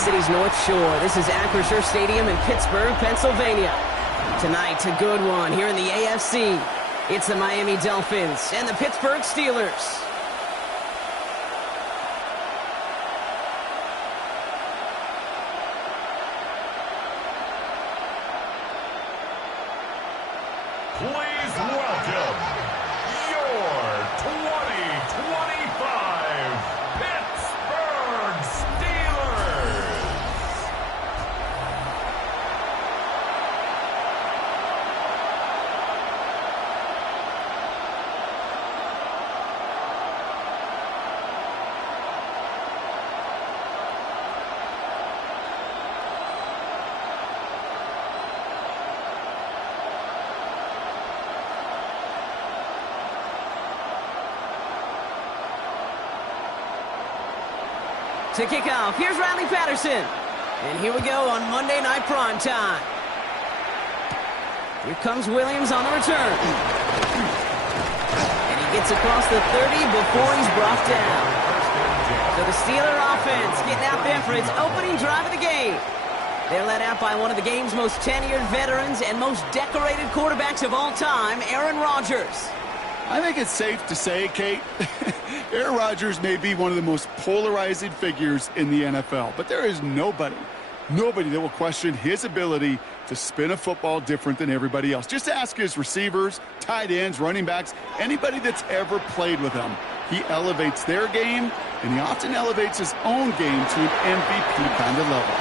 city's North Shore. This is Acrisure Stadium in Pittsburgh, Pennsylvania. Tonight, a good one here in the AFC. It's the Miami Dolphins and the Pittsburgh Steelers. Please welcome your 2025 Pittsburgh Steelers. To kick off, here's Riley Patterson. And here we go on Monday Night Primetime. Here comes Williams on the return. And he gets across the 30 before he's brought down. So the Steeler offense getting out there for its opening drive of the game. They're led out by one of the game's most tenured veterans and most decorated quarterbacks of all time, Aaron Rodgers. I think it's safe to say, Kate, Aaron Rodgers may be one of the most polarizing figures in the NFL, but there is nobody that will question his ability to spin a football different than everybody else. Just ask his receivers, tight ends, running backs, anybody that's ever played with him. He elevates their game, and he often elevates his own game to an MVP kind of level.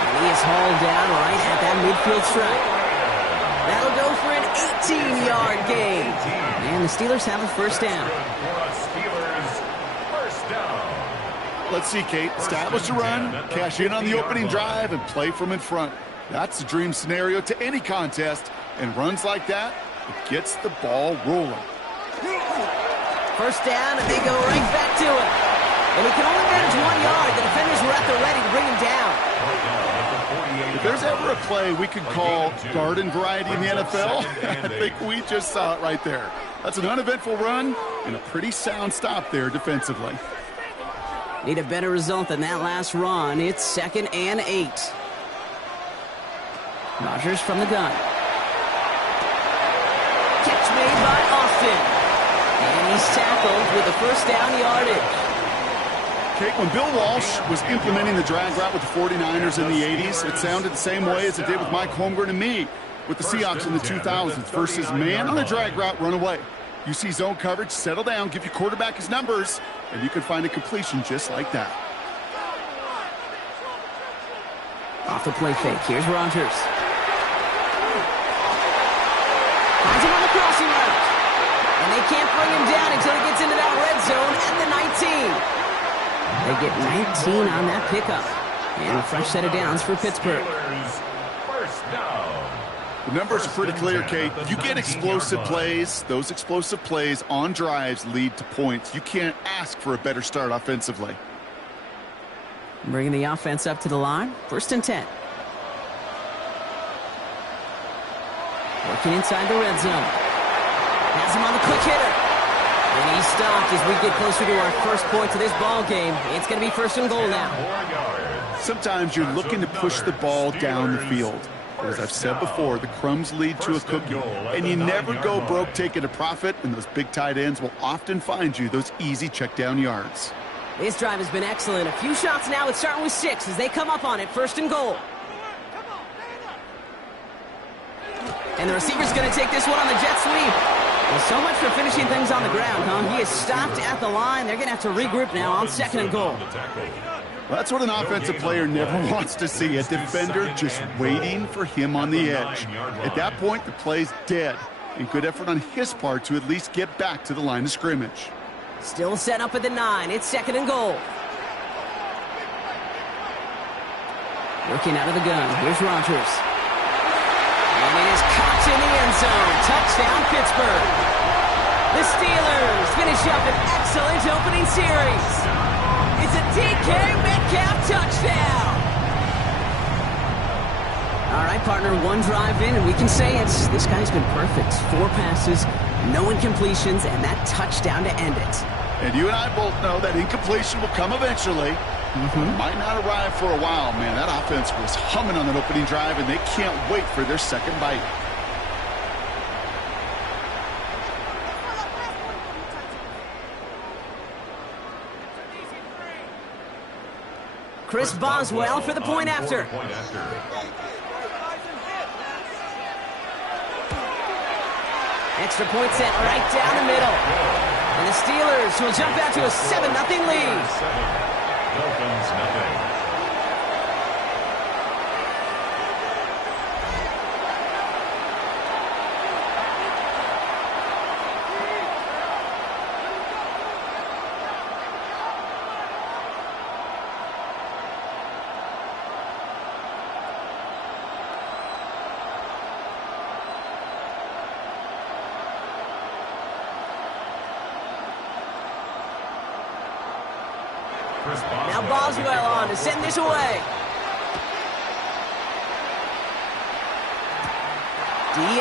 And he is hauled down right at that midfield stripe. That'll go for an 18-yard gain. And the Steelers have a first down. Let's see, Kate. Establish a run, cash in on the opening drive, and play from in front. That's the dream scenario to any contest. And runs like that, it gets the ball rolling. First down, and they go right back to it. And he can only manage 1 yard. The defenders were at the ready to bring him down. If there's ever a play we could call garden variety in the NFL, I think we just saw it right there. That's an uneventful run and a pretty sound stop there defensively. Need a better result than that last run. It's 2nd and 8. Rodgers from the gun. Catch made by Austin. And he's tackled with the first down yardage. Kate, when Bill Walsh was implementing the drag route with the 49ers in the 80s, it sounded the same way as it did with Mike Holmgren and me with the Seahawks in the 2000s versus man on the drag route, run away. You see zone coverage, settle down, give your quarterback his numbers, and you can find a completion just like that. Off the play fake. Here's Rodgers. Finds him on the crossing route. And they can't bring him down until he gets into that red zone at the 19. They get 19 on that pickup. And a fresh set of downs for Pittsburgh. The numbers are pretty clear, Kate. You get explosive plays. Those explosive plays on drives lead to points. You can't ask for a better start offensively. Bringing the offense up to the line. 1st and 10. Working inside the red zone. Has him on the quick hitter. And he's stopped as we get closer to our first point to this ball game. It's going to be 1st and goal now. Sometimes you're looking to push the ball down the field. But as I've said before, the crumbs lead to a cookie. And you never go broke taking a profit, and those big tight ends will often find you those easy check down yards. This drive has been excellent. A few shots now. It's starting with 6 as they come up on it. 1st and goal. And the receiver's going to take this one on the jet sweep. Well, so much for finishing things on the ground, huh? He is stopped at the line. They're going to have to regroup now on 2nd and goal. Well, that's what an offensive player never wants to see, a defender just waiting for him on the edge. At that point, the play's dead, and good effort on his part to at least get back to the line of scrimmage. Still set up at the 9. It's 2nd and goal. Working out of the gun. Here's Rodgers. And it is caught in the end zone. Touchdown, Pittsburgh. The Steelers finish up an excellent opening series. It's a DK Metcalf touchdown. All right, partner, one drive in, and we can say this guy's been perfect. 4 passes, no incompletions, and that touchdown to end it. And you and I both know that incompletion will come eventually. Might not arrive for a while, man. That offense was humming on that opening drive, and they can't wait for their second bite. Chris Boswell for the point after. Extra point set right down the middle. And the Steelers will jump out to a 7-0 lead. Dolphins, nothing. Now Boswell on to send this away.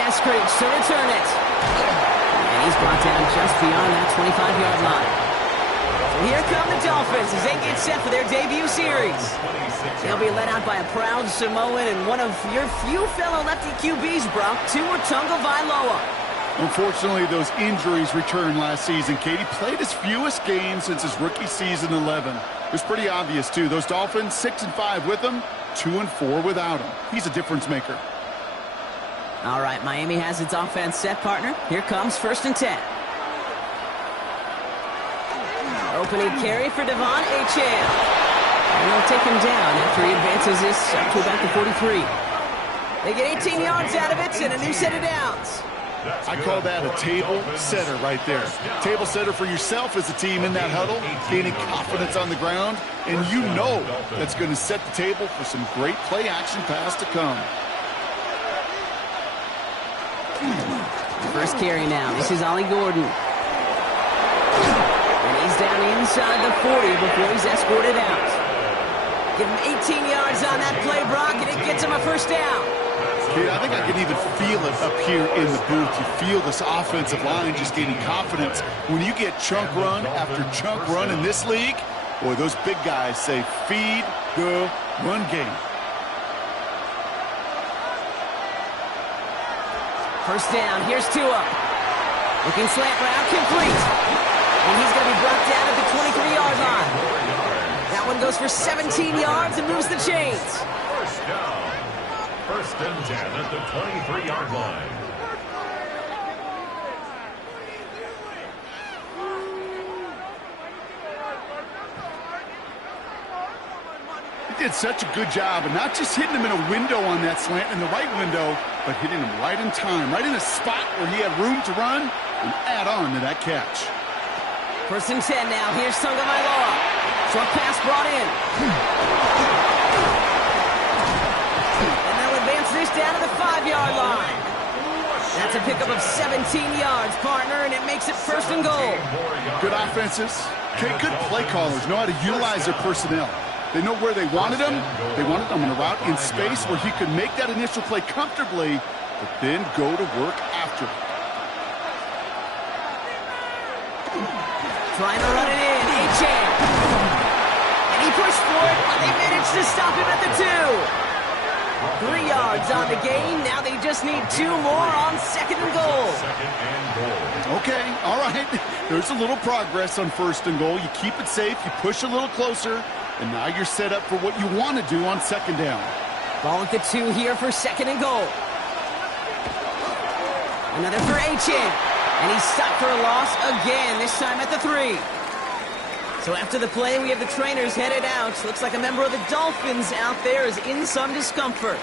Eskridge to return it. And he's brought down just beyond that 25-yard line. So here come the Dolphins as they get set for their debut series. They'll be led out by a proud Samoan and one of your few fellow lefty QBs, Brock, Tua Tagovailoa. Unfortunately, those injuries returned last season. Katie played his fewest games since his rookie season 11. It was pretty obvious, too. Those Dolphins, 6-5 with him, 2-4 without him. He's a difference maker. All right, Miami has its offense set, partner. Here comes 1st and 10. Opening carry for Devon Achane. And they'll take him down after he advances this up to about the 43. They get 18 yards out of it and a new set of downs. I call that a table setter right there. Table setter for yourself as a team in that huddle, gaining confidence on the ground, and you know that's going to set the table for some great play action pass to come. First carry now. This is Ollie Gordon. And he's down inside the 40 before he's escorted out. Give him 18 yards on that play, Brock, and it gets him a first down. Kid, I think I can even feel it up here in the booth. You feel this offensive line just gaining confidence. When you get chunk run after chunk run in this league, boy, those big guys say, feed the run game. First down, here's Tua. Looking slant route, complete. And he's going to be brought down at the 23-yard line. That one goes for 17 yards and moves the chains. First down. 1st and 10 at the 23-yard line. He did such a good job, and not just hitting him in a window on that slant, in the right window, but hitting him right in time, right in a spot where he had room to run and add on to that catch. 1st and 10 now. Here's Tagovailoa. Short pass brought in. And they'll advance this down to the 5-yard line. That's a pickup of 17 yards, partner, and it makes it 1st and goal. Good offenses. Okay, good play callers know how to utilize their personnel. They know where they wanted him. They wanted him in a route in space where he could make that initial play comfortably, but then go to work after it. Trying to run it in, Achane. And he pushed for it, but they managed to stop him at the 2. 3 yards on the gain. Now they just need 2 more on 2nd and goal. Okay, all right. There's a little progress on 1st and goal. You keep it safe, you push a little closer, and now you're set up for what you want to do on 2nd down. Ball at the 2 here for 2nd and goal. Another for Achane. And he's stopped for a loss again, this time at the 3. So after the play, we have the trainers headed out. Looks like a member of the Dolphins out there is in some discomfort.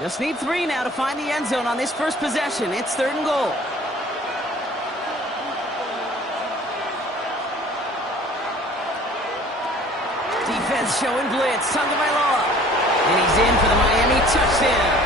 Just need 3 now to find the end zone on this first possession. It's 3rd and goal. Defense showing blitz. Tagovailoa. And he's in for the Miami touchdown.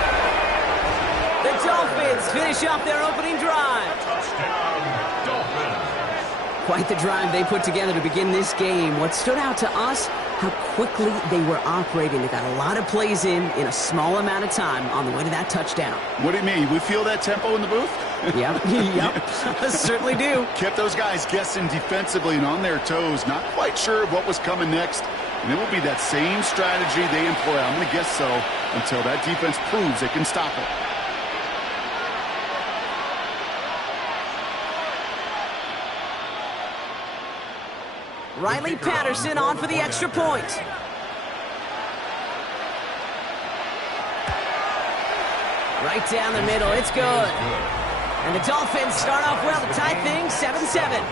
Dolphins finish off their opening drive. Touchdown, Dolphins. Quite the drive they put together to begin this game. What stood out to us, how quickly they were operating. They got a lot of plays in a small amount of time on the way to that touchdown. What do you mean? We feel that tempo in the booth? Yep. Certainly do. Kept those guys guessing defensively and on their toes, not quite sure of what was coming next. And it will be that same strategy they employ, I'm going to guess so, until that defense proves they can stop it. Riley Patterson on for the extra point. Right down the middle, it's good. And the Dolphins start off well to tie things 7-7.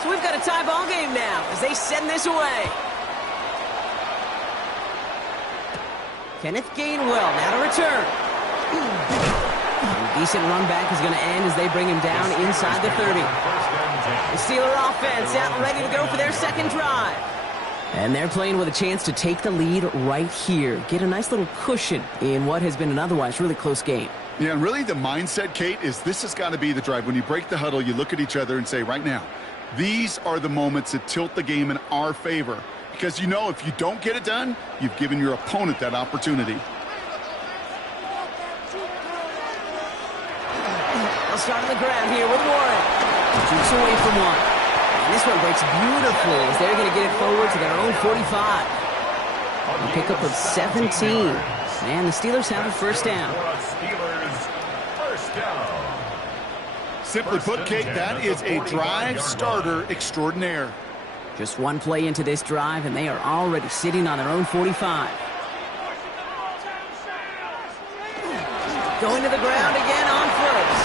So we've got a tie ball game now as they send this away. Kenneth Gainwell now to return. A decent run back is going to end as they bring him down inside the 30. The Steeler offense out ready to go for their second drive. And they're playing with a chance to take the lead right here. Get a nice little cushion in what has been an otherwise really close game. Yeah, and really the mindset, Kate, is this has got to be the drive. When you break the huddle, you look at each other and say, right now, these are the moments that tilt the game in our favor. Because you know if you don't get it done, you've given your opponent that opportunity. They'll start on the ground here with Warren. Keeps away from one. And this one breaks beautifully as they're going to get it forward to their own 45. A pickup of 17. And the Steelers have a first down. Simply put, Kate, that is a drive starter extraordinaire. Just one play into this drive, and they are already sitting on their own 45. Going to the ground again on first.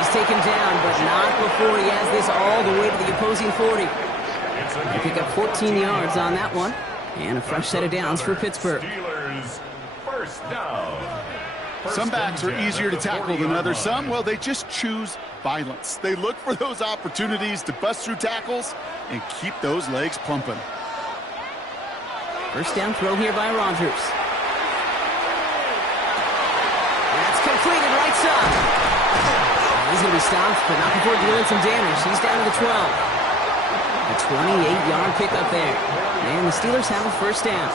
He's taken down, but not before he has this all the way to the opposing 40. They pick up 14 yards on that one, and a fresh set of downs for Pittsburgh. Steelers first down. Some backs are easier to tackle than others. Some, well, they just choose violence. They look for those opportunities to bust through tackles and keep those legs pumping. First down throw here by Rodgers. That's completed right side. He's going to be stopped, but not before dealing some damage. He's down to the 12. A 28-yard pickup there. And the Steelers have a first down.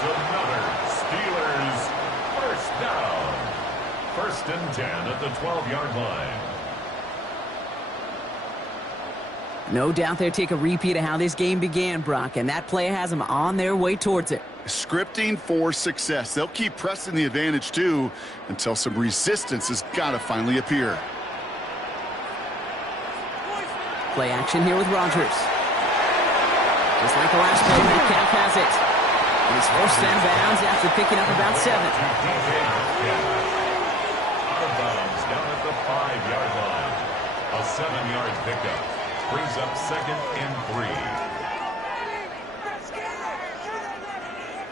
Steelers first down. First and 10 at the 12-yard line. No doubt they'll take a repeat of how this game began, Brock, and that play has them on their way towards it. Scripting for success. They'll keep pressing the advantage, too, until some resistance has got to finally appear. Play action here with Rodgers. Just like the last play, Metcalf has it. And he's forced out of bounds after picking up about 7. Out of bounds down at the 5-yard line. A 7-yard pickup brings up second and 3.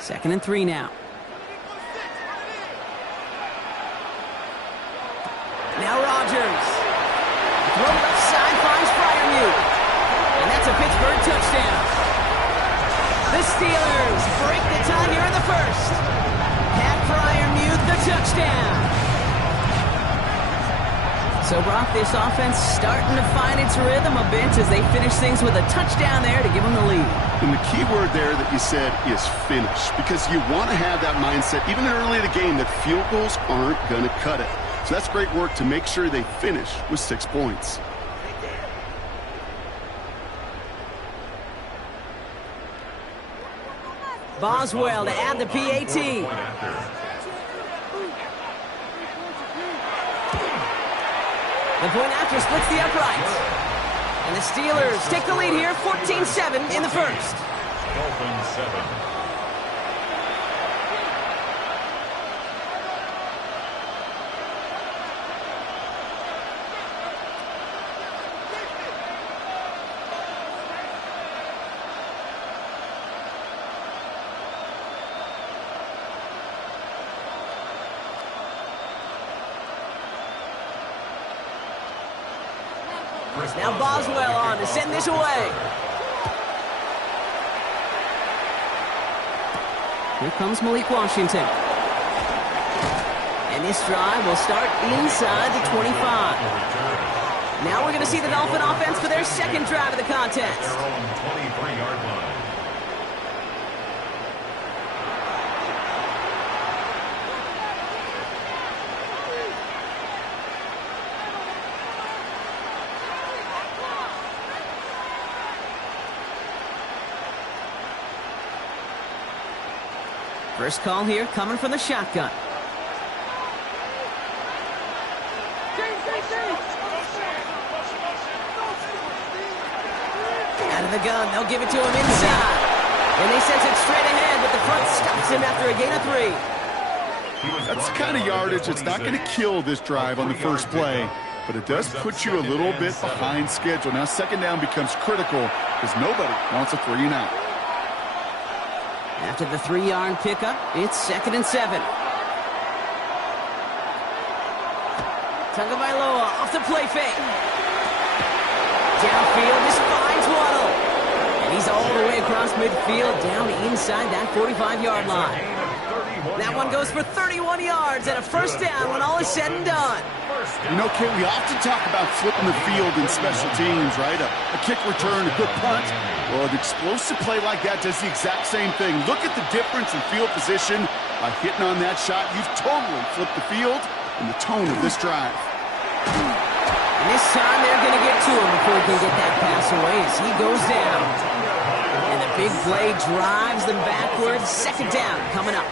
Second and 3 now. Now Rodgers. Throw left side finds Freiermuth. And that's a Pittsburgh touchdown. The Steelers break the tie here in the first. Pat Freiermuth, the touchdown. So, Brock, this offense starting to find its rhythm a bit as they finish things with a touchdown there to give them the lead. And the key word there that you said is finish, because you want to have that mindset, even early in the game, that field goals aren't going to cut it. So that's great work to make sure they finish with 6 points. Boswell to add the PAT. The point after splits the uprights. And the Steelers take the lead here, 14-7 in the first. Dolphins 7. goes. Now Boswell on to send this away. Here comes Malik Washington. And this drive will start inside the 25. Now we're going to see the Dolphin offense for their second drive of the contest. Their own 23-yard line. First call here coming from the shotgun. Out of the gun, they'll give it to him inside. And they sense it straight ahead, but the front stops him after a gain of 3. That's the kind of yardage that's not going to kill this drive on the first play, but it does put you a little bit behind schedule. Now second down becomes critical because nobody wants a 3 and out. After the 3-yard pickup, it's 2nd and 7. Tagovailoa off the play fake. Downfield, just finds Waddle. And he's all the way across midfield, down inside that 45-yard line. That one goes for 31 yards and a first down when all is said and done. You know, Kate, we often talk about flipping the field in special teams, right? A kick return, a good punt. Well, an explosive play like that does the exact same thing. Look at the difference in field position. By hitting on that shot, you've totally flipped the field and the tone of this drive. And this time they're going to get to him before he can get that pass away as he goes down. And the big play drives them backwards. Second down coming up.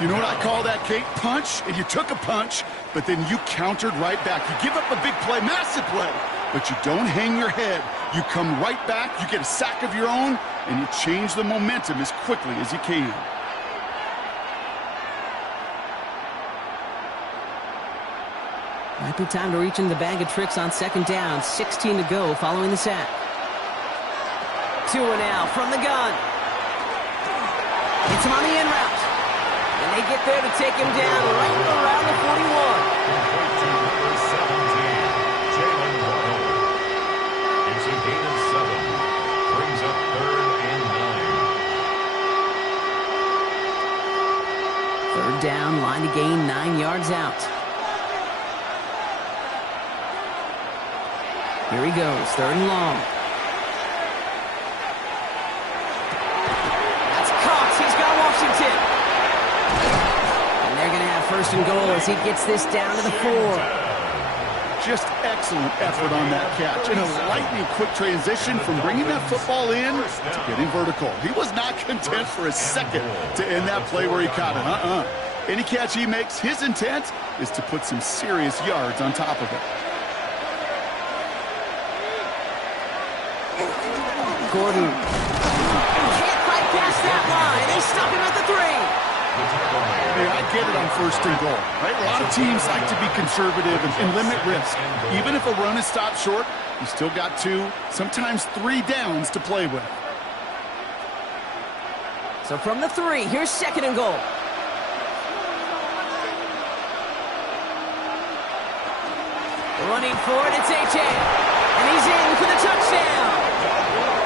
You know what I call that, Kate? Punch. And you took a punch, but then you countered right back. You give up a big play, massive play, but you don't hang your head. You come right back, you get a sack of your own, and you change the momentum as quickly as you can. Might be time to reach in the bag of tricks on second down. 16 to go following the sack. 2 now from the gun. It's him on the in route. And they get there to take him down right around the 41. It's a gain of 7. Brings up 3rd and 9. Third down, line to gain 9 yards out. Here he goes, 3rd and long. That's caught. He's got Washington. And they're going to have 1st and goal as he gets this down to the 4. Just excellent effort on that catch. And a lightning quick transition from bringing that football in to getting vertical. He was not content for a second to end that play where he caught it. Any catch he makes, his intent is to put some serious yards on top of it. Gordon can't fight past that line. They stop him at the 3. Hey, I get it on 1st and goal, right? A lot of teams like to be conservative and limit risk. Even if a run is stopped short, you still got 2, sometimes 3 downs to play with. So from the 3, here's 2nd and goal. Running for it, it's H.A. And he's in for the touchdown.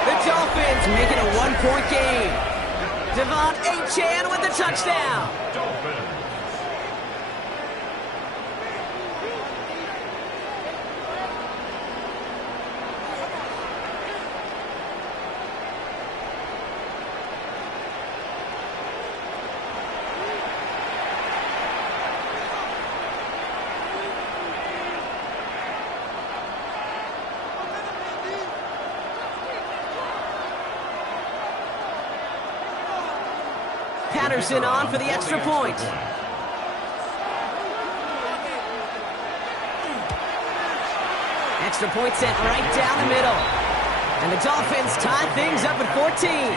The Dolphins making a 1-point game. Devon Achane with the touchdown. Dolphins. Patterson on for the extra point. Extra point sent right down the middle. And the Dolphins tie things up at 14.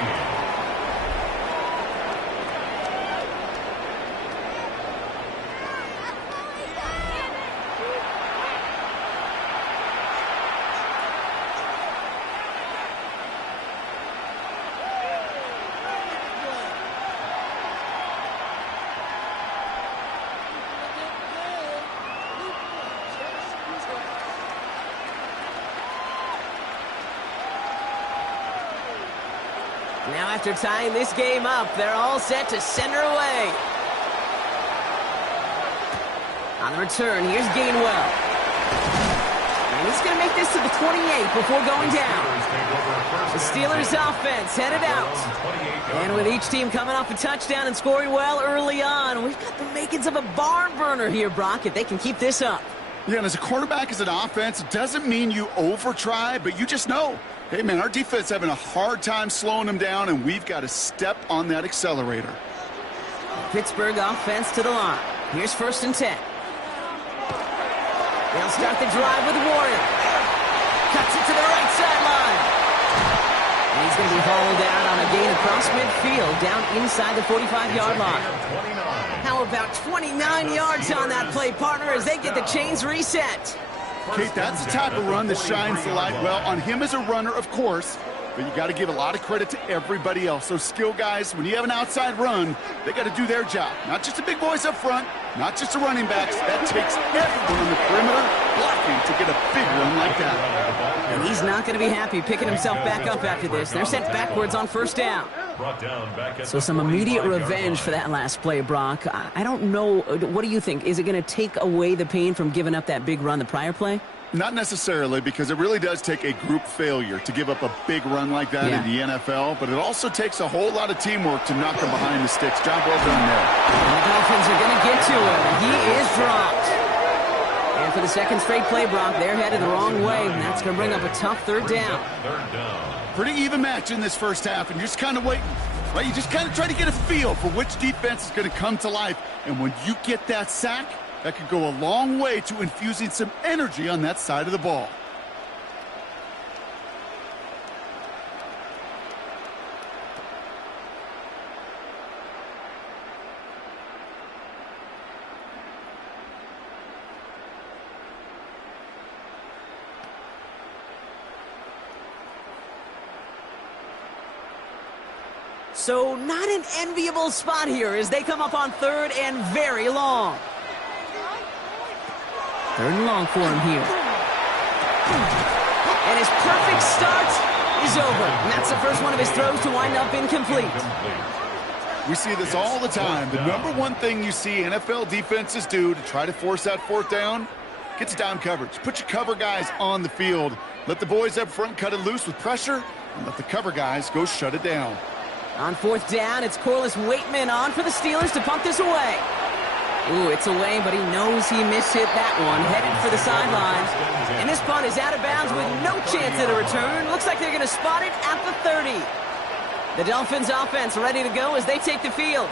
Now after tying this game up, they're all set to send her away. On the return, here's Gainwell. And he's going to make this to the 28 before going down. The Steelers offense headed out. And with each team coming off a touchdown and scoring well early on, we've got the makings of a barn burner here, Brock, if they can keep this up. Yeah, and as a quarterback, as an offense, it doesn't mean you over-try, but you just know, hey, man, our defense having a hard time slowing them down, and we've got to step on that accelerator. Pittsburgh offense to the line. Here's 1st and 10. They'll start the drive with Warren. Cuts it to the right sideline. And he's going to be hauled out on a gain across midfield, down inside the 45-yard line. How about 29 yards on that play, partner, as they get the chains reset? Kate, that's the type of run that shines the light well on him as a runner, of course, but you got to give a lot of credit to everybody else. Those skill guys, when you have an outside run, they got to do their job. Not just the big boys up front, not just the running backs. That takes everyone on the perimeter blocking to get a big run like that. And he's not going to be happy picking himself back up after this. They're sent backwards on 1st down. So some immediate revenge for that last play, Brock. I don't know. What do you think? Is it going to take away the pain from giving up that big run the prior play? Not necessarily, because it really does take a group failure to give up a big run like that in the NFL, but it also takes a whole lot of teamwork to knock him behind the sticks. Job well done there. And the Dolphins are going to get to him. He is dropped. And for the second straight play, Brock, they're headed the wrong way, and that's going to bring up a tough 3rd down. Pretty even match in this first half, and you're just kind of waiting. Right? You just kind of try to get a feel for which defense is going to come to life, and when you get that sack, that could go a long way to infusing some energy on that side of the ball. So not an enviable spot here as they come up on 3rd and very long. 3rd and long for him here. And his perfect start is over. And that's the first one of his throws to wind up incomplete. We see this all the time. The number one thing you see NFL defenses do to try to force that 4th down, get to down coverage. Put your cover guys on the field. Let the boys up front cut it loose with pressure, and let the cover guys go shut it down. On 4th down, it's Corliss Waitman on for the Steelers to punt this away. Ooh, it's away, but he knows he mishit that one. Headed for the sidelines. And this punt is out of bounds with no chance at a return. Looks like they're going to spot it at the 30. The Dolphins offense ready to go as they take the field.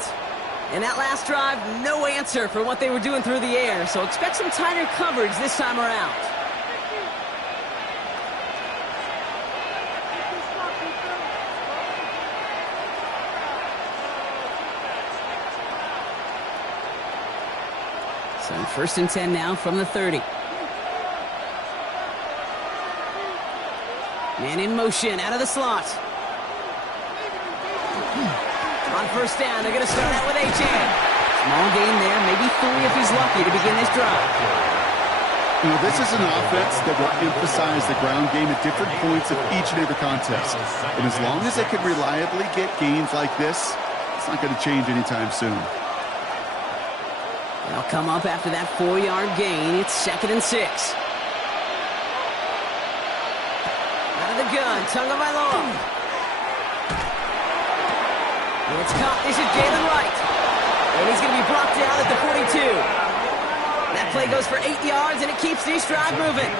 And that last drive, no answer for what they were doing through the air. So expect some tighter coverage this time around. So 1st and 10 now from the 30. Man in motion out of the slot. On 1st down, they're going to start out with Achane. Small gain there, maybe 3 if he's lucky to begin this drive. You know, this is an offense that will emphasize the ground game at different points of each and every contest. And as long as they can reliably get gains like this, it's not going to change anytime soon. They'll come up after that 4-yard gain. It's 2nd and 6. Out of the gun, Tagovailoa. And it's caught. This is Jalen Wright. And he's going to be brought down at the 42. That play goes for 8 yards, and it keeps this drive moving.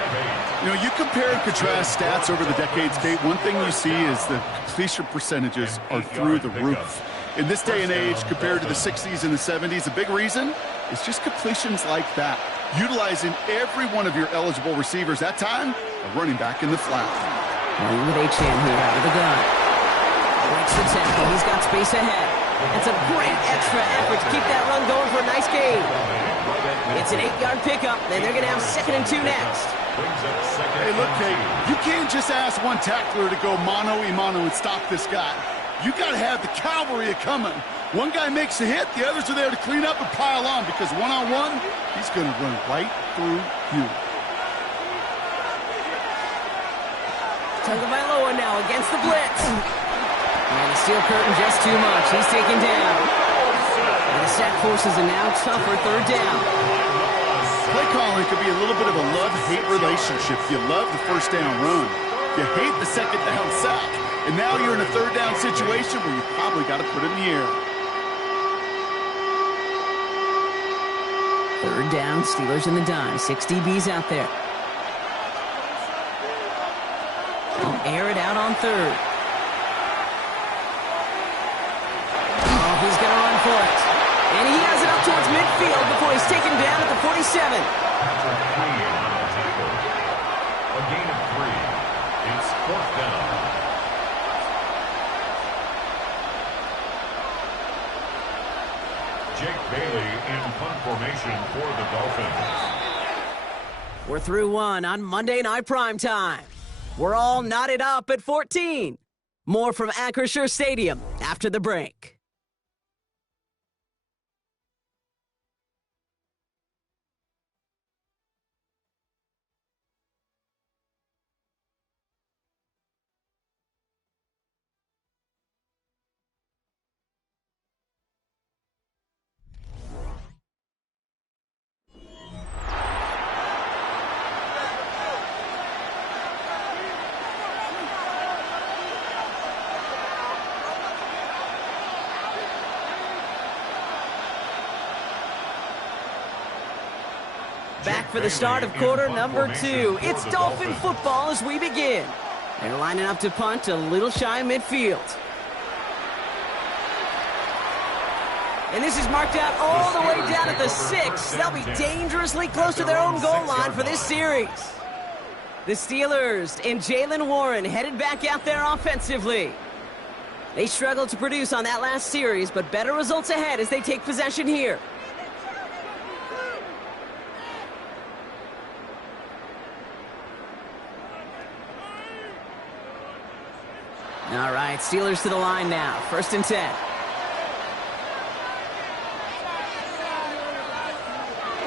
You know, you compare and contrast stats over the decades, Kate. One thing you see is the completion percentages are through the roof. In this day and age, compared to the 60s and the 70s, a big reason is just completions like that. Utilizing every one of your eligible receivers. That time, a running back in the flat. With Achane here out of the gun. Breaks the tackle. He's got space ahead. That's a great extra effort to keep that run going for a nice gain. It's an 8-yard pickup, then they're going to have 2nd and 2 next. Hey, look, Kate, you can't just ask one tackler to go mano-a-mano and stop this guy. You got to have the cavalry coming. One guy makes a hit, the others are there to clean up and pile on, because one-on-one, he's going to run right through you. Tagovailoa now against the blitz. And the steel curtain just too much. He's taken down. And the sack forces a now tougher third down. Play calling could be a little bit of a love-hate relationship. You love the first down run. You hate the second down sack. And now you're in a third down situation where you probably got to put it in the air. Third down, Steelers in the dime. 6 DBs out there. They'll air it out on third. Oh, he's going to run for it. And he has it up towards midfield before he's taken down at the 47. After 3 on the tackle. A gain of 3. It's 4th down. Jake Bailey in punt formation for the Dolphins. We're through one on Monday Night Primetime. We're all knotted up at 14. More from Acrisure Stadium after the break. Back for the start of quarter number 2. It's Dolphin football as we begin. They're lining up to punt a little shy of midfield. And this is marked out all the way down at the 6. They'll be dangerously close to their own goal line for this series. The Steelers and Jalen Warren headed back out there offensively. They struggled to produce on that last series, but better results ahead as they take possession here. All right, Steelers to the line now. 1st and 10.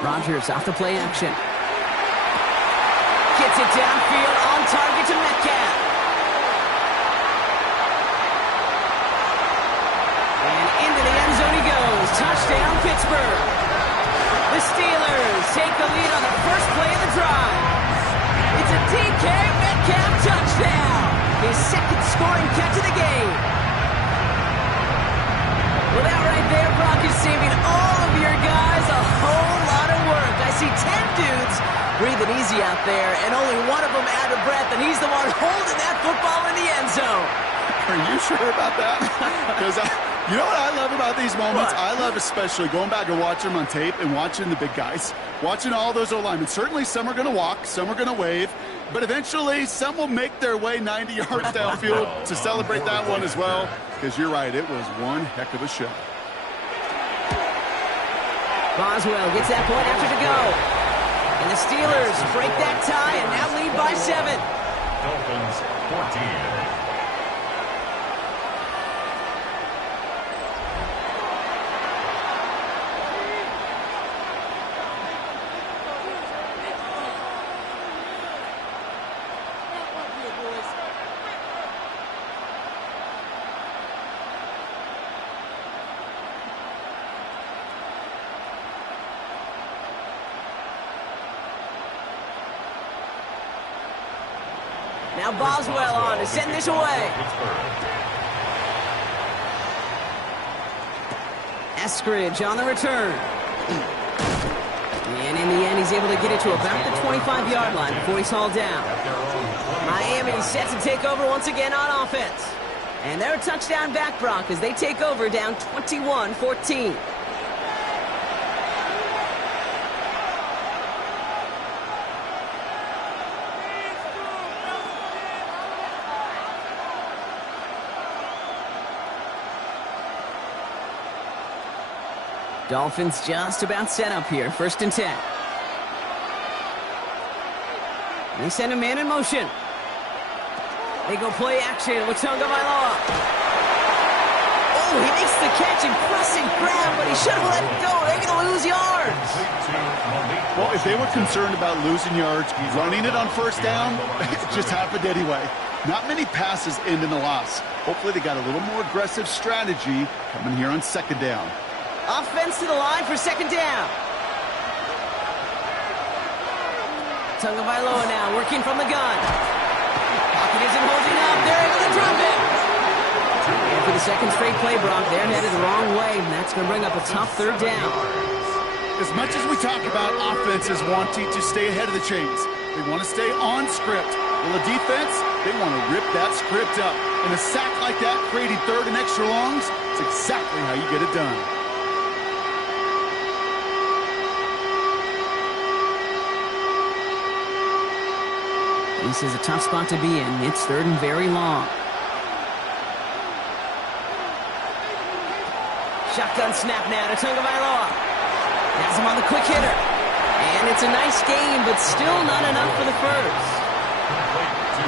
Rodgers off the play action. Gets it downfield on target to Metcalf. And into the end zone he goes. Touchdown, Pittsburgh. The Steelers take the lead on the first play of the drive. It's a DK Metcalf touchdown. His second scoring catch of the game. Well, that right there, Brock, is saving all of your guys a whole lot of work. I see 10 dudes breathing easy out there, and only one of them out of breath, and he's the one holding that football in the end zone. Are you sure about that? Because you know what I love about these moments? What? I love especially going back and watching them on tape and watching the big guys. Watching all those O-linemen. Certainly some are going to walk, some are going to wave. But eventually, some will make their way 90 yards downfield to celebrate that one as well. Because you're right, it was one heck of a show. Boswell gets that point after to go. And the Steelers break that tie and now lead by 7. Dolphins 14. Now Boswell on to send this away. Eskridge on the return. And in the end, he's able to get it to about the 25-yard line before he's hauled down. Miami set to take over once again on offense. And they're a touchdown back, Brock, as they take over down 21-14. Dolphins just about set up here. 1st and 10. They send a man in motion. They go play action with Tagovailoa. Oh, he makes the catch and pressing grab, but he should have let it go. They're going to lose yards. Well, if they were concerned about losing yards, running it on 1st down, it just happened anyway. Not many passes end in a loss. Hopefully they got a little more aggressive strategy coming here on second down. Offense to the line for second down. Tagovailoa now working from the gun. Pocket isn't holding up. They're able to drop it. And for the second straight play, Brock, they're headed the wrong way, and that's going to bring up a tough third down. As much as we talk about offenses wanting to stay ahead of the chains, they want to stay on script. Well, the defense, they want to rip that script up. And a sack like that, creating third and extra longs, it's exactly how you get it done. This is a tough spot to be in. It's third and very long. Shotgun snap now to Tagovailoa. Has him on the quick hitter. And it's a nice game, but still not enough for the first.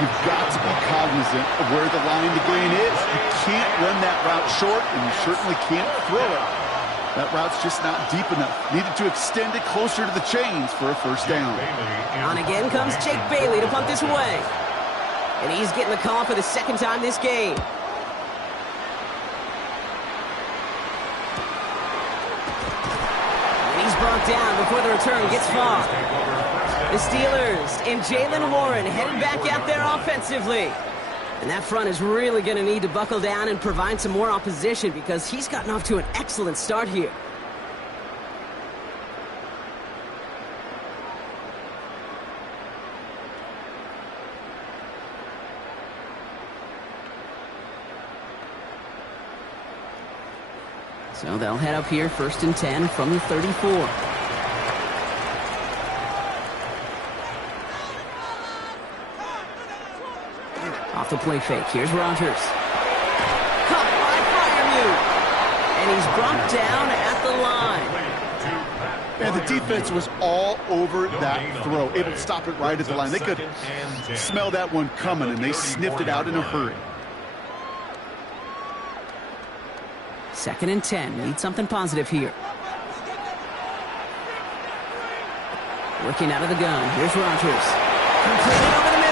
You've got to be cognizant of where the line to gain is. You can't run that route short, and you certainly can't throw it. That route's just not deep enough. Needed to extend it closer to the chains for a first down. On again comes Jake Bailey to punt this away. And he's getting the call for the second time this game. And he's brought down before the return gets far. The Steelers and Jaylen Warren headed back out there offensively. And that front is really going to need to buckle down and provide some more opposition because he's gotten off to an excellent start here. So they'll head up here, 1st and 10 from the 34. Off the play fake. Here's Rodgers. Caught by Freiermuth. And he's brought down at the line. And the defense was all over that throw, able to stop it right at the line. They could smell that one coming, and they sniffed it out in a hurry. 2nd and 10. Need something positive here. Working out of the gun. Here's Rodgers. Completed over the middle.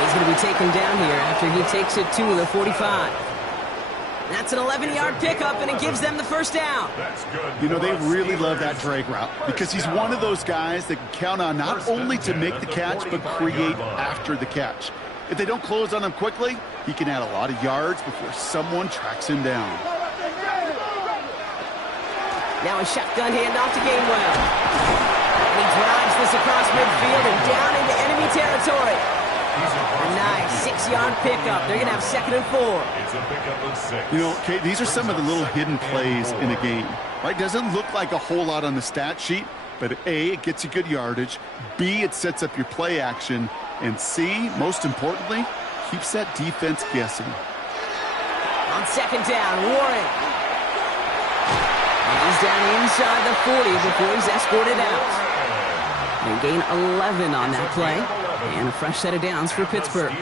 He's going to be taken down here after he takes it to the 45. That's an 11-yard pickup, and it gives them the first down. You know, they really love that drag route because he's one of those guys that can count on not only to make the catch, but create after the catch. If they don't close on him quickly, he can add a lot of yards before someone tracks him down. Now a shotgun handoff to Gainwell. And he drives this across midfield and down into enemy territory. A nice 6-yard pickup. They're going to have 2nd and 4. It's a pickup of 6. You know, Kate, these are some of the little hidden plays in a game. Right? Doesn't look like a whole lot on the stat sheet, but A, it gets you good yardage. B, it sets up your play action. And C, most importantly, keeps that defense guessing. On 2nd down, Warren. And he's down inside the 40 before he's escorted out. They gain 11 on that play. And a fresh set of downs for Pittsburgh.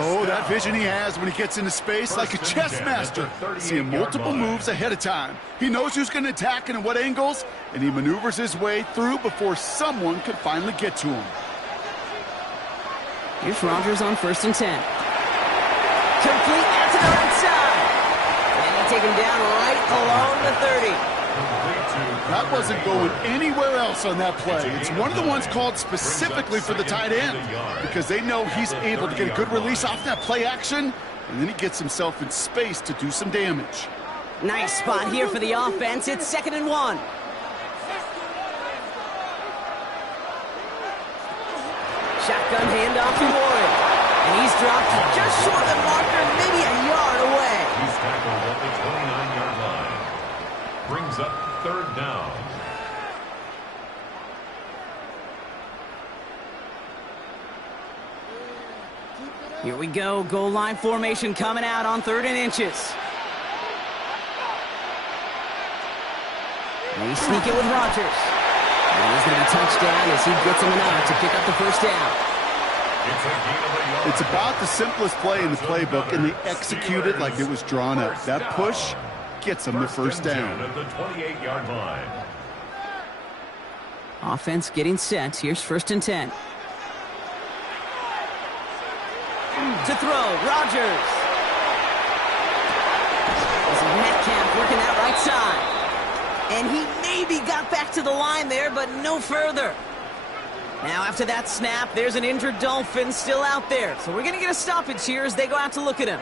Oh, that vision he has when he gets into space like a chess master. Seeing multiple moves ahead of time. He knows who's going to attack and in what angles, and he maneuvers his way through before someone can finally get to him. Here's Rodgers on 1st and 10. Complete out to the right side. And they take him down right along the 30. That wasn't going anywhere else on that play. It's one of the ones called specifically for the tight end because they know he's able to get a good release off that play action, and then he gets himself in space to do some damage. Nice spot here for the offense. It's 2nd and 1. Shotgun handoff to Warren. And he's dropped just short of the marker, maybe a yard away. He's tackled at the 29-yard line. Brings up 3rd down. Here we go. Goal line formation coming out on 3rd and inches. And they sneak it with Rodgers. And he's going to be touched down as he gets him enough to pick up the first down. It's about the simplest play in the playbook, and they execute it like it was drawn up. That push gets them the first down. At the 28-yard line. Offense getting set. Here's 1st and 10. To throw, Rodgers. This is Metcalf working that right side. And he maybe got back to the line there, but no further. Now after that snap, there's an injured Dolphin still out there. So we're going to get a stoppage here as they go out to look at him.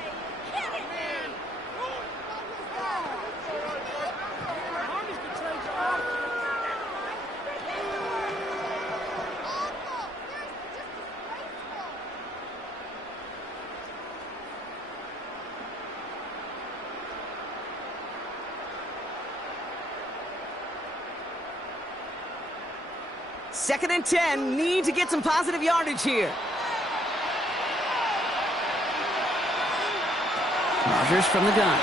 Second and 10, need to get some positive yardage here. Rodgers from the gun.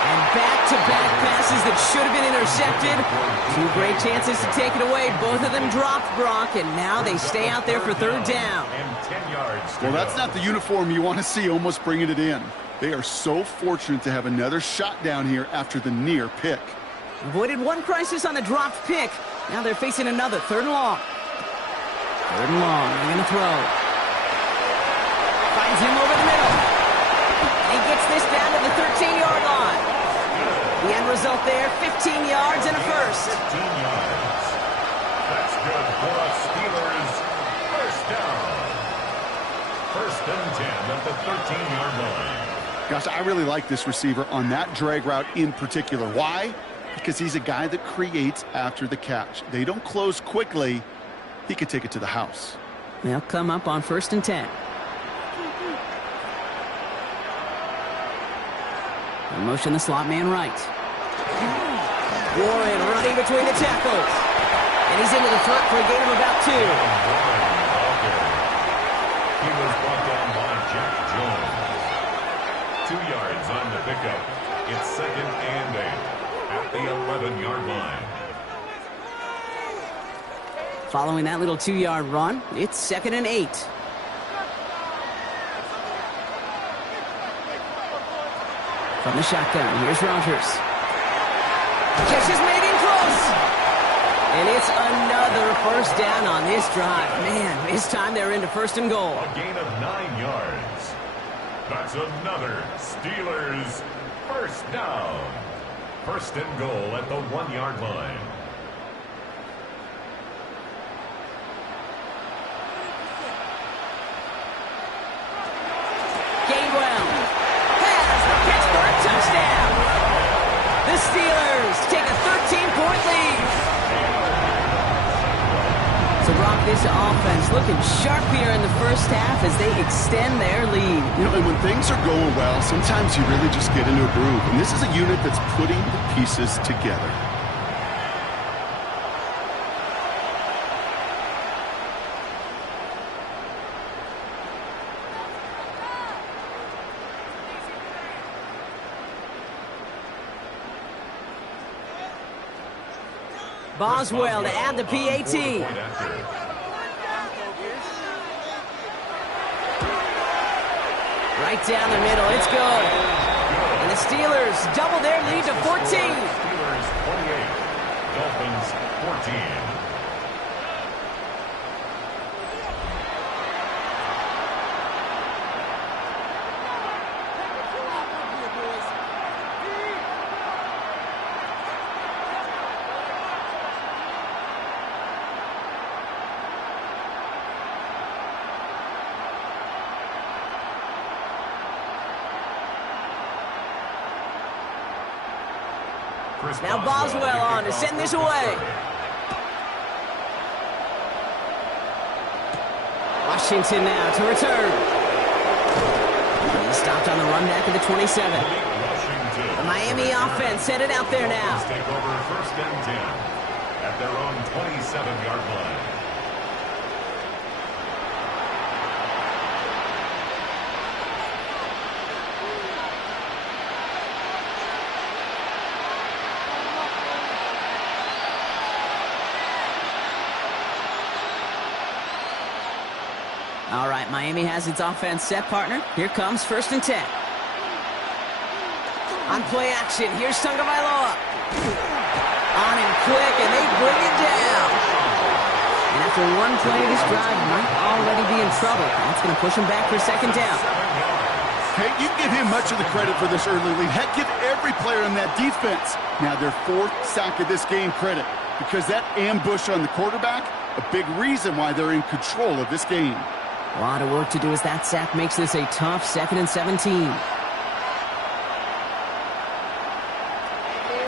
And back-to-back passes that should have been intercepted. Two great chances to take it away. Both of them dropped, Brock, and now they stay out there for third down. Well, that's not the uniform you want to see almost bringing it in. They are so fortunate to have another shot down here after the near pick. Avoided one crisis on the dropped pick. Now they're facing another. Third and long. Third and long. They're going to throw. Finds him over the middle. And he gets this down to the 13-yard line. The end result there, 15 yards and a first. 15 yards. That's good for a Steelers first down. First and 10 at the 13-yard line. Gosh, I really like this receiver on that drag route in particular. Why? Because he's a guy that creates after the catch. They don't close quickly. He could take it to the house. They'll come up on first and 10. In motion, the slot man right. Warren running between the tackles. And he's into the front for a gain of about 2. He was brought down by Jack Jones. 2 yards on the pickup. It's second and 8. At the 11-yard line. Following that little 2-yard run, it's second and 8. From the shotgun, here's Rodgers. Catch is made in close. And it's another first down on this drive. Man, this time they're into first and goal. A gain of 9 yards. That's another Steelers first down. First and goal at the 1-yard line. Gainwell has the Pittsburgh touchdown. The Steelers take a 13-point lead. So Brock, this offense looking sharp here in the first half as they extend their lead. You know, and when things are going well, sometimes you really just get into a groove. And this is a unit that's putting the pieces together. Boswell to add the PAT. Right down the middle, it's good. And the Steelers double their lead to 14. Steelers 28, Dolphins 14. Now Boswell on to send this away. Washington now to return. He stopped on the run back of the 27. The Miami offense headed out there now. Take over first and 10 at their own 27-yard line. All right, Miami has its offense set, partner. Here comes first and 10. On play action, here's Tagovailoa. On him quick, and they bring it down. And after one play, this drive might already be in trouble. That's going to push him back for second down. Hey, you give him much of the credit for this early lead. Heck, give every player on that defense now their fourth sack of this game credit, because that ambush on the quarterback, a big reason why they're in control of this game. A lot of work to do as that sack makes this a tough 2nd and 17.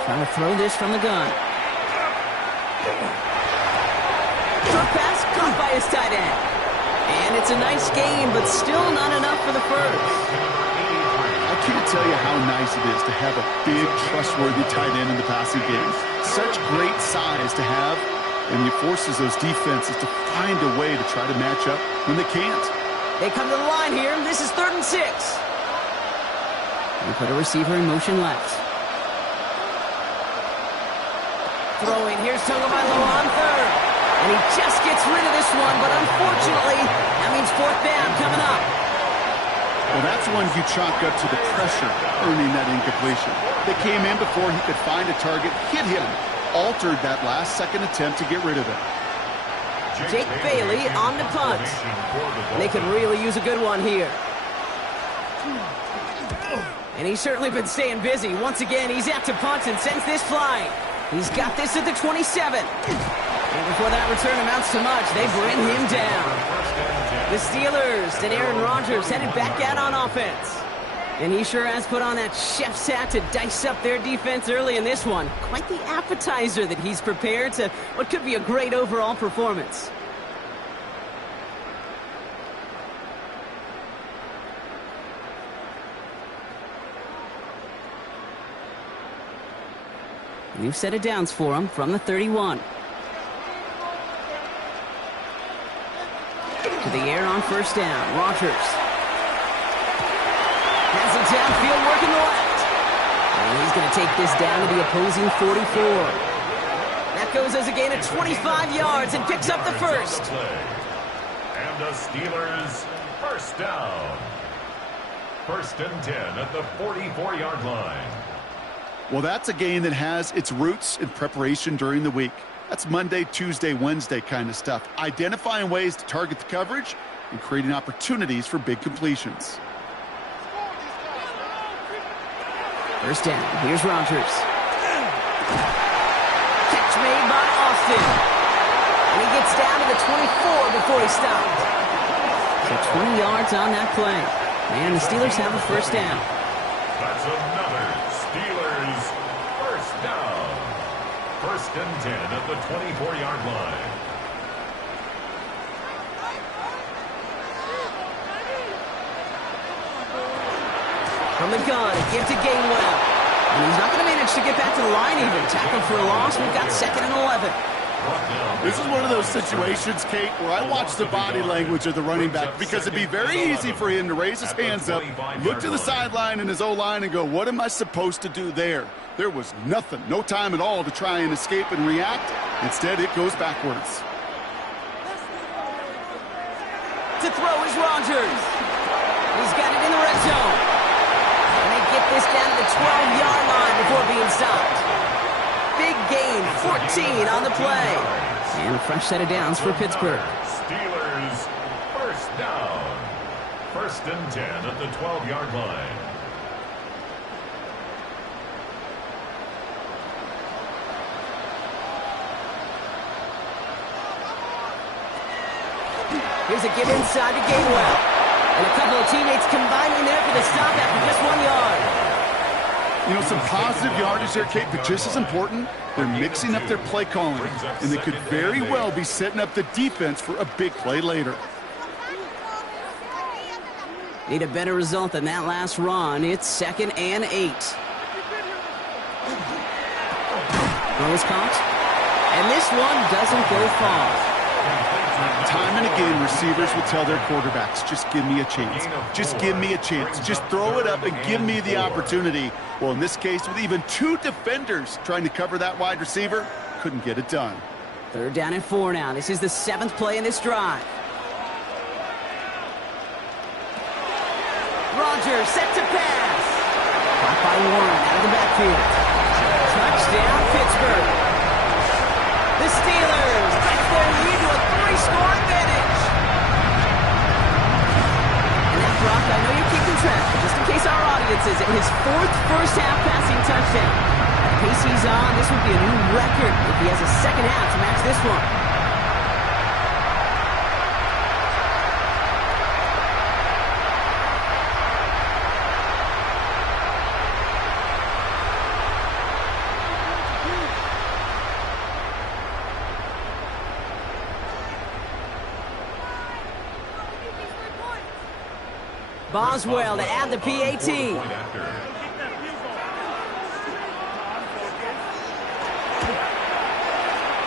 Trying to throw this from the gun. Short pass caught by his tight end. And it's a nice game, but still not enough for the first. I can't tell you how nice it is to have a big, trustworthy tight end in the passing game. Such great size to have, and it forces those defenses to find a way to try to match up when they can't. They come to the line here. This is 3rd and 6. We put a receiver in motion left. Throwing. Here's Tagovailoa on 3rd. And he just gets rid of this one, but unfortunately, that means 4th down coming up. Well, that's one you chalk up to the pressure earning that incompletion. They came in before he could find a target, hit him, altered that last second attempt to get rid of it. Jake Bailey on the punt. They could really use a good one here. And he's certainly been staying busy. Once again, he's out to punt and sends this flying. He's got this at the 27. And before that return amounts to much, they bring him down. The Steelers and Aaron Rodgers headed back out on offense. And he sure has put on that chef's hat to dice up their defense early in this one. Quite the appetizer that he's prepared to what could be a great overall performance. New set of downs for him from the 31. To the air on 1st down. Rodgers has it downfield, working the left. And he's going to take this down to the opposing 44. That goes as a gain of 25 yards and picks up the first. And the Steelers, 1st down. 1st and 10 at the 44-yard line. Well, that's a game that has its roots in preparation during the week. That's Monday, Tuesday, Wednesday kind of stuff. Identifying ways to target the coverage and creating opportunities for big completions. 1st down. Here's Rodgers. Catch made by Austin. And he gets down to the 24 before he stopped. So 20 yards on that play. And the Steelers have a 1st down. That's another Steelers 1st down. 1st and 10 at the 24-yard line. From the gun, a give to Gainwell. And he's not going to manage to get back to the line even. Tackled for a loss. We've got 2nd and 11. This is one of those situations, Kate, where I watch the body language of the running back, because it'd be very easy for him to raise his hands up, look to the sideline in his O-line and go, what am I supposed to do there? There was nothing, no time at all to try and escape and react. Instead, it goes backwards. To throw is Rodgers. He's got it in the red zone. And they get this down to the 12-yard line before being stopped. Big gain, 14 on the play. And a fresh set of downs for Pittsburgh. Steelers 1st down. 1st and 10 at the 12-yard line. Here's a give inside to Gainwell. And a couple of teammates combining there for the stop after just 1 yard. You know, some positive yardage there, Kate, but just as important, they're mixing up their play calling. And they could very well be setting up the defense for a big play later. Need a better result than that last run. It's 2nd and 8. Throws caught. And this one doesn't go far. Time and again, receivers will tell their quarterbacks, just give me a chance. Just give me a chance. Just throw it up and give me the opportunity. Well, in this case, with even 2 defenders trying to cover that wide receiver, couldn't get it done. 3rd down and 4 now. This is the 7th play in this drive. Rodgers set to pass. Caught by Warren out of the backfield. Touchdown, Pittsburgh. The Steelers take their lead to a I know you're keeping track, but just in case our audience isn't, his 4th first-half passing touchdown. At the pace he's on, this would be a new record if he has a second half to match this one. Boswell to add the PAT.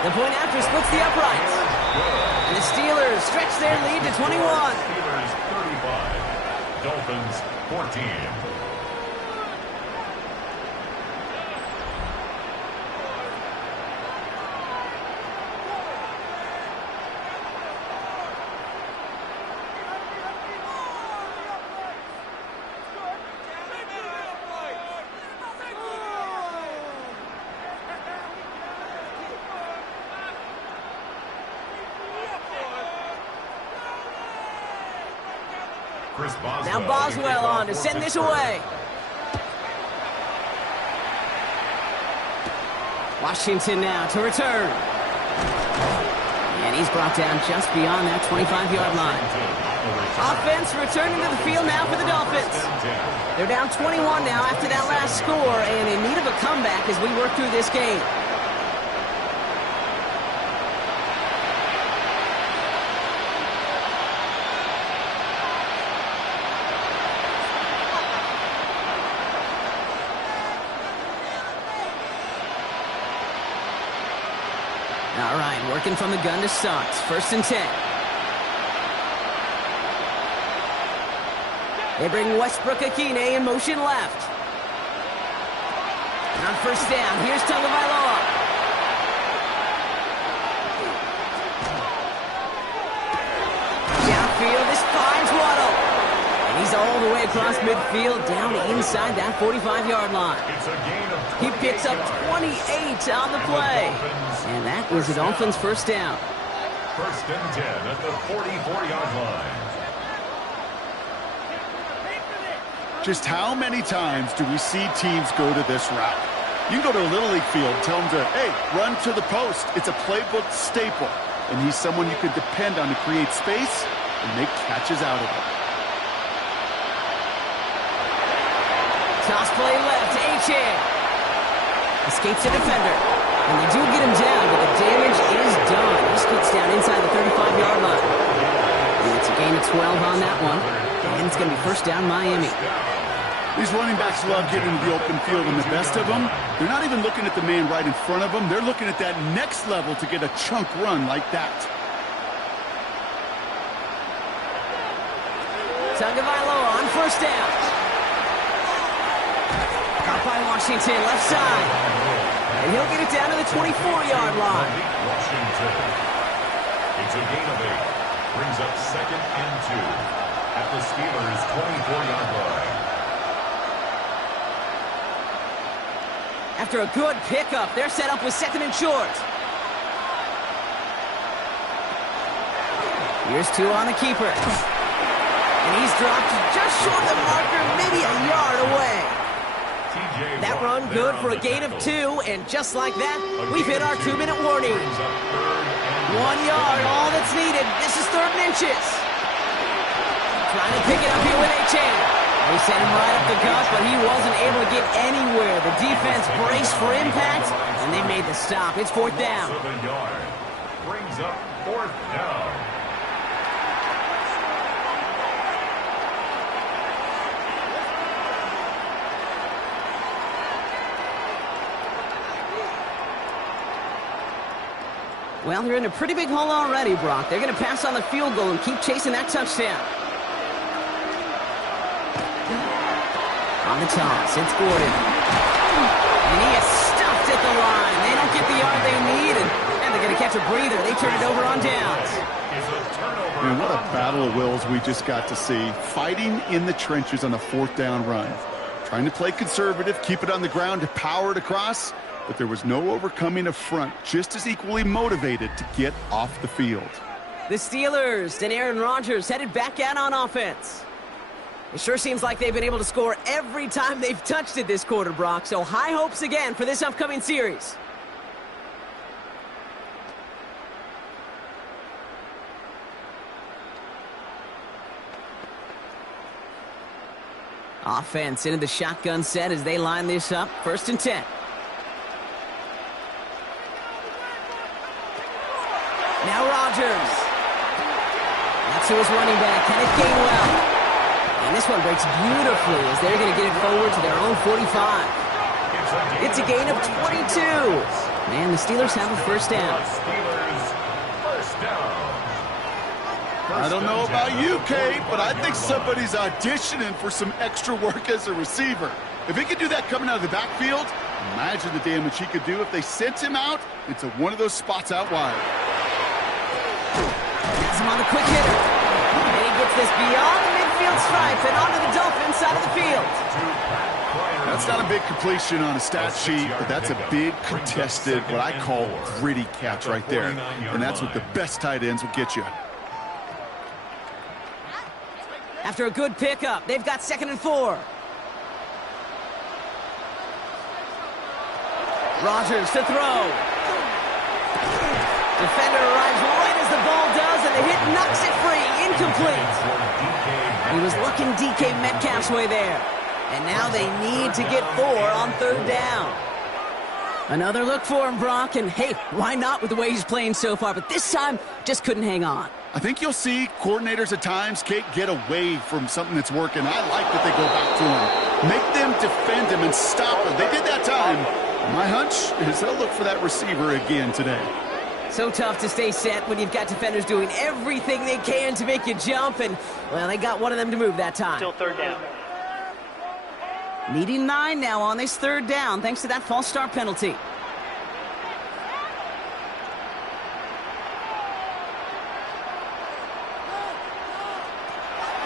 The point after splits the uprights. And the Steelers stretch their lead to 21. Steelers 35, Dolphins 14. Now Boswell on to send this away. Washington now to return. And he's brought down just beyond that 25-yard line. Offense returning to the field now for the Dolphins. They're down 21 now after that last score and in need of a comeback as we work through this game. All right, working from the gun to start. 1st and 10. They bring Westbrook Akine in motion left. And on 1st down, here's Tagovailoa. Downfield, this finds Waddle. And he's all the way across midfield, down inside that 45-yard line. He picks up 28 on the play. And that was the Dolphins' 1st down. 1st and 10 at the 44-yard line. Just how many times do we see teams go to this route? You can go to a Little League field, tell them to, hey, run to the post. It's a playbook staple. And he's someone you can depend on to create space and make catches out of it. Toss play left to Achane. Escapes the defender. And they do get him down, but the damage is done. He gets down inside the 35-yard line. And it's a gain of 12 on that one. And it's going to be 1st down Miami. These running backs love getting into the open field, and the best of them, they're not even looking at the man right in front of them. They're looking at that next level to get a chunk run like that. Tagovailoa on 1st down. Caught by Washington, left side. And he'll get it down to the 24-yard line. Washington. It's a gain of 8. Brings up 2nd and 2 at the Steelers' 24-yard line. After a good pickup, they're set up with 2nd and short. Here's 2 on the keeper. And he's dropped just short of the marker, maybe a yard away. That run good for a gain of 2, and just like that, we've hit our 2-minute warning. 1 yard, all that's needed. This is 3rd and inches. Trying to pick it up here with Achane. They sent him right up the gut, but he wasn't able to get anywhere. The defense braced for impact, and they made the stop. It's 4th down. Brings up 4th down. Well, they're in a pretty big hole already, Brock. They're going to pass on the field goal and keep chasing that touchdown. On the toss, it's Gordon. And he is stuffed at the line. They don't get the yard they need, and they're going to catch a breather. They turn it over on downs. Man, what a battle of wills we just got to see. Fighting in the trenches on a 4th down run. Trying to play conservative, keep it on the ground to power it across. But there was no overcoming a front, just as equally motivated to get off the field. The Steelers and Aaron Rodgers headed back out on offense. It sure seems like they've been able to score every time they've touched it this quarter, Brock. So high hopes again for this upcoming series. Offense into the shotgun set as they line this up. 1st and 10. Now Rodgers. That's who is running back, Kenneth Gainwell. And this one breaks beautifully as they're going to get it forward to their own 45. It's a gain of 22. Man, the Steelers have a 1st down. I don't know about you, Kate, but I think somebody's auditioning for some extra work as a receiver. If he could do that coming out of the backfield, imagine the damage he could do if they sent him out into one of those spots out wide. Has him on the quick hitter. And he gets this beyond the midfield stripe and onto the Dolphins side of the field. That's not a big completion on a stat sheet, but that's a big contested, what I call gritty catch right there. And that's what the best tight ends will get you. After a good pickup, they've got 2nd and 4. Rodgers to throw. Defender arrives right as the ball does, and the hit knocks it free. Incomplete. He was looking DK Metcalf's way there. And now they need to get 4 on 3rd down. Another look for him, Brock, and hey, why not with the way he's playing so far? But this time, just couldn't hang on. I think you'll see coordinators at times, Kate, get away from something that's working. I like that they go back to him. Make them defend him and stop him. They did that time. My hunch is they'll look for that receiver again today. So tough to stay set when you've got defenders doing everything they can to make you jump, and, well, they got one of them to move that time. Still 3rd down. Needing 9 now on this 3rd down, thanks to that false start penalty.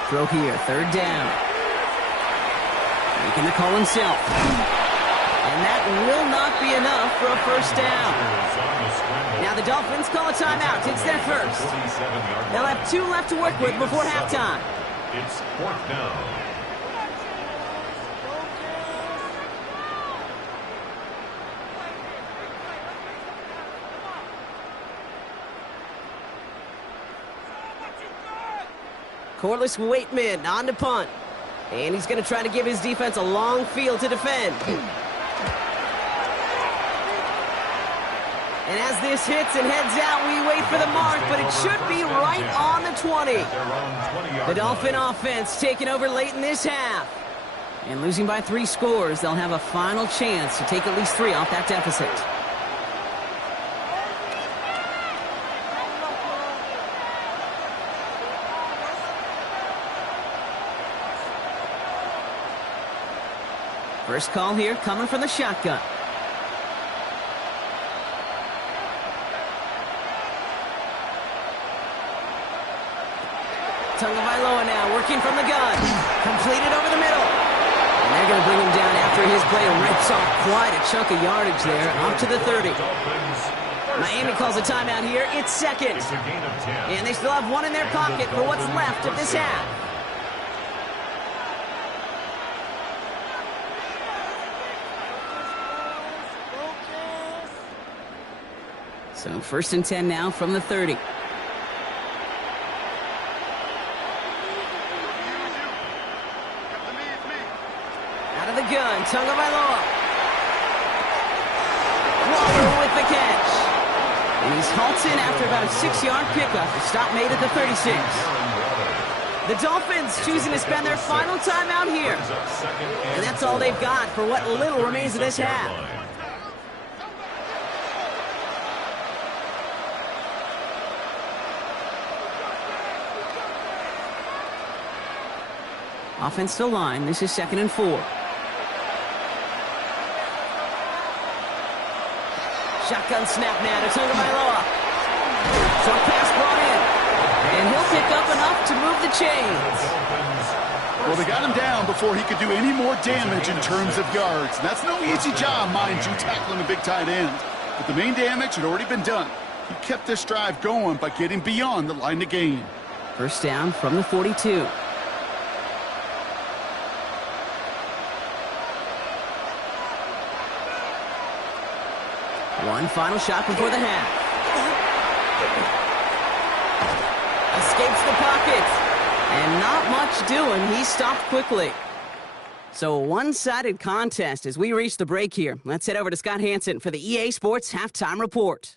Throw here, 3rd down. Making the call himself. And that will not be enough for a 1st down. Now the Dolphins call a timeout. It's their 1st. They'll have 2 left to work with before halftime. It's 4th down. Corliss Waitman on to punt. And he's going to try to give his defense a long field to defend. And as this hits and heads out, we wait for the mark, but it should be right on the 20. The Dolphin offense taking over late in this half. And losing by 3 scores, they'll have a final chance to take at least 3 off that deficit. First call here coming from the shotgun. Tagovailoa now working from the gun. Completed over the middle. And they're going to bring him down after his play rips off quite a chunk of yardage there, up to the 30. Miami calls a timeout here. It's 2nd. And they still have 1 in their pocket for what's left of this half. So 1st and 10 now from the 30. Out of the gun, Tagovailoa. Waller with the catch. And he's halted after about a 6-yard pickup. The stop made at the 36. The Dolphins choosing to spend their final time out here. And that's all they've got for what little remains of this half. Offense to line. This is 2nd and 4. Shotgun snap now to Tagovailoa. Short pass brought in. And he'll pick up enough to move the chains. Well, they got him down before he could do any more damage in terms of yards. And that's no easy job, mind you, tackling a big tight end. But the main damage had already been done. He kept this drive going by getting beyond the line to gain. 1st down from the 42. One final shot before the half. Escapes the pocket. And not much doing. He stopped quickly. So a one-sided contest as we reach the break here. Let's head over to Scott Hansen for the EA Sports Halftime Report.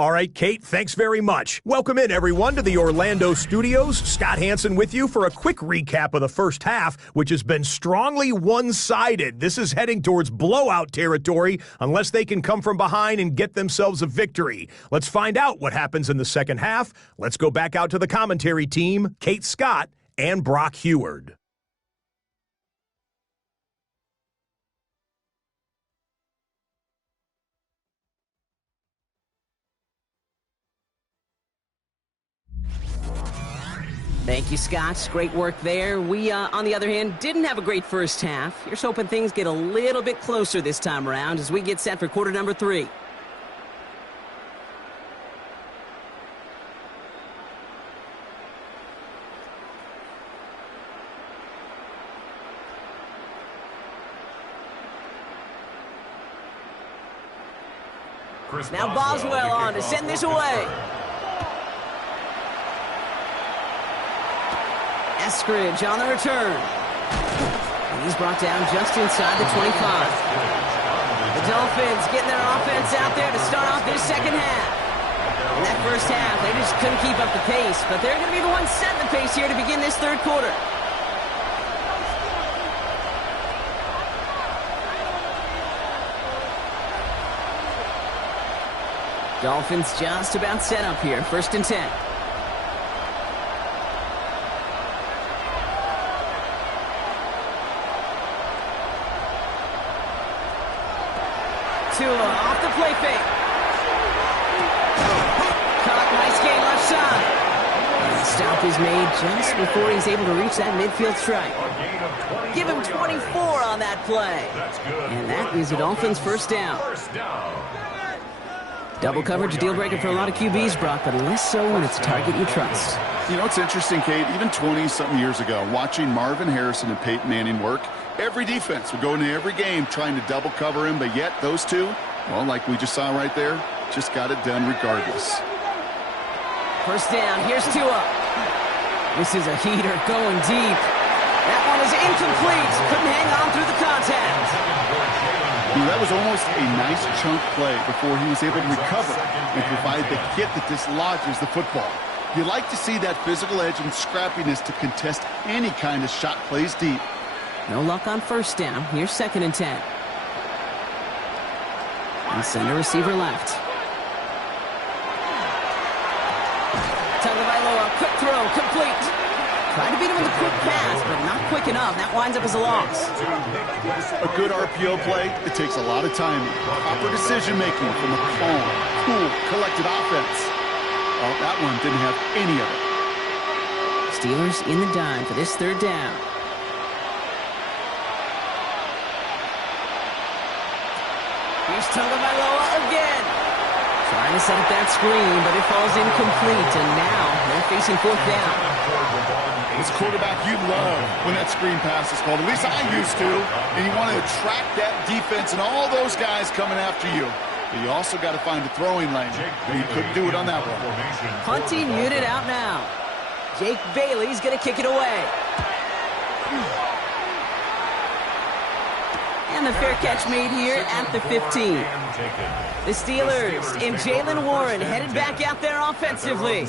All right, Kate, thanks very much. Welcome in, everyone, to the Orlando studios. Scott Hansen with you for a quick recap of the first half, which has been strongly one-sided. This is heading towards blowout territory unless they can come from behind and get themselves a victory. Let's find out what happens in the second half. Let's go back out to the commentary team, Kate Scott and Brock Heward. Thank you, Scott. Great work there. We, on the other hand, didn't have a great first half. Here's hoping things get a little bit closer this time around as we get set for quarter number 3. Now Boswell on to send this away. Eskridge on the return. And he's brought down just inside the 25. The Dolphins getting their offense out there to start off this second half. In that first half, they just couldn't keep up the pace, but they're going to be the ones setting the pace here to begin this third quarter. Dolphins just about set up here, 1st and 10. Off the play fake. Caught, nice gain left side. And the stop is made just before he's able to reach that midfield strike. Give him 24 on that play. And that is a Dolphins first down. Double coverage, a deal breaker for a lot of QBs, Brock, but less so when it's a target you trust. You know, it's interesting, Kate, even 20-something years ago, watching Marvin Harrison and Peyton Manning work, every defense would go into every game trying to double cover him, but yet those two, well, like we just saw right there, just got it done regardless. First down, here's Tua. This is a heater going deep. That one is incomplete. Couldn't hang on through the contact. That was almost a nice chunk play before he was able to recover and provide the hit that dislodges the football. You like to see that physical edge and scrappiness to contest any kind of shot plays deep. No luck on first down. Here's 2nd and 10. And center receiver left. Tagovailoa, quick throw, complete. Tried to beat him with a quick pass, but not quick enough. That winds up as a loss. A good RPO play, it takes a lot of timing. Proper decision-making from a calm, cool, collected offense. Well, that one didn't have any of it. Steelers in the dime for this third down. Here's Tagovailoa again. Trying to set up that screen, but it falls incomplete, and now they're facing 4th down. As a quarterback, you love when that screen pass is called. At least I used to. And you want to attract that defense and all those guys coming after you. But you also got to find the throwing lane. And he couldn't do it on that one. Punting unit out now. Jake Bailey's going to kick it away. And the fair catch made here at the 15. The Steelers and Jalen Warren headed back out there offensively.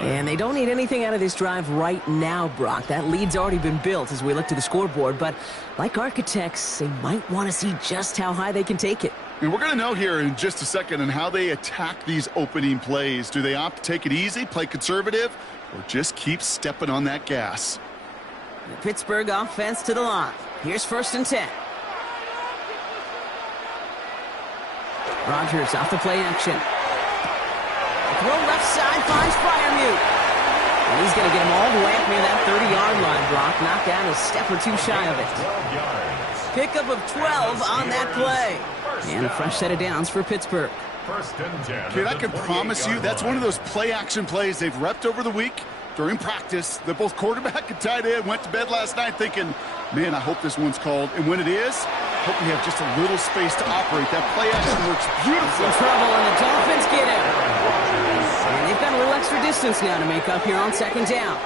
And they don't need anything out of this drive right now, Brock. That lead's already been built as we look to the scoreboard. But like architects, they might want to see just how high they can take it. And we're going to know here in just a second on how they attack these opening plays. Do they opt to take it easy, play conservative, or just keep stepping on that gas? The Pittsburgh offense to the line. Here's 1st and 10. Rodgers off the play action. Throw left side finds Freiermuth. And he's going to get him all the way up near that 30-yard line, Brock. Knocked out a step or two shy of it. Pickup of 12 on that play. And a fresh set of downs for Pittsburgh. Kid, I can promise you that's one of those play-action plays they've repped over the week during practice. That both quarterback and tight end went to bed last night thinking, man, I hope this one's called. And when it is, Hope we have just a little space to operate. That play action works beautifully. In trouble, and the Dolphins get him. And they've got a little extra distance now to make up here on second down.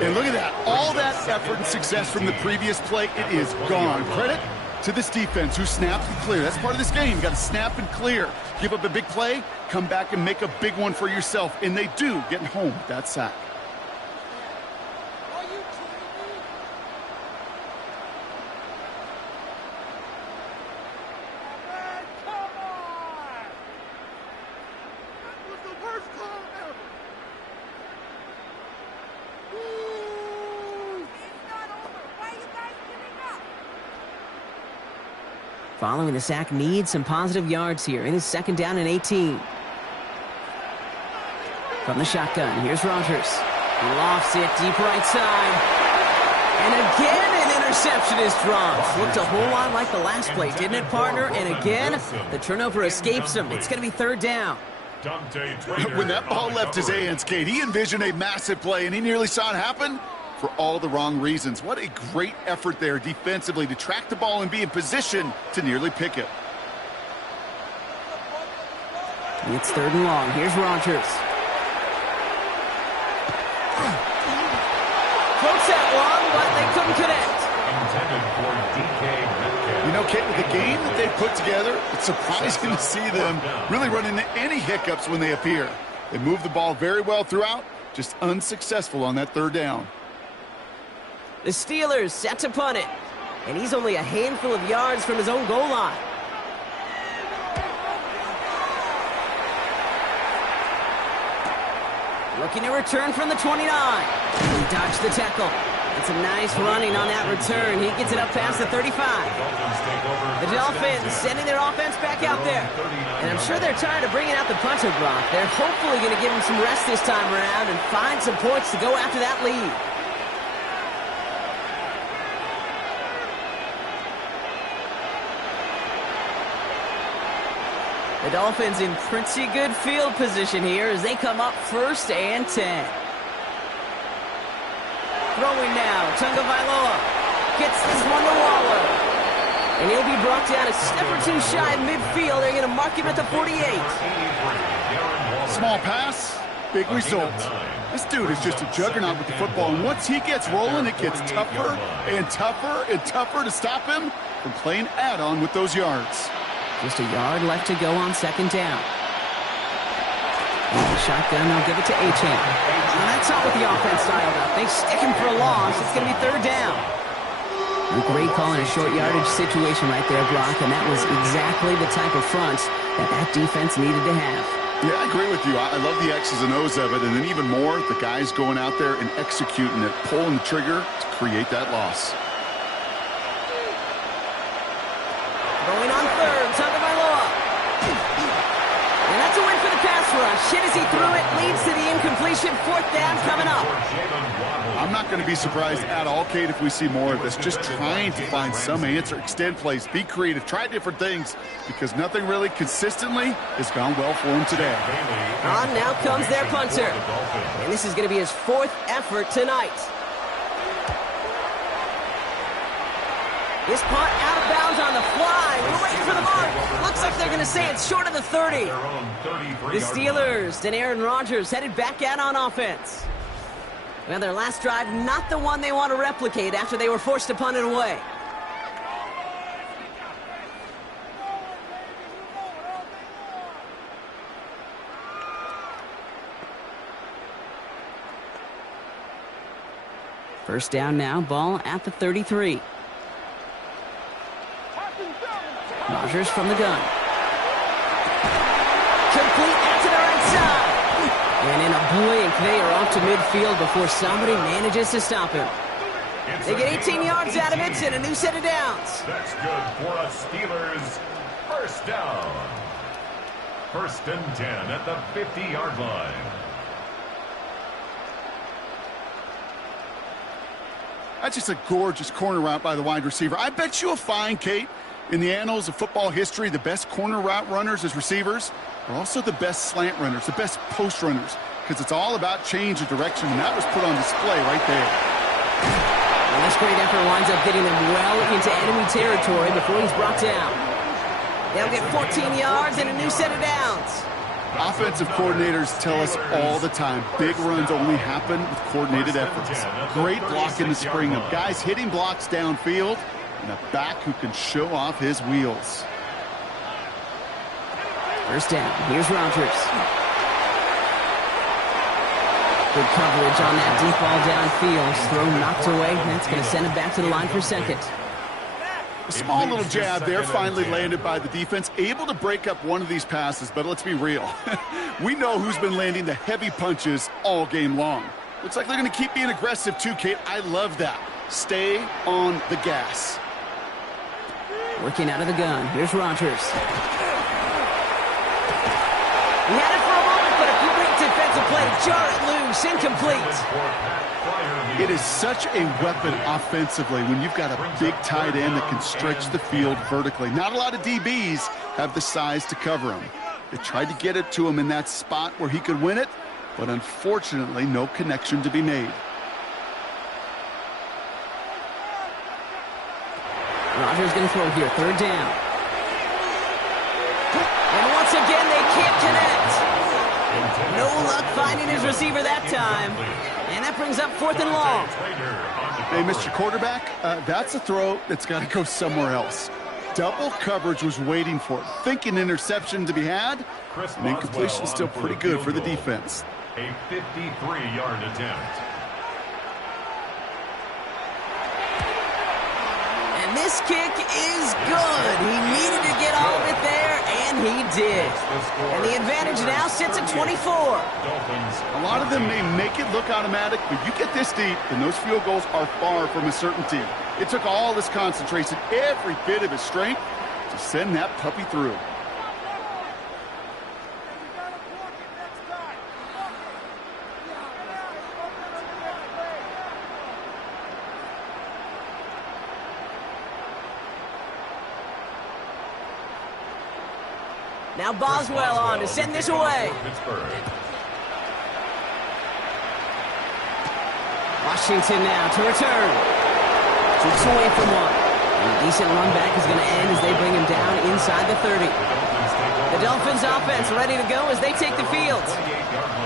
And look at that. All that effort and success from the previous play, it is gone. Credit to this defense who snaps and clear. That's part of this game. You got to snap and clear. Give up a big play, come back and make a big one for yourself. And they do, getting home with that sack. Following the sack needs some positive yards here in his second down and 18. From the shotgun, here's Rodgers. He lofts it deep right side. And again an interception is dropped. Looked a whole lot like the last play, didn't it, partner? And again, the turnover escapes him. It's going to be third down. When that ball left his hands, Kate, he envisioned a massive play, and he nearly saw it happen for all the wrong reasons. What a great effort there defensively to track the ball and be in position to nearly pick it. It's third and long. Here's Rodgers. Floats that one, but they couldn't connect. You know, Kate, with the game that they put together, it's surprising to see them really run into any hiccups when they appear. They move the ball very well throughout, just unsuccessful on that third down. The Steelers set to punt it, and he's only a handful of yards from his own goal line. Looking to return from the 29. He dodged the tackle. It's a nice running on that return. He gets it up past the 35. The Dolphins sending their offense back out there. And I'm sure they're tired of bringing out the punter, Brock. They're hopefully going to give him some rest this time around and find some points to go after that lead. The Dolphins in pretty good field position here as they come up first and 10. Throwing now, Tagovailoa gets this one to Waller. And he'll be brought down a step or two shy of midfield. They're going to mark him at the 48. Small pass, big result. This dude is just a juggernaut with the football, and once he gets rolling, it gets tougher and tougher and tougher to stop him from playing add-on with those yards. Just a yard left to go on second down. And the shotgun, they'll give it to Achane. And that's not what the offense styled up. They stick him for a loss. It's going to be third down. A great call in a short yardage situation right there, Brock, and that was exactly the type of front that defense needed to have. Yeah, I agree with you. I love the X's and O's of it, and then even more, the guys going out there and executing it, pulling the trigger to create that loss. Going on third, Tagovailoa. And that's a win for the pass rush. Hit as he threw it, leads to the incompletion. Fourth down coming up. I'm not going to be surprised at all, Kate, if we see more of this. Just trying to find some answer, extend plays, be creative, try different things, because nothing really consistently has gone well for him today. On now comes their punter. And this is going to be his fourth effort tonight. This punt out of bounds on the fly. We're waiting for the mark. Looks like they're going to say it's short of the 30. The Steelers and Aaron Rodgers headed back out on offense. Well, their last drive, not the one they want to replicate after they were forced to punt it away. First down now, ball at the 33. Rodgers from the gun. Complete out to the right side. And in a blink, they are off to midfield before somebody manages to stop him. They get 18 yards out of it and a new set of downs. That's good for a Steelers first down. First and 10 at the 50-yard line. That's just a gorgeous corner route by the wide receiver. I bet you'll find, Kate, in the annals of football history, the best corner route runners as receivers are also the best slant runners, the best post runners, because it's all about change of direction, and that was put on display right there. And This great effort winds up getting them well into enemy territory before he's brought down. They'll get 14 yards and a new set of downs. Offensive coordinators tell us all the time, big runs only happen with coordinated efforts. Great block in the spring of guys hitting blocks downfield and a back who can show off his wheels. First down. Here's Rodgers. Good coverage on that deep ball downfield. Throw knocked away. That's going to send him back to the line for second. A small little jab there finally landed by the defense. Able to break up one of these passes, but let's be real. We know who's been landing the heavy punches all game long. Looks like they're going to keep being aggressive too, Kate. I love that. Stay on the gas. Working out of the gun. Here's Rodgers. He had it for a moment, but a great defensive play to jar it loose. Incomplete. It is such a weapon offensively when you've got a big tight end that can stretch the field vertically. Not a lot of DBs have the size to cover him. They tried to get it to him in that spot where he could win it, but unfortunately no connection to be made. Rodgers going to throw here. Third down. And once again, they can't connect. No luck finding his receiver that time. And that brings up 4th and long. Hey, Mr. Quarterback, that's a throw that's got to go somewhere else. Double coverage was waiting for it. Thinking interception to be had. And incompletion still pretty good for the defense. A 53-yard attempt. And this kick is good. He needed to get all of it there, and he did. And the advantage now sits at 24. A lot of them may make it look automatic, but you get this deep, and those field goals are far from a certainty. It took all his concentration, every bit of his strength, to send that puppy through. Now Boswell on to send this away. Washington now to return. Keeps away from one. And a decent run back is going to end as they bring him down inside the 30. The Dolphins offense ready to go as they take the field.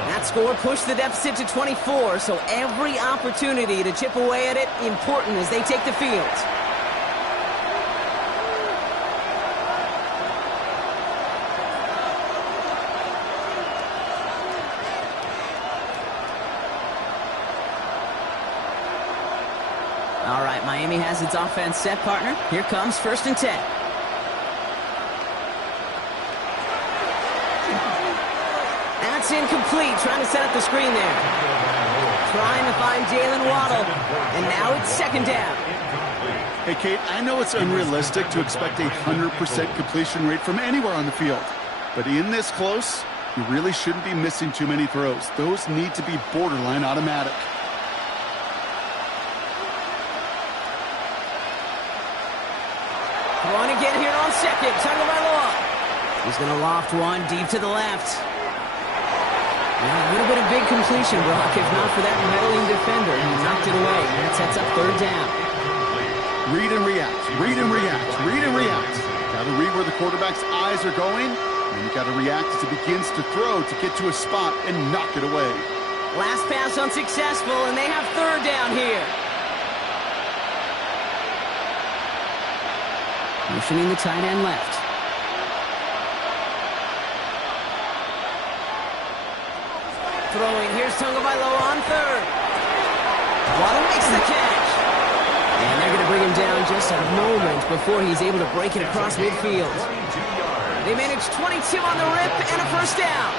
That score pushed the deficit to 24, so every opportunity to chip away at it important as they take the field. All right, Miami has its offense set, partner. Here comes 1st and 10. That's incomplete. Trying to set up the screen there. Trying to find Jalen Waddle. And now it's 2nd down. Hey, Kate, I know it's unrealistic to expect a 100% completion rate from anywhere on the field. But in this close, you really shouldn't be missing too many throws. Those need to be borderline automatic. Throwing again here on 2nd. Tagovailoa. He's going to loft one deep to the left. Now, a little bit of big completion, Brock, if not for that meddling defender. He knocked it away. That sets up 3rd down. Read and react. Read and react. Read and react. Got to read where the quarterback's eyes are going, and you got to react as it begins to throw to get to a spot and knock it away. Last pass unsuccessful, and they have 3rd down here. Motioning the tight end left. Throwing. Here's Tagovailoa on 3rd. Waddle makes the catch. And they're going to bring him down just a moment before he's able to break it across midfield. They managed 22 on the rip and a 1st down.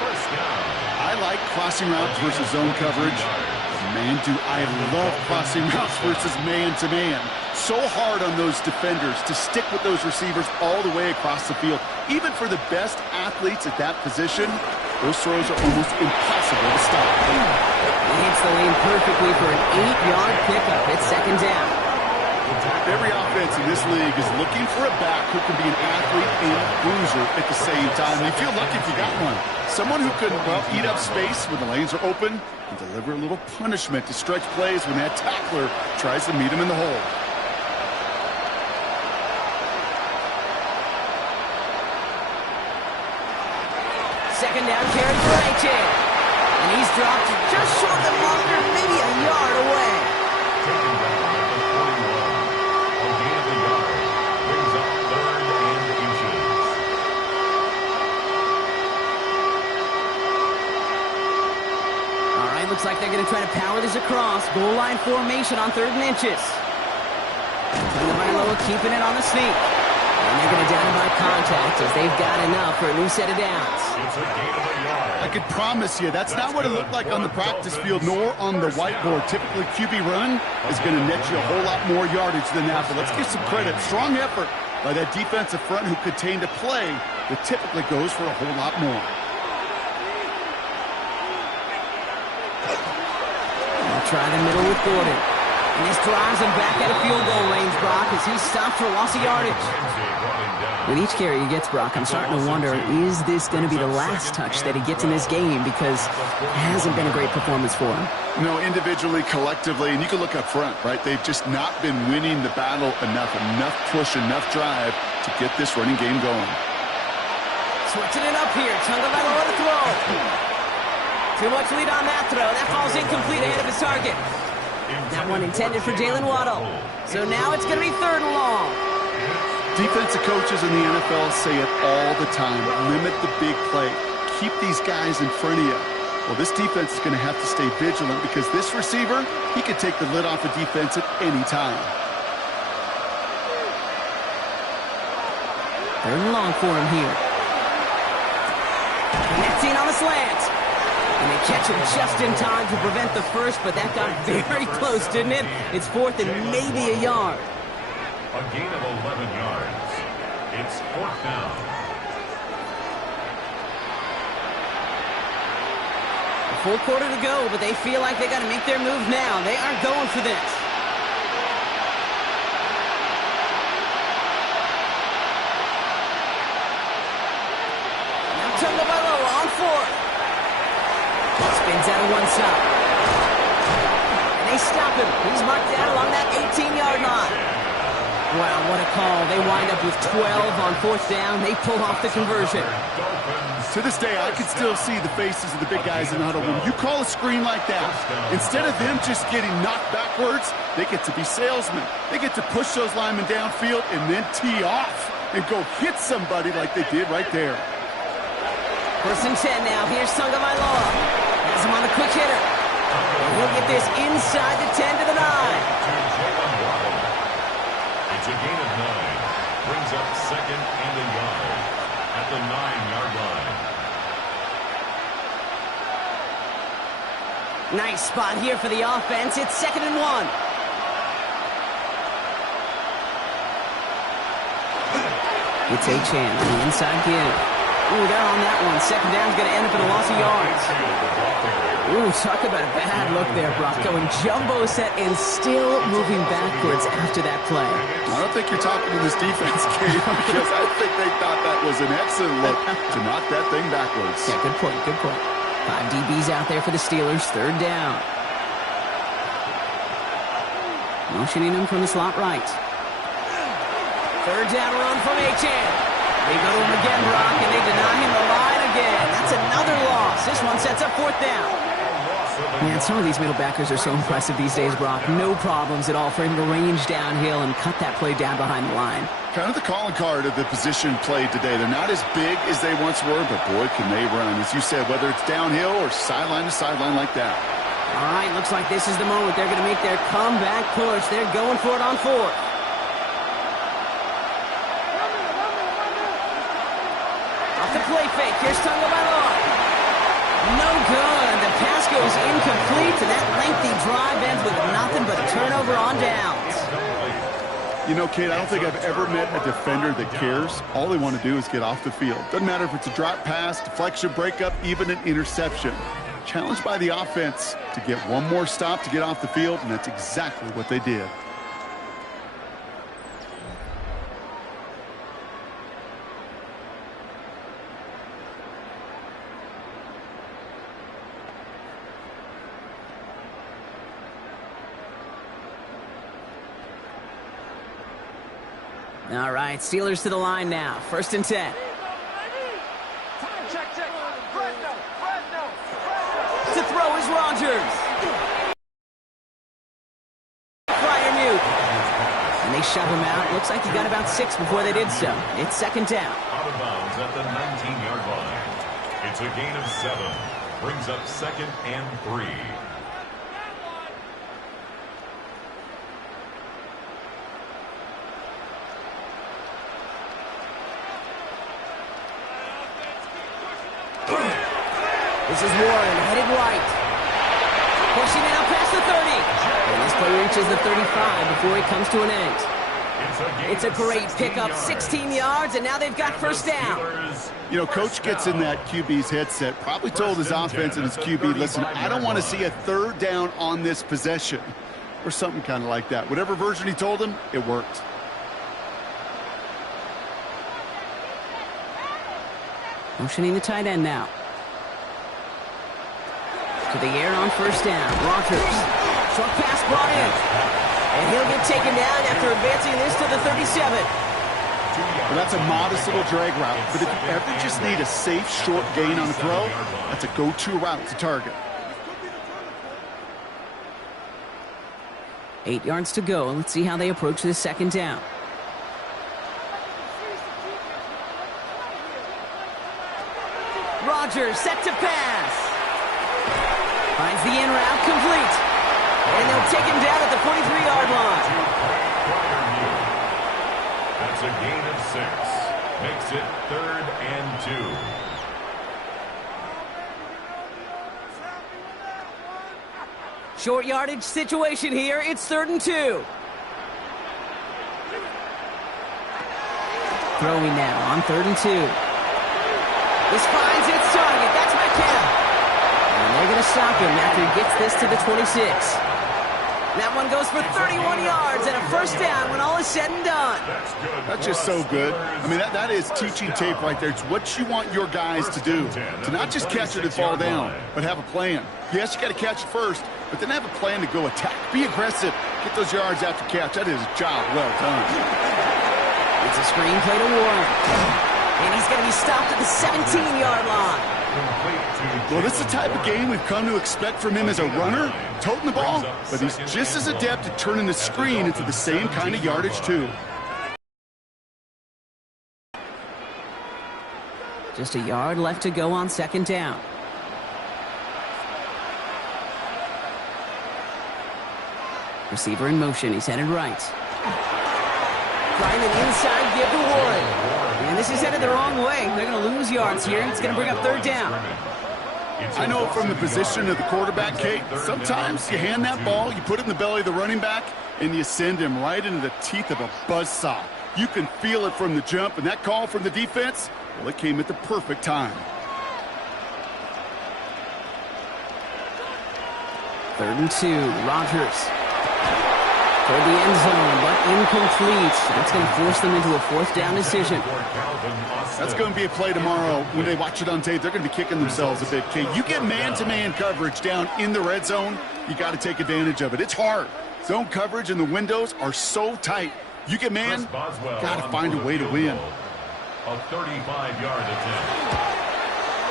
I like crossing routes versus zone coverage. Man, do I love crossing routes versus man-to-man. So hard on those defenders to stick with those receivers all the way across the field. Even for the best athletes at that position, those throws are almost impossible to stop. He hits the lane perfectly for an 8-yard pickup. It's 2nd down. Every offense in this league is looking for a back who can be an athlete and a bruiser at the same time. You feel lucky if you got one. Someone who can, well, eat up space when the lanes are open and deliver a little punishment to stretch plays when that tackler tries to meet him in the hole. Second down carry for H.A. And he's dropped just short of the marker, maybe a yard away. Taken down at the 41. A gain of a yard. Brings up 3rd and inches. All right, looks like they're going to try to power this across. Goal line formation on 3rd and inches. Tagovailoa keeping it on the sneak. And they're going to down by contact as they've got enough for a new set of downs. It's a gain of a yard. I could promise you that's not what it looked like on the practice field nor on the whiteboard. Typically, QB run is going to net you a whole lot more yardage than that. But let's give some credit. Strong effort by that defensive front who contained a play that typically goes for a whole lot more. They'll try the middle with Gordon. And this drives him back out of field goal range, Brock, as he stopped for loss of yardage. With each carry he gets, Brock, I'm starting to wonder, is this going to be the last touch that he gets in this game? Because it hasn't been a great performance for him. No, individually, collectively, and you can look up front, right? They've just not been winning the battle enough push, enough drive to get this running game going. Switching it up here. Tagovailoa to throw. Too much lead on that throw. That falls incomplete ahead of his target. That one intended for Jalen Waddle. So now it's going to be 3rd and long. Defensive coaches in the NFL say it all the time. Limit the big play. Keep these guys in front of you. Well, this defense is going to have to stay vigilant because this receiver, he could take the lid off a defense at any time. 3rd and long for him here. Connecting on the slant. And they catch him just in time to prevent the first, but that got very close, didn't it? It's 4th and maybe a yard. A gain of 11 yards. It's 4th down. A full quarter to go, but they feel like they got to make their move now. They are going for this. Now Tagovailoa on 4th. Spins out of one side. And they stop him. He's marked down along that 18-yard line. Wow, what a call. They wind up with 12 on 4th down. They pull off the conversion. To this day, I can still see the faces of the big guys in the huddle. When you call a screen like that, instead of them just getting knocked backwards, they get to be salesmen. They get to push those linemen downfield and then tee off and go hit somebody like they did right there. 1st and 10 now. Here's Tagovailoa. Has him on the quick hitter. And he'll get this inside the 10 to the 9. It's a gain of 9. Brings up 2nd and a yard at the 9-yard line. Nice spot here for the offense. It's 2nd and 1. It's Achane on the inside give. Ooh, they're on that one. 2nd down's going to end up in a loss of yards. Ooh, talk about a bad look there, Brock. Going jumbo set and still moving backwards after that play. I don't think you're talking to this defense, Kate, because I think they thought that was an excellent look to knock that thing backwards. Yeah, good point, good point. 5 DBs out there for the Steelers. 3rd down. Motioning him from the slot right. 3rd down run from Achane. They go to him again, Brock, and they deny him the line again. That's another loss. This one sets up 4th down. Man, some of these middle backers are so impressive these days, Brock. No problems at all for him to range downhill and cut that play down behind the line. Kind of the calling card of the position played today. They're not as big as they once were, but boy, can they run. As you said, whether it's downhill or sideline to sideline like that. All right, looks like this is the moment they're going to make their comeback push. They're going for it on 4th. Off the play fake. Here's Tagovailoa. No good. The pass goes incomplete, and that lengthy drive ends with nothing but a turnover on downs. You know, Kate, I don't think I've ever met a defender that cares. All they want to do is get off the field. Doesn't matter if it's a drop pass, deflection, breakup, even an interception. Challenged by the offense to get one more stop to get off the field, and that's exactly what they did. All right, Steelers to the line now. 1st and 10. To throw is Rodgers. Freiermuth. And they shove him out. Looks like he got about 6 before they did so. It's 2nd down. Out of bounds at the 19-yard line. It's a gain of 7. Brings up 2nd and 3. This is Warren, headed right. Pushing it up past the 30. And this play reaches the 35 before it comes to an end. It's a great pickup, 16 yards, and now they've got 1st down. You know, Coach gets in that QB's headset, probably told his offense and his QB, listen, I don't want to see a 3rd down on this possession. Or something kind of like that. Whatever version he told him, it worked. Motioning the tight end now. To the air on 1st down. Rodgers. Short pass brought in. And he'll get taken down after advancing this to the 37. Well, that's a modest little drag route. But if you ever just need a safe, short gain on a throw, that's a go-to route to target. 8 yards to go. Let's see how they approach this 2nd down. Rodgers set to pass. Finds the in route complete. And they'll take him down at the 43-yard line. That's a gain of 6. Makes it 3rd and 2. Short yardage situation here. It's 3rd and 2. Throwing now on 3rd and 2. This finds its target. That's McKenna. And they're going to stop him after he gets this to the 26. That one goes for 31 yards and a 1st down when all is said and done. That's just so good. I mean, that is teaching tape right there. It's what you want your guys to do. To not just catch it and fall down, but have a plan. Yes, you got to catch it first, but then have a plan to go attack. Be aggressive. Get those yards after catch. That is a job well done. It's a screenplay to Warren. And he's going to be stopped at the 17-yard line. Well, this is the type of game we've come to expect from him as a runner, toting the ball, but he's just as adept at turning the screen into the same kind of yardage, too. Just a yard left to go on 2nd down. Receiver in motion. He's headed right. Trying an inside give to Warren. And this is headed the wrong way. They're going to lose yards here. It's going to bring up 3rd down. I know from the position of the quarterback, Kate, sometimes you hand that ball, you put it in the belly of the running back, and you send him right into the teeth of a buzzsaw. You can feel it from the jump, and that call from the defense, well, it came at the perfect time. 3rd and 2. Rodgers. Toward the end zone, but incomplete. That's going to force them into a 4th down decision. That's going to be a play tomorrow. When they watch it on tape, they're going to be kicking themselves a bit. Kate, you get man-to-man coverage down in the red zone, you got to take advantage of it. It's hard. Zone coverage and the windows are so tight. You get man, got to find a way to win. A 35-yard attempt.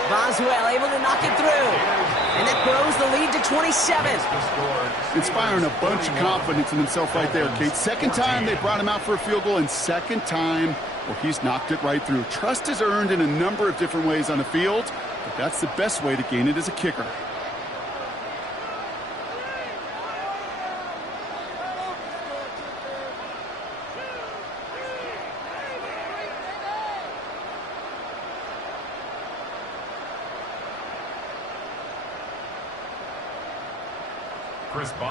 Boswell able to knock it through. And that grows the lead to 27. Inspiring a bunch of confidence in himself right there, Kate. 2nd time they brought him out for a field goal, and 2nd time, well, he's knocked it right through. Trust is earned in a number of different ways on the field, but that's the best way to gain it as a kicker.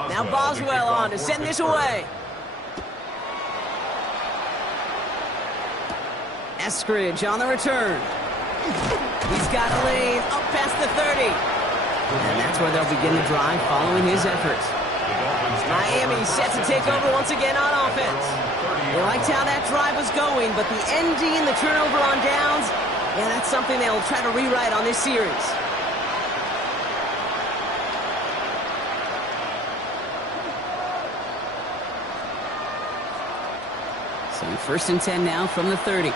Now Boswell on to send this away. Eskridge on the return. He's got a lane up past the 30. And that's where they'll begin the drive following his efforts. Miami set to take over once again on offense. They liked how that drive was going, but the ending, the turnover on downs, yeah, that's something they'll try to rewrite on this series. So first and 10 now from the 30.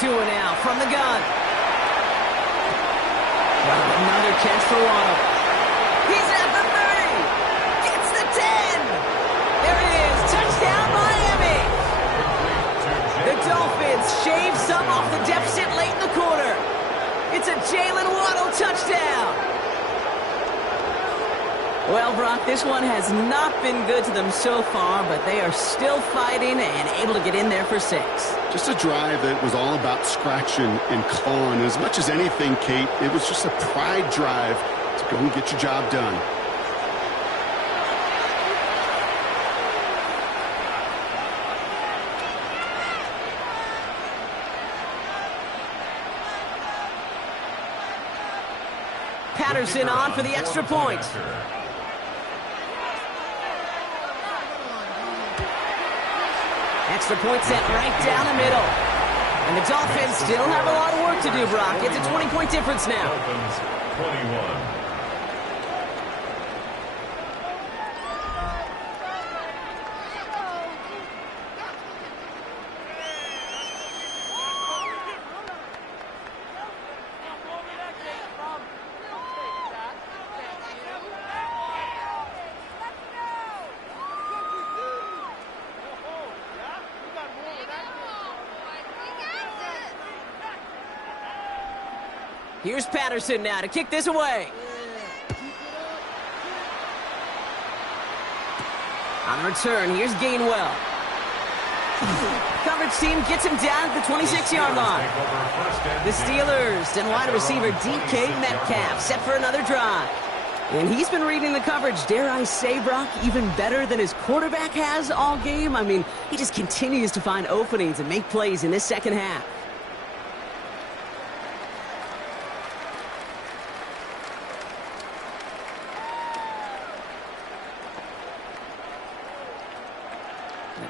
Two and out from the gun. Another catch for Waddle. He's at the 30. Gets the 10. There it is. Touchdown, Miami. The Dolphins shave some off the deficit late in the quarter. It's a Jalen Waddle touchdown. Well, Brock, this one has not been good to them so far, but they are still fighting and able to get in there for 6. Just a drive that was all about scratching and clawing. As much as anything, Kate, it was just a pride drive to go and get your job done. Patterson on for the extra point. Extra point sent right down the middle. And the Dolphins still have a lot of work to do, Brock. It's a 20-point difference now. Dolphins 21. Here's Patterson now to kick this away. On the return, here's Gainwell. Coverage team gets him down at the 26-yard line. The Steelers and wide receiver DK Metcalf set for another drive. And he's been reading the coverage, dare I say, Brock, even better than his quarterback has all game. I mean, he just continues to find openings and make plays in this second half.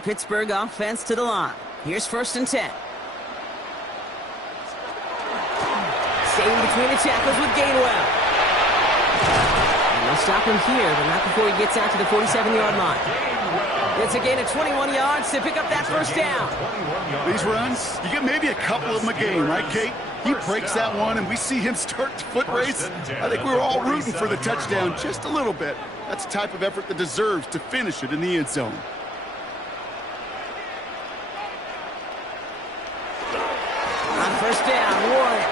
Pittsburgh offense to the line. Here's first and 10. Staying between the tackles with Gainwell. And they'll stop him here, but not before he gets out to the 47-yard line. It's a gain of 21 yards to pick up that first down. These runs, you get maybe a couple of them a game, right, Kate? He breaks that one, and we see him start the foot race. I think we were all rooting for the touchdown just a little bit. That's the type of effort that deserves to finish it in the end zone. First down, Warren.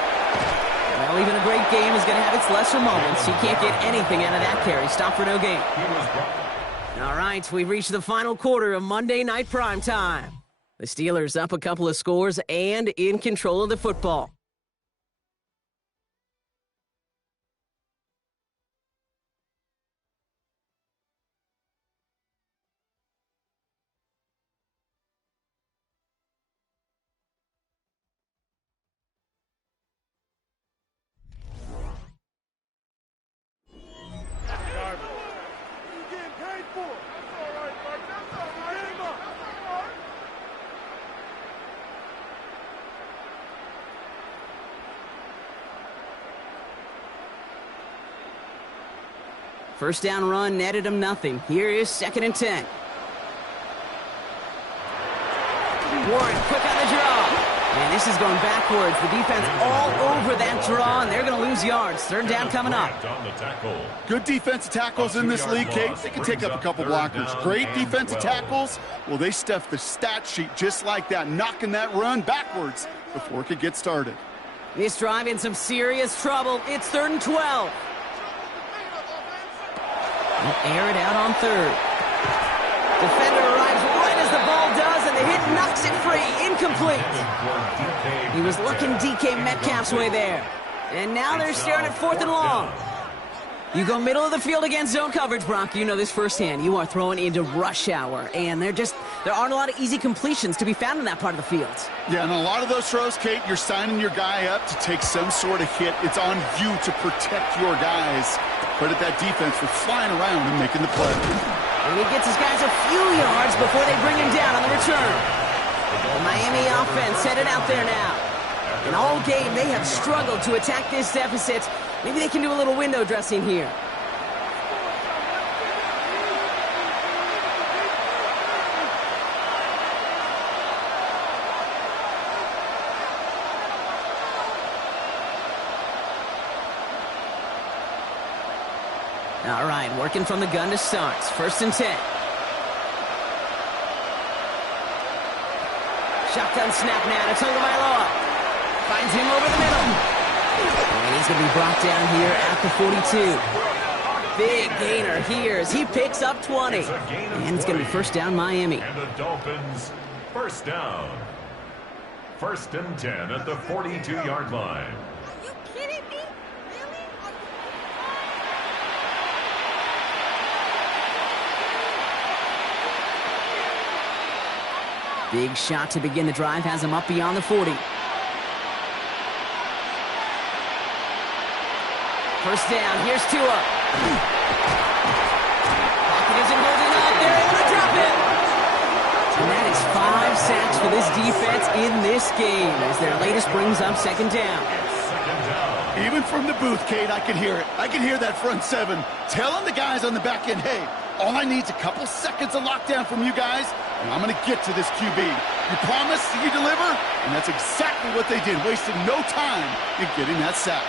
Well, even a great game is going to have its lesser moments. You can't get anything out of that carry. Stop for no gain. All right, we've reached the final quarter of Monday Night Primetime. The Steelers up a couple of scores and in control of the football. First down run netted him nothing. Here is second and 10. Warren quick on the draw. And this is going backwards. The defense all over that draw, and they're going to lose yards. Third down coming up. Good defensive tackles in this league, Kate. They can take up a couple blockers. Great defensive tackles. Well, they stuffed the stat sheet just like that, knocking that run backwards before it could get started. This drive in some serious trouble. It's third and 12. They'll air it out on third. Defender arrives right as the ball does, and the hit knocks it free. Incomplete. He was looking DK Metcalf's way there. And now they're staring at fourth and long. You go middle of the field against zone coverage, Brock. You know this firsthand. You are throwing into rush hour, and there aren't a lot of easy completions to be found in that part of the field. Yeah, and a lot of those throws, Kate, you're signing your guy up to take some sort of hit. It's on you to protect your guys. Credit that defense for flying around and making the play. And he gets his guys a few yards before they bring him down on the return. The Miami offense headed out there now. And all game, they have struggled to attack this deficit. Maybe they can do a little window dressing here. All right, working from the gun to start. 1st and 10. Shotgun snap now to Tagovailoa. Finds him over the middle. And he's going to be brought down here at the 42. Big gainer here as he picks up 20. And it's going to be 1st down Miami. And the Dolphins, 1st down. 1st and 10 at the 42-yard line. Are you kidding me? Really? Big shot to begin the drive has him up beyond the 40. 1st down, here's Tua. Pocket isn't holding up, they're able to drop it. And that is 5 sacks for this defense in this game as their latest brings up 2nd down. Even from the booth, Kate, I can hear it. I can hear that front seven telling the guys on the back end, hey, all I need is a couple seconds of lockdown from you guys, and I'm going to get to this QB. You promise, you deliver, and that's exactly what they did, wasting no time in getting that sack.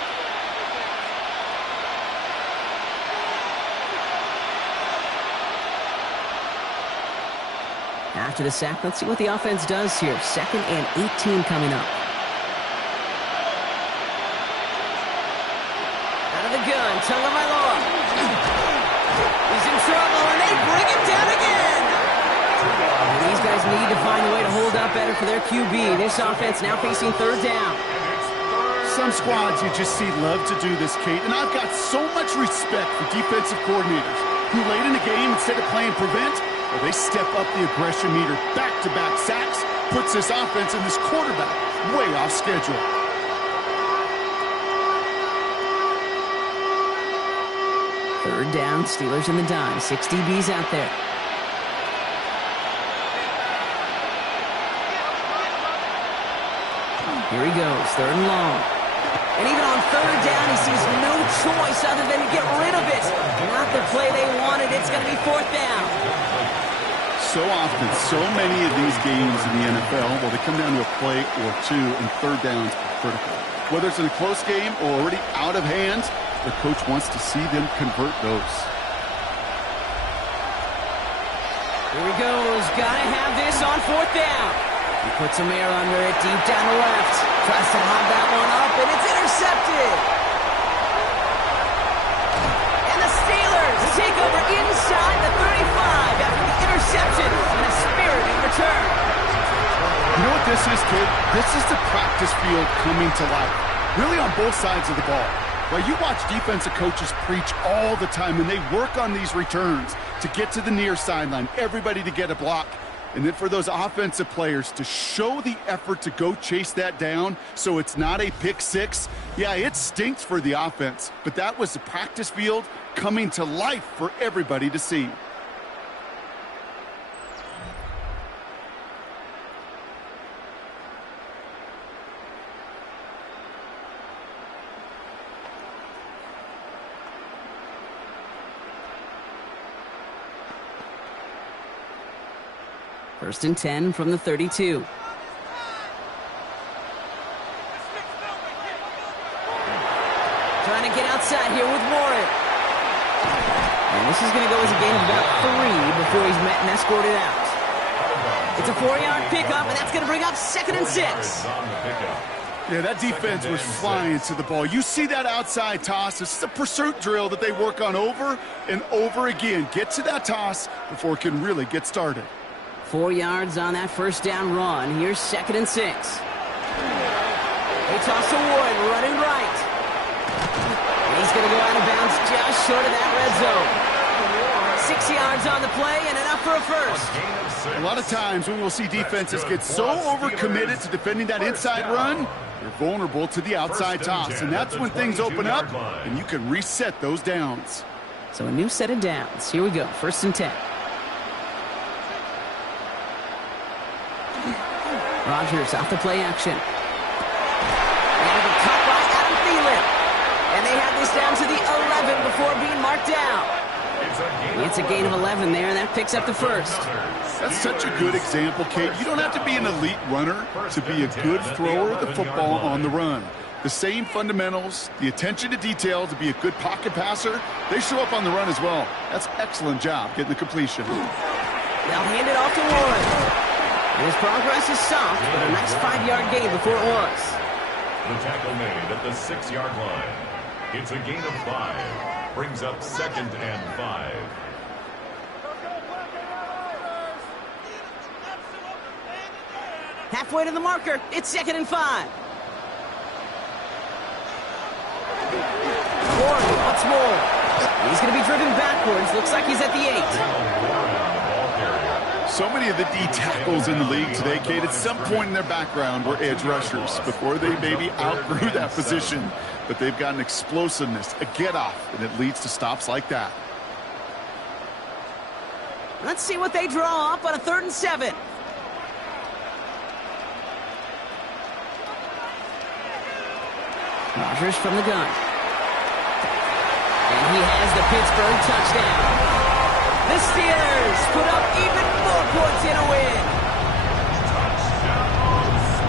After the sack, let's see what the offense does here. 2nd and 18 coming up. Out of the gun, Tagovailoa. He's in trouble, and they bring him down again. And these guys need to find a way to hold up better for their QB. This offense now facing 3rd down. Some squads you just see love to do this, Kate, and I've got so much respect for defensive coordinators who late in the game, instead of playing prevent, well, they step up the aggression meter. Back-to-back sacks puts this offense and this quarterback way off schedule. Third down, Steelers in the dime. 6 DBs out there. Here he goes, 3rd and long. And even on 3rd down, he sees no choice other than to get rid of it. Not the play they wanted. It's going to be 4th down. So often, so many of these games in the NFL, well, they come down to a play or two, and 3rd downs are critical. Whether it's in a close game or already out of hand, the coach wants to see them convert those. Here he goes. Got to have this on 4th down. He puts some air under it deep down the left. Tries to lob that one up, and it's intercepted. And the Steelers take over inside the 35 after the interception and a spirited return. You know what this is, kid? This is the practice field coming to life. Really on both sides of the ball. Right, you watch defensive coaches preach all the time, and they work on these returns to get to the near sideline, everybody to get a block. And then for those offensive players to show the effort to go chase that down so it's not a pick six. Yeah, it stinks for the offense, but that was the practice field coming to life for everybody to see. First and 10 from the 32. Trying to get outside here with Warren. And this is going to go as a gain of about 3 before he's met and escorted out. It's a 4-yard pickup, and that's going to bring up 2nd and 6. Yeah, that defense was flying to the ball. You see that outside toss. This is a pursuit drill that they work on over and over again. Get to that toss before it can really get started. 4 yards on that first down run. Here's 2nd and 6. They toss to Warren, running right. And he's going to go out of bounds just short of that red zone. 6 yards on the play and enough for a first. A lot of times we will see defenses get so overcommitted to defending that inside run, they're vulnerable to the outside toss. And that's when things open up and you can reset those downs. So a new set of downs. Here we go, 1st and 10. Rodgers off the play action. And a cut by Adam Thielen. And they have this down to the 11 before being marked down. It's a gain of 11 there, and that picks up the first. That's such a good example, Kate. You don't have to be an elite runner to be a good thrower of the football on the run. The same fundamentals, the attention to detail to be a good pocket passer, they show up on the run as well. That's excellent job getting the completion. They'll hand it off to Warren. And his progress is soft, but a nice 5-yard gain before it was. The tackle made at the 6-yard line. It's a gain of 5. Brings up 2nd and 5. Halfway to the marker. It's 2nd and 5. Warren, once more. He's going to be driven backwards. Looks like he's at the 8. So many of the D tackles in the league today, Kate, at some point in their background were edge rushers before they maybe outgrew that position. But they've got an explosiveness, a get-off, and it leads to stops like that. Let's see what they draw up on a 3rd and 7. Rodgers from the gun. And he has the Pittsburgh touchdown. The Steelers put up even more points in a win.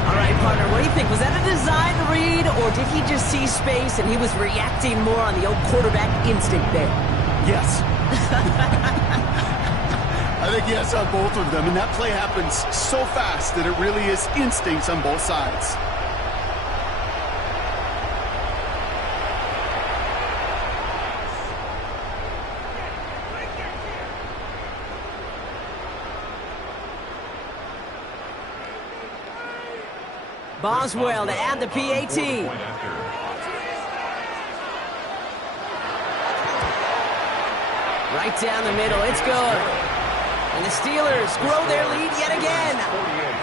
All right, partner, what do you think? Was that a design read, or did he just see space and he was reacting more on the old quarterback instinct there? Yes. I think yes on both of them, and that play happens so fast that it really is instincts on both sides. Boswell to add the PAT. Right down the middle, it's good. And the Steelers grow their lead yet again. 48,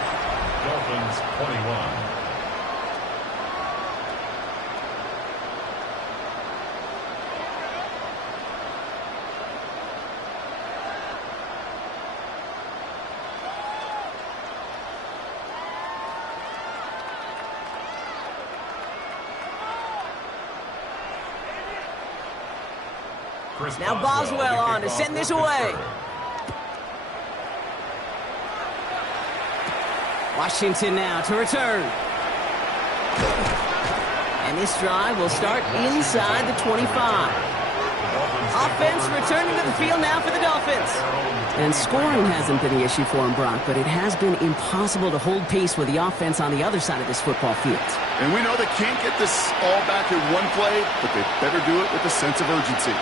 Dolphins 21. Now Boswell on to send this away. Washington now to return. And this drive will start inside the 25. Offense returning to the field now for the Dolphins. And scoring hasn't been the issue for him, Brock, but it has been impossible to hold pace with the offense on the other side of this football field. And we know they can't get this all back in one play, but they better do it with a sense of urgency.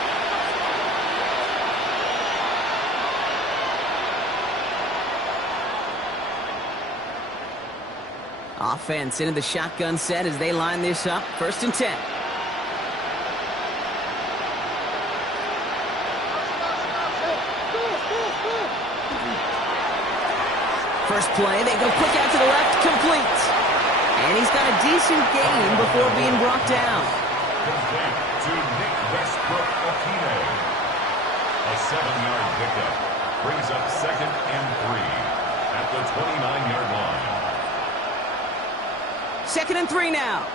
Offense into the shotgun set as they line this up. 1st and 10. First play, they go quick out to the left, complete. And he's got a decent gain before being brought down. Complete to Nick Westbrook-Akine. A 7-yard pickup brings up 2nd and 3 at the 29-yard line. 2nd and 3 now.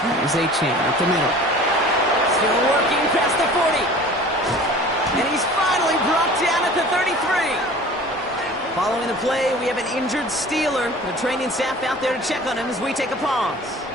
There's A-Chain up the middle. Still working past the 40. And he's finally brought down at the 33. Following the play, we have an injured Steeler. The training staff out there to check on him as we take a pause.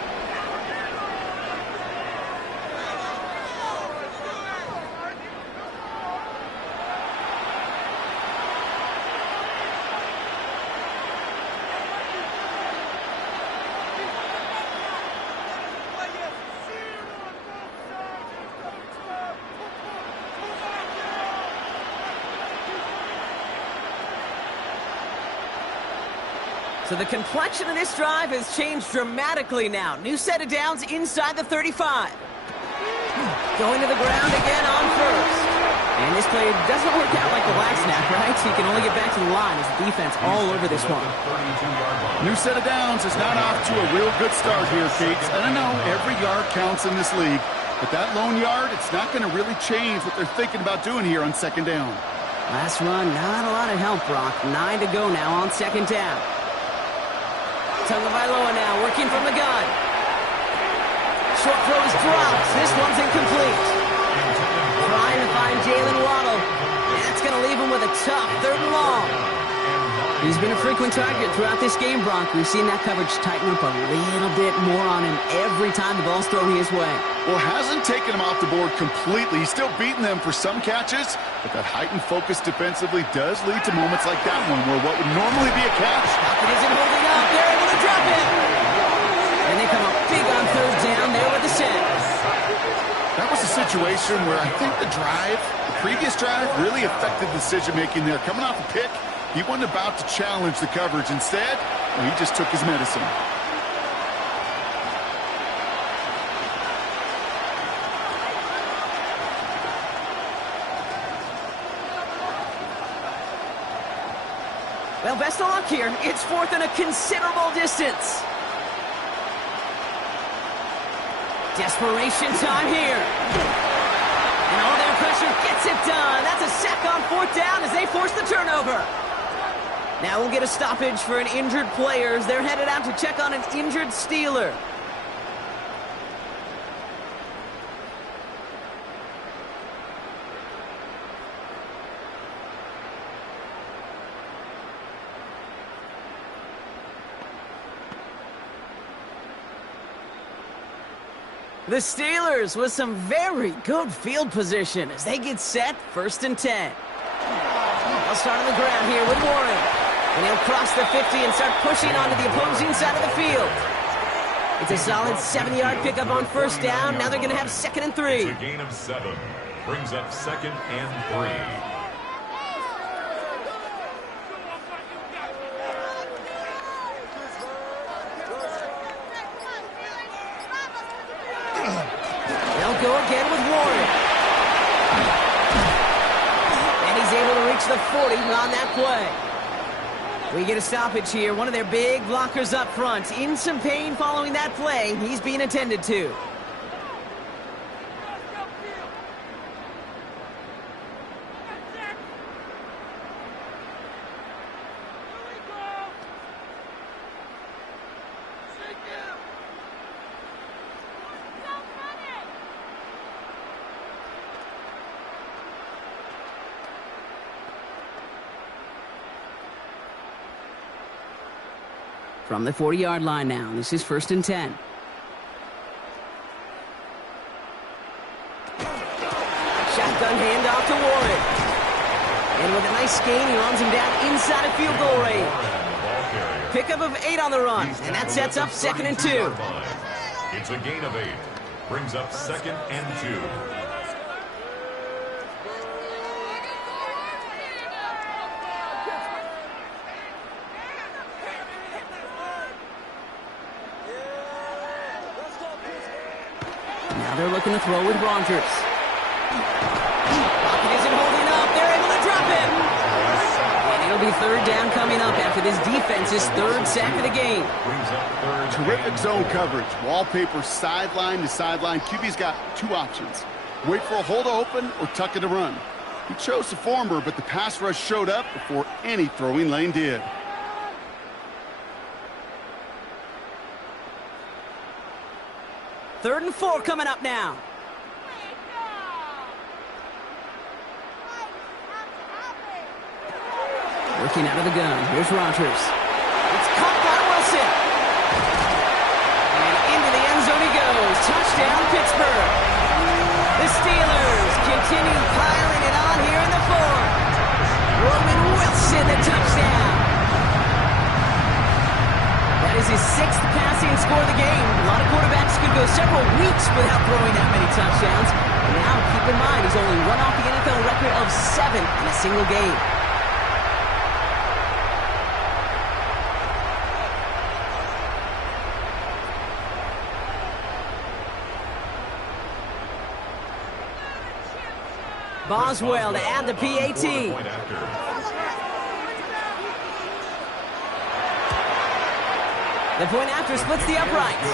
So the complexion of this drive has changed dramatically now. New set of downs inside the 35. Going to the ground again on 1st. And this play doesn't work out like the last snap, right? So you can only get back to the line as the defense all over this one. New set of downs is not off to a real good start here, Kate. And I know every yard counts in this league, but that lone yard, it's not going to really change what they're thinking about doing here on 2nd down. Last run, not a lot of help, Brock. 9 to go now on 2nd down. Tagovailoa now working from the gun. Short throw is dropped. This one's incomplete. Trying to find Jalen Waddle. That's going to leave him with a tough 3rd and long. He's been a frequent target throughout this game, Brock. We've seen that coverage tighten up a little bit more on him every time the ball's thrown his way. Well, hasn't taken him off the board completely. He's still beating them for some catches, but that heightened focus defensively does lead to moments like that one where what would normally be a catch. Pocket isn't holding up. They're able to drop it. And they come up big on third down there with the sack. That was a situation where I think the previous drive, really affected the decision-making there. Coming off a pick, he wasn't about to challenge the coverage. Instead, he just took his medicine. Well, best of luck here. It's fourth and a considerable distance. Desperation time here. And all their pressure gets it done. That's a sack on fourth down as they force the turnover. Now we'll get a stoppage for an injured player as they're headed out to check on an injured Steeler. The Steelers with some very good field position as they get set, 1st and 10. They'll start on the ground here with Warren. And he'll cross the 50 and start pushing onto the opposing side of the field. It's a solid 7-yard pickup on 1st down. Now they're going to have 2nd and 3. It's a gain of 7. Brings up 2nd and 3. Go again with Warren. And he's able to reach the 40 on that play. We get a stoppage here. One of their big blockers up front. In some pain following that play. He's being attended to. From the 40-yard line now. This is 1st and 10. Shotgun handoff to Warren. And with a nice gain, he runs him down inside of field goal range. Pickup of 8 on the run, and that sets up 2nd and 2. It's a gain of 8. Brings up 2nd and 2. Now they're looking to throw with Rogers. Pocket isn't holding up. They're able to drop him. And it'll be 3rd down coming up after this defense's 3rd sack of the game. Terrific zone coverage. Wallpaper sideline to sideline. QB's got 2 options. Wait for a hole to open or tuck it to run. He chose the former, but the pass rush showed up before any throwing lane did. Third and 4 coming up now. Working out of the gun. Here's Rogers. It's caught by Wilson. And into the end zone he goes. Touchdown, Pittsburgh. The Steelers continue piling it on here in the 4th. Roman Wilson, the touchdown. That is his 6th passing score of the game. A lot of quarterbacks could go several weeks without throwing that many touchdowns. And now, keep in mind, he's only run off the NFL record of 7 in a single game. Boswell to add the PAT. The point after splits the uprights.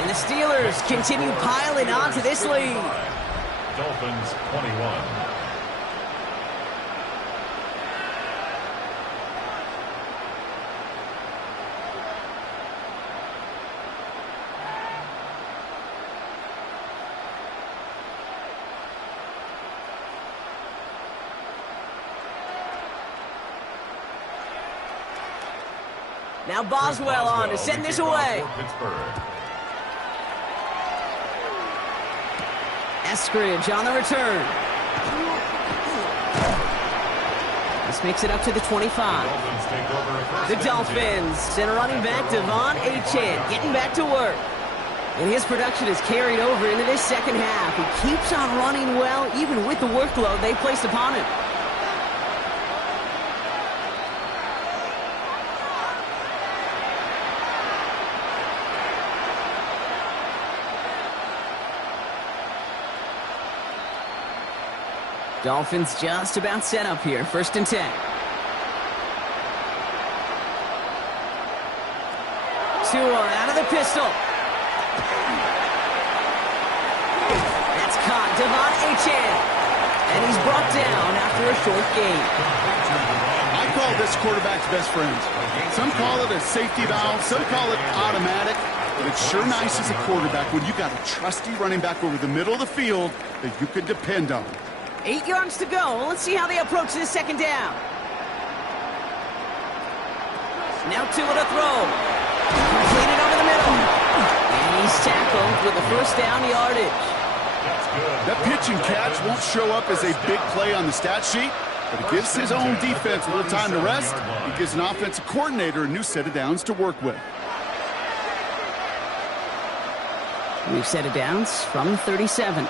And the Steelers continue piling on to this lead. Dolphins 21. Now Boswell on to send this away. Eskridge on the return. This makes it up to the 25. The Dolphins send a running back, Devon Achane, getting back to work. And his production is carried over into this second half. He keeps on running well, even with the workload they placed upon him. Dolphins just about set up here. 1st and 10. Tua out of the pistol. That's caught. Devon Achane. And he's brought down after a short gain. I call this quarterback's best friend. Some call it a safety valve. Some call it automatic. But it's sure nice as a quarterback when you got a trusty running back over the middle of the field that you can depend on. 8 yards to go. Let's see how they approach this second down. Now Tua to throw. Completed over the middle. And he's tackled with a first down yardage. That pitch and catch won't show up as a big play on the stat sheet, but it gives his own defense a little time to rest. It gives an offensive coordinator a new set of downs to work with. We've set of downs from 37.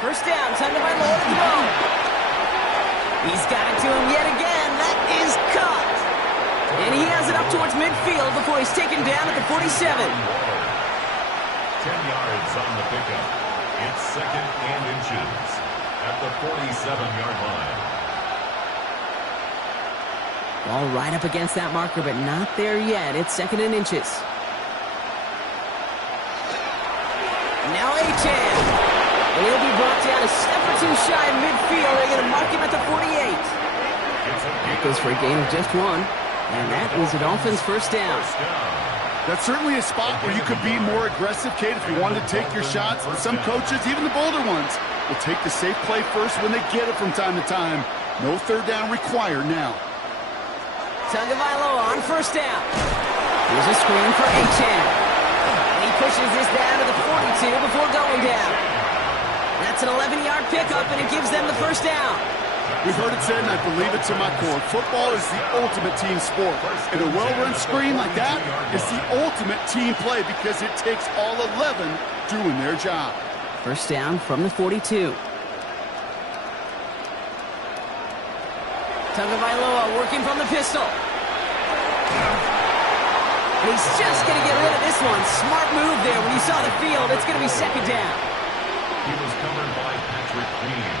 First down, time to my Lord throw. He's got it to him yet again. That is caught. And he has it up towards midfield before he's taken down at the 47. 10 yards on the pickup. It's 2nd and inches at the 47-yard line. Ball right up against that marker, but not there yet. It's 2nd and inches. Now Achane. And he'll be brought down a step or two shy of midfield. They're going to mark him at the 48. That goes for a gain of just 1. And that was the Dolphins' first down. That's certainly a spot where you could be more aggressive, Kate, if you wanted to take your shots. Some coaches, even the bolder ones, will take the safe play first when they get it from time to time. No third down required now. Tagovailoa on first down. Here's a screen for Achane. And he pushes this down to the 42 before going down. That's an 11-yard pickup, and it gives them the first down. We've heard it said, and I believe it to my core, football is the ultimate team sport. And a well-run screen like that is the ultimate team play because it takes all 11 doing their job. First down from the 42. Tagovailoa working from the pistol. He's just going to get rid of this one. Smart move there when you saw the field. It's going to be second down. He was covered by Patrick Queen.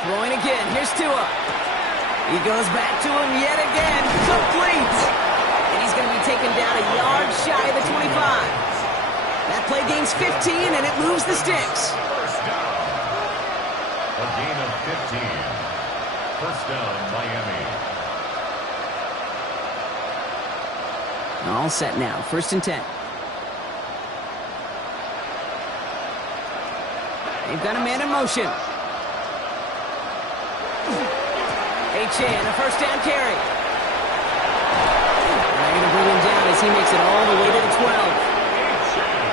Throwing again. Here's Tua. He goes back to him yet again. Complete. And he's going to be taken down a yard shy of the 25. That play gains 15, and it moves the sticks. First down. A gain of 15. First down, Miami. All set now. 1st and 10. They've got a man in motion. Achane, a first down carry. They're going to bring him down as he makes it all the way to the 12.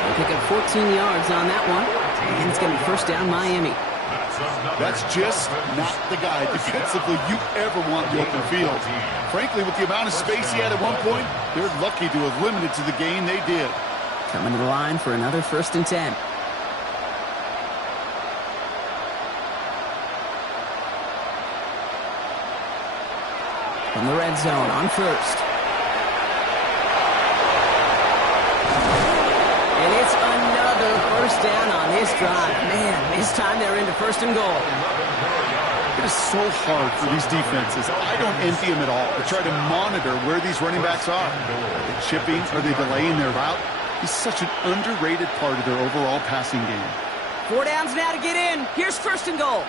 They pick up 14 yards on that one. And it's going to be first down Miami. That's just not the guy defensively you ever want in the open field. Frankly, with the amount of space he had at one point, they're lucky to have limited to the gain they did. Coming to the line for another 1st and 10. From the red zone on first. And it's another first down on this drive. Man, this time they're into 1st and goal. It is so hard for these defenses. I don't envy them at all. They try to monitor where these running backs are. Are they chipping? Are they delaying their route? He's such an underrated part of their overall passing game. 4 downs now to get in. Here's first and goal.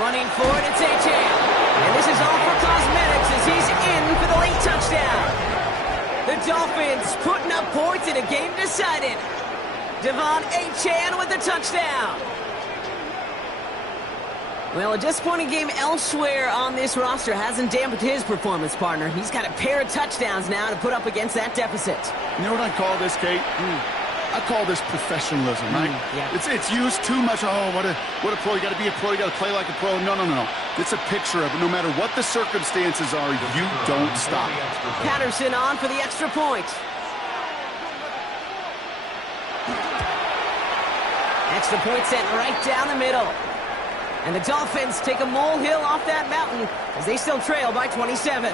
Running for it, it's Achane. And this is all for cosmetics as he's in for the late touchdown. The Dolphins putting up points in a game decided. Devon Achane with the touchdown. Well, a disappointing game elsewhere on this roster hasn't dampened his performance, partner. He's got a pair of touchdowns now to put up against that deficit. You know what I call this, Kate? I call this professionalism, right? Yeah. It's used too much. Oh, what a pro. You got to be a pro. You got to play like a pro. No. It's a picture of it. No matter what the circumstances are, you don't stop. Patterson on for the extra point. Extra point sent right down the middle. And the Dolphins take a molehill off that mountain as they still trail by 27.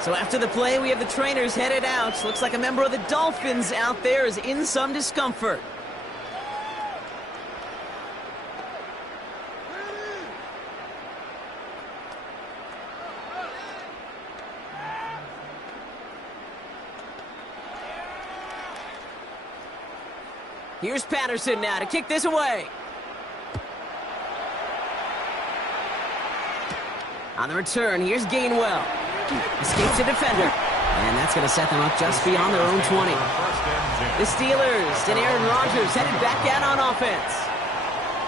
So after the play, we have the trainers headed out. Looks like a member of the Dolphins out there is in some discomfort. Here's Patterson now to kick this away. On the return, here's Gainwell. Escapes a defender. And that's going to set them up just beyond their own 20. The Steelers and Aaron Rodgers headed back out on offense.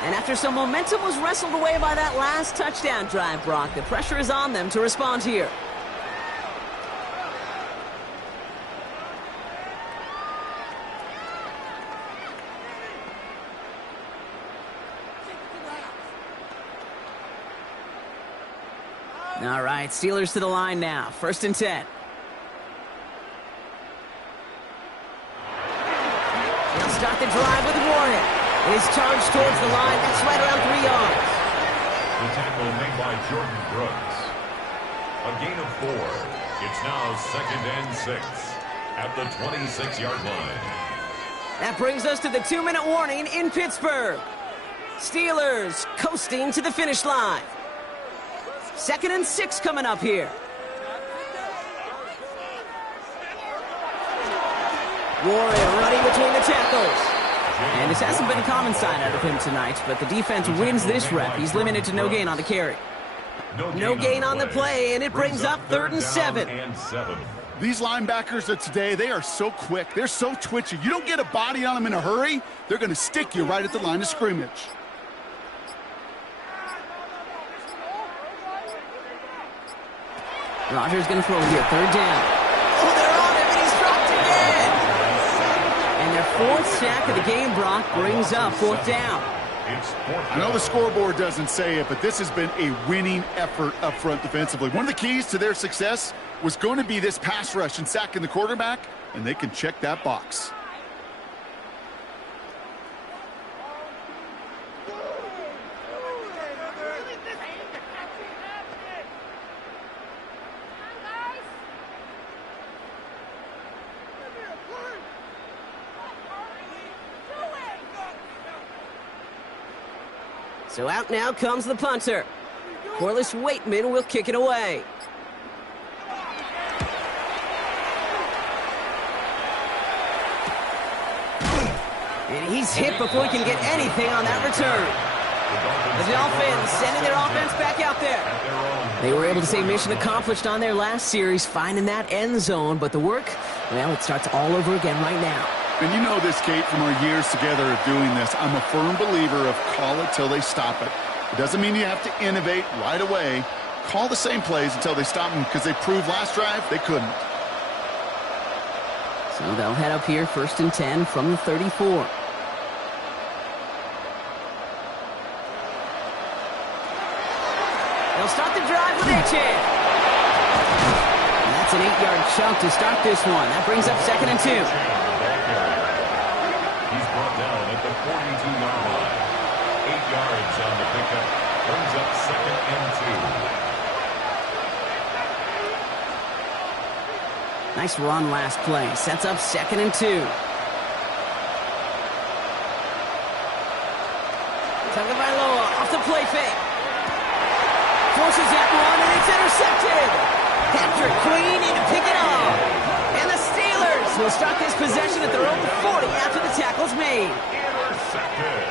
And after some momentum was wrestled away by that last touchdown drive, Brock, the pressure is on them to respond here. All right, Steelers to the line now. 1st and 10. They'll start the drive with Warren. It is charged towards the line. That's right around 3 yards. The tackle made by Jordan Brooks. A gain of 4. It's now 2nd and 6 at the 26-yard line. That brings us to the 2-minute warning in Pittsburgh. Steelers coasting to the finish line. 2nd and 6 coming up here. Warren running between the tackles. And this hasn't been a common sign out of him tonight, but the defense wins this rep. He's limited to no gain on the carry. No gain on the play, and it brings up 3rd and 7. These linebackers of today, they are so quick. They're so twitchy. You don't get a body on them in a hurry, they're going to stick you right at the line of scrimmage. Rodgers going to throw here. 3rd down. Oh, they're on him, and he's dropped again. And their 4th sack of the game, Brock, brings up 4th down. I know the scoreboard doesn't say it, but this has been a winning effort up front defensively. One of the keys to their success was going to be this pass rush and sacking the quarterback, and they can check that box. So out now comes the punter. Corliss Waitman will kick it away. And he's hit before he can get anything on that return. The Dolphins sending their offense back out there. They were able to say mission accomplished on their last series, finding that end zone, but the work, well, it starts all over again right now. And you know this, Kate, from our years together of doing this. I'm a firm believer of call it till they stop it. It doesn't mean you have to innovate right away. Call the same plays until they stop them, because they proved last drive they couldn't. So they'll head up here 1st and 10 from the 34. They'll start the drive with Achane. And that's an 8-yard chunk to start this one. That brings up 2nd and 2. He's brought down at the 42-yard line. 8 yards on the pickup. Brings up 2nd and 2. Nice run last play. Sets up 2nd and 2. Tagovailoa off the play fake. Forces that one, and it's intercepted. Patrick Queen in to pick it off. And the Steelers will will start this possession at their own 40 after the tackle's made. Intercepted.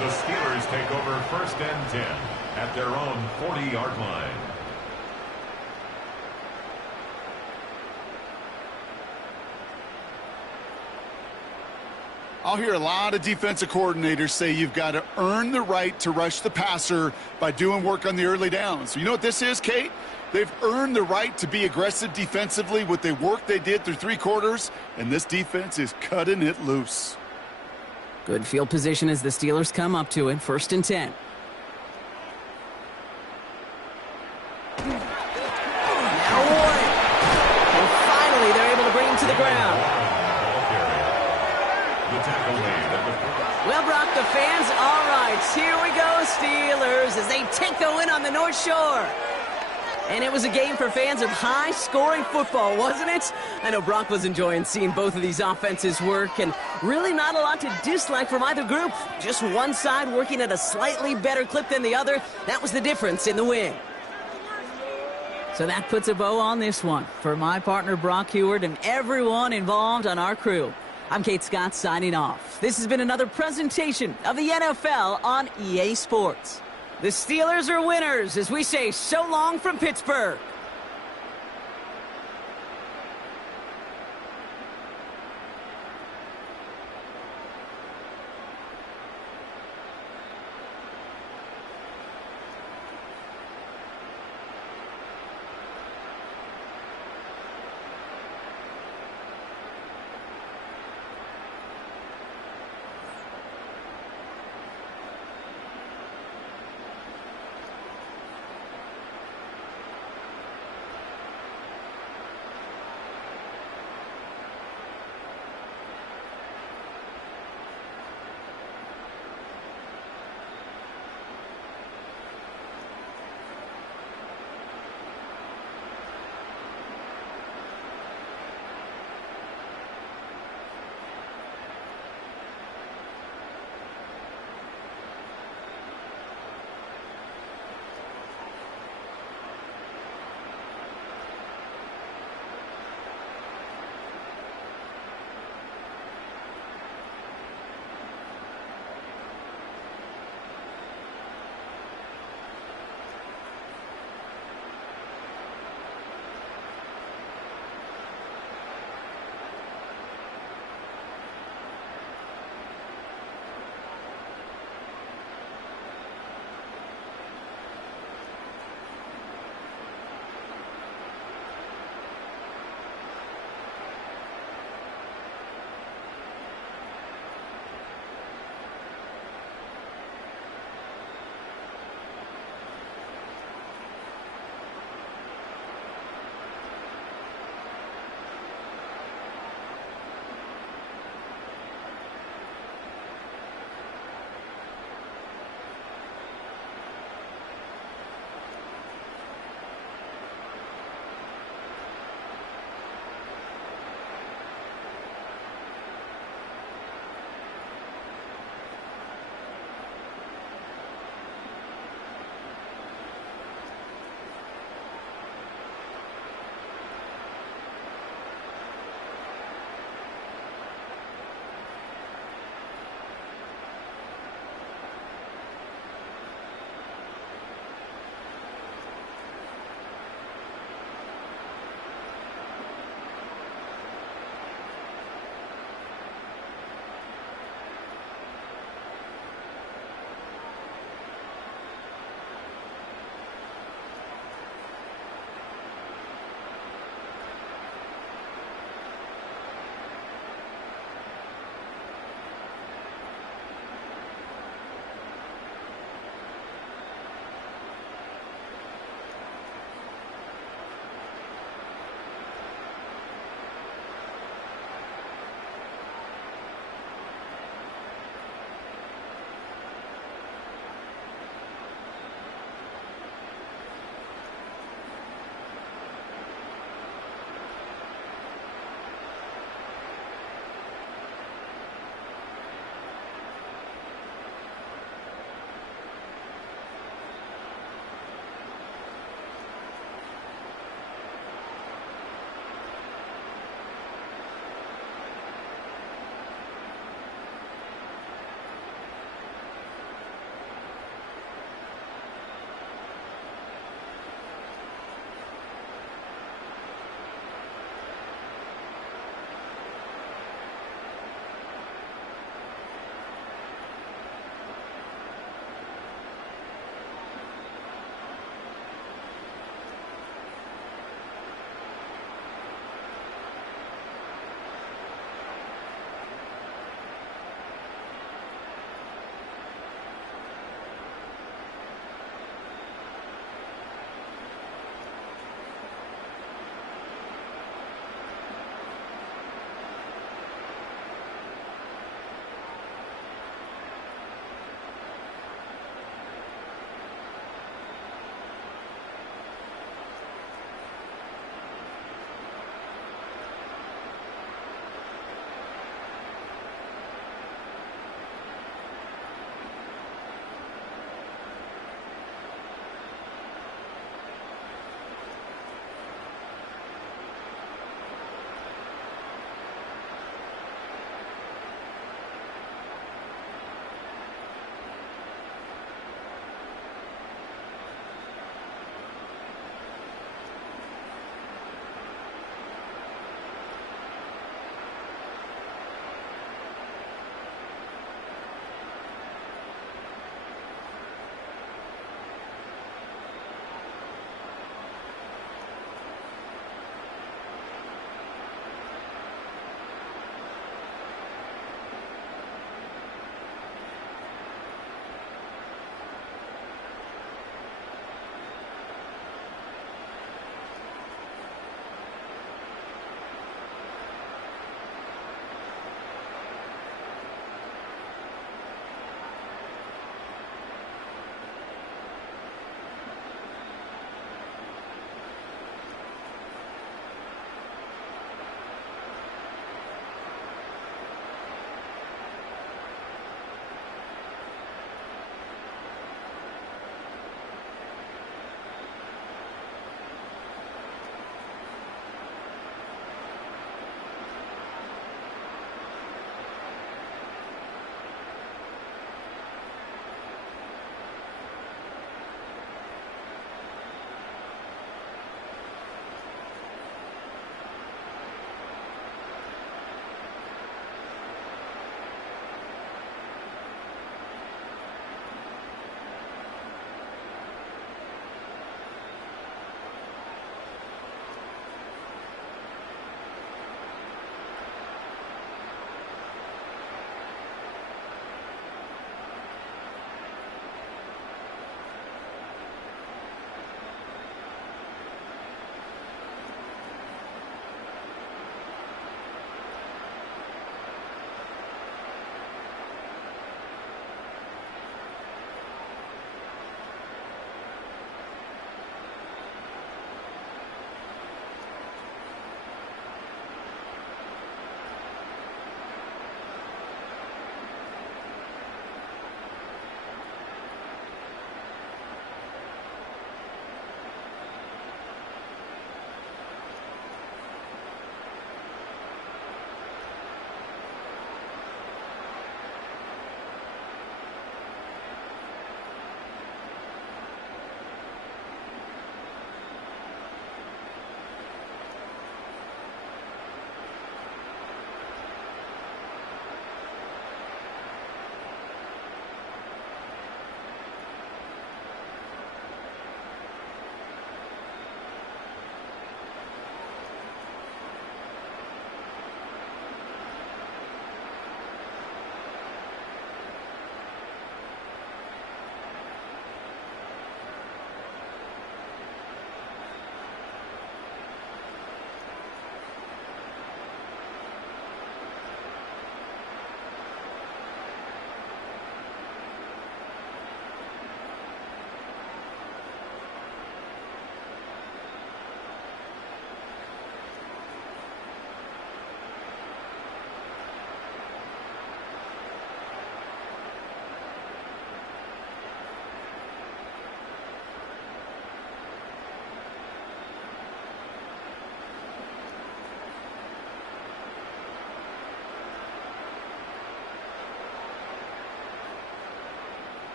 The Steelers take over 1st and 10 at their own 40-yard line. I'll hear a lot of defensive coordinators say you've got to earn the right to rush the passer by doing work on the early downs. So you know what this is, Kate? They've earned the right to be aggressive defensively with the work they did through 3 quarters, and this defense is cutting it loose. Good field position as the Steelers come up to it. 1st and 10. Now Warren. And finally, they're able to bring him to the ground. Well, Brock, the fans, all right, here we go, Steelers, as they take the win on the North Shore. And it was a game for fans of high-scoring football, wasn't it? I know Brock was enjoying seeing both of these offenses work, and really not a lot to dislike from either group. Just one side working at a slightly better clip than the other. That was the difference in the win. So that puts a bow on this one. For my partner, Brock Heward, and everyone involved on our crew, I'm Kate Scott signing off. This has been another presentation of the NFL on EA Sports. The Steelers are winners as we say so long from Pittsburgh.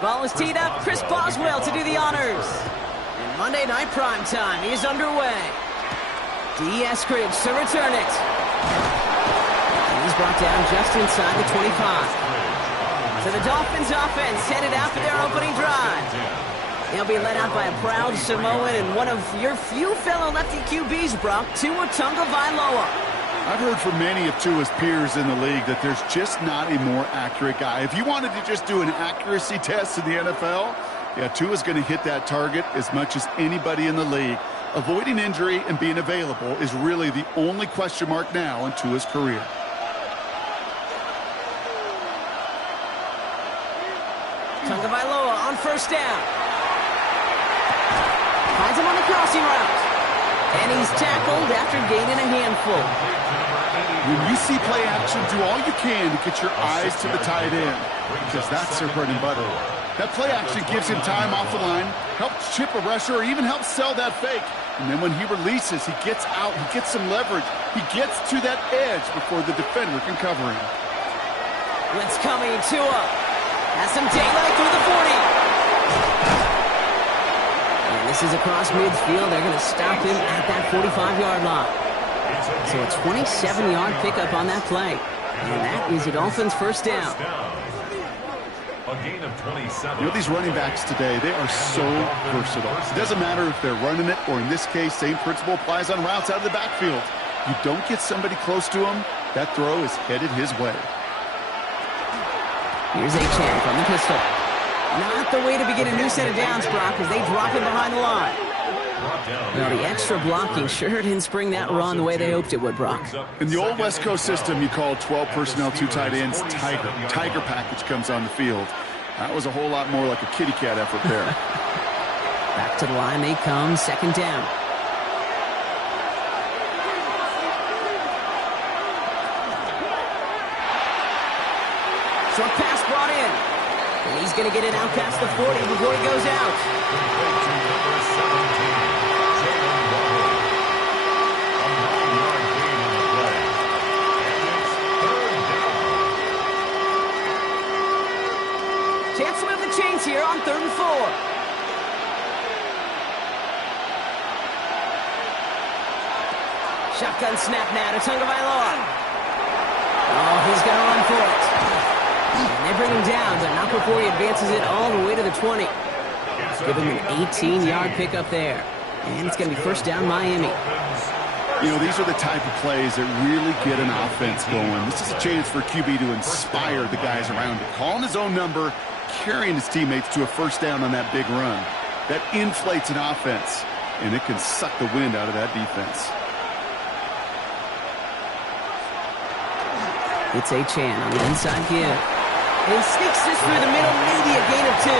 Ball is teed up. Chris Boswell to do the honors. And Monday Night Primetime is underway. D. Eskridge to return it. And he's brought down just inside the 25. So the Dolphins offense headed out for their opening drive. They'll be led out by a proud Samoan and one of your few fellow lefty QBs, Brock, Tua Tagovailoa. I've heard from many of Tua's peers in the league that there's just not a more accurate guy. If you wanted to just do an accuracy test in the NFL, yeah, Tua's going to hit that target as much as anybody in the league. Avoiding injury and being available is really the only question mark now in Tua's career. Tagovailoa on first down. Finds him on the crossing route. And he's tackled after gaining a handful. When you see play action, do all you can to get your eyes to the tight end, because that's their bread and butter. That play action gives him time off the line, helps chip a rusher, or even helps sell that fake. And then when he releases, he gets out, he gets some leverage. He gets to that edge before the defender can cover him. Blitz coming, Tua. Has some daylight through the 40. And this is across midfield. They're going to stop him at that 45-yard line. So a 27-yard pickup on that play. And that is a Dolphins first down. A gain of 27. You know, these running backs today, they are so versatile. It doesn't matter if they're running it, or in this case, same principle applies on routes out of the backfield. You don't get somebody close to him, that throw is headed his way. Here's Achane from the pistol. Not the way to begin a new set of downs, Brock, as they drop him behind the line. Well, the extra blocking sure didn't spring that run the way they hoped it would, Brock. In the old West Coast system, you call 12 personnel, 2 tight ends, Tiger. Tiger package comes on the field. That was a whole lot more like a kitty cat effort there. Back to the line they come, second down. Short pass brought in. And he's going to get it out past the 40 before he goes out. Chance to move the chains here on 3rd and 4. Shotgun snap now to Tagovailoa. Oh, he's going to run for it. And they bring him down, but not before he advances it all the way to the 20. Give him an 18-yard pickup there. And it's going to be first down Miami. You know, these are the type of plays that really get an offense going. This is a chance for QB to inspire the guys around him. Calling his own number, carrying his teammates to a first down on that big run. That inflates an offense, and it can suck the wind out of that defense. It's Achane on the inside give. And he sneaks this through the middle, maybe a gain of 2.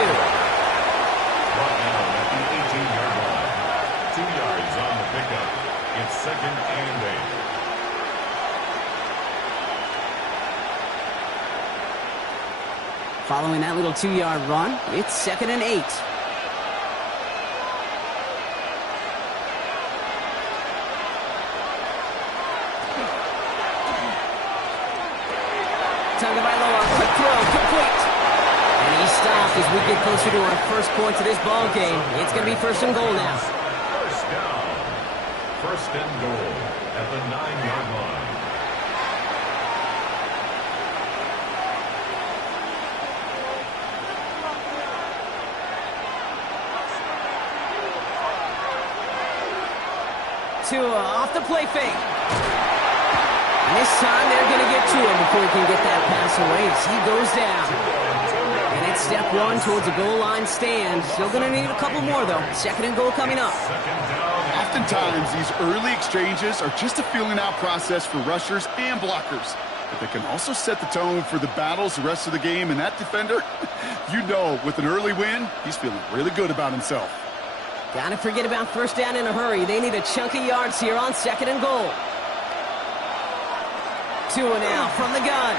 Brought down at the 18-yard line. 2 yards on the pickup. It's 2nd and 8. Following that little 2-yard run, it's 2nd and 8. Tagovailoa, quick throw, complete. And he stopped as we get closer to our first points of this ball game. It's going to be 1st and goal now. First down. 1st and goal at the 9-yard line. Tua off the play fake. And this time they're going to get to him before he can get that pass away as he goes down. And it's step 1 towards a goal line stand. Still going to need a couple more, though. 2nd and goal coming up. Oftentimes, these early exchanges are just a feeling-out process for rushers and blockers. But they can also set the tone for the battles the rest of the game. And that defender, you know, with an early win, he's feeling really good about himself. Gotta forget about first down in a hurry. They need a chunk of yards here on 2nd and goal. Tua now from the gun.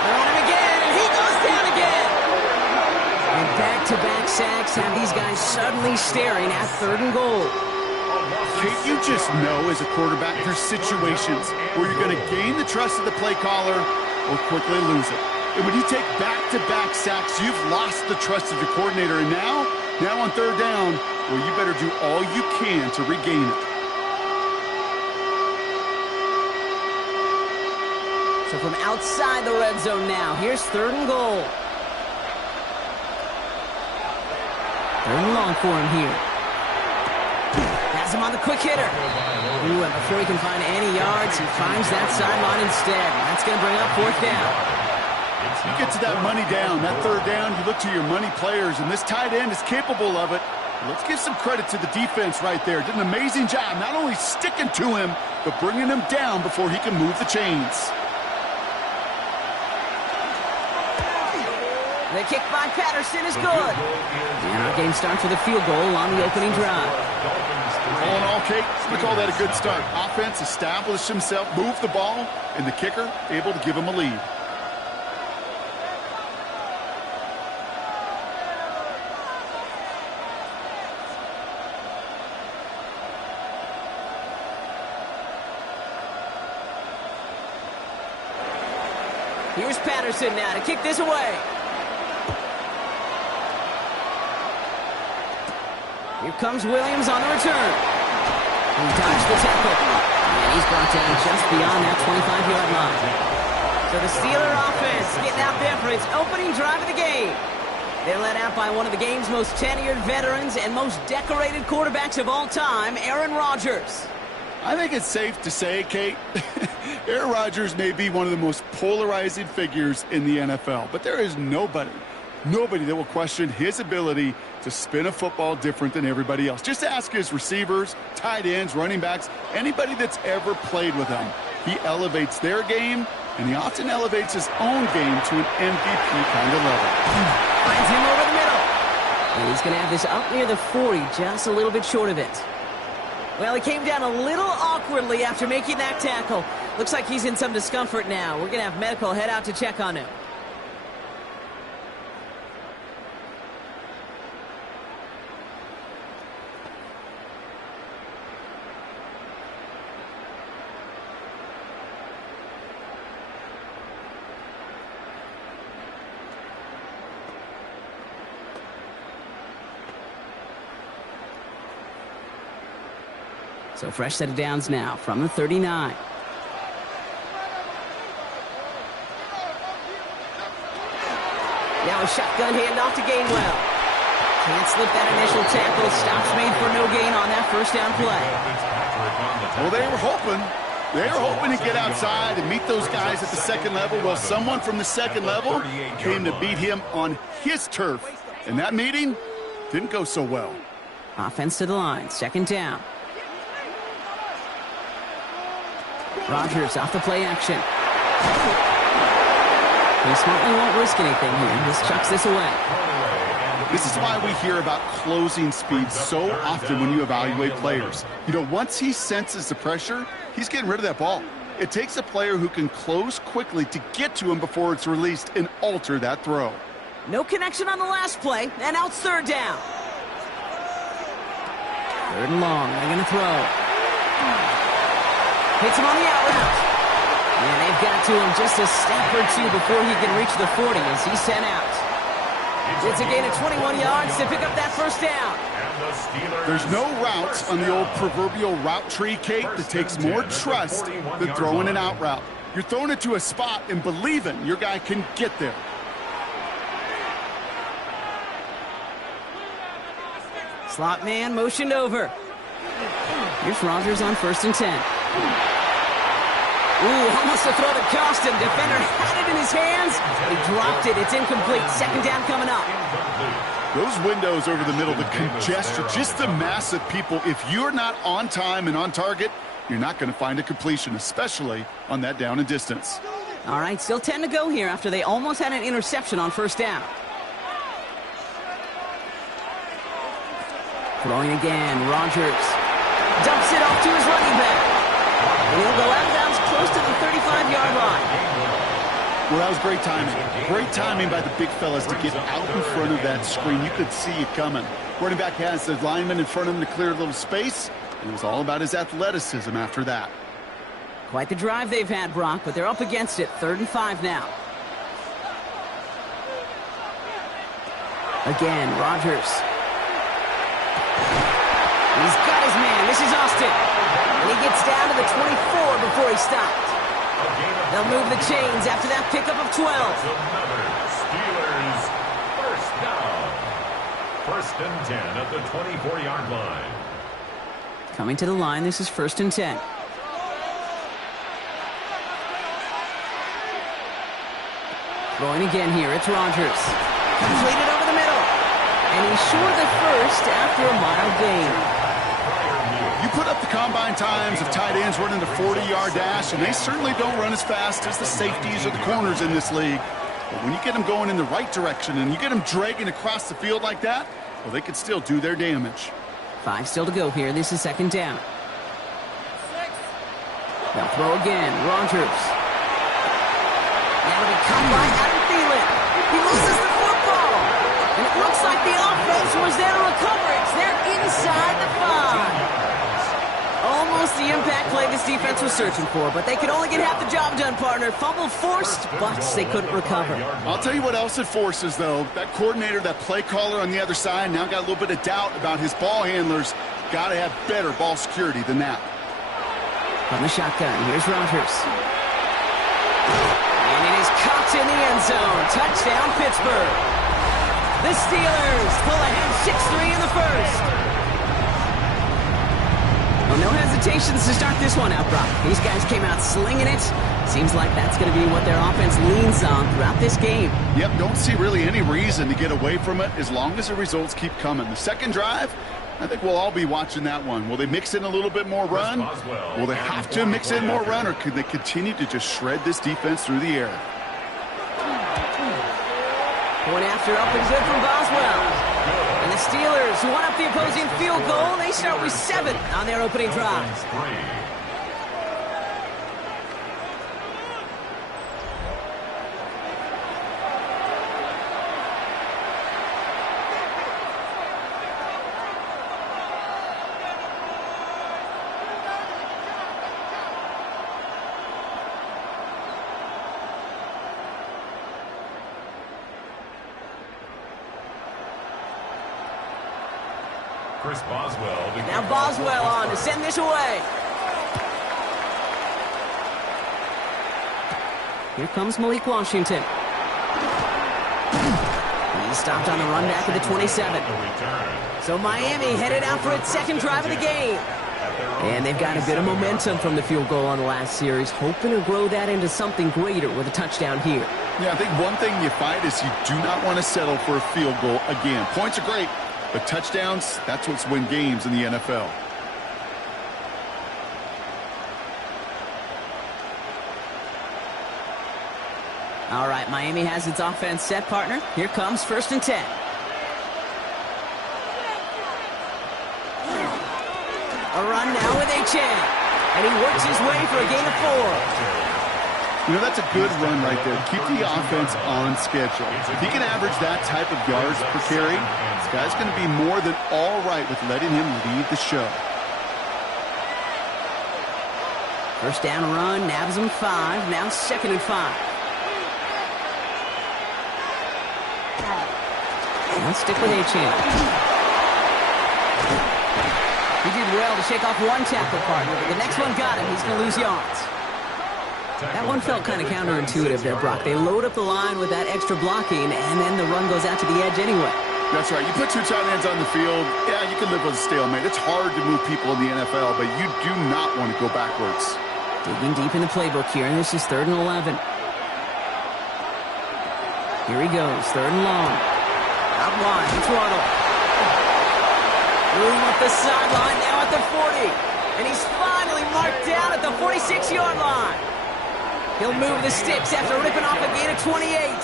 They're on him again, and he goes down again. And back-to-back sacks have these guys suddenly staring at 3rd and goal. Can't you just know as a quarterback there's situations where you're going to gain the trust of the play caller or quickly lose it? And when you take back-to-back sacks, you've lost the trust of your coordinator. And now on third down, well, you better do all you can to regain it. So from outside the red zone now, here's 3rd and goal. 3rd and long for him here. Has him on the quick hitter. Ooh, and before he can find any yards, he finds that sideline instead. That's going to bring up 4th down. You get to that money down, that 3rd down, you look to your money players, and this tight end is capable of it. Let's give some credit to the defense right there. Did an amazing job not only sticking to him, but bringing him down before he can move the chains. The kick by Patterson is good. And our game starts with a field goal on the opening drive. All in all, Kate, we call that a good start. Offense established himself, moved the ball, and the kicker able to give him a lead. Here's Patterson now to kick this away. Here comes Williams on the return. He dodged the tackle. And he's brought down just beyond that 25-yard line. So the Steeler offense getting out there for its opening drive of the game. They're led out by one of the game's most tenured veterans and most decorated quarterbacks of all time, Aaron Rodgers. I think it's safe to say, Kate, Aaron Rodgers may be one of the most polarizing figures in the NFL, but there is nobody that will question his ability to spin a football different than everybody else. Just ask his receivers, tight ends, running backs, anybody that's ever played with him. He elevates their game, and he often elevates his own game to an MVP kind of level. Finds him over the middle. And he's going to have this up near the 40, just a little bit short of it. Well, he came down a little awkwardly after making that tackle. Looks like he's in some discomfort now. We're going to have medical head out to check on him. So fresh set of downs now from the 39. Now a shotgun handoff to Gainwell. Can't slip that initial tackle. Stops made for no gain on that 1st down play. Well, they were hoping to get outside and meet those guys at the 2nd level. Well, someone from the 2nd level came to beat him on his turf. And that meeting didn't go so well. Offense to the line. 2nd down. Rodgers off the play action. He smartly won't risk anything here. Just chucks this away. This is why we hear about closing speed so often when you evaluate players. You know, once he senses the pressure, he's getting rid of that ball. It takes a player who can close quickly to get to him before it's released and alter that throw. No connection on the last play, and out 3rd down. 3rd and long. They're going to throw. Hits him on the out route. And they've got to him just a step or two before he can reach the 40 as he's sent out. It's a gain of 21 yards to pick up that 1st down. There's no routes on the old proverbial route tree, Kate, that takes more trust than throwing an out route. You're throwing it to a spot and believing your guy can get there. Slot man motioned over. Here's Rodgers on 1st and 10. Ooh, almost a throw that cost him. Defender had it in his hands. He dropped it. It's incomplete. 2nd down coming up. Those windows over the middle, the congestion, just the mass of people. If you're not on time and on target, you're not going to find a completion, especially on that down and distance. All right, still 10 to go here after they almost had an interception on 1st down. Throwing again, Rodgers dumps it off to his running back. And he'll go out of bounds close to the 35-yard line. Well, that was great timing. Great timing by the big fellas to get out in front of that screen. You could see it coming. Running back has the lineman in front of him to clear a little space. It was all about his athleticism after that. Quite the drive they've had, Brock, but they're up against it. 3rd and 5 now. Again, Rodgers. He's got his man. This is Austin. And he gets down to the 24 before he stopped. They'll move the chains after that pickup of 12. Another Steelers first down. First and 10 at the 24-yard line. Coming to the line, this is 1st and 10. Throwing again here, it's Rodgers. Completed over the middle. And he's short of the first after a mild gain. You put up the combine times of tight ends running the 40-yard dash, and they certainly don't run as fast as the safeties or the corners in this league. But when you get them going in the right direction and you get them dragging across the field like that, well, they can still do their damage. 5 still to go here. This is 2nd down. They'll throw again. Rodgers. Now to be caught by Adam Thielen. He loses the football. And it looks like the offense was there to recover it. They're inside the 5. Almost the impact play this defense was searching for, but they could only get half the job done, partner. Fumble forced, but they couldn't recover. I'll tell you what else it forces, though. That coordinator, that play caller on the other side, now got a little bit of doubt about his ball handlers. Got to have better ball security than that. From the shotgun, here's Rodgers. And it is caught in the end zone. Touchdown, Pittsburgh. The Steelers pull ahead 6-3 in the first. Well, no hesitations to start this one out, Brock. These guys came out slinging it. Seems like that's going to be what their offense leans on throughout this game. Yep, don't see really any reason to get away from it as long as the results keep coming. The second drive, I think we'll all be watching that one. Will they mix in a little bit more run? Will they have to mix in more run, or could they continue to just shred this defense through the air? Point after up and good from Boswell. And the Steelers, who won up the opposing field goal, they start with 7 on their opening drive. Chris Boswell. Now Boswell on to send this away. Here comes Malik Washington. He's stopped on the run back at the 27. So Miami headed out for its second drive of the game. And they've got a bit of momentum from the field goal on the last series, hoping to grow that into something greater with a touchdown here. Yeah, I think one thing you find is you do not want to settle for a field goal again. Points are great, but touchdowns, that's what's win games in the NFL. All right, Miami has its offense set, partner. Here comes 1st and 10. A run now with Achane. And he works his way for a gain of 4. You know, that's a good run right there. Keep the offense on schedule. If he can average that type of yards per carry, this guy's going to be more than all right with letting him lead the show. First down run, nabs him 5. Now 2nd and 5. Let's stick with Achane. He did well to shake off one tackle partner, but the next one got him. He's going to lose yards. That one felt kind of counterintuitive there, Brock. They load up the line with that extra blocking, and then the run goes out to the edge anyway. That's right. You put 2 tight ends on the field, yeah, you can live with a stalemate. It's hard to move people in the NFL, but you do not want to go backwards. Digging deep in the playbook here, and this is 3rd and 11. Here he goes, 3rd and long. Out wide, it's Waddle. Moving up the sideline, now at the 40. And he's finally marked down at the 46-yard line. He'll move the sticks after ripping off a gain of 28.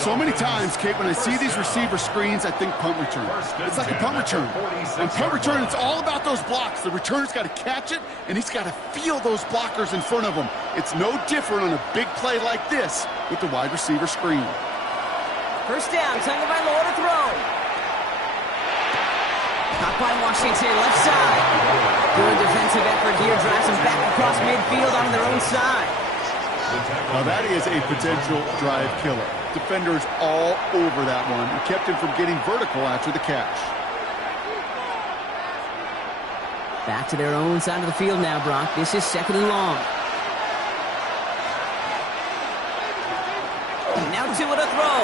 So many times, Kate, when I see these receiver screens, I think punt return. It's like a punt return. On punt return, it's all about those blocks. The returner's got to catch it, and he's got to feel those blockers in front of him. It's no different on a big play like this with the wide receiver screen. First down, Tunga by Law to throw. Caught by Washington, left side. Good defensive effort here, drives him back across midfield onto their own side. Now that is a potential drive killer. defenders all over that one and kept him from getting vertical after the catch. Back to their own side of the field now, Brock. This is 2nd and long. Now to it, a throw.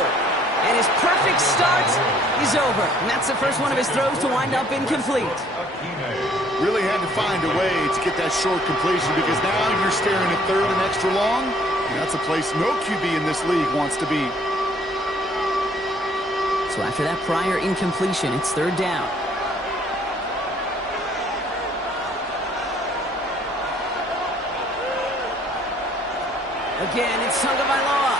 And his perfect start is over. And that's the first one of his throws to wind up incomplete. Really had to find a way to get that short completion because now you're staring at 3rd and extra long. And that's a place no QB in this league wants to be. So after that prior incompletion, it's 3rd down. Again, it's Tagovailoa.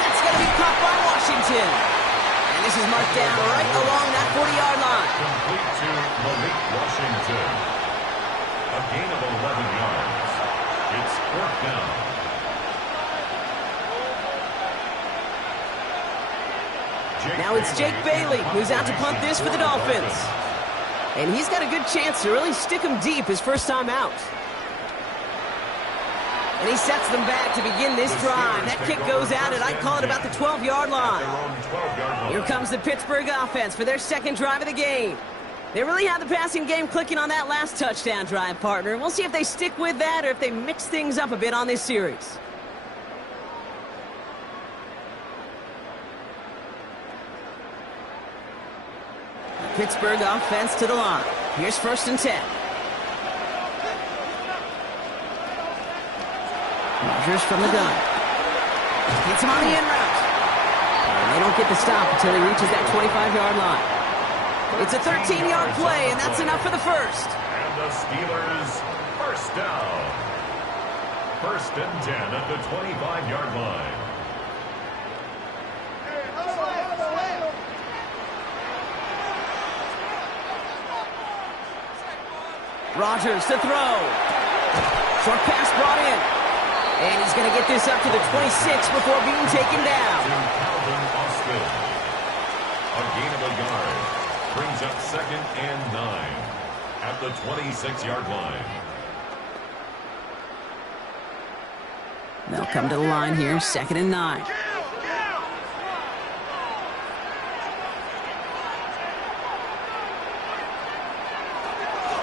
That's going to be caught by Washington. And this is marked down right along that 40-yard line. Complete to Malik Washington. A gain of 11 yards. It's 4th down. Now it's Jake Bailey who's out to punt this for the Dolphins. And he's got a good chance to really stick him deep his first time out. And he sets them back to begin this drive. That kick goes out, and I'd call it about the 12-yard line. Here comes the Pittsburgh offense for their 2nd drive of the game. They really had the passing game clicking on that last touchdown drive, partner. We'll see if they stick with that or if they mix things up a bit on this series. The Pittsburgh offense to the line. Here's 1st and 10. Rodgers from the gun. Gets him on the in route. And they don't get the stop until he reaches that 25-yard line. It's a 13-yard play, and that's enough for the first. And the Steelers, first down. 1st and 10 at the 25-yard line. Rodgers to throw. Short pass brought in. And he's going to get this up to the 26 before being taken down. A gain of a yard. Brings up 2nd and 9 at the 26-yard line. They'll come to the line here, 2nd and 9.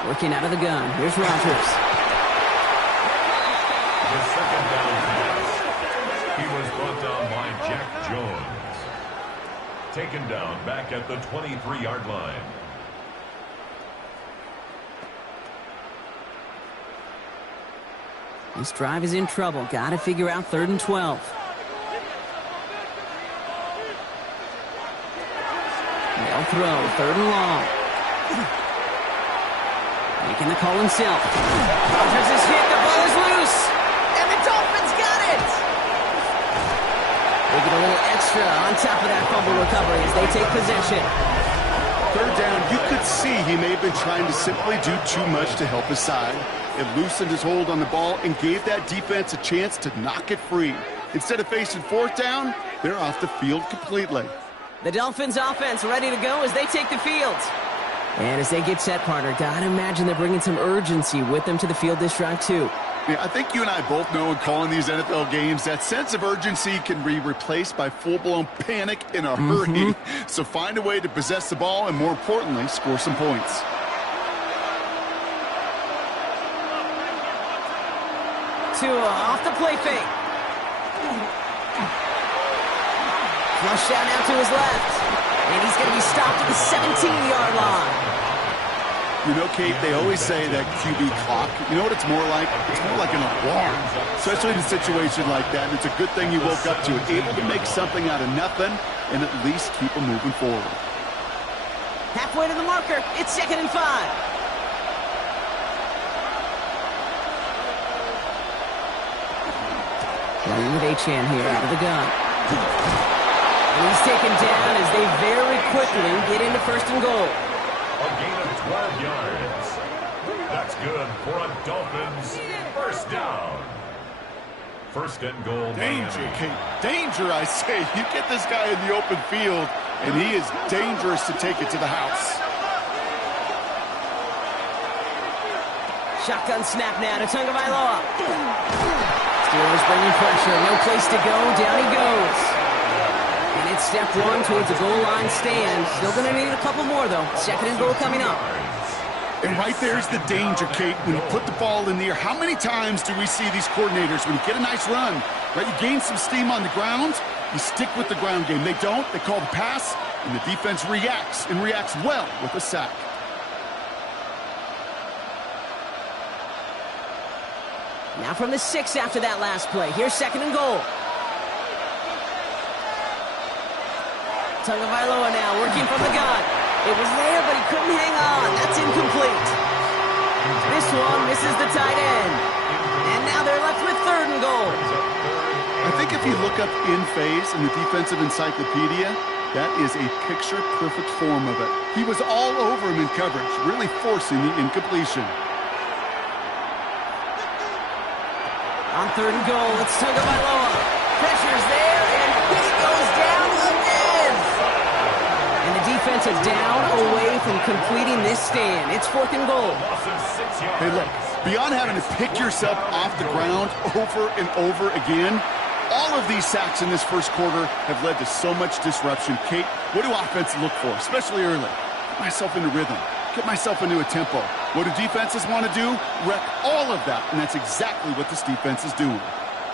Working out of the gun. Here's Rodgers. The 2nd down pass. He was brought down by Jack Jones. Taken down back at the 23-yard line. This drive is in trouble. Got to figure out 3rd and 12. They'll throw 3rd and long. Making the call himself. Rodgers is hit. The ball is loose. And the Dolphins got it. They get a little extra on top of that fumble recovery as they take possession. 3rd down, you could see he may have been trying to simply do too much to help his side. It loosened his hold on the ball and gave that defense a chance to knock it free. Instead of facing 4th down, they're off the field completely. The Dolphins offense ready to go as they take the field. And as they get set, partner, gotta imagine they're bringing some urgency with them to the field this drive, too. Yeah, I think you and I both know in calling these NFL games that sense of urgency can be replaced by full-blown panic in a hurry. So find a way to possess the ball and, more importantly, score some points. Off the play fake. Flushed out now to his left. And he's going to be stopped at the 17-yard line. You know, Kate, they always say that QB clock, you know what it's more like? It's more like an alarm, especially in a situation like that. And it's a good thing you woke up to it, able to make something out of nothing and at least keep them moving forward. Halfway to the marker, it's 2nd and 5. Running with Achane here out of the gun. And he's taken down as they very quickly get into 1st and goal. A gain of 12 yards. That's good for a Dolphins 1st down. 1st and goal. Danger, Kate. Danger, I say. You get this guy in the open field, and he is dangerous to take it to the house. Shotgun snap now to Tagovailoa. Steelers bringing pressure. No place to go. Down he goes. step one towards the goal line stand. Still going to need a couple more, though. Second and goal coming up. And right there's the danger, Kate. When you put the ball in the air, how many times do we see these coordinators, when you get a nice run, right, you gain some steam on the ground, you stick with the ground game. They don't. They call the pass, and the defense reacts, and reacts well with a sack. Now from the 6 after that last play. Here's second and goal. Tagovailoa now working from the gun. It was there, but he couldn't hang on. That's incomplete. This one misses the tight end. And now they're left with third and goal. I think if you look up in phase in the defensive encyclopedia, that is a picture-perfect form of it. He was all over him in coverage, really forcing the incompletion. On third and goal, it's Tagovailoa. Pressure's there, and he goes down again. And the defense is down away from completing this stand. It's fourth and goal. Hey, look, beyond having to pick yourself off the ground over and over again, all of these sacks in this first quarter have led to so much disruption. Kate, what do offenses look for, especially early? Get myself into rhythm. Get myself into a tempo. What do defenses want to do? Wreck all of that, and that's exactly what this defense is doing.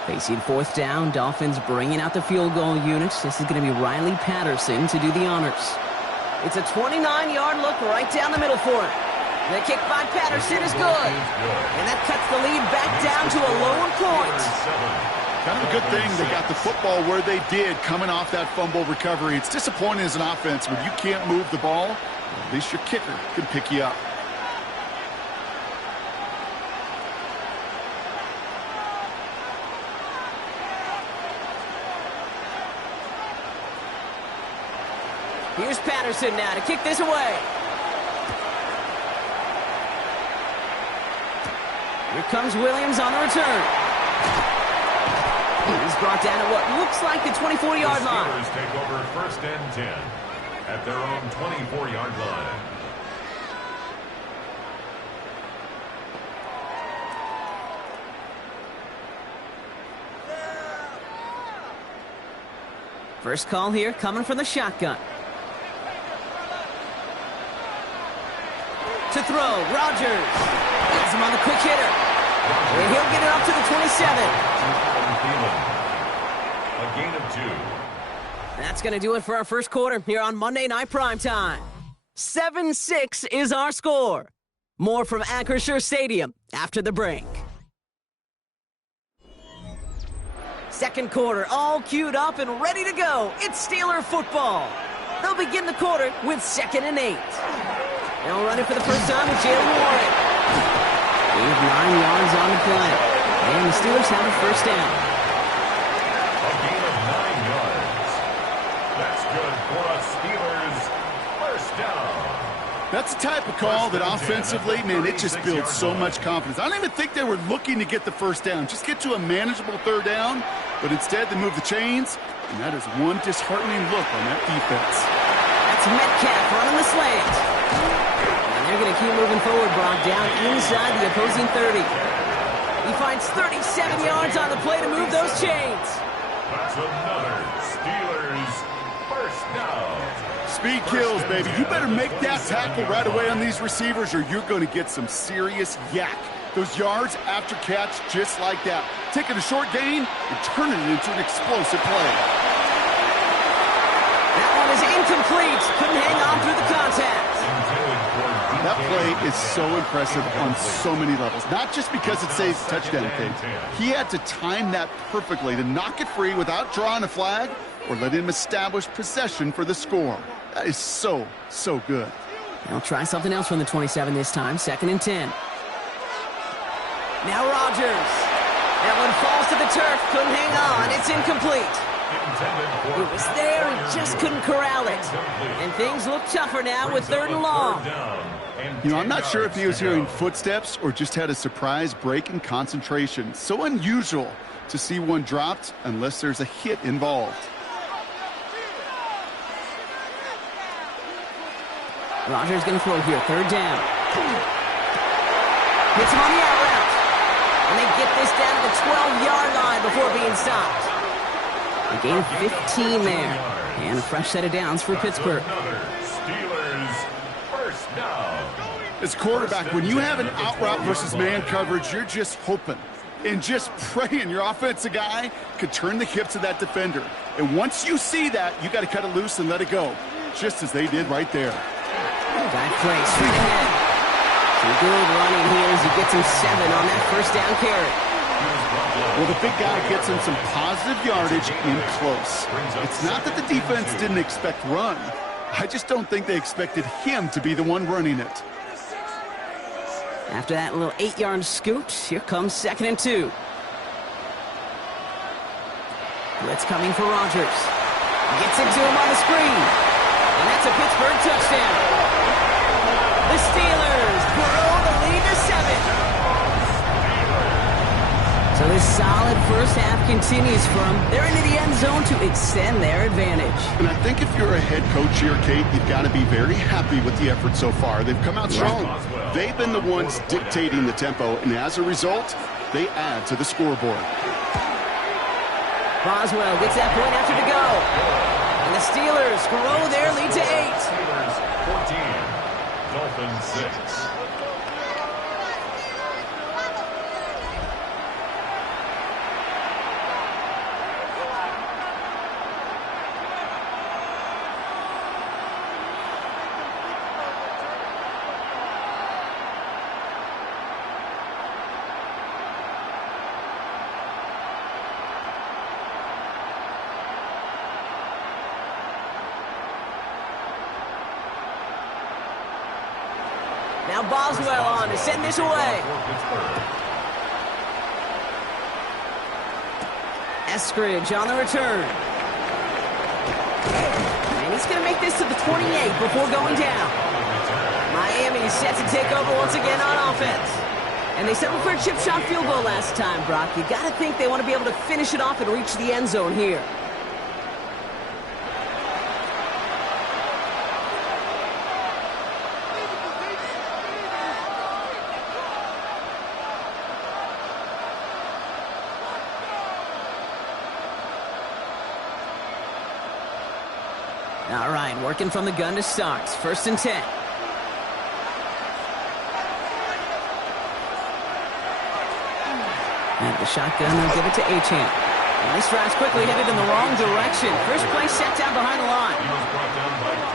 Facing fourth down, Dolphins bringing out the field goal units. This is going to be Riley Patterson to do the honors. It's a 29-yard look right down the middle for him. The kick by Patterson is good. And that cuts the lead back down to a lone point. Kind of a good thing they got the football where they did coming off that fumble recovery. It's disappointing as an offense when you can't move the ball. At least your kicker can pick you up. Here's Patterson now to kick this away. Here comes Williams on the return. He's brought down at what looks like the 24-yard line. The Steelers take over first and 10 at their own 24-yard line. First call here coming from the shotgun. To throw, Rodgers. Has him on the quick hitter. And he'll get it up to the 27. A gain of 2. That's going to do it for our first quarter here on Monday Night Primetime. 7-6 is our score. More from Acrisure Stadium after the break. Second quarter all queued up and ready to go. It's Steeler football. They'll begin the quarter with 2nd and 8. They'll run it for the first time with Jalen Warren. They have 9 yards on the play. And the Steelers have a first down. A gain of 9 yards. That's good for a Steelers first down. That's the type of call that offensively, man, it just builds so much confidence. I don't even think they were looking to get the first down. Just get to a manageable third down. But instead, they move the chains. And that is one disheartening look on that defense. That's Metcalf running the slant. And they're going to keep moving forward, Brock, down inside the opposing 30. He finds 37 yards on the play to move those chains. That's another Steelers first down. Speed kills, baby. You better make that tackle right away on these receivers or you're going to get some serious yak. Those yards after catch just like that. Taking a short gain and turning it into an explosive play. That one is incomplete. Couldn't hang on through the contact. That play is so impressive on so many levels. Not just because it saves touchdown, Kate. He had to time that perfectly to knock it free without drawing a flag or let him establish possession for the score. That is so, so good. They'll try something else from the 27 this time. 2nd and 10. Now Rodgers. That one falls to the turf. Couldn't hang on. It's incomplete. It was there and just couldn't corral it. And things look tougher now with 3rd and long. You know, I'm not sure if he was hearing footsteps or just had a surprise break in concentration. So unusual to see one dropped unless there's a hit involved. Rodgers going to throw here. 3rd down. Hits him on the out route. And they get this down to the 12-yard line before being stopped. A gain of 15 there. And a fresh set of downs for Pittsburgh. Steelers first down. As quarterback, when you have an out route versus man coverage, you're just hoping and just praying your offensive guy could turn the hips of that defender. And once you see that, you got to cut it loose and let it go, just as they did right there. Back play, straight ahead. Some good running here as he gets him 7 on that first down carry. Well, the big guy gets him some positive yardage in close. It's not that the defense didn't expect run. I just don't think they expected him to be the one running it. After that little 8-yard scoot, here comes 2nd and 2. Blitz coming for Rodgers. Gets it to him on the screen. And that's a Pittsburgh touchdown. The Steelers grow the lead to 7. So this solid first half continues for them. They're into the end zone to extend their advantage. And I think if you're a head coach here, Kate, you've got to be very happy with the effort so far. They've come out strong. They've been the ones dictating the tempo, and as a result, they add to the scoreboard. Boswell gets that point after to go. And the Steelers grow their lead to 8. Steelers 14, Dolphins 6. Now Boswell on to send this away. Eskridge on the return. And he's going to make this to the 28 before going down. Miami set to take over once again on offense. And they settled for a chip shot field goal last time, Brock. You got to think they want to be able to finish it off and reach the end zone here. All right, working from the gun to start. 1st and 10. And the shotgun will give it to Achane. And this drive's quickly headed in the wrong direction. First play set down behind the line.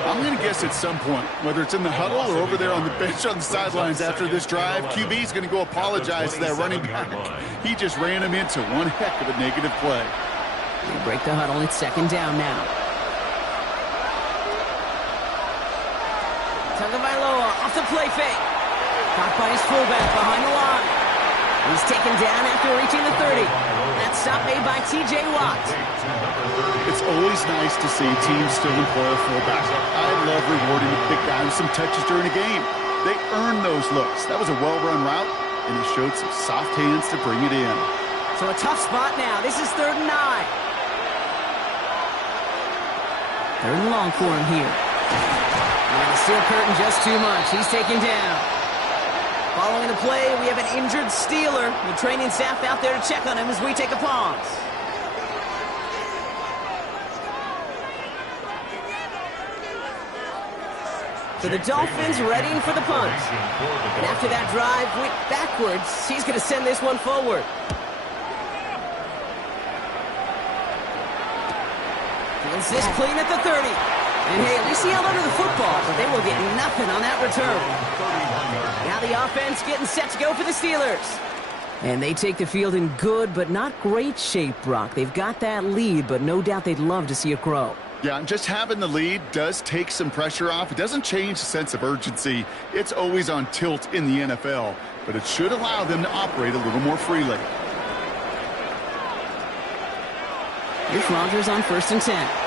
I'm going to guess at some point, whether it's in the huddle or over there on the bench on the sidelines after this drive, QB's going to go apologize to that running back. He just ran him into one heck of a negative play. They break the huddle. It's 2nd down now. Tagovailoa off the play fake. Caught by his fullback behind the line. He's taken down after reaching the 30. That stop made by T.J. Watt. It's always nice to see teams still employ a fullback. I love rewarding the big guy with some touches during a game. They earn those looks. That was a well-run route, and he showed some soft hands to bring it in. So a tough spot now. This is 3rd and 9. 3rd and long for him here. And the steel curtain just too much. He's taken down. Following the play, we have an injured Steeler. The training staff out there to check on him as we take a pause. So the Dolphins readying for the punt. And after that drive went backwards, he's going to send this one forward. Feels this clean at the 30. And hey, at least he held onto the football, but they will get nothing on that return. Now the offense getting set to go for the Steelers. And they take the field in good but not great shape, Brock. They've got that lead, but no doubt they'd love to see it grow. Yeah, and just having the lead does take some pressure off. It doesn't change the sense of urgency. It's always on tilt in the NFL, but it should allow them to operate a little more freely. Here's Rodgers on 1st and 10.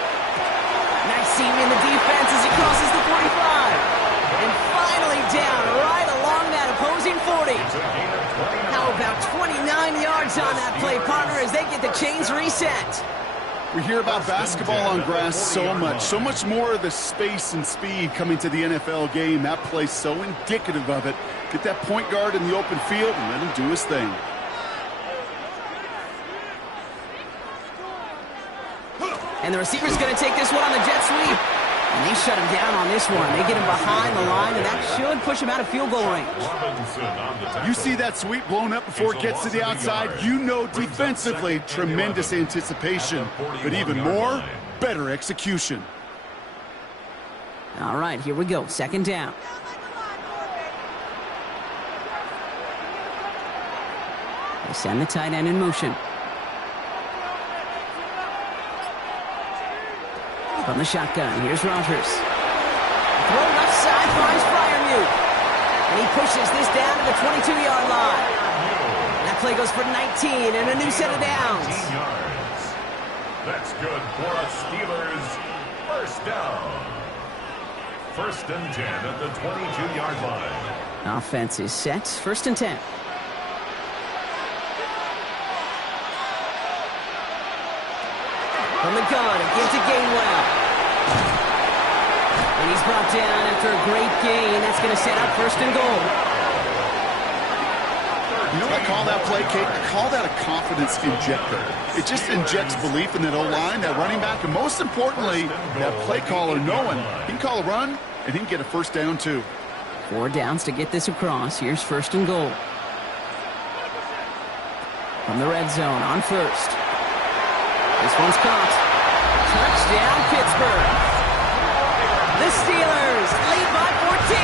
Nice seam in the defense as he crosses the 45. And finally down right along that opposing 40. How about 29 yards on that play, partner, as they get the chains reset. We hear about basketball on grass so much more of the space and speed coming to the NFL game. That play's so indicative of it. Get that point guard in the open field and let him do his thing. And the receiver's going to take this one on the jet sweep. And they shut him down on this one. They get him behind the line, and that should push him out of field goal range. You see that sweep blown up before it gets to the outside. You know defensively, tremendous anticipation. But even more, better execution. All right, here we go. Second down. They send the tight end in motion. From the shotgun, here's Rodgers. Thrown left side, finds Freiermuth. And he pushes this down to the 22-yard line. That play goes for 19 and a new set of downs. 19 yards. That's good for a Steelers first down. First and 10 at the 22-yard line. Offense is set. First and 10. From the gun, again to Gainwell. And he's brought down after a great gain. That's going to set up first and goal. You know what I call that play, Kate? I call that a confidence injector. It just injects belief in that O-line, that running back, and most importantly, that play caller knowing he can call a run and he can get a first down too. 4 downs to get this across. Here's first and goal. From the red zone on first. This one's caught. Touchdown, Pittsburgh. The Steelers lead by 14.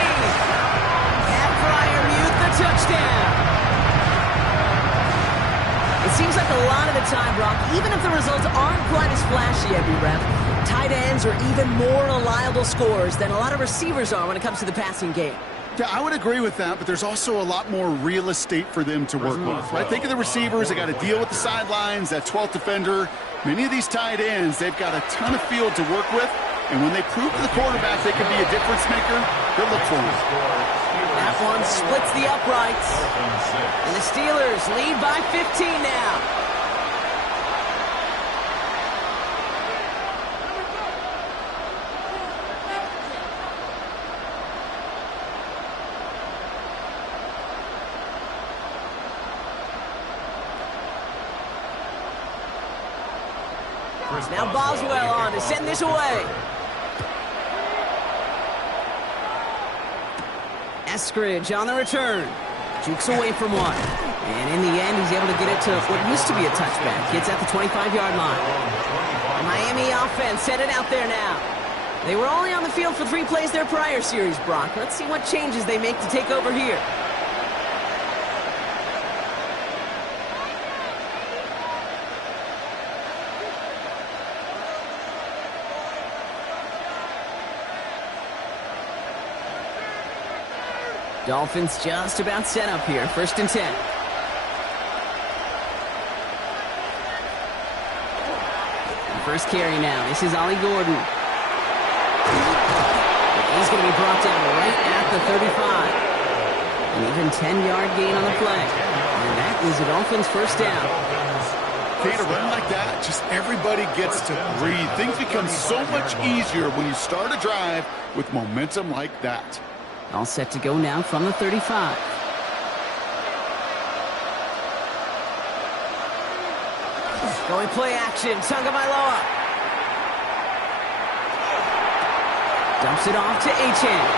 And Freiermuth the touchdown. It seems like a lot of the time, Brock, even if the results aren't quite as flashy every rep, tight ends are even more reliable scorers than a lot of receivers are when it comes to the passing game. Yeah, I would agree with that, but there's also a lot more real estate for them to work with, right? Think of the receivers. They got to deal with the sidelines, that 12th defender. Many of these tight ends, they've got a ton of field to work with, and when they prove to the quarterback they can be a difference maker, they'll look for him. That one splits the uprights, and the Steelers lead by 15 now. Now Boswell on to send this away. Eskridge on the return. Jukes away from one. And in the end, he's able to get it to what used to be a touchback. It's at the 25-yard line. The Miami offense headed out there now. They were only on the field for 3 plays their prior series, Brock. Let's see what changes they make to take over here. Dolphins just about set up here. First and 10. First carry now. This is Ollie Gordon. He's going to be brought down right at the 35. An even 10-yard gain on the play. And that is the Dolphins' first down. Kate, a run like that, just everybody gets to breathe. Things become so much easier when you start a drive with momentum like that. All set to go now from the 35. Going play action, Tagovailoa. Dumps it off to Achane.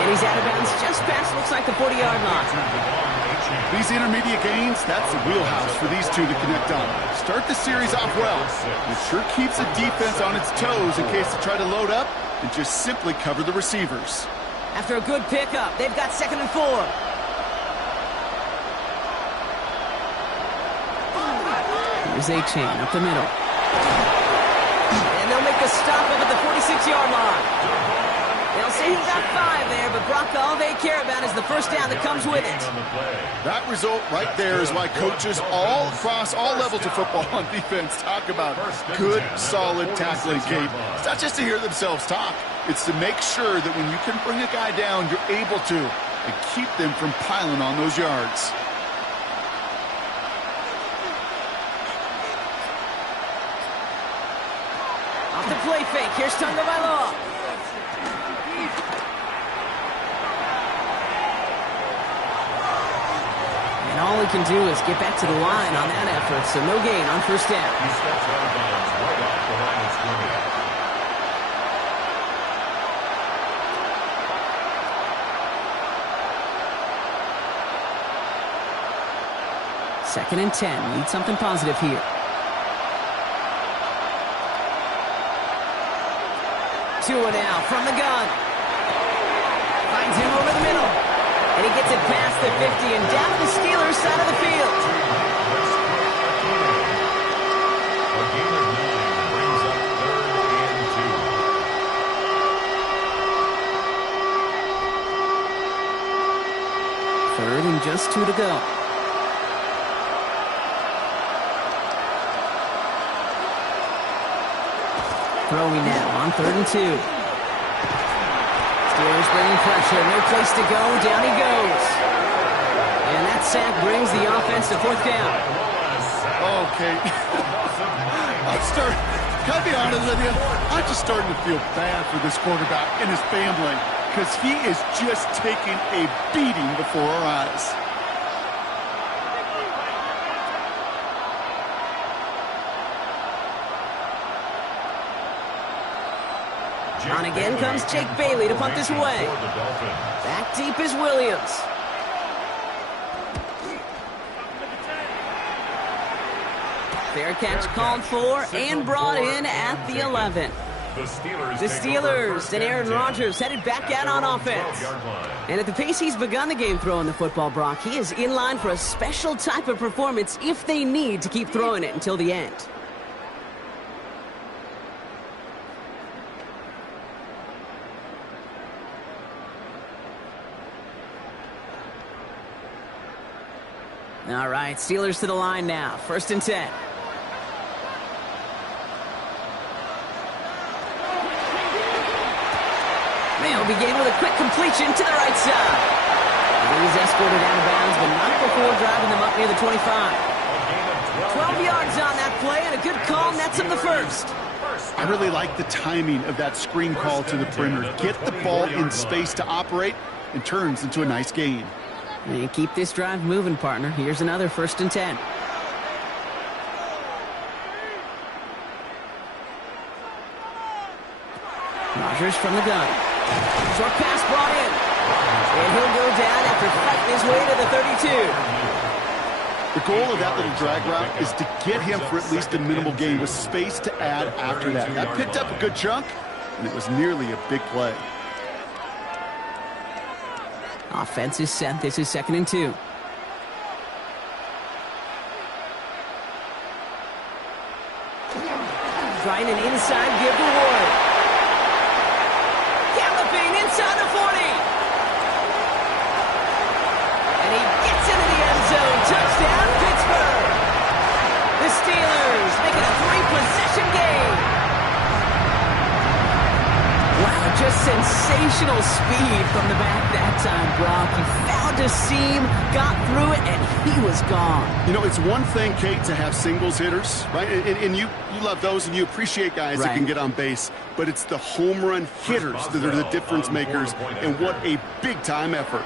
And he's out of bounds just past, looks like the 40-yard line. These intermediate gains, that's the wheelhouse for these two to connect on. Start the series off well. It sure keeps the defense on its toes in case they try to load up and just simply cover the receivers. After a good pickup, they've got 2nd and 4. Here's Achane up the middle. And they'll make a stop up at the 46-yard line. They'll say he got 5 there, but Brock, all they care about is the first down that comes with it. That result right there is why coaches all across all levels of football on defense talk about good, solid tackling, Kate. It's not just to hear themselves talk. It's to make sure that when you can bring a guy down, you're able to, and keep them from piling on those yards. Off the play fake, here's Tagovailoa. And all he can do is get back to the line on that effort, so no gain on first down. He steps out of bounds right off the line of scrimmage. Second and 10. Need something positive here. Tua now from the gun. Finds him over the middle. And he gets it past the 50 and down to the Steelers' side of the field. A gain of 9 brings up 3rd and 2. Third and just 2 to go. Throwing now on 3rd and 2. Steelers bringing pressure. No place to go. Down he goes. And that sack brings the offense to 4th down. Okay. Can I be honest with you? I'm just starting to feel bad for this quarterback and his family because he is just taking a beating before our eyes. On again comes Jake Bailey to punt this away. Back deep is Williams. Fair catch called for and brought in at the 11. The Steelers and Aaron Rodgers headed back out on offense. And at the pace he's begun the game throwing the football, Brock, he is in line for a special type of performance if they need to keep throwing it until the end. All right, Steelers to the line now. 1st and 10. They'll begin with a quick completion to the right side. And he's escorted out of bounds, but not before driving them up near the 25. 12 yards on that play, and a good call nets him the first. I really like the timing of that screen call to the perimeter. Get the ball in space to operate and turns into a nice gain. And keep this drive moving, partner. Here's another 1st and 10. Rodgers from the gun. Short pass brought in. And he'll go down after fighting his way to the 32. The goal of that little drag route is to get him for at least a minimal gain with space to add after that. That picked up a good chunk, and it was nearly a big play. Offense is set. This is 2nd and 2. Trying an inside give to Ward. Galloping inside the 40. And he gets into the end zone. Touchdown, Pittsburgh. The Steelers make it a 3-possession game. Wow, just sensational speed from the back that time, Brock. He found a seam, got through it, and he was gone. You know, it's one thing, Kate, to have singles hitters, right? And you love those, and you appreciate guys that can get on base. But it's the home run hitters that are the difference makers, and what a big-time effort.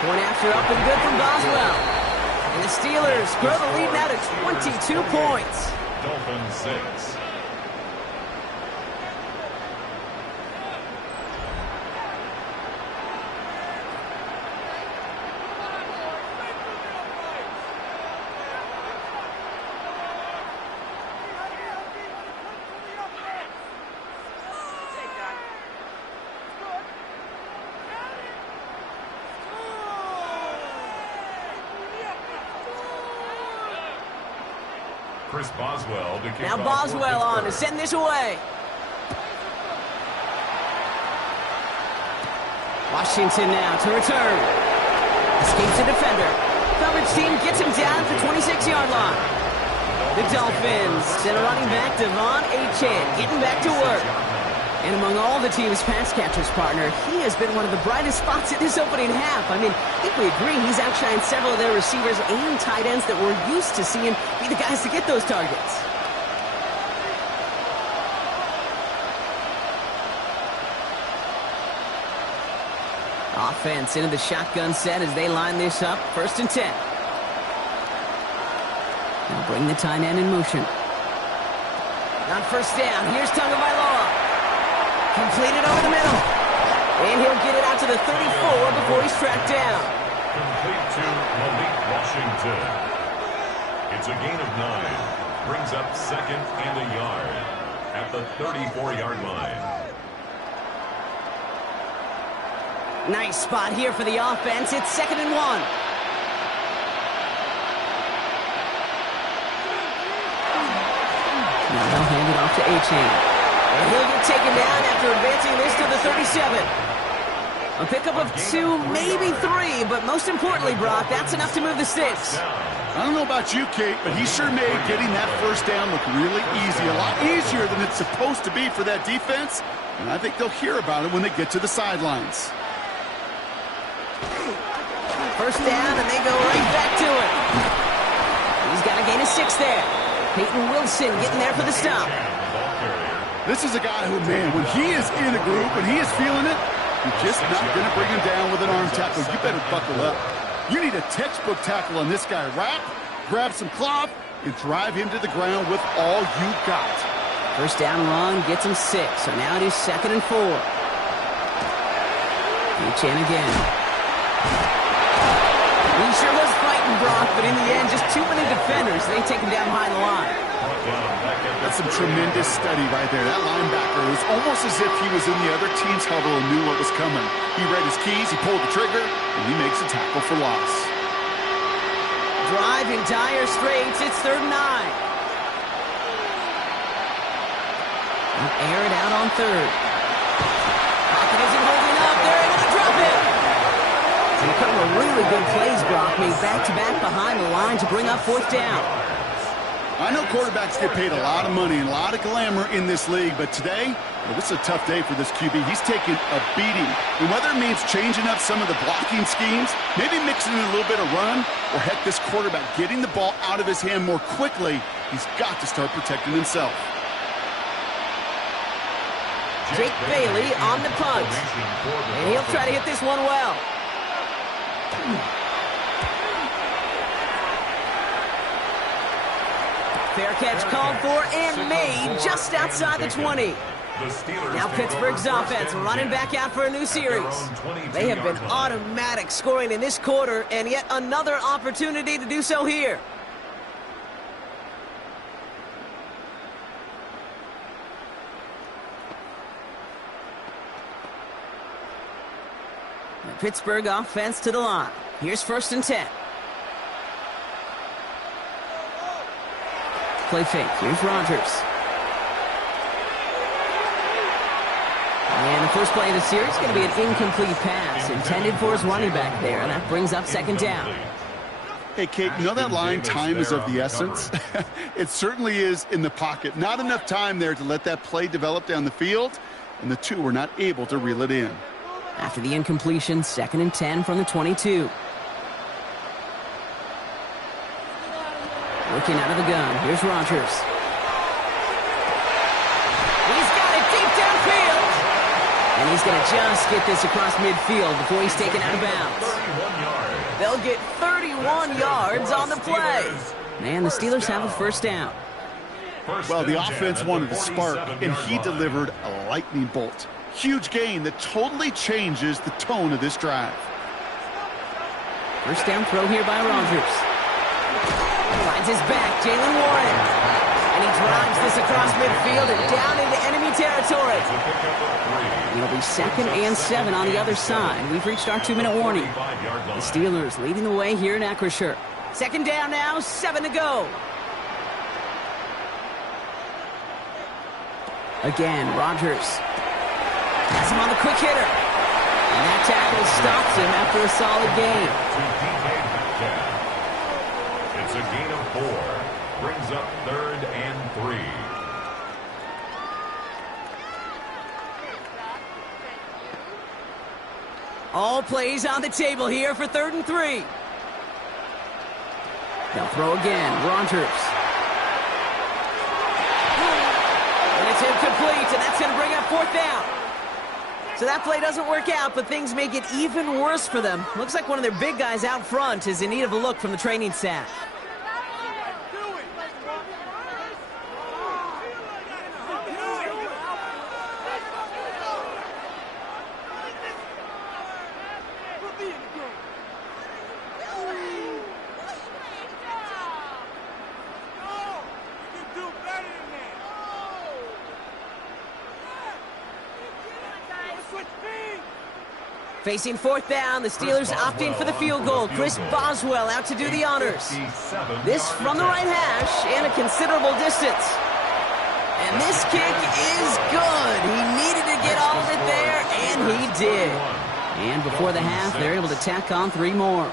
Point after up and good from Boswell. And the Steelers grow the lead now to 22 points. Dolphins 6. Chris Boswell to kick now off Boswell on to send this away. Washington now to return. Escapes the defender. Coverage team gets him down at the 26-yard line. The Dolphins send a running back, Devon Achane, getting back to work. And among all the team's pass catchers, partner, he has been one of the brightest spots in this opening half. I mean, I think we agree he's outshined several of their receivers and tight ends that we're used to seeing be the guys to get those targets. Offense into the shotgun set as they line this up. 1st and 10. They'll bring the tight end in motion. On 1st down, here's Tagovailoa. Completed over the middle. And he'll get it out to the 34 before he's tracked down. Complete to Malik Washington. It's a gain of 9. Brings up 2nd and a yard at the 34-yard line. Nice spot here for the offense. It's 2nd and 1. Now they'll hand it off to A-Chain. And he'll get taken down after advancing this to the 37. A pickup of 2, maybe 3, but most importantly, Brock, that's enough to move the sticks. I don't know about you, Kate, but he sure made getting that 1st down look really easy. A lot easier than it's supposed to be for that defense. And I think they'll hear about it when they get to the sidelines. 1st down, and they go right back to it. He's got a gain of 6 there. Peyton Wilson getting there for the stop. This is a guy who, man, when he is in a group, when he is feeling it, you're just not going to bring him down with an arm tackle. You better buckle up. You need a textbook tackle on this guy. Wrap, grab some cloth, and drive him to the ground with all you got. 1st down run gets him 6, so now it is 2nd and 4. Chan again. He sure was fighting, Brock, but in the end, just too many defenders. They take him down behind the line. That's some tremendous study right there. That linebacker, it was almost as if he was in the other team's huddle and knew what was coming. He read his keys, he pulled the trigger, and he makes a tackle for loss. Drive in dire straits. It's 3rd and 9. They'll air it out on 3rd. Pocket isn't holding up. They're able to drop it. And a couple of really good plays, Brock, made back-to-back behind the line to bring up 4th down. I know quarterbacks get paid a lot of money and a lot of glamour in this league, but today, well, this is a tough day for this QB. He's taking a beating. And whether it means changing up some of the blocking schemes, maybe mixing in a little bit of run, or heck, this quarterback getting the ball out of his hand more quickly, he's got to start protecting himself. Jake Bailey on the punt. And he'll try to hit this one well. Fair catch called for and made just outside the 20. Now Pittsburgh's offense running back out for a new series. They have been automatic scoring in this quarter, and yet another opportunity to do so here. The Pittsburgh offense to the line. Here's 1st and 10. Play fake. Here's Rodgers. And the first play of the series is going to be an incomplete pass intended for his running back there, and that brings up 2nd down. Hey, Kate, you know that line, time is of the essence? It certainly is in the pocket. Not enough time there to let that play develop down the field, and the two were not able to reel it in. After the incompletion, 2nd and 10 from the 22. Looking out of the gun, here's Rodgers. He's got it deep downfield. And he's going to just get this across midfield before he's taken out of bounds. They'll get 31 yards on the play. And the Steelers have a 1st down. Well, the offense wanted a spark, and he delivered a lightning bolt. Huge gain that totally changes the tone of this drive. 1st down throw here by Rodgers. Finds his back, Jalen Warren. And he drives this across midfield and down into enemy territory. It'll be 2nd and 7 on the other side. We've reached our 2-minute warning. The Steelers leading the way here in Acrisure. 2nd down now, 7 to go. Again, Rodgers. Has him on the quick hitter. And that tackle stops him after a solid gain. It's a gain of 4. Brings up 3rd and 3. All plays on the table here for 3rd and 3. They'll throw again. Rodgers. And it's incomplete, and that's going to bring up 4th down. So that play doesn't work out, but things make it even worse for them. Looks like one of their big guys out front is in need of a look from the training staff. Facing fourth down, the Steelers opting for the field goal. Chris Boswell out to do the honors. This from the right hash and a considerable distance. And this kick is good. He needed to get all of it there, and he did. And before the half, they're able to tack on 3 more.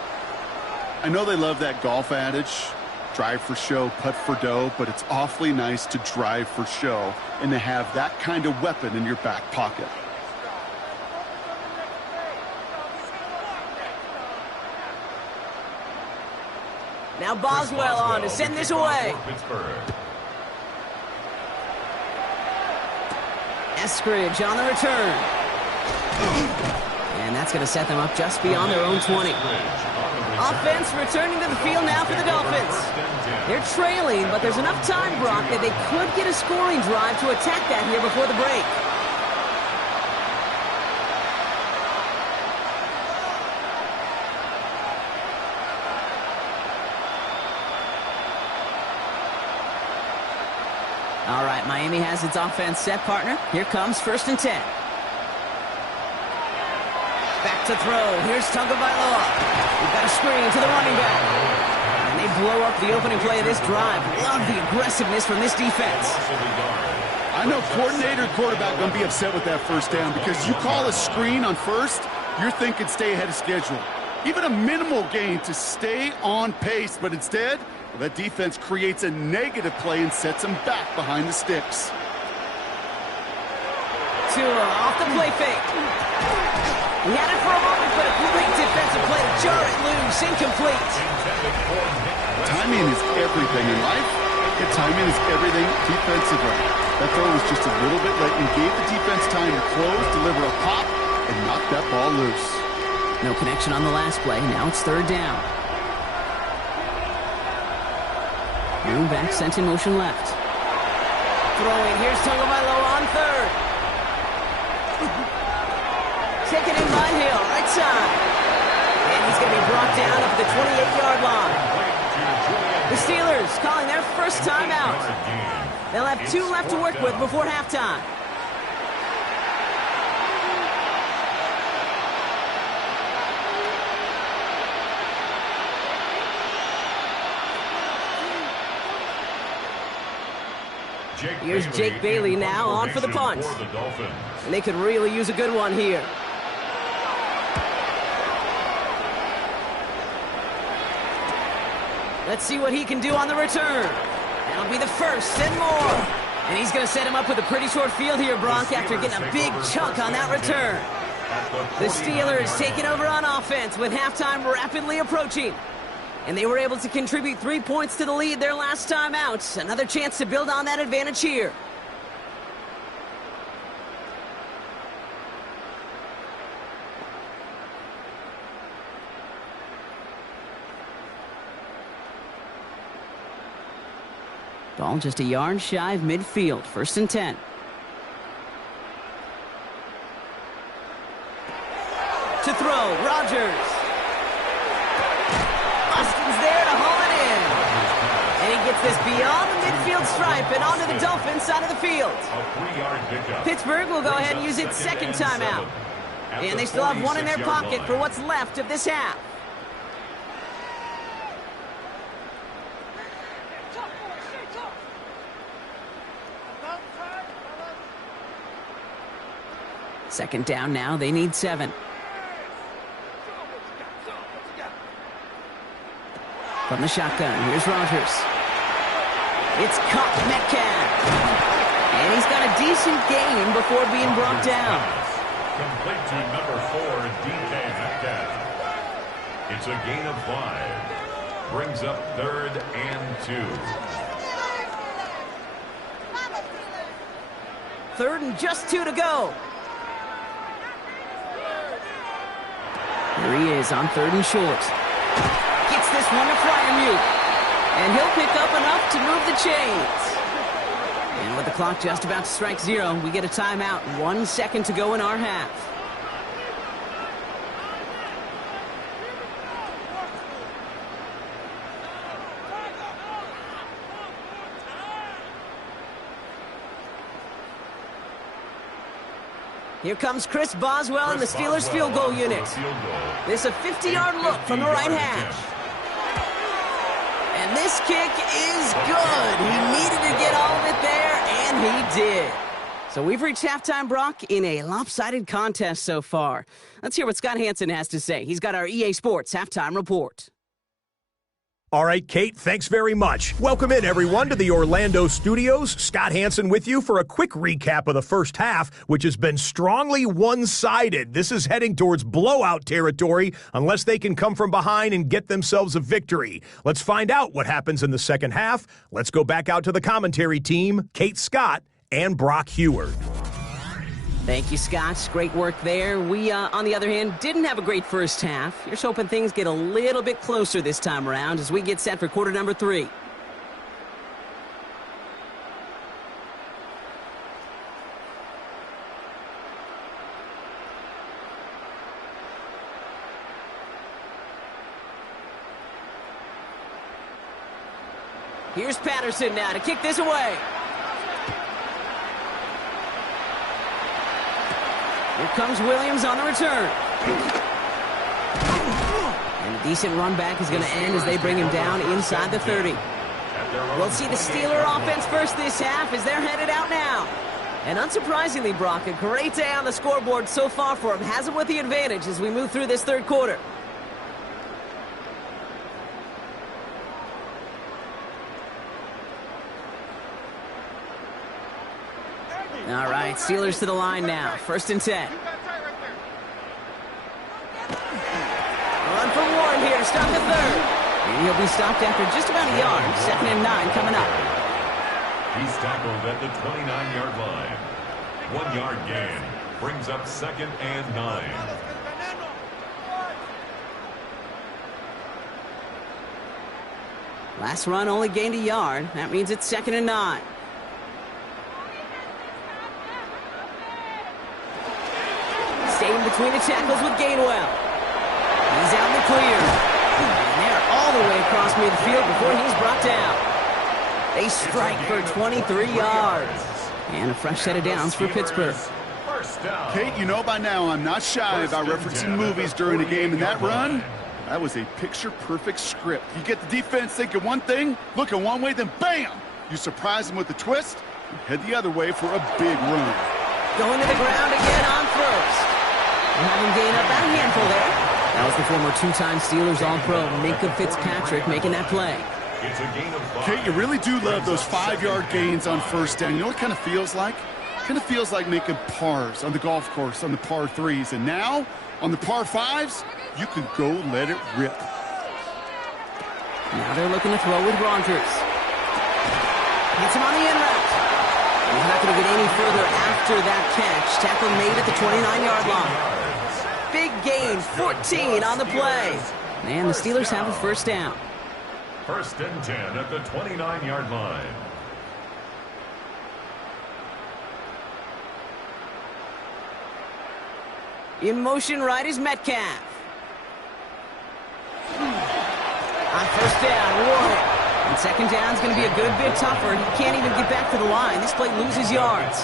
I know they love that golf adage, drive for show, putt for dough, but it's awfully nice to drive for show and to have that kind of weapon in your back pocket. Now Boswell on to send this away. Eskridge on the return. And that's going to set them up just beyond their own 20. Offense returning to the field now for the Dolphins. They're trailing, but there's enough time, Brock, that they could get a scoring drive to attack that here before the break. All right, Miami has its offense set, partner. Here comes 1st and 10. Back to throw. Here's Tagovailoa. We've got a screen to the running back. And they blow up the opening play of this drive. Love the aggressiveness from this defense. I know coordinator and quarterback going to be upset with that first down because you call a screen on first, you're thinking stay ahead of schedule. Even a minimal gain to stay on pace, but instead, that defense creates a negative play and sets them back behind the sticks. Tua off the play fake. He had it for a moment, but a great defensive play to jar it loose, incomplete. Timing is everything in life, and timing is everything defensively. That throw was just a little bit late and gave the defense time to close, deliver a pop, and knock that ball loose. No connection on the last play. Now it's 3rd down. Moving back, sent in motion left. Throwing, here's Tagovailoa on 3rd. Taken in by Hill, right side. And he's going to be brought down up the 28-yard line. The Steelers calling their first timeout. They'll have 2 left to work with before halftime. Here's Jake Bailey now on for the punt. And they could really use a good one here. Let's see what he can do on the return. That'll be the 1st and more. And he's going to set him up with a pretty short field here, Bronk, after getting a big chunk on that return. The Steelers taking over on offense with halftime rapidly approaching. And they were able to contribute 3 points to the lead their last time out. Another chance to build on that advantage here. Ball just a yard shy of midfield. 1st and 10. To throw, Rodgers. Austin's there to haul it in. And he gets this beyond the midfield stripe and onto the Dolphins side of the field. Pittsburgh will go ahead and use its 2nd timeout. And they still have 1 in their pocket for what's left of this half. Second down now, they need 7. From the shotgun, here's Rodgers. It's caught Metcalf. And he's got a decent gain before being brought down. Complete to number 4, DK Metcalf. It's a gain of 5. Brings up 3rd and 2. 3rd and just 2 to go. Here he is on 3rd and short. Gets this one to Fryermuth. And he'll pick up enough to move the chains. And with the clock just about to strike 0, we get a timeout. 1 second to go in our half. Here comes Chris Boswell and the Steelers field goal unit. This a 50-yard look from the right hash. And this kick is good. He needed to get all of it there, and he did. So we've reached halftime, Brock, in a lopsided contest so far. Let's hear what Scott Hansen has to say. He's got our EA Sports halftime report. All right, Kate, thanks very much. Welcome in, everyone, to the Orlando studios. Scott Hansen with you for a quick recap of the first half, which has been strongly one-sided. This is heading towards blowout territory unless they can come from behind and get themselves a victory. Let's find out what happens in the second half. Let's go back out to the commentary team, Kate Scott and Brock Heward. Thank you, Scott. Great work there. We, on the other hand, didn't have a great first half. Here's hoping things get a little bit closer this time around as we get set for quarter number 3. Here's Patterson now to kick this away. Here comes Williams on the return. And a decent run back is going to end as they bring him down inside the 30. We'll see the Steeler offense first this half as they're headed out now. And unsurprisingly, Brock, a great day on the scoreboard so far for him. Has him with the advantage as we move through this third quarter. All right, Steelers to the line now. 1st and 10. Run for Warren here to start the third. And he'll be stopped after just about a yard. 2nd and 9 coming up. He's tackled at the 29-yard line. 1-yard gain brings up 2nd and 9. Last run only gained a yard. That means it's 2nd and 9. Staying between the tackles with Gainwell. He's out in the clear. And they're all the way across midfield before he's brought down. They strike for 23 yards. And a fresh set of downs for Pittsburgh. Kate, you know by now I'm not shy about referencing movies during a game, and that run, that was a picture-perfect script. You get the defense thinking one thing, looking one way, then bam! You surprise them with a twist, and head the other way for a big run. Going to the ground again on first. And have him gain up that handful there. That was the former 2-time Steelers All-Pro, Minkah Fitzpatrick, making that play. It's a gain of 5. Kate, you really do love those 5-yard gains on first down. You know what it kind of feels like? It kind of feels like making pars on the golf course on the par 3s. And now, on the par 5s, you can go let it rip. Now they're looking to throw with Rogers. Hits him on the in route. He's not going to get any further after that catch. Tackle made at the 29-yard line. Big gain, 14 on the play. And the Steelers have a first down. 1st and 10 at the 29-yard line. In motion right is Metcalf. On first down, Warren. And 2nd down is going to be a good bit tougher. He can't even get back to the line. This play loses yards.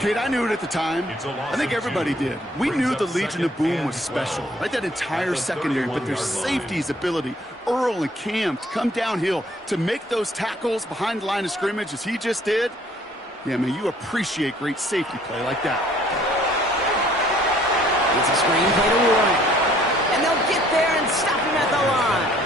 Kate, I knew it at the time. I think everybody did. We knew the Legion of Boom was special. Like that entire secondary, but their safety's ability, Earl and Cam, to come downhill, to make those tackles behind the line of scrimmage as he just did. Yeah, man, you appreciate great safety play like that. It's a screen play to Warren. And they'll get there and stop him at the line.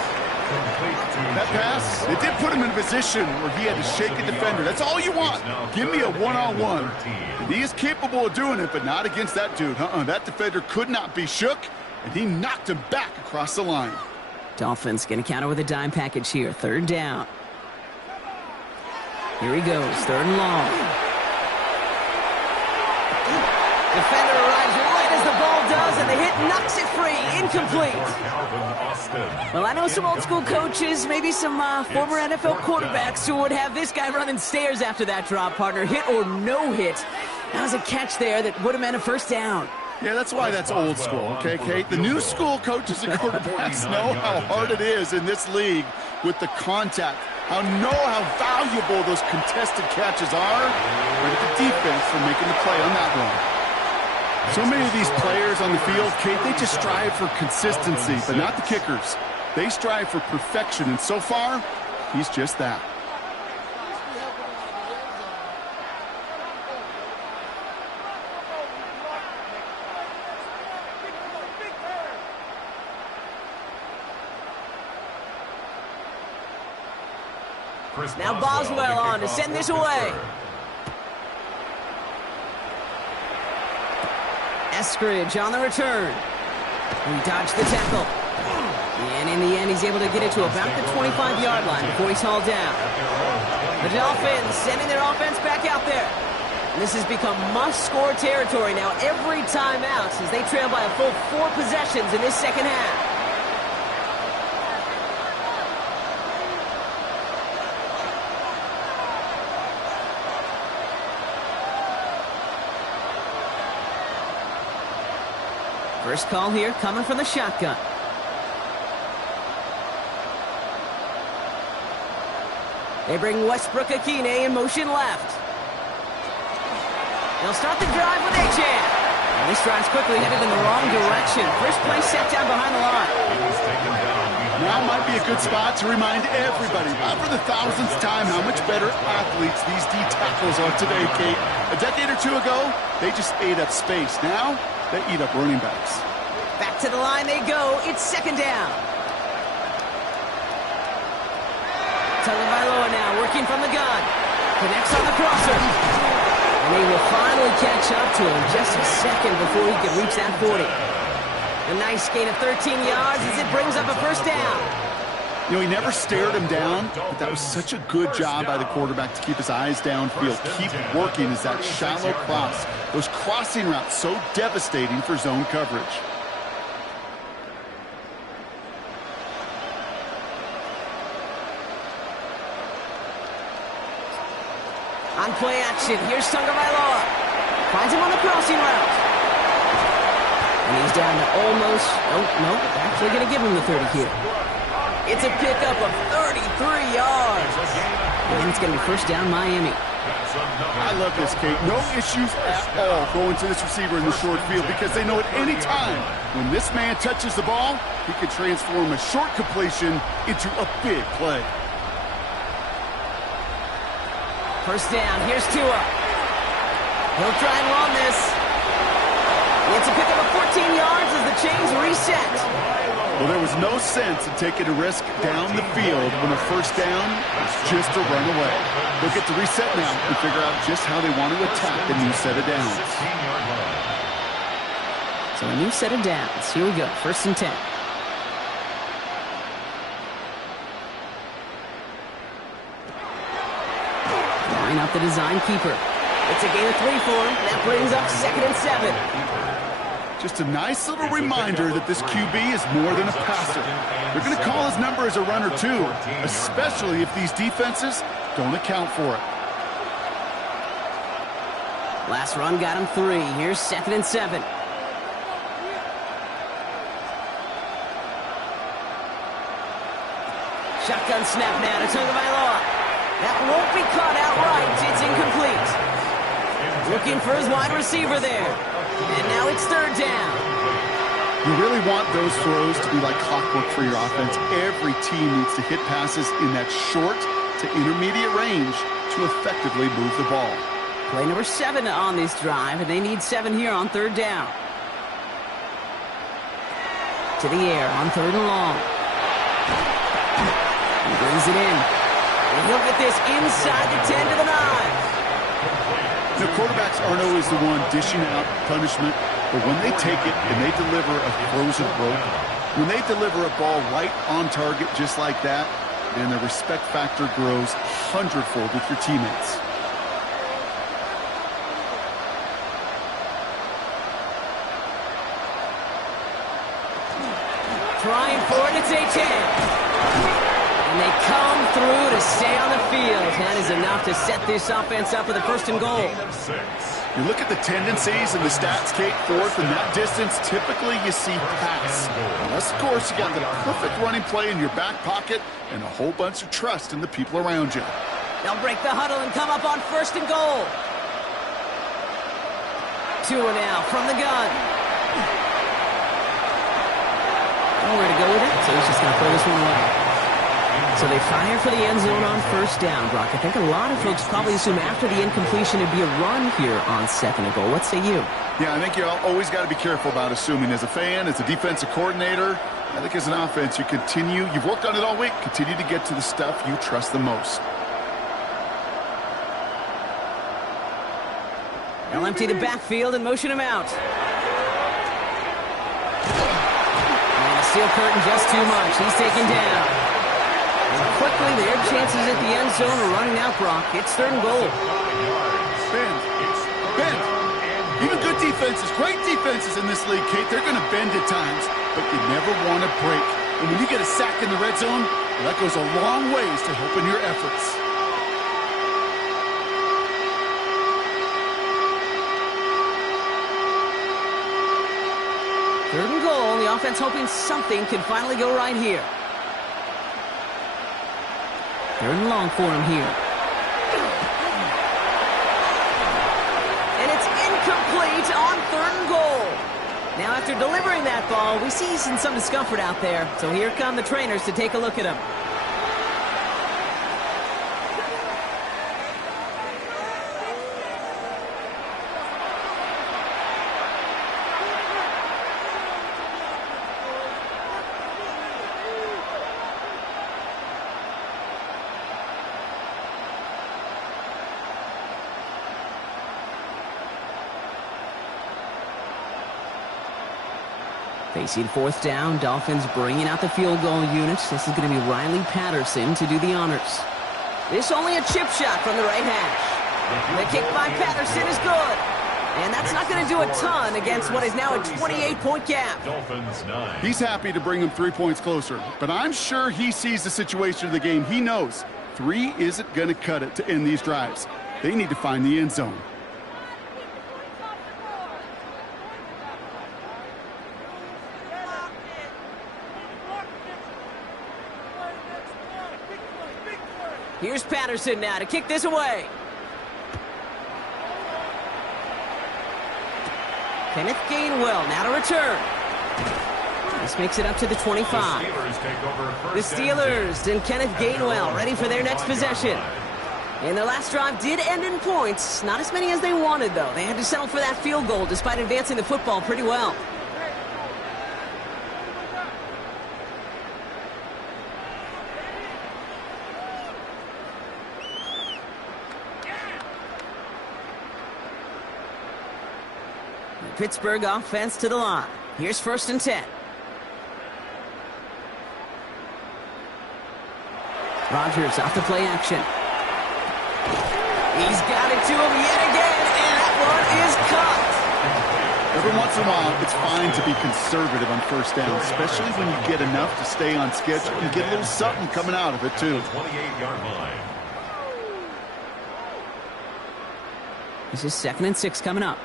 That pass, it did put him in a position where he had to shake a defender. That's all you want. Give me a one-on-one. And he is capable of doing it, but not against that dude. That defender could not be shook, and he knocked him back across the line. Dolphins going to counter with a dime package here. 3rd down. Here he goes. 3rd and long. Defender arrives right as the ball does, and the hit knocks it free. Incomplete. Well, I know some old-school coaches, maybe some former NFL quarterbacks who would have this guy running stairs after that drop, partner. Hit or no hit. That was a catch there that would have meant a first down. Yeah, that's why that's old school, okay, Kate? The new school coaches and quarterbacks know how hard it is in this league with the contact. Know how valuable those contested catches are. Credit the defense for making the play on that one. So many of these players on the field, Kate, they just strive for consistency, but not the kickers. They strive for perfection, and so far, he's just that. Now Boswell on to send this away. Eskridge on the return. He dodged the tackle. And in the end, he's able to get it to about the 25-yard line before he's hauled down. The Dolphins sending their offense back out there. And this has become must-score territory now every time out as they trail by a full 4 possessions in this second half. First call here coming from the shotgun. They bring Westbrook-Akine in motion left. They'll start the drive with Achane. And this drive's quickly headed in the wrong direction. First play set down behind the line. Now might be a good spot to remind everybody, for the thousandth time, how much better athletes these D tackles are today, Kate. A decade or two ago, they just ate up space. Now, they eat up running backs. Back to the line they go. It's second down. Tagovailoa now working from the gun. Connects on the crosser. And they will finally catch up to him just a second before he can reach that 40. A nice gain of 13 yards as it brings up a first down. You know, he never stared him down, but that was such a good job by the quarterback to keep his eyes downfield, keep working as that shallow cross. Those crossing routes so devastating for zone coverage. On play action, here's Tagovailoa. Finds him on the crossing route. And he's down to almost, no, actually going to give him the 30 here. It's a pickup of 33 yards. And it's going to be first down Miami. I love this, Kate. No issues at all going to this receiver in the short field because they know at any time when this man touches the ball, he can transform a short completion into a big play. First down, here's Tua. He'll try and run this. It's a pickup of 14 yards as the chains reset. Well, there was no sense in taking a risk down the field when a first down is just a run away. They'll get to reset now and figure out just how they want to attack a new set of downs. So a new set of downs. Here we go, first and 10. Line up the design keeper. It's a gain of 3 for him. That brings up second and 7. Just a nice little reminder that this QB is more than a passer. They're going to call his number as a runner too, especially if these defenses don't account for it. Last run got him 3. Here's second and 7. Shotgun snap now to Tagovailoa. That won't be caught outright. It's incomplete. Looking for his wide receiver there. And now it's third down. You really want those throws to be like clockwork for your offense. Every team needs to hit passes in that short to intermediate range to effectively move the ball. Play number 7 on this drive, and they need 7 here on third down. To the air on third and long. He brings it in. And he'll get this inside the 10 to the 9. The quarterbacks aren't always the one dishing out punishment, but when they take it and they deliver a frozen rope, when they deliver a ball right on target just like that, and the respect factor grows hundredfold with your teammates. trying for it. It's a 10. And they come through to stay on the field. That is enough to set this offense up with a 1st and goal. You look at the tendencies and the stats, Kate, 4th and that distance, typically you see pass. Unless, of course, you got the perfect running play in your back pocket and a whole bunch of trust in the people around you. They'll break the huddle and come up on 1st and goal. Tua now from the gun. Nowhere to go with it, so he's just going to throw this one away. So they fire for the end zone on 1st down, Brock. I think a lot of folks probably assume after the incompletion it'd be a run here on 2nd and goal. What say you? Yeah, I think you always got to be careful about assuming. As a fan, as a defensive coordinator, I think as an offense, you've worked on it all week, continue to get to the stuff you trust the most. They'll empty the backfield and motion him out. And the steel curtain just too much. He's taken down. And quickly, their chances at the end zone are running out, Brock. It's 3rd and goal. Bend. Even good defenses, great defenses in this league, Kate, they're going to bend at times, but you never want to break. And when you get a sack in the red zone, well, that goes a long ways to helping your efforts. Third and goal. The offense hoping something can finally go right here. 3rd and long for him here. And it's incomplete on 3rd and goal. Now, after delivering that ball, we see some discomfort out there. So here come the trainers to take a look at him. Facing 4th down, Dolphins bringing out the field goal units. This is going to be Riley Patterson to do the honors. This only a chip shot from the right hash. The kick by Patterson is good. And that's not going to do a ton against what is now a 28-point gap. Dolphins 9. He's happy to bring him 3 points closer, but I'm sure he sees the situation of the game. He knows 3 isn't going to cut it to end these drives. They need to find the end zone. Here's Patterson now to kick this away. Kenneth Gainwell now to return. This makes it up to the 25. The Steelers and Kenneth Gainwell ready for their next possession. And their last drive did end in points. Not as many as they wanted, though. They had to settle for that field goal despite advancing the football pretty well. Pittsburgh offense to the line. Here's 1st and 10. Rodgers off the play action. He's got it to him yet again, and that one is caught. Every once in a while, it's fine to be conservative on 1st down, especially when you get enough to stay on schedule and get a little something coming out of it, too. 28-yard line. This is 2nd and 6 coming up.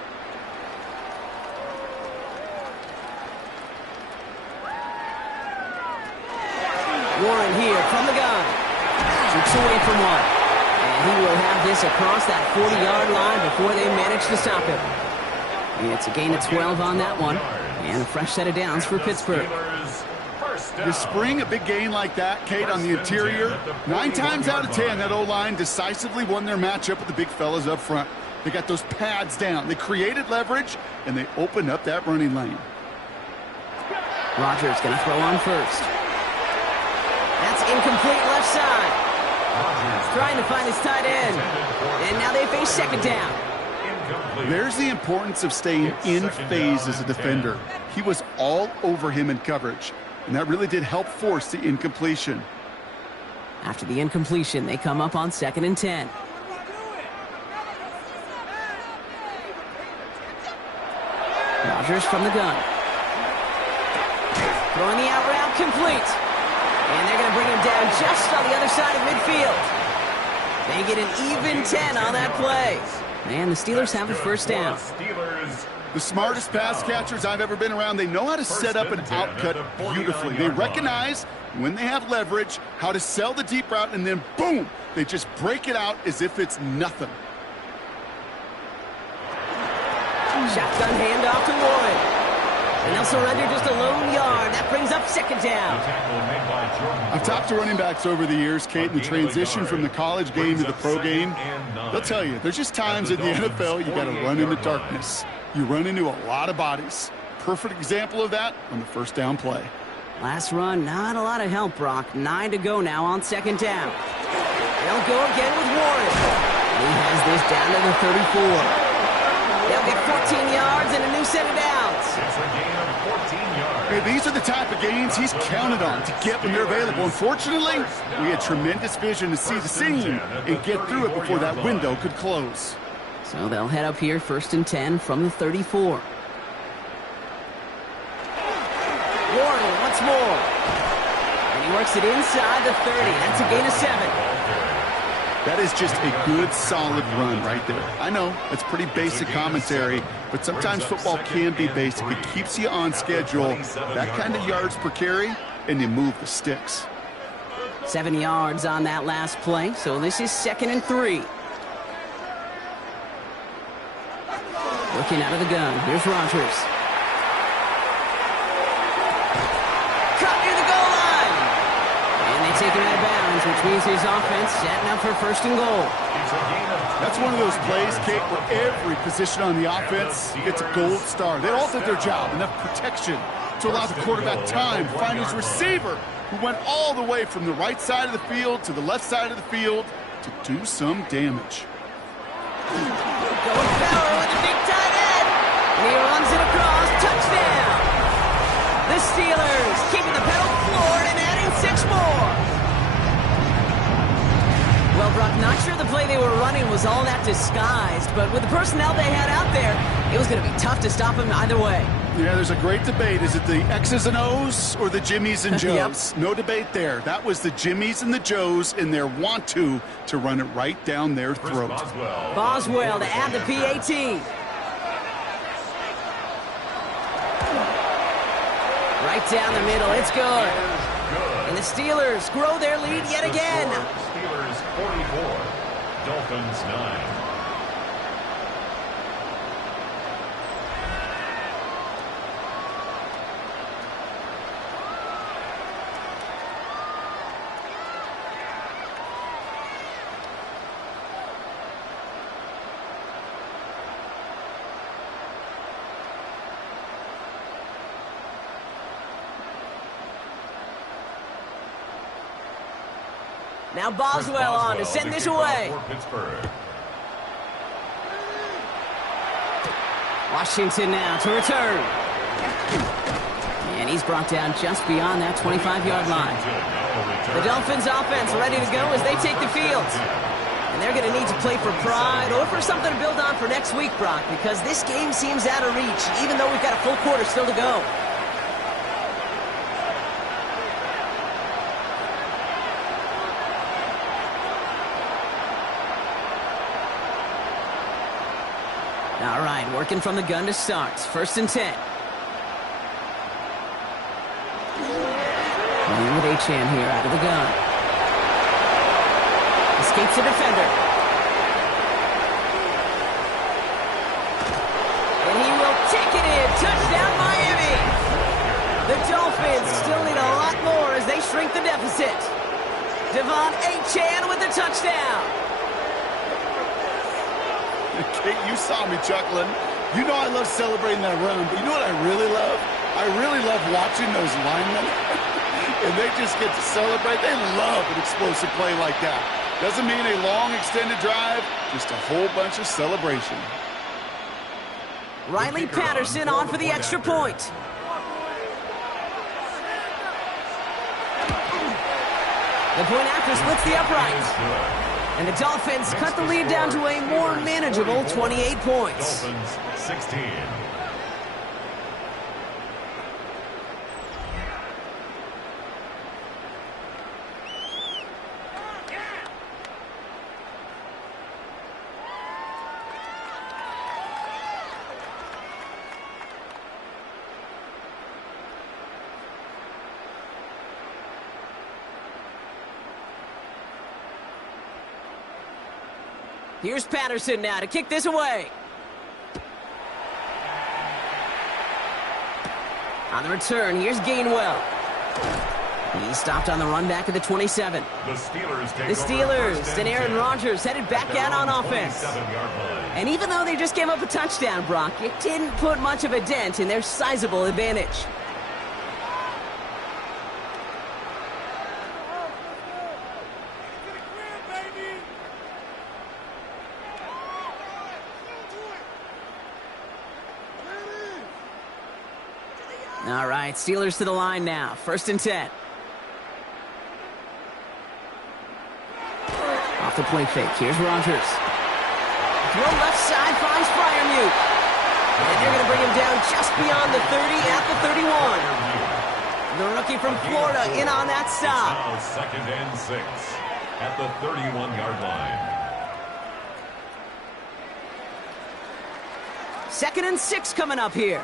Warren here from the gun. Shoots away from one. And he will have this across that 40-yard line before they manage to stop him. And it's a gain of 12 on that one. And a fresh set of downs for Pittsburgh. You spring a big gain like that, Kate, on the interior, 9 times out of 10, that O-line decisively won their matchup with the big fellas up front. They got those pads down. They created leverage, and they opened up that running lane. Rodgers going to throw on 1st. That's incomplete left side. Trying to find his tight end. And now they face 2nd down. There's the importance of staying in phase as a defender. He was all over him in coverage, and that really did help force the incompletion. After the incompletion, they come up on 2nd and 10. Rodgers from the gun. Throwing the out route complete. And they're going to bring him down just on the other side of midfield. They get an even 10 on that play. And the Steelers have a first down. The smartest pass catchers I've ever been around, they know how to set up an outcut beautifully. They recognize when they have leverage, how to sell the deep route, and then boom, they just break it out as if it's nothing. Shotgun handoff to Warren. And they'll surrender just a lone yard. That brings up second down. I've talked to running backs over the years, Kate, and the transition from the college game to the pro game. They'll tell you, there's just times in the NFL you got to run in the darkness. You run into a lot of bodies. Perfect example of that on the first down play. Last run, not a lot of help, Brock. 9 to go now on second down. They'll go again with Warren. He has this down to the 34. They'll get 14 yards and a new set of downs. It's a gain of 14 yards. Hey, these are the type of gains he's counted on to get when they're available. Unfortunately, we had tremendous vision to see the seam and get through it before that window could close. So they'll head up here first and 10 from the 34. Warren once more. And he works it inside the 30. That's a gain of 7. That is just a good, solid run right there. I know, it's pretty basic commentary, but sometimes football can be basic. It keeps you on schedule, that kind of yards per carry, and you move the sticks. 7 yards on that last play, so this is 2nd and 3. Looking out of the gun, here's Rodgers. Caught near the goal line! And they take him out of bounds, which means his offense setting up for first and goal. That's one of those plays, Kate, where every position on the offense gets a gold star. They all did their job, enough protection to allow the quarterback time to find his receiver, who went all the way from the right side of the field to the left side of the field to do some damage. Going power with the big tight end. And he runs it across. Touchdown. The Steelers keeping the pedal floored and adding 6 more. Well, Brock, not sure the play they were running was all that disguised, but with the personnel they had out there, it was going to be tough to stop him either way. Yeah, there's a great debate. Is it the X's and O's or the Jimmies and Joes? Yep. No debate there. That was the Jimmies and the Joes in their want-to run it right down their throat. Boswell to add the PAT. Right down the middle. It's good. And the Steelers grow their lead yet again. Steelers 44, Dolphins 9. Now Boswell on to send this away. Washington now to return. And he's brought down just beyond that 25-yard line. The Dolphins offense ready to go as they take the field. And they're going to need to play for pride or for something to build on for next week, Brock, because this game seems out of reach, even though we've got a full quarter still to go. All right, working from the gun to start. First and 10. Running with Achane here out of the gun. Escapes the defender. And he will take it in. Touchdown, Miami. The Dolphins still need a lot more as they shrink the deficit. Devon Achane with the touchdown. Kate, you saw me chuckling. You know I love celebrating that run, but you know what I really love? I really love watching those linemen. And they just get to celebrate. They love an explosive play like that. Doesn't mean a long extended drive, just a whole bunch of celebration. Riley Patterson on for the extra point. The point after splits the upright. And the Dolphins cut the lead down to a more manageable 28 points. Dolphins 16. Here's Patterson now to kick this away. On the return, here's Gainwell. He stopped on the run back at the 27. The Steelers take The Steelers and Aaron Rodgers headed back out on offense. And even though they just gave up a touchdown, Brock, it didn't put much of a dent in their sizable advantage. All right, Steelers to the line now. 1st and 10. Off the play fake. Here's Rodgers. Throw left side finds Freiermuth. And they're going to bring him down just beyond the 30 at the 31. The rookie from Florida in on that stop. Now 2nd and 6 at the 31-yard line. 2nd and 6 coming up here.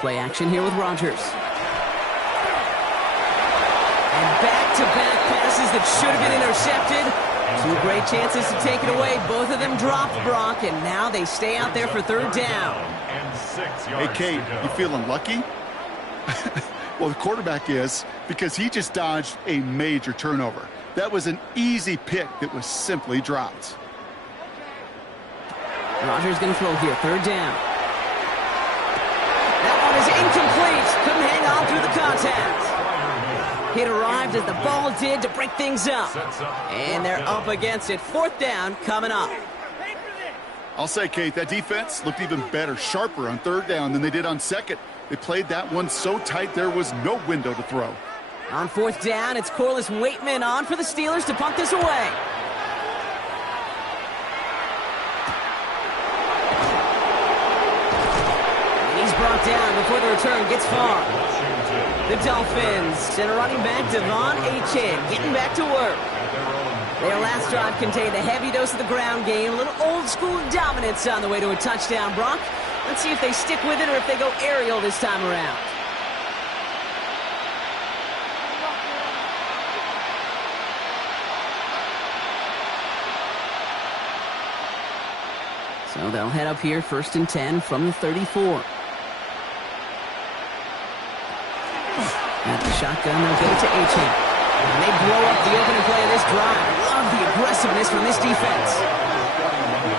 Play action here with Rodgers. And back-to-back passes that should have been intercepted. 2 great chances to take it away. Both of them dropped, Brock, and now they stay out there for 3rd down. Hey, Kate, you feeling lucky? Well, the quarterback is, because he just dodged a major turnover. That was an easy pick that was simply dropped. Rodgers going to throw here. 3rd down. That one is incomplete. Couldn't hang on through the contact. It arrived as the ball did to break things up. And they're up against it. 4th down coming up. I'll say, Kate, that defense looked even better, sharper on 3rd down than they did on 2nd. They played that one so tight there was no window to throw. On 4th down, it's Corliss Waitman on for the Steelers to punt this away. Brought down before the return gets far. The Dolphins and a running back, Devon Achane, getting back to work. Their last drive contained a heavy dose of the ground game, a little old-school dominance on the way to a touchdown, Brock. Let's see if they stick with it or if they go aerial this time around. So they'll head up here, 1st and 10 from the 34. At the shotgun, they'll get it to Achane. And they blow up the opening play of this drive. Love the aggressiveness from this defense.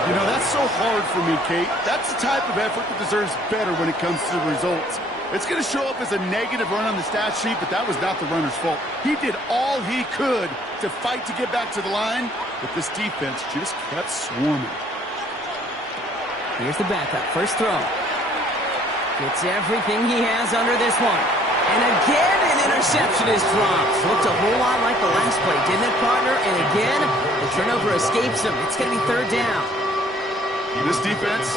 You know, that's so hard for me, Kate. That's the type of effort that deserves better when it comes to the results. It's going to show up as a negative run on the stat sheet, but that was not the runner's fault. He did all he could to fight to get back to the line, but this defense just kept swarming. Here's the backup. First throw. Gets everything he has under this one. And again, an interception is dropped. Looked a whole lot like the last play, didn't it, partner? And again, the turnover escapes him. It's going to be 3rd down. This defense,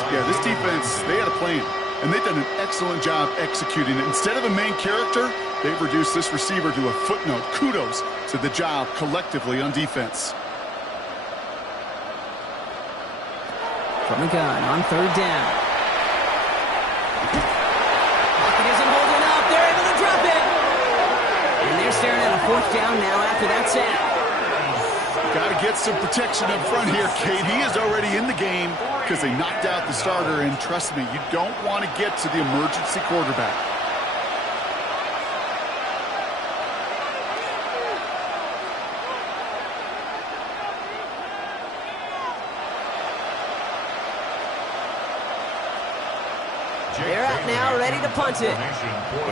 they had a plan. And they've done an excellent job executing it. Instead of a main character, they've reduced this receiver to a footnote. Kudos to the job collectively on defense. From the gun on 3rd down. Staring at a 4th down now after that sack. Got to get some protection up front here, Kate. He is already in the game because they knocked out the starter, and trust me, you don't want to get to the emergency quarterback. They're out now, ready to punt it.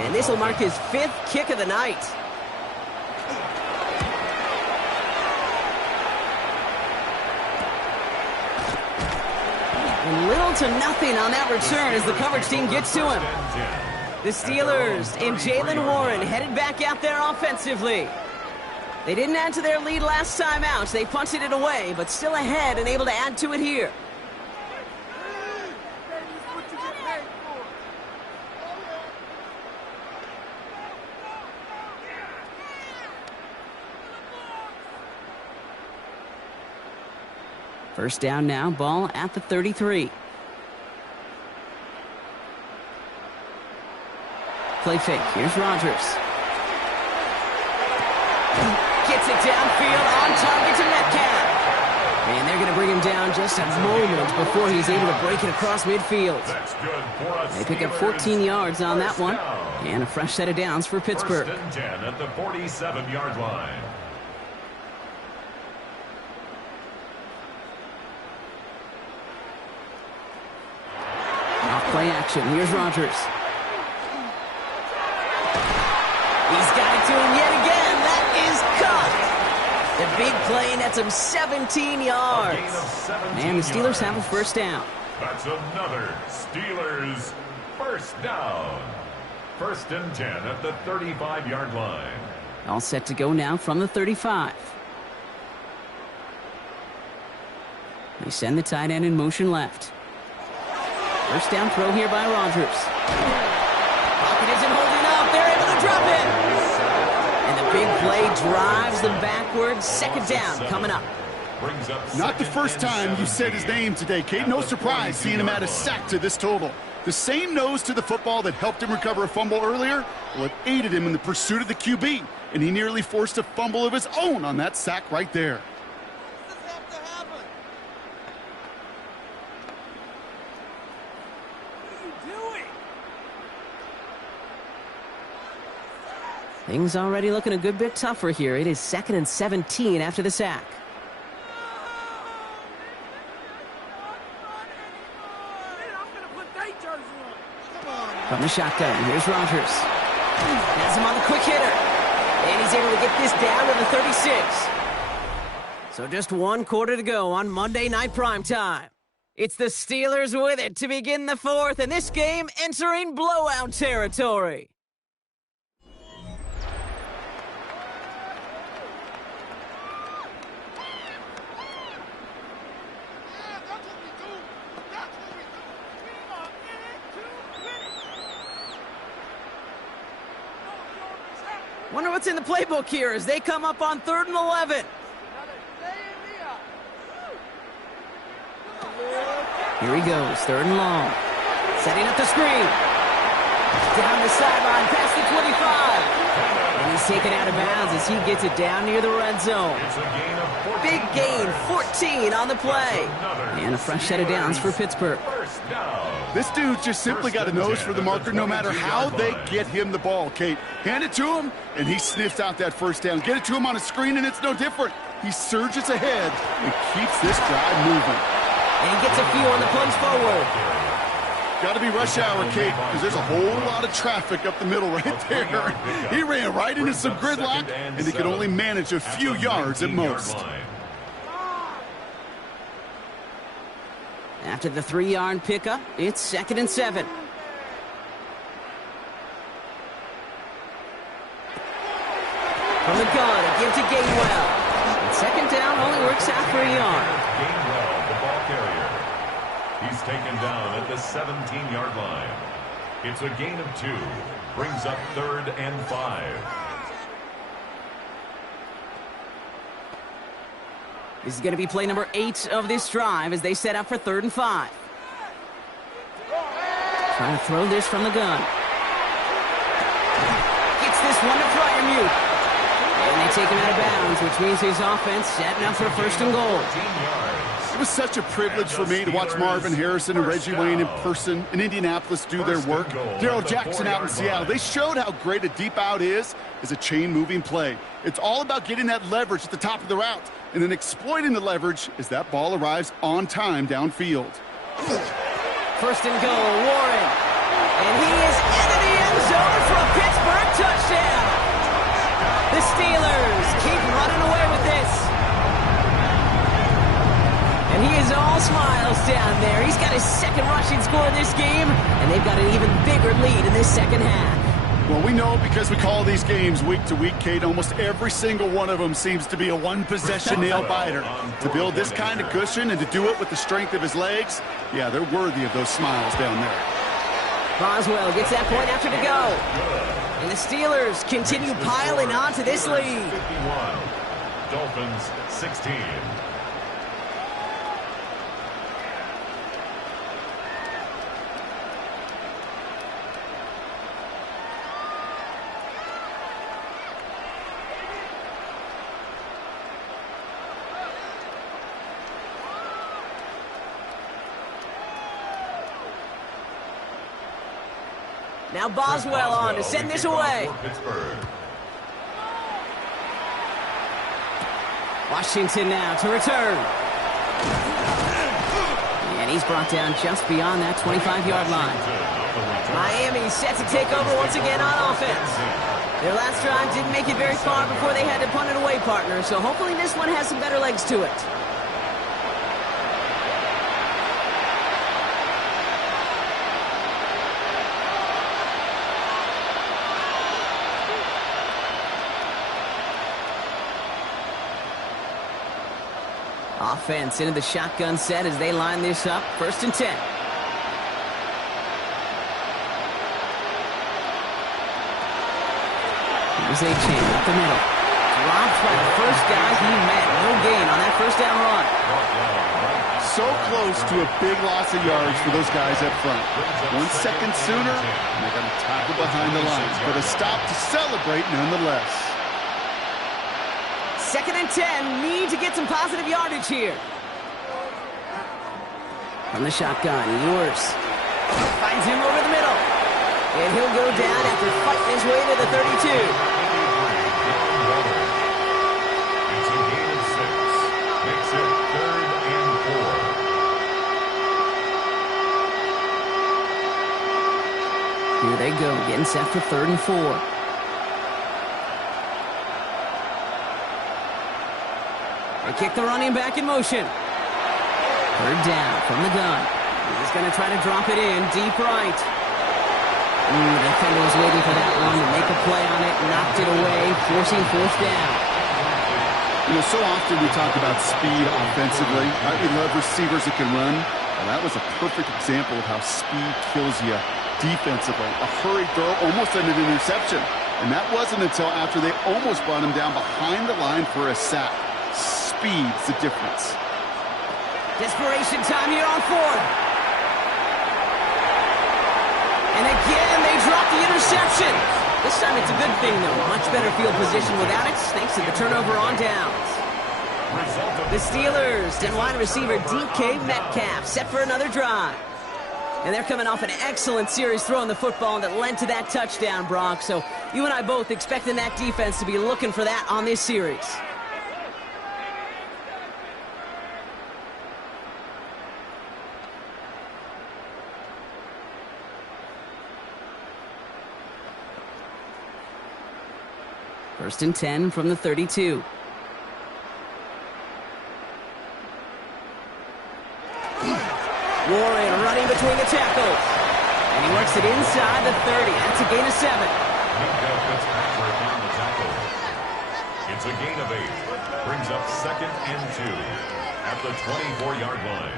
And this will mark his 5th kick of the night. And little to nothing on that return as the coverage team gets to him. The Steelers and Jaylen Warren headed back out there offensively. They didn't add to their lead last time out. They punted it away, but still ahead and able to add to it here. First down now, ball at the 33. Play fake, here's Rodgers. Gets Gets it downfield on target to Metcalf. And they're going to bring him down just a moment before he's able to break it across midfield. That's good for us. They pick up 14 yards on that one. And a fresh set of downs for Pittsburgh. First and 10 at the 47-yard line. Off play action. Here's Rodgers. He's got it to him yet again. That is caught. The big play nets him 17 yards. And the Steelers have a first down. That's another Steelers first down. First and 10 at the 35-yard line. All set to go now from the 35. They send the tight end in motion left. First down throw here by Rodgers. Pocket isn't holding up. They're able to drop it. And the big play drives them backwards. Second down coming up. Not the first time you said his name today, Kate. No surprise seeing him add a sack to this total. The same nose to the football that helped him recover a fumble earlier, well, it aided him in the pursuit of the QB, and he nearly forced a fumble of his own on that sack right there. Things already looking a good bit tougher here. It is 2nd and 17 after the sack. From the shotgun, here's Rodgers. Has him on the quick hitter. And he's able to get this down to the 36. So just 1 quarter to go on Monday Night Primetime. It's the Steelers with it to begin the 4th, and this game entering blowout territory. Wonder what's in the playbook here as they come up on 3rd and 11. Here he goes, 3rd and long. Setting up the screen. Down the sideline, past the 25. And he's taken out of bounds as he gets it down near the red zone. Big gain, 14 on the play. And a fresh set of downs for Pittsburgh. This dude just simply got a nose for the marker no matter how they get him the ball, Kate. Hand it to him, and he sniffs out that first down. Get it to him on a screen, and it's no different. He surges ahead and keeps this drive moving. And he gets a few on the plunge forward. Got to be rush hour, Kate, because there's a whole lot of traffic up the middle right there. He ran right into some gridlock, and he could only manage a few yards at most. After the 3-yard pickup, it's 2nd and 7. From the gun, a give to Gainwell. And 2nd down only works out for a yard. Gainwell, the ball carrier. He's taken down at the 17-yard line. It's a gain of 2. Brings up 3rd and 5. This is going to be play number 8 of this drive as they set up for 3rd and 5. Trying to throw this from the gun. Gets this one to Fryermuth. And they take him out of bounds, which means his offense setting up for 1st and goal. It was such a privilege for me to watch Marvin Harrison and Reggie Wayne in person in Indianapolis do their work. Darrell Jackson out in Seattle. They showed how great a deep out is as a chain-moving play. It's all about getting that leverage at the top of the route and then exploiting the leverage as that ball arrives on time downfield. 1st and goal, Warren. And he is into the end zone for a Pittsburgh touchdown. The Steelers keep running away with this. And he is all smiles down there. He's got his 2nd rushing score in this game, and they've got an even bigger lead in this 2nd half. Well, we know because we call these games week to week, Kate, almost every single one of them seems to be a one-possession nail-biter. To build this kind of cushion and to do it with the strength of his legs, yeah, they're worthy of those smiles down there. Boswell gets that point after to go. And the Steelers continue piling on to this lead. 51. Dolphins 16. Now Boswell on to send this away. Washington now to return. And he's brought down just beyond that 25-yard line. Miami set to take over once again on offense. Their last drive didn't make it very far before they had to punt it away, partner, so hopefully this one has some better legs to it. Offense into the shotgun set as they line this up. 1st and 10. Here's A-Chain up the middle. Dropped by the first guy he met. No gain on that first down run. So close to a big loss of yards for those guys up front. 1 second sooner, and they're going to tackle behind the lines. But a stop to celebrate nonetheless. 2nd and 10. Need to get some positive yardage here. From the shotgun, Ewers finds him over the middle. And he'll go down after fighting his way to the 32. It's a gain of 6. Makes it 3rd and 4. Here they go, getting set for 3rd and 4. They kick the running back in motion. 3rd down from the gun. He's going to try to drop it in deep right. The defender was waiting for that one to make a play on it, knocked it away, forcing 4th down. You know, so often we talk about speed offensively. We love receivers that can run. Well, that was a perfect example of how speed kills you defensively. A hurried throw almost ended an interception. And that wasn't until after they almost brought him down behind the line for a sack. Speed's the difference. Desperation time here on 4th. And again, they drop the interception. This time it's a good thing, though. Much better field position without it, thanks to the turnover on downs. The Steelers and wide receiver DK Metcalf set for another drive. And they're coming off an excellent series throwing the football that led to that touchdown, Brock. So you and I both expecting that defense to be looking for that on this series. First and 10 from the 32. Warren running between the tackles. And he works it inside the 30. That's a gain of 7. Fitzpatrick on the tackle. It's a gain of 8. Brings up 2nd and 2 at the 24-yard line.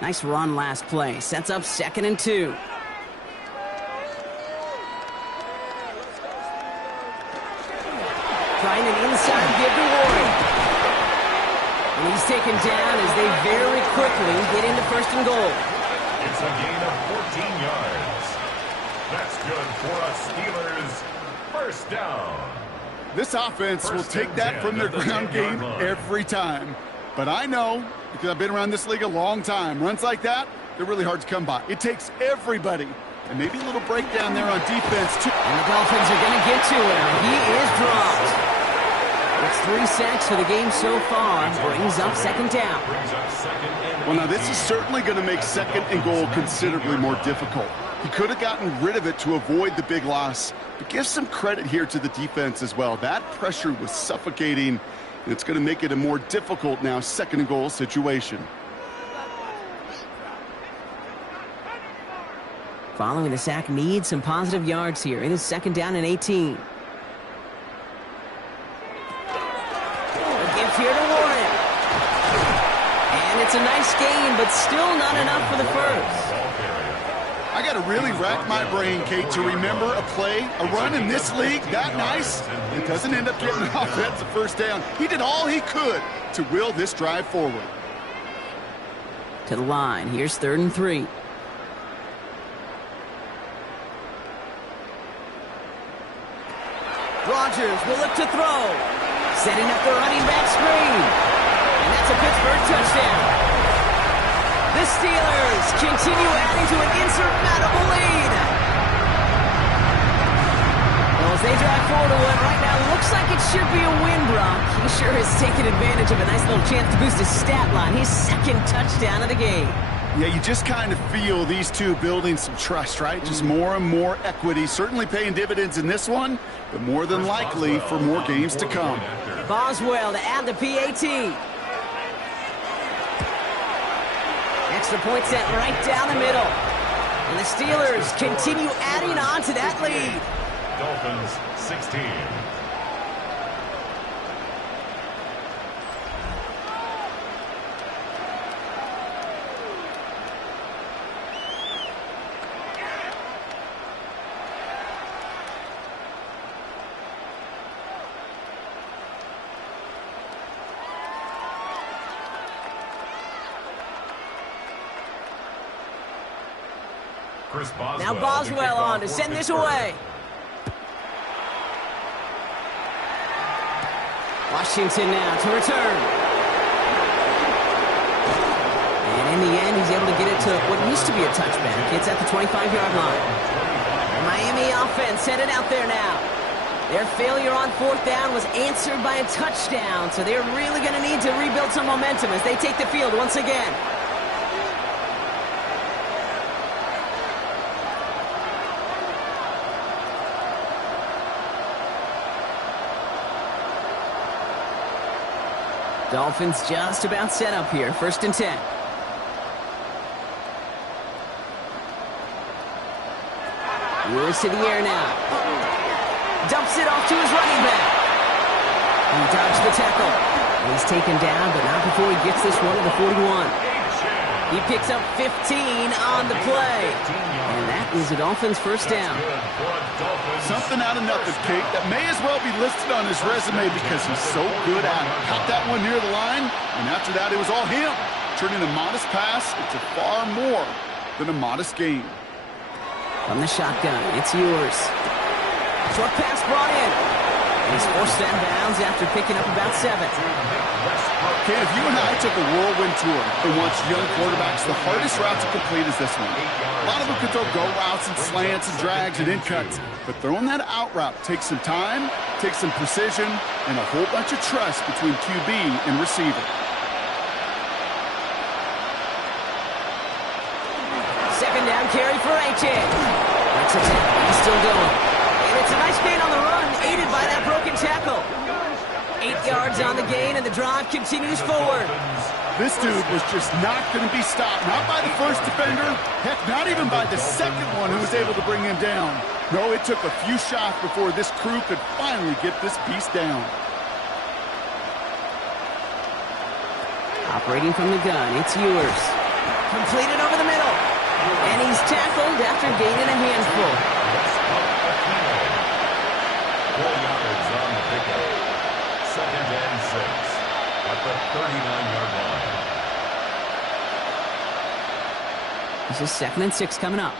Nice run last play. Sets up 2nd and 2. Trying an inside give to Warren. And he's taken down as they very quickly get into 1st and goal. It's a gain of 14 yards. That's good for us Steelers. 1st down. This offense will take that from their ground game every time. But I know, because I've been around this league a long time, runs like that, they're really hard to come by. It takes everybody. And maybe a little breakdown there on defense, too. And the Dolphins are going to get to him. He is dropped. It's 3 sacks for the game so far. Brings up 2nd down. Well, now this is certainly going to make 2nd and goal considerably more difficult. He could have gotten rid of it to avoid the big loss. But give some credit here to the defense as well. That pressure was suffocating. And it's going to make it a more difficult now 2nd and goal situation. Following the sack needs some positive yards here. It is 2nd down and 18. A gift here to Warren. And it's a nice gain, but still not enough for the first. I got to really rack my brain, Kate, to remember a play, a run in this league that nice. It doesn't end up getting an offensive 1st down. He did all he could to will this drive forward. To the line. Here's 3rd and 3. Rodgers will look to throw. Setting up the running back screen. And that's a Pittsburgh touchdown. The Steelers continue adding to an insurmountable lead. Well, as they drive forward to one right now, looks like it should be a win, Brock. He sure has taken advantage of a nice little chance to boost his stat line. His second touchdown of the game. Yeah, you just kind of feel these two building some trust, right? Just more and more equity. Certainly paying dividends in this one, but more than likely for more games to come. Boswell to add the PAT. Extra point set right down the middle. And the Steelers continue adding on to that lead. Dolphins 16. Now Boswell on to send this away. Washington now to return. And in the end, he's able to get it to what used to be a touchback. It's at the 25-yard line. Miami offense headed out there now. Their failure on fourth down was answered by a touchdown, so they're really going to need to rebuild some momentum as they take the field once again. Dolphins just about set up here. 1st and 10. Ewers to the air now. Dumps it off to his running back. He dodged the tackle. And he's taken down, but not before he gets this one to the 41. He picks up 15 on the play. And that is a Dolphins first down. Something out of nothing, Kate. That may as well be listed on his resume because he's so good at it. Caught that one near the line, and after that, it was all him. Turning a modest pass into far more than a modest gain. From the shotgun, it's yours. Short pass brought in. And he's forced out of bounds after picking up about 7. Kate, if you and I took a whirlwind tour and watched young quarterbacks, the hardest route to complete is this one. A lot of them can throw go routes and slants and drags and in cuts, but throwing that out route takes some time, takes some precision, and a whole bunch of trust between QB and receiver. Second down carry for H.A. That's a tackle. He's still going. And it's a nice gain on the run, aided by that broken tackle. 8 yards on the gain, and the drive continues forward. This dude was just not going to be stopped. Not by the first defender. Heck, not even by the second one who was able to bring him down. No, it took a few shots before this crew could finally get this piece down. Operating from the gun, it's Ewers. Completed over the middle. And he's tackled after gaining a handful. 4 yards on the pickup. 2nd and 6 at the 39-yard line. This is 2nd and 6 coming up.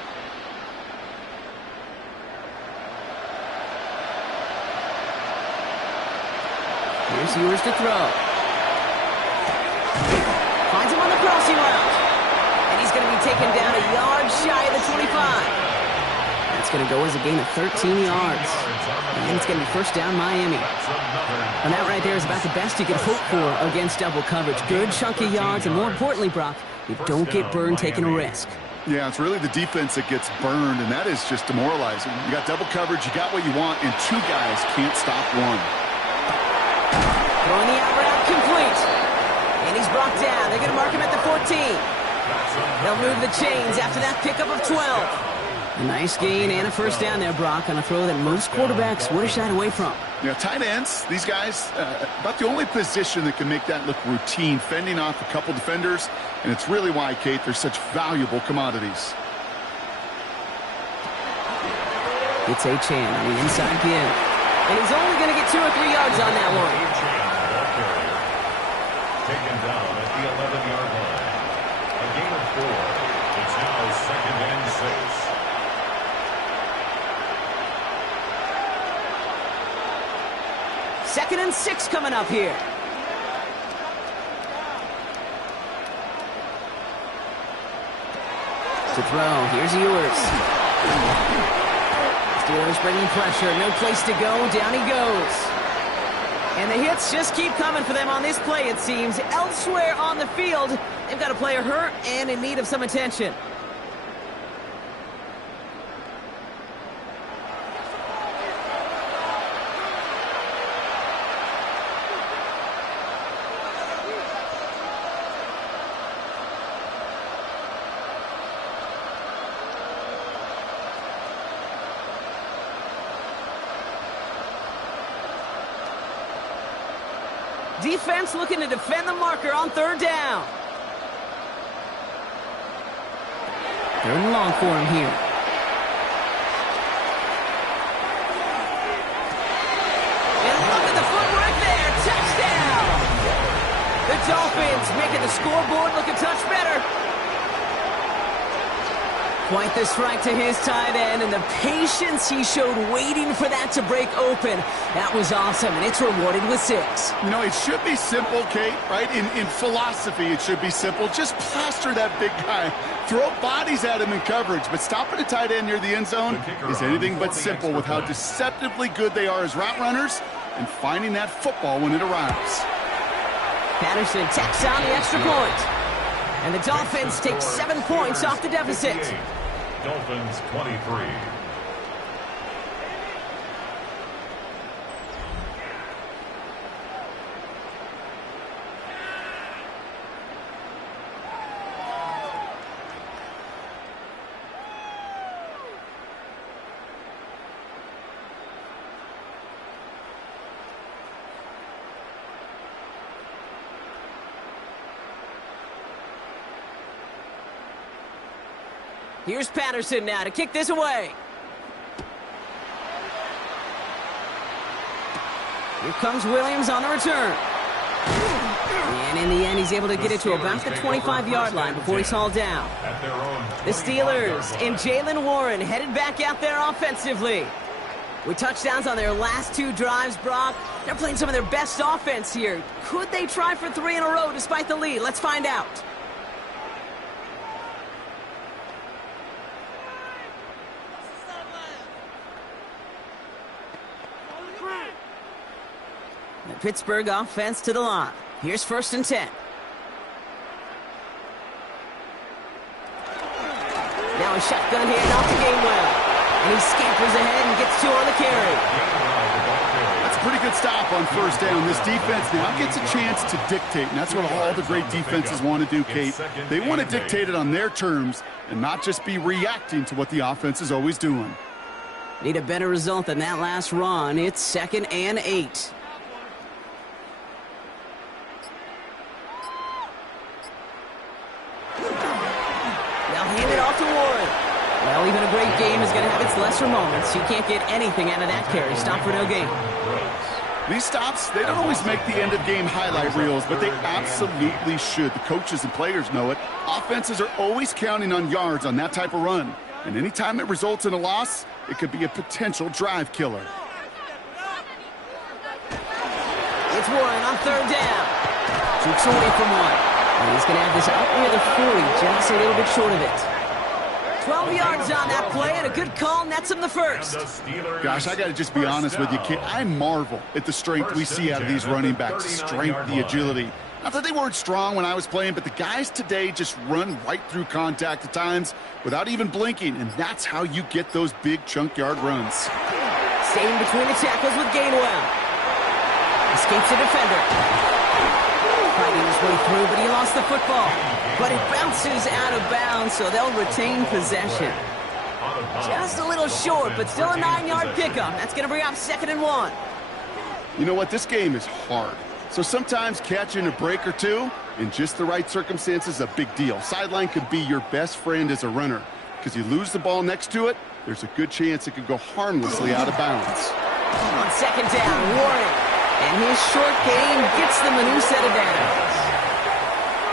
Here's Ewers to throw. Finds him on the crossing route. And he's going to be taken down a yard shy of the 25. That's going to go as a gain of 13 yards. And it's going to be first down Miami. And that right there is about the best you could hope for against double coverage. Good chunky yards, and more importantly, Brock, you don't get burned taking a risk. Yeah, it's really the defense that gets burned, and that is just demoralizing. You got double coverage, you got what you want, and 2 guys can't stop one. Throwing the out route complete. And he's brought down. They're going to mark him at the 14. They'll move the chains after that pickup of 12. A nice gain and a first down there, Brock, on a throw that most quarterbacks would have shied away from. Yeah, tight ends, these guys, about the only position that can make that look routine, fending off a couple defenders, and it's really why, Kate, they're such valuable commodities. It's Achane on the inside give. And he's only going to get 2 or 3 yards on that one. Taken down at the 11-yard line. A gain of 4. It's now 2nd and 6. Second and 6 coming up here. To throw, here's Ewers. Steelers bringing pressure, no place to go, down he goes. And the hits just keep coming for them on this play, it seems. Elsewhere on the field, they've got a player hurt and in need of some attention. Defense looking to defend the marker on third down. Third and long for him here. And look at the footwork there. Touchdown! The Dolphins making the scoreboard look a touch better. Quite the strike to his tight end, and the patience he showed waiting for that to break open. That was awesome, and it's rewarded with 6. You know, it should be simple, Kate, right? In philosophy, it should be simple. Just plaster that big guy. Throw bodies at him in coverage, but stopping a tight end near the end zone is anything but simple with how deceptively good they are as route runners and finding that football when it arrives. Patterson tacks on the extra point. And the Dolphins take 7 points off the deficit. Dolphins 23. Here's Patterson now to kick this away. Here comes Williams on the return. And in the end, he's able to get it to about the 25-yard line before he's hauled down. The Steelers and Jaylen Warren headed back out there offensively. With touchdowns on their last 2 drives, Brock, they're playing some of their best offense here. Could they try for 3 in a row despite the lead? Let's find out. The Pittsburgh offense to the line. Here's 1st and 10. Now a shotgun handoff to Gainwell. And he scampers ahead and gets 2 on the carry. That's a pretty good stop on 1st down. This defense now gets a chance to dictate, and that's what all the great defenses want to do, Kate. They want to dictate it on their terms and not just be reacting to what the offense is always doing. Need a better result than that last run. It's 2nd and 8. Hand it off to Warren. Well, even a great game is going to have its lesser moments. You can't get anything out of that carry. Stop for no gain. These stops, they don't always make the end-of-game highlight reels, but they absolutely should. The coaches and players know it. Offenses are always counting on yards on that type of run. And anytime it results in a loss, it could be a potential drive killer. It's Warren on 3rd down. Jukes away from 1. And he's going to have this up near the 40, just a little bit short of it. 12 yards on that play, and a good call nets him the 1st. Gosh, I got to just be honest with you, kid. I marvel at the strength we see out of these running backs. The strength, the agility. Not that they weren't strong when I was playing, but the guys today just run right through contact at times without even blinking, and that's how you get those big chunk yard runs. Staying between the tackles with Gainwell. Escapes the defender. Fighting his way through, but he lost the football. But it bounces out of bounds, so they'll retain possession. Just a little short, but still a 9-yard pickup. That's going to bring up 2nd and 1. You know what? This game is hard. So sometimes catching a break or 2 in just the right circumstances is a big deal. Sideline could be your best friend as a runner, because you lose the ball next to it, there's a good chance it could go harmlessly out of bounds. On 2nd down, Warren. And his short game gets them a new set of downs.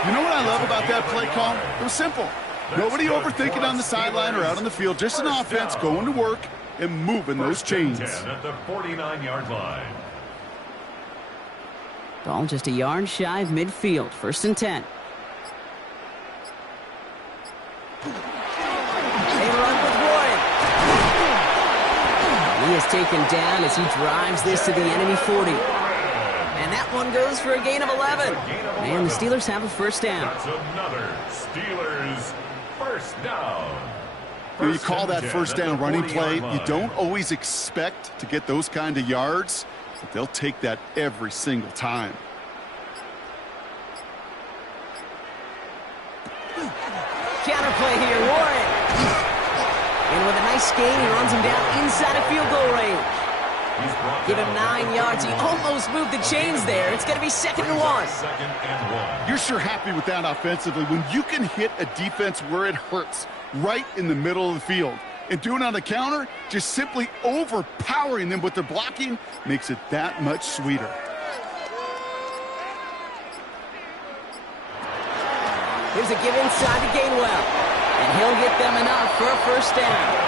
You know what I love about that play call? It was simple. Nobody overthinking on the sideline or out on the field. Just an offense going to work and moving those chains. At the 49-yard line. Ball just a yard shy of midfield. 1st and 10. taken down as he drives this to the enemy 40. And that one goes for a gain of 11. And the Steelers have a first down. That's another Steelers first down. You call that first down running play. You don't always expect to get those kind of yards, but they'll take that every single time. Counterplay here, Warren. And with a nice gain, he runs him down inside of field goal range. Give him 9 yards. He almost moved the chains there. It's going to be second and one. You're sure happy with that offensively when you can hit a defense where it hurts, right in the middle of the field. And doing on the counter, just simply overpowering them with their blocking, makes it that much sweeter. Here's a give inside to Gainwell. And he'll get them enough for a first down.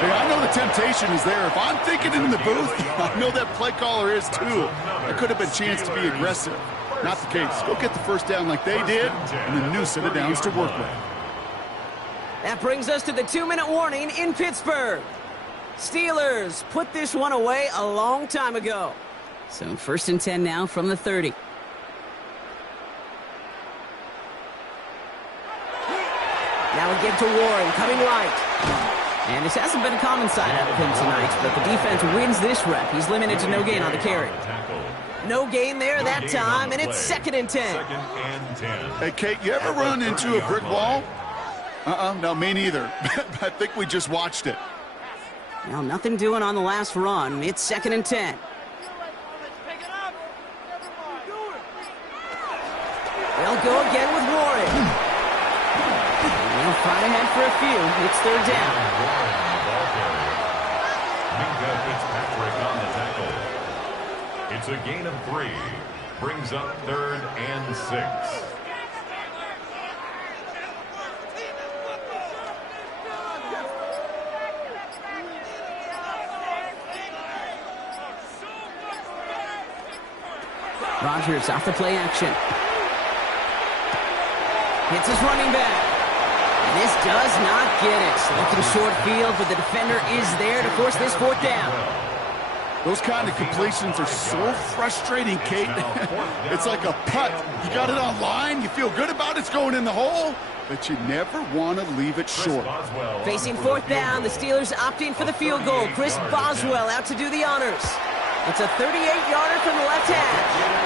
Hey, I know the temptation is there. If I'm thinking in the booth, I know that play caller is too. There could have been a chance to be aggressive. Not the case. Go get the first down like they did, and a new set of downs to work with. That brings us to the 2-minute warning in Pittsburgh. Steelers put this one away a long time ago. So first and 10 now from the 30. Now we get to Warren, coming right. And this hasn't been a common sight out of him tonight, but the defense wins this rep. He's limited to no gain on the carry. No gain there that time, and it's second and 10. Hey, Kate, you ever run into a brick wall? No, me neither. I think we just watched it. Well, nothing doing on the last run. It's second and 10. They'll go again with Warren. They'll fight ahead for a few. It's third down. It's a gain of 3. Brings up third and 6. Rodgers off the play action. Hits his running back. And this does not get it. Looking short field, but the defender is there to force this fourth down. Those kind of completions are so frustrating, Kate. It's like a putt. You got it on line, you feel good about it's going in the hole, but you never want to leave it short. Facing fourth down, the Steelers opting for the field goal. Chris Boswell out to do the honors. It's a 38-yarder from the left half.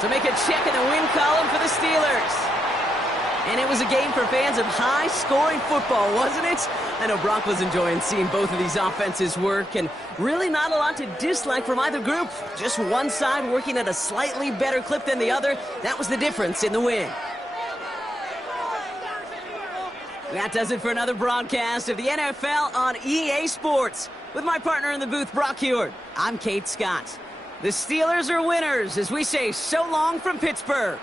So make a check in the win column for the Steelers. And it was a game for fans of high-scoring football, wasn't it? I know Brock was enjoying seeing both of these offenses work, and really not a lot to dislike from either group. Just one side working at a slightly better clip than the other. That was the difference in the win. That does it for another broadcast of the NFL on EA Sports. With my partner in the booth, Brock Heward, I'm Kate Scott. The Steelers are winners as we say so long from Pittsburgh.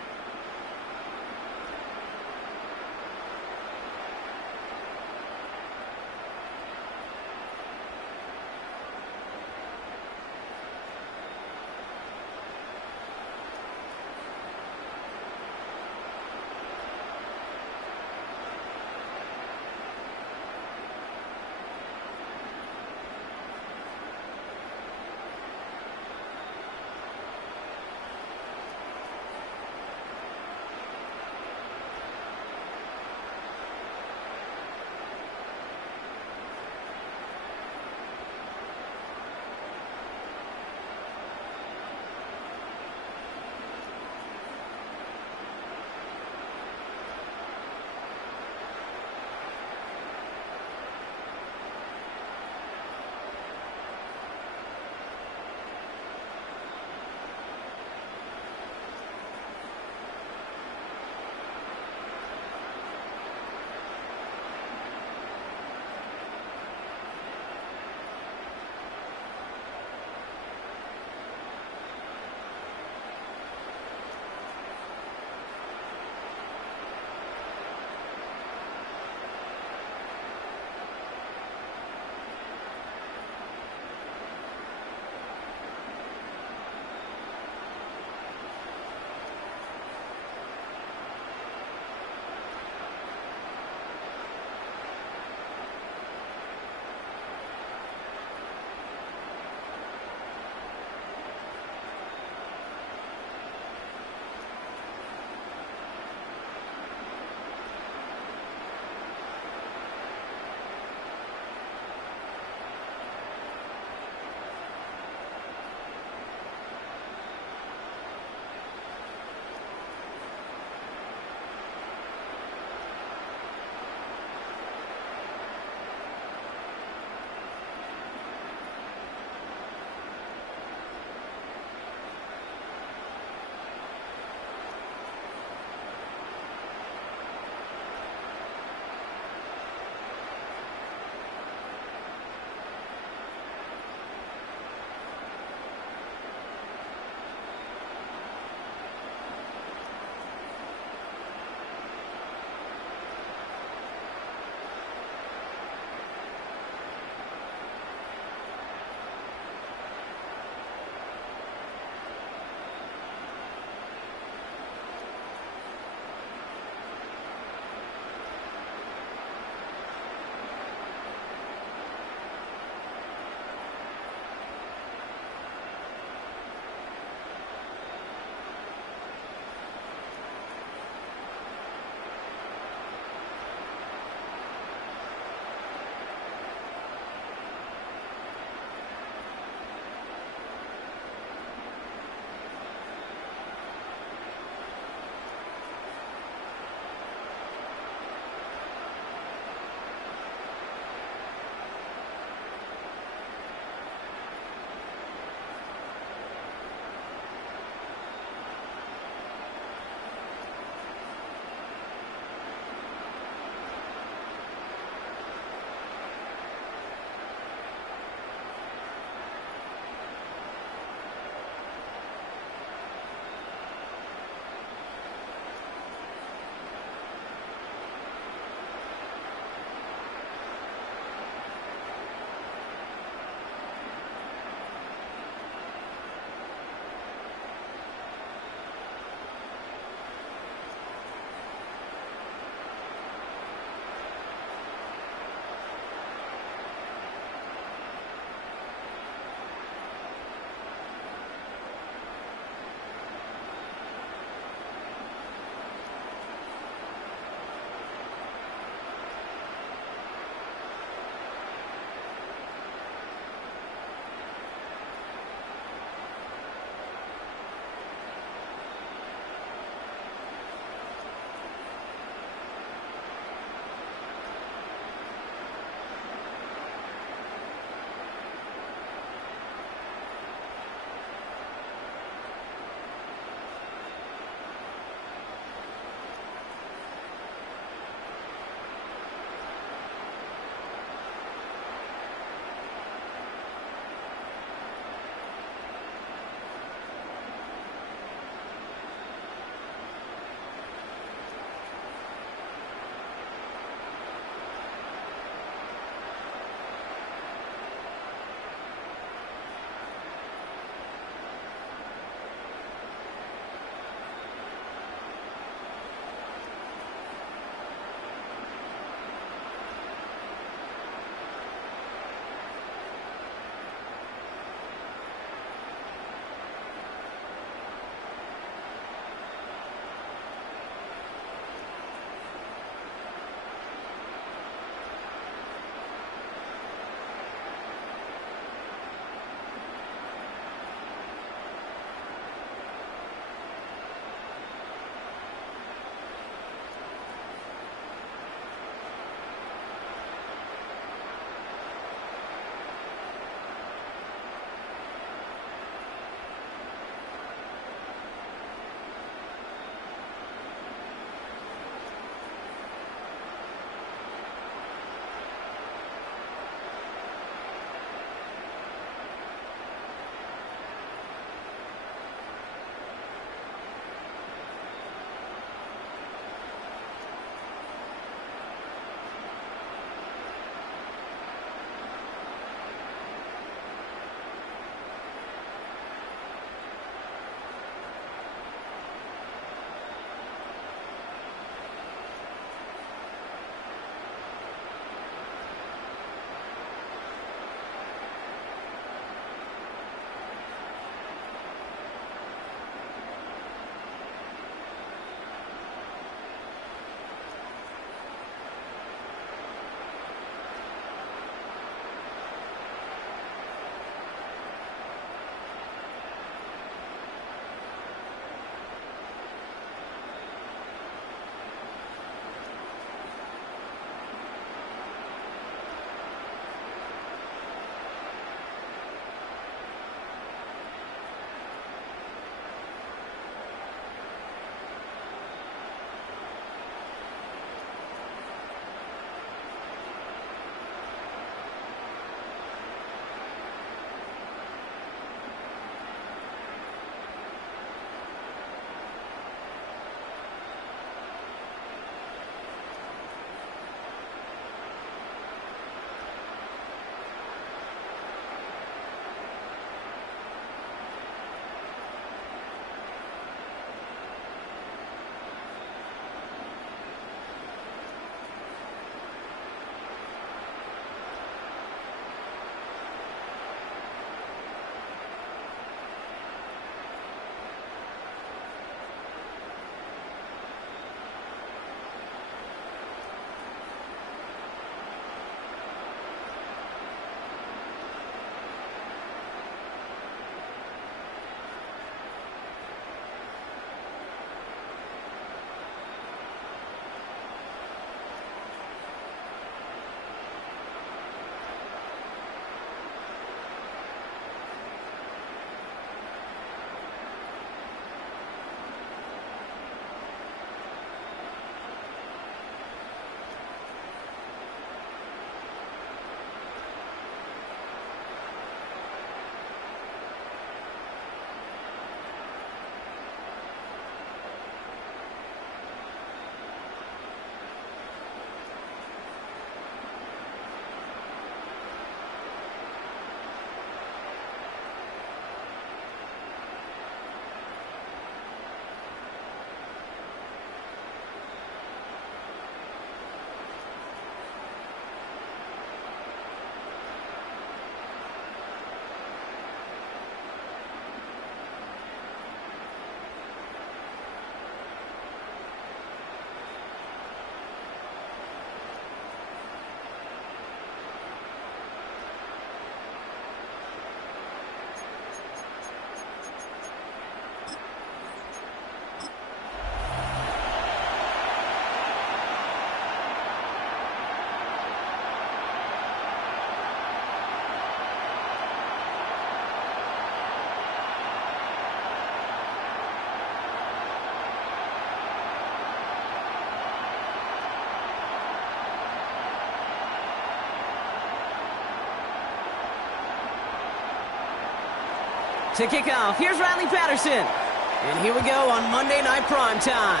To kick off, here's Riley Patterson. And here we go on Monday Night Primetime.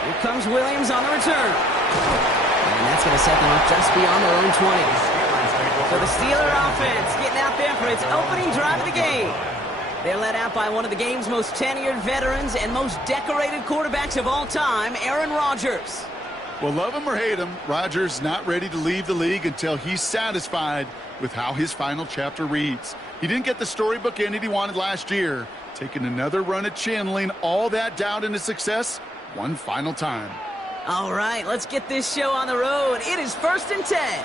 Here comes Williams on the return. And that's going to set them up just beyond their own 20. So the Steeler offense getting out there for its opening drive of the game. They're led out by one of the game's most tenured veterans and most decorated quarterbacks of all time, Aaron Rodgers. Well, love him or hate him, Rodgers not ready to leave the league until he's satisfied with how his final chapter reads. He didn't get the storybook ending he wanted last year, taking another run at channeling all that doubt into success one final time. All right, let's get this show on the road. It is 1st and 10.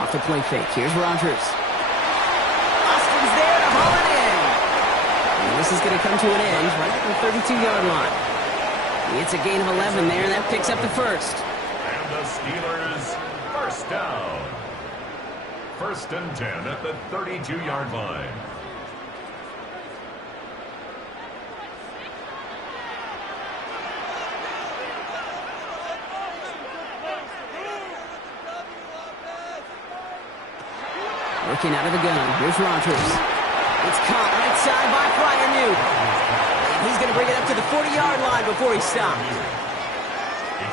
Off the play fake, here's Rodgers. Austin's there to haul it in. And this is going to come to an end right at the 32-yard line. It's a gain of 11 there, and that picks up the first. And the Steelers, first down. 1st and 10 at the 32-yard line. Looking out of the gun, here's Rodgers. It's caught right side by Freiermuth. And he's going to bring it up to the 40-yard line before he stops.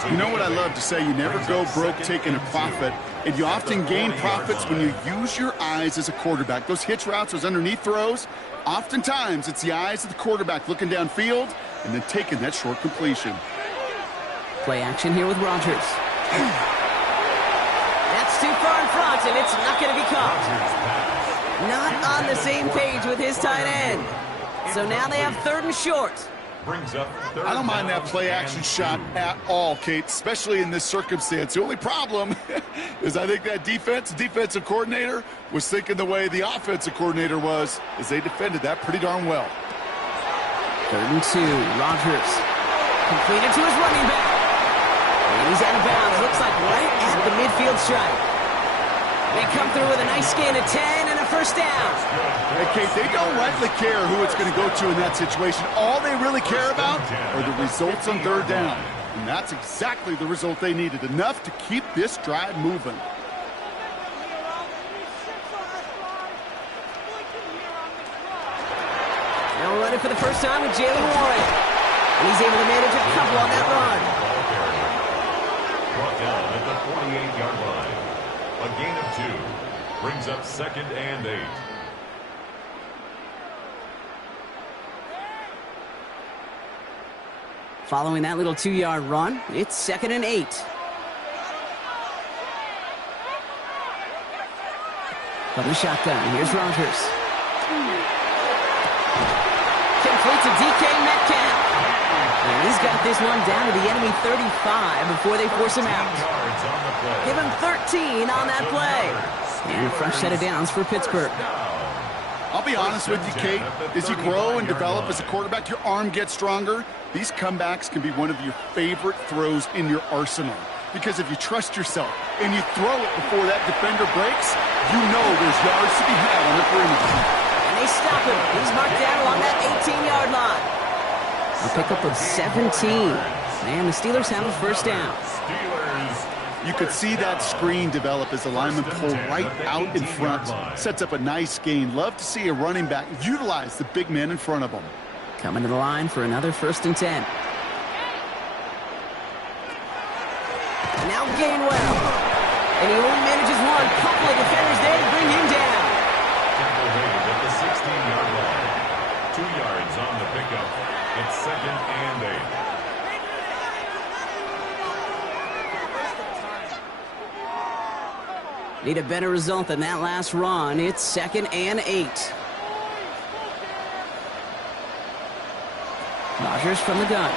You know what I love to say? You never go broke taking a profit, and you often gain profits when you use your eyes as a quarterback. Those hitch routes, those underneath throws, oftentimes it's the eyes of the quarterback looking downfield and then taking that short completion. Play action here with Rodgers. That's too far in front, and it's not going to be caught. Not on the same page with his tight end. So now they have 3rd and short. Brings up I don't mind that play action shot at all, Kate, especially in this circumstance. The only problem is I think that defensive coordinator was thinking the way the offensive coordinator was, as they defended that pretty darn well. 3rd and 2, Rodgers. Completed to his running back. And he's out of bounds, looks like right at the midfield stripe. They come through with a nice gain of 10 and a first down. Hey, Kate, they don't rightly care who it's going to go to in that situation. All they really care about are the results on 3rd down. And that's exactly the result they needed, enough to keep this drive moving. Now running for the first time with Jalen Warren. And he's able to manage a couple on that run. Brought down at the 48-yard line. A gain of 2. Brings up 2nd and 8. Following that little 2-yard run, it's 2nd and 8. From the shotgun, here's Rodgers. Complete to DK Metcalf. And he's got this one down to the enemy 35 before they force him out. Give him 13 on that play. And a fresh set of downs for Pittsburgh. I'll be honest with you, Kate. As you grow and develop as a quarterback, your arm gets stronger. These comebacks can be one of your favorite throws in your arsenal. Because if you trust yourself and you throw it before that defender breaks, you know there's yards to be had on the perimeter. And they stop him. He's marked down along that 18-yard line. A pickup of 17. And the Steelers have a first down. You could see that screen develop as the lineman pulled right out in front. Sets up a nice gain. Love to see a running back utilize the big man in front of him. Coming to the line for another 1st and 10. Now Gainwell. And he only manages one. Couple of defenders there to bring him down. Separated at the 16-yard line. 2 yards on the pickup. It's 2nd and 8. Need a better result than that last run. It's 2nd and 8. Rodgers from the gun.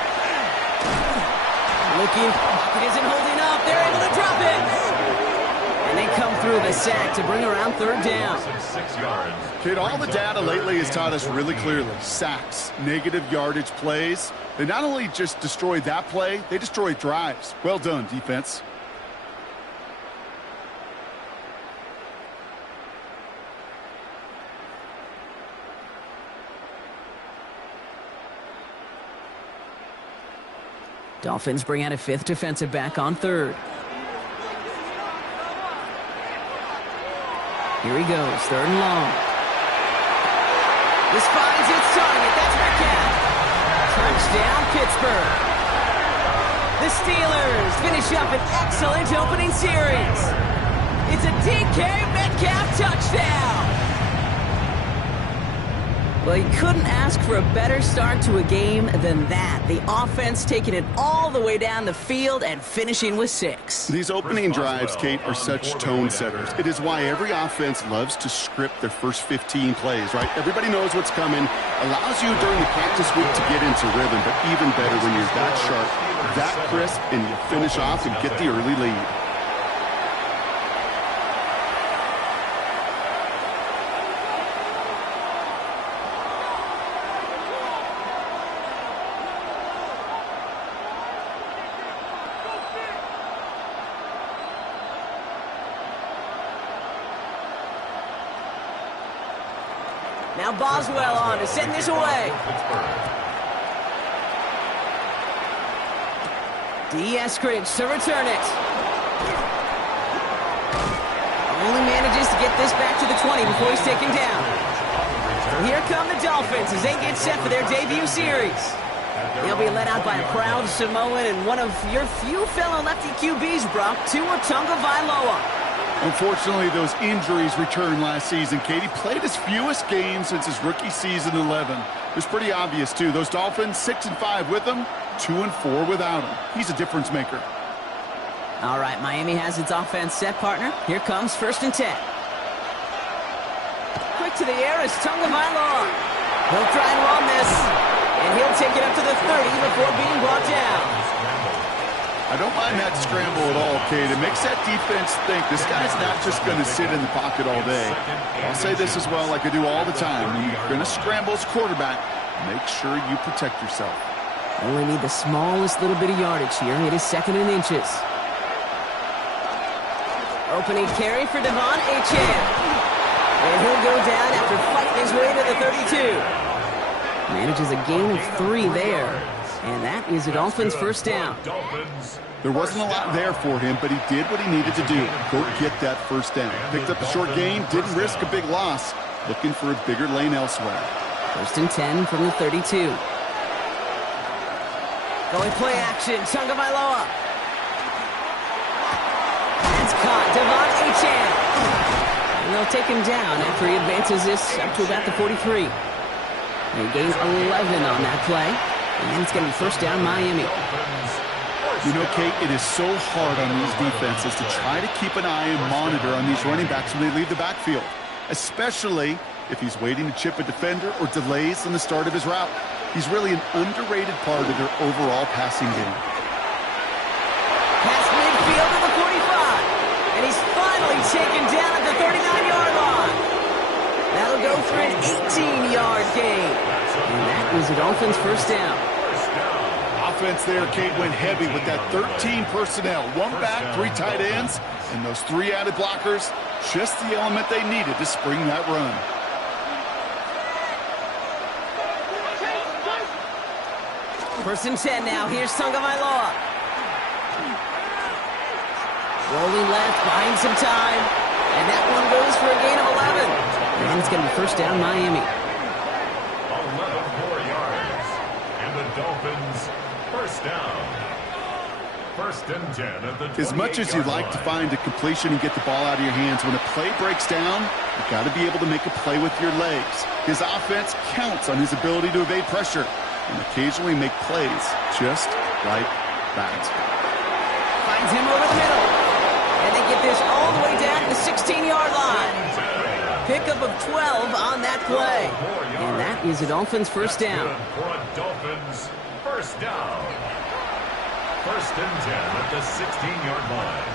Looking. It isn't holding up. They're able to drop it. And they come through the sack to bring around 3rd down. 6 yards. Kid, all the data lately has taught us really clearly. Sacks, negative yardage plays. They not only just destroyed that play, they destroyed drives. Well done, defense. Dolphins bring out a 5th defensive back on 3rd. Here he goes, 3rd and long. This finds its target. That's Metcalf. Touchdown, Pittsburgh. The Steelers finish up an excellent opening series. It's a DK Metcalf touchdown. Well, you couldn't ask for a better start to a game than that. The offense taking it all the way down the field and finishing with 6. These opening drives, Kate, are such tone setters. It is why every offense loves to script their first 15 plays, right? Everybody knows what's coming. Allows you during the practice week to get into rhythm, but even better when you're that sharp, that crisp, and you finish off and get the early lead. Now Boswell on to send this away. D. Eskridge to return it. Only manages to get this back to the 20 before he's taken down. So here come the Dolphins as they get set for their debut series. They'll be led out by a proud Samoan and one of your few fellow lefty QBs, Brock, Tua Tagovailoa. Unfortunately, those injuries returned last season. Katie played his fewest games since his rookie season 11. It was pretty obvious, too. Those Dolphins, 6-5 with him, 2-4 without him. He's a difference maker. All right, Miami has its offense set, partner. Here comes 1st and 10. Quick to the air is Tagovailoa. He'll try and run this, and he'll take it up to the 30 before being brought down. I don't mind that scramble at all, Kate. It makes that defense think this guy's not just going to sit in the pocket all day. I'll say this as well like I do all the time. When you're going to scramble as quarterback, make sure you protect yourself. Only need the smallest little bit of yardage here. It is 2nd and inches. Opening carry for Devon Achane. And he'll go down after fighting his way to the 32. Manages a gain of 3 there. And that is a Dolphins 1st down. There wasn't a lot there for him, but he did what he needed to do. Go get that 1st down. Picked up a short gain, didn't risk a big loss. Looking for a bigger lane elsewhere. 1st and 10 from the 32. Going play action, Tagovailoa. It's caught, Devon Achane. And they'll take him down after he advances this up to about the 43. And he gains 11 on that play. And it's going to be 1st down, Miami. You know, Kate, it is so hard on these defenses to try to keep an eye and monitor on these running backs when they leave the backfield, especially if he's waiting to chip a defender or delays in the start of his route. He's really an underrated part of their overall passing game. Past midfield to the 45. And he's finally taken down at the 39-yard line. That'll go for an 18-yard gain. And that is the Dolphins' 1st down. Offense there, Kate, went heavy with that 13 personnel. 1 back, 3 tight ends, and those 3 added blockers. Just the element they needed to spring that run. First and 10 now. Here's Tagovailoa. Rolling left, buying some time. And that one goes for a gain of 11. And it's going to be 1st down, Miami. 11 more yards. And the Dolphins, 1st down. 1st and 10 at the 28-yard line. As much as you'd like to find a completion and get the ball out of your hands, when a play breaks down, you've got to be able to make a play with your legs. His offense counts on his ability to evade pressure and occasionally make plays just like that. Finds him over the middle. And they get this all the way down to the 16-yard line. Pickup of 12 on that play. And that is a Dolphins' 1st down. For a Dolphins 1st down. 1st and 10 at the 16-yard line.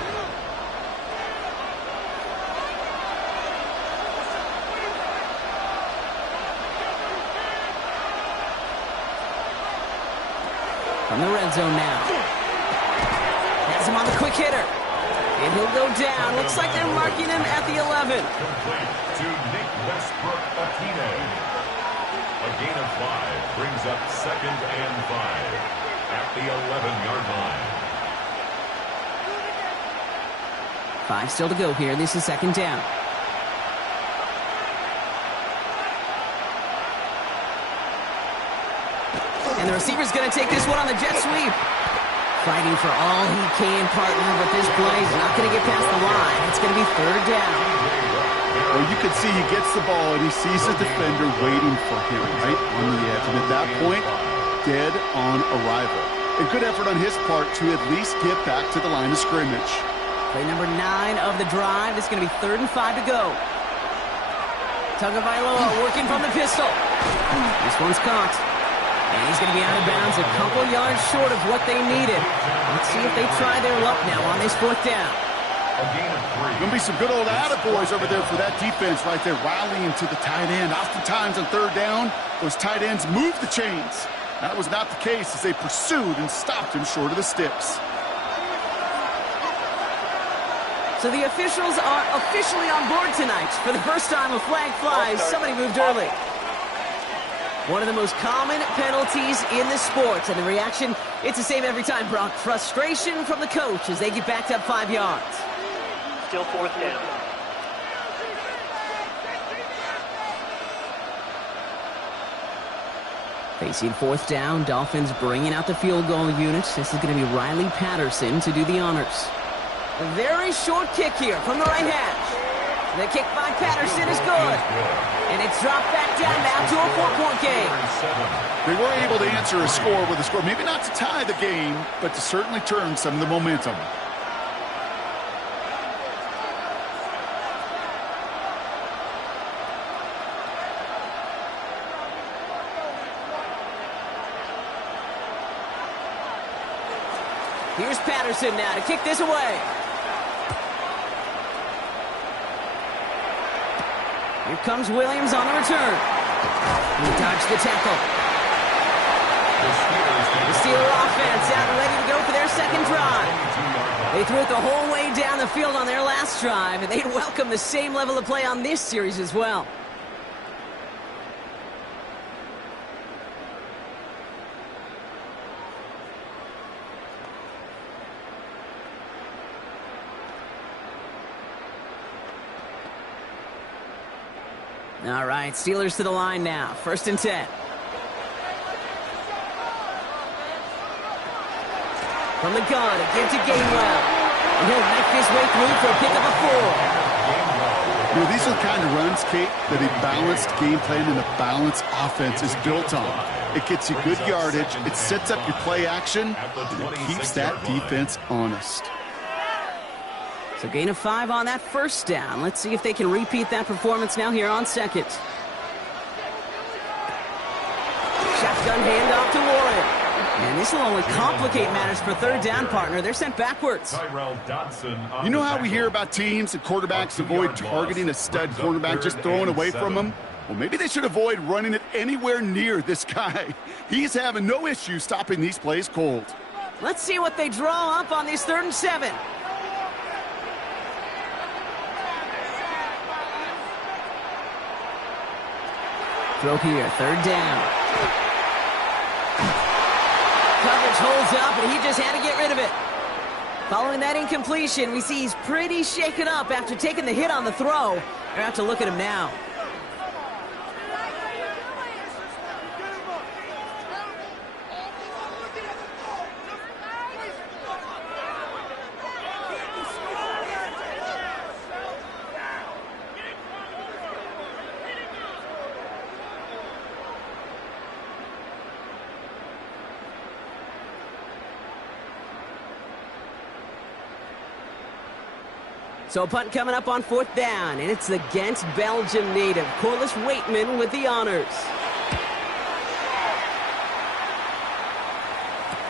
From the red zone now. Has him on the quick hitter. And he'll go down. Looks like they're marking him at the 11. Complete to Nick Westbrook-Akine. A gain of 5 brings up 2nd and 5 at the 11-yard line. 5 still to go here. This is 2nd down. And the receiver's going to take this one on the jet sweep. Fighting for all he can, partner, but this play is not going to get past the line. It's going to be third down. Well, you can see he gets the ball and he sees a defender waiting for him right on the edge. And at that point, dead on arrival. A good effort on his part to at least get back to the line of scrimmage. Play number 9 of the drive. It's going to be 3rd and 5 to go. Tagovailoa working from the pistol. This one's caught. And he's going to be out of bounds a couple yards short of what they needed. Let's see if they try their luck now on this 4th down. Going to be some good old attaboys over there for that defense right there, rallying to the tight end. Oftentimes on 3rd down, those tight ends move the chains. That was not the case as they pursued and stopped him short of the sticks. So the officials are officially on board tonight. For the first time, a flag flies. Somebody moved early. One of the most common penalties in the sport. And the reaction, it's the same every time, Brock. Frustration from the coach as they get backed up 5 yards. Still 4th down. Facing 4th down, Dolphins bringing out the field goal unit. This is going to be Riley Patterson to do the honors. A very short kick here from the right hash. The kick by Patterson is good. And it's dropped back down now to a 4-point game. They were able to answer a score with a score. Maybe not to tie the game, but to certainly turn some of the momentum. Here's Patterson now to kick this away. Here comes Williams on the return. He dodged the tackle. The Steeler offense out and ready to go for their 2nd drive. They threw it the whole way down the field on their last drive, and they'd welcome the same level of play on this series as well. All right, Steelers to the line now. 1st and 10. From the gun, a give to Gainwell. And he'll knife his way through for a pick of a 4. You know, these are the kind of runs, Kate, that a balanced game plan and a balanced offense is built on. It gets you good yardage, it sets up your play action, and it keeps that defense honest. So gain of 5 on that 1st down. Let's see if they can repeat that performance now here on 2nd. Shotgun handoff to Warren. And this will only complicate matters for 3rd down, partner. They're sent backwards. You know how we hear about teams and quarterbacks avoid targeting a stud cornerback, just throwing away from him? Well, maybe they should avoid running it anywhere near this guy. He's having no issue stopping these plays cold. Let's see what they draw up on this 3rd and 7. Throw here, 3rd down. Coverage holds up, and he just had to get rid of it. Following that incompletion, we see he's pretty shaken up after taking the hit on the throw. They're out to look at him now. So a punt coming up on 4th down, and it's against Belgium native Corliss Waitman with the honors.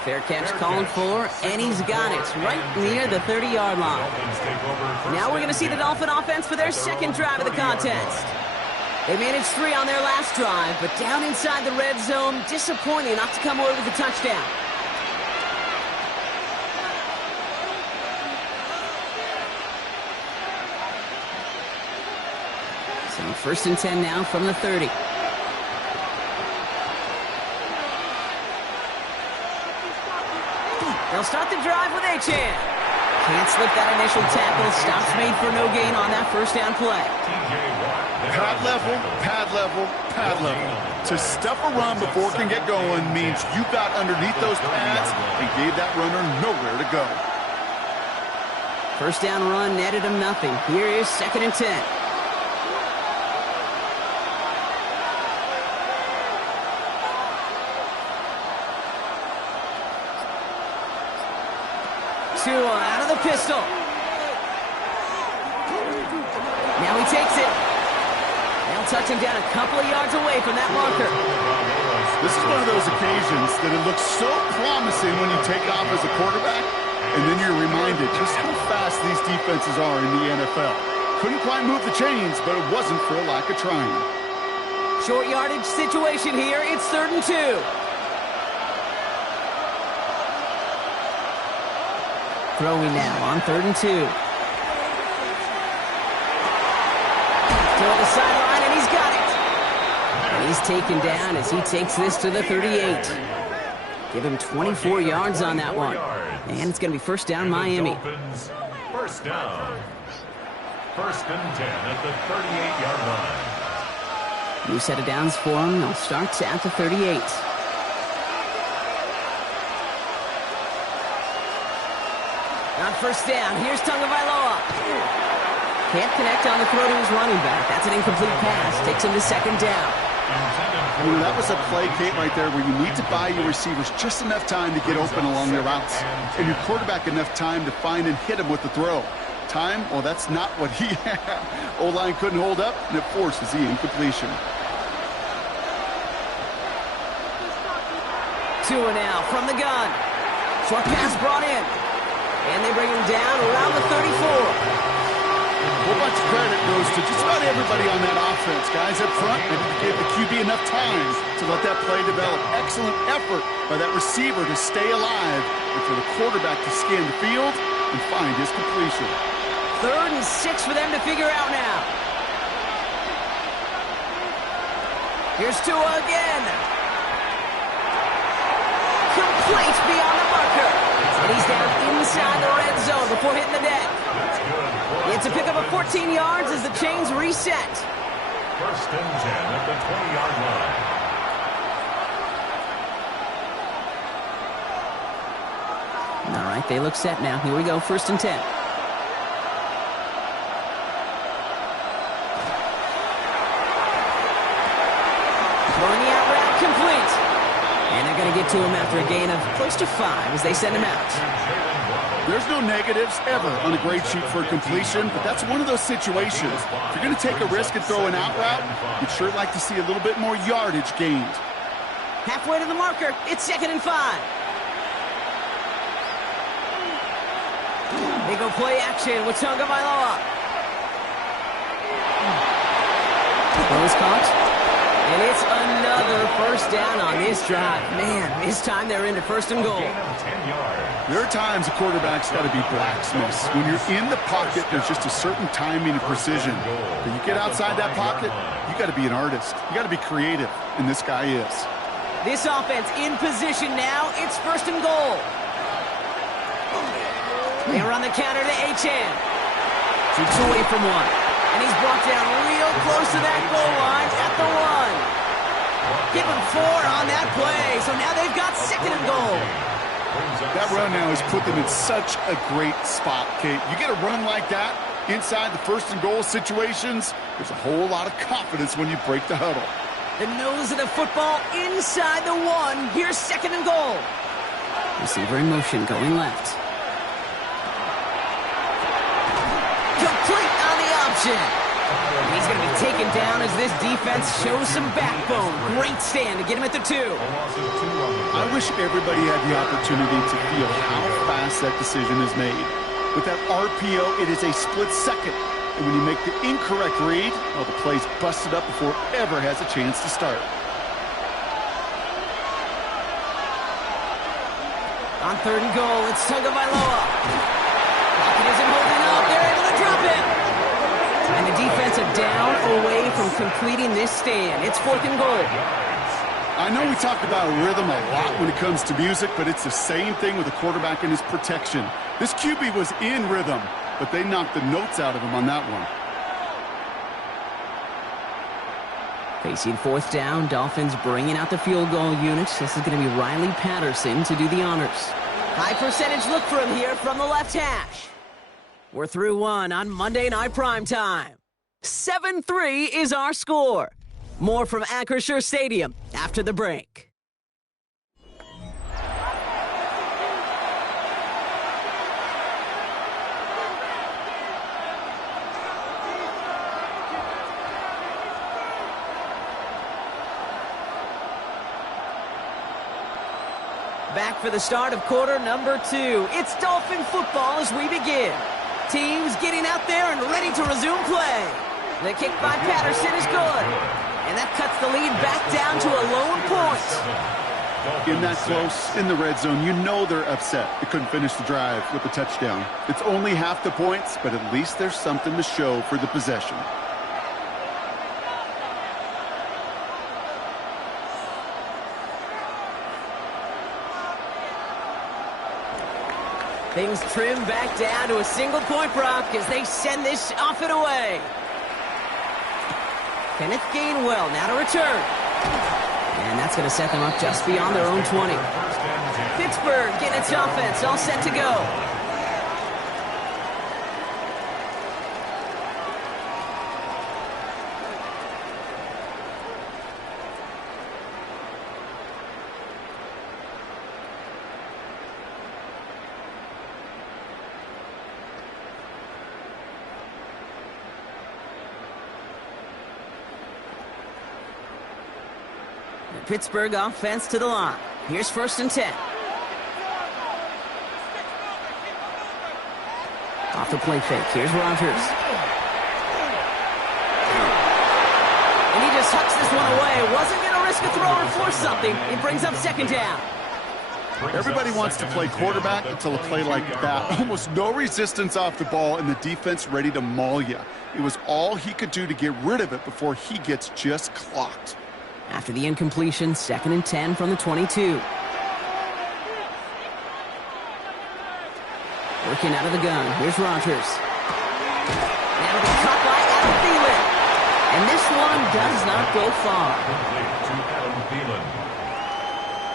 Fair catch called for, and he's got it right near the 30-yard line. Now we're going to see the Dolphin offense for their 2nd drive of the contest. They managed 3 on their last drive, but down inside the red zone, disappointing not to come away with a touchdown. So 1st and 10 now from the 30. They'll start the drive with Achane. Can't slip that initial tackle. Stops made for no gain on that 1st down play. Pad level, pad level, pad level. To stuff a run before it can get going means you got underneath those pads and gave that runner nowhere to go. First down run netted him nothing. Here is 2nd and 10. Tua out of the pistol. Now he takes it. They'll touch him down a couple of yards away from that marker. This is one of those occasions that it looks so promising when you take off as a quarterback, and then you're reminded just how fast these defenses are in the NFL. Couldn't quite move the chains, but it wasn't for a lack of trying. Short yardage situation here. It's 3rd and 2. Throwing now on 3rd and 2. To the sideline, and he's got it. And he's taken down as he takes this to the 38. Give him 24 yards on that one. And it's going to be first down Miami. Dolphins, first down. 1st and 10 at the 38-yard line. New set of downs for him. They'll start at the 38. On first down, here's Tagovailoa. Can't connect on the throw to his running back. That's an incomplete pass. Takes him to 2nd down. You know, that was a play, Kate, right there where you need to buy your receivers just enough time to get open along their routes. And your quarterback enough time to find and hit him with the throw. Time? Well, that's not what he had. O-line couldn't hold up, and it forces the incompletion. Tua now from the gun. Short pass brought in. And they bring him down around the 34. A whole bunch of credit goes to just about everybody on that offense. Guys up front, maybe gave the QB enough time to let that play develop. Excellent effort by that receiver to stay alive and for the quarterback to scan the field and find his completion. 3rd and 6 for them to figure out now. Here's Tua again. Complete beyond the marker. And he's down inside the red zone before hitting the deck. It's a pickup of 14 yards as the chains reset. 1st and 10 at the 20-yard line. All right, they look set now. Here we go, 1st and 10. Throwing the out route complete. And they're going to get to him after a gain of close to 5 as they send him out. There's no negatives ever on a grade sheet for a completion, but that's one of those situations. If you're going to take a risk and throw an out route, you'd sure like to see a little bit more yardage gained. Halfway to the marker, it's 2nd and 5. They go play action with Tagovailoa. Throw is caught. And it's another first down on this drive. Man, this time they're into 1st and goal. There are times a quarterback's got to be blacksmiths. When you're in the pocket, there's just a certain timing and precision. When you get outside that pocket, you got to be an artist. You got to be creative, and this guy is. This offense in position now. It's 1st and goal. They run the counter to Achane. Shoots away from one. And he's brought down real close to that goal line at the 1. Give him 4 on that play. So now they've got 2nd and goal. That run now has put them in such a great spot, Kate. You get a run like that inside the 1st and goal situations, there's a whole lot of confidence when you break the huddle. The nose of the football inside the 1. Here's 2nd and goal. Receiver in motion going left. Complete on the option. He's going to be taken down as this defense shows some backbone. Great stand to get him at the 2. I wish everybody had the opportunity to feel how fast that decision is made. With that RPO, it is a split second. And when you make the incorrect read, well, the play's busted up before it ever has a chance to start. On 3rd and goal, it's Tagovailoa. Pocket isn't holding up. They're able to drop it. And the defense are down away from completing this stand. It's 4th and goal. I know we talk about rhythm a lot when it comes to music, but it's the same thing with the quarterback and his protection. This QB was in rhythm, but they knocked the notes out of him on that one. Facing fourth down, Dolphins bringing out the field goal unit. This is going to be Riley Patterson to do the honors. High percentage look for him here from the left hash. We're through one on Monday Night Primetime. 7-3 is our score. More from Acrisure Stadium after the break. Back for the start of quarter number 2. It's Dolphin football as we begin. Teams getting out there and ready to resume play. The kick by Patterson is good. And that cuts the lead back down to a lone point. In that close, in the red zone, you know they're upset. They couldn't finish the drive with the touchdown. It's only half the points, but at least there's something to show for the possession. Things trim back down to a single point, Brock, as they send this off and away. Kenneth Gainwell now to return. And that's going to set them up just beyond their own 20. Pittsburgh getting its offense all set to go. Pittsburgh offense to the line. Here's 1st and 10. Off the play fake. Here's Rogers. And he just hucks this one away. Wasn't going to risk a throw or force something. It brings up 2nd down. Everybody wants to play quarterback until a play like that. Almost no resistance off the ball and the defense ready to maul you. It was all he could do to get rid of it before he gets just clocked. After the incompletion, 2nd and 10 from the 22. Working out of the gun. Here's Rogers. Now to be caught by Adam Thielen. And this one does not go far. To Adam Thielen.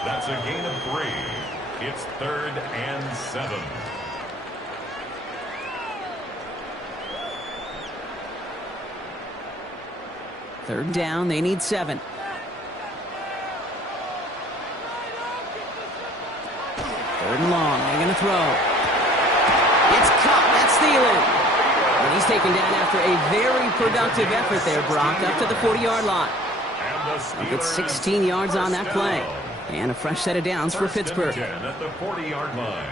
That's a gain of 3. It's 3rd and 7. Third down, they need 7. Third and long, they're going to throw. It's caught, that's Thielen. And he's taken down after a very productive effort there, Brock, up to the 40-yard line. He gets 16 yards on that play. And a fresh set of downs for Pittsburgh. At the 40-yard line.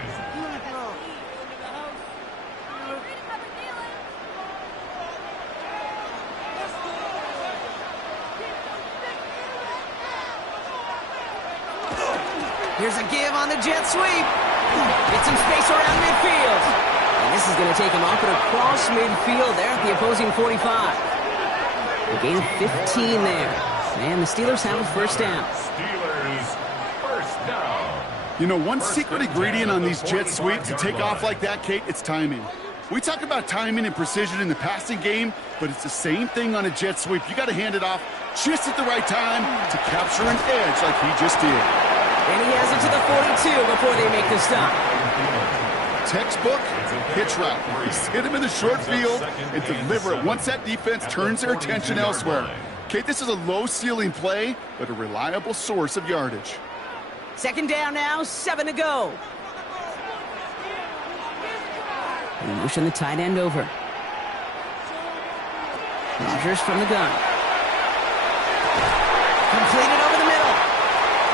Here's a give on the jet sweep. Get some space around midfield. And this is going to take him off and across midfield there at the opposing 45. A gain of 15 there. And the Steelers have a 1st down. Steelers, 1st down. You know, one secret ingredient on these jet sweeps to take off like that, Kate, it's timing. We talk about timing and precision in the passing game, but it's the same thing on a jet sweep. You got to hand it off just at the right time to capture an edge like he just did. And he has it to the 42 before they make the stop. Textbook hitch route. Just hit him in the short field and deliver it once that defense turns their attention elsewhere. Kate, this is a low-ceiling play, but a reliable source of yardage. 2nd down now, 7 to go. And motion the tight end over. Rogers from the gun. Completed over the middle.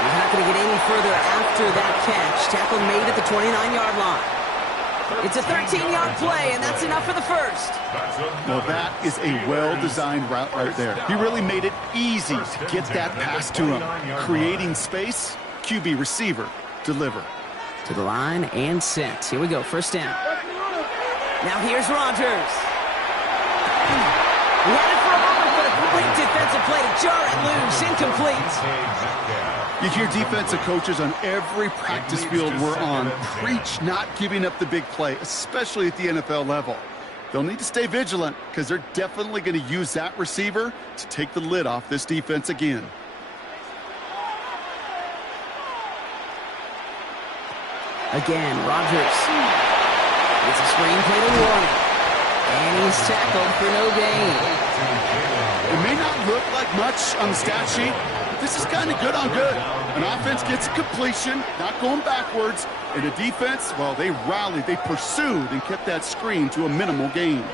He's not going to get any further after that catch. Tackle made at the 29-yard line. It's a 13-yard play, and that's enough for the 1st. Well, that is a well-designed route right there. He really made it easy to get that pass to him. Creating space, QB receiver, deliver. To the line and set. Here we go, 1st down. Now here's Rogers. He had it for a moment, but a great defensive play to jar it loose. Incomplete. You hear defensive coaches on every practice field we're on preach not giving up the big play, especially at the NFL level. They'll need to stay vigilant because they're definitely going to use that receiver to take the lid off this defense again. Again, Rodgers gets a screenplay to warning. And he's tackled for no gain. It may not look like much on the stat sheet, but this is kind of good on good. An offense gets a completion, not going backwards, and a defense, well, they rallied, they pursued, and kept that screen to a minimal gain.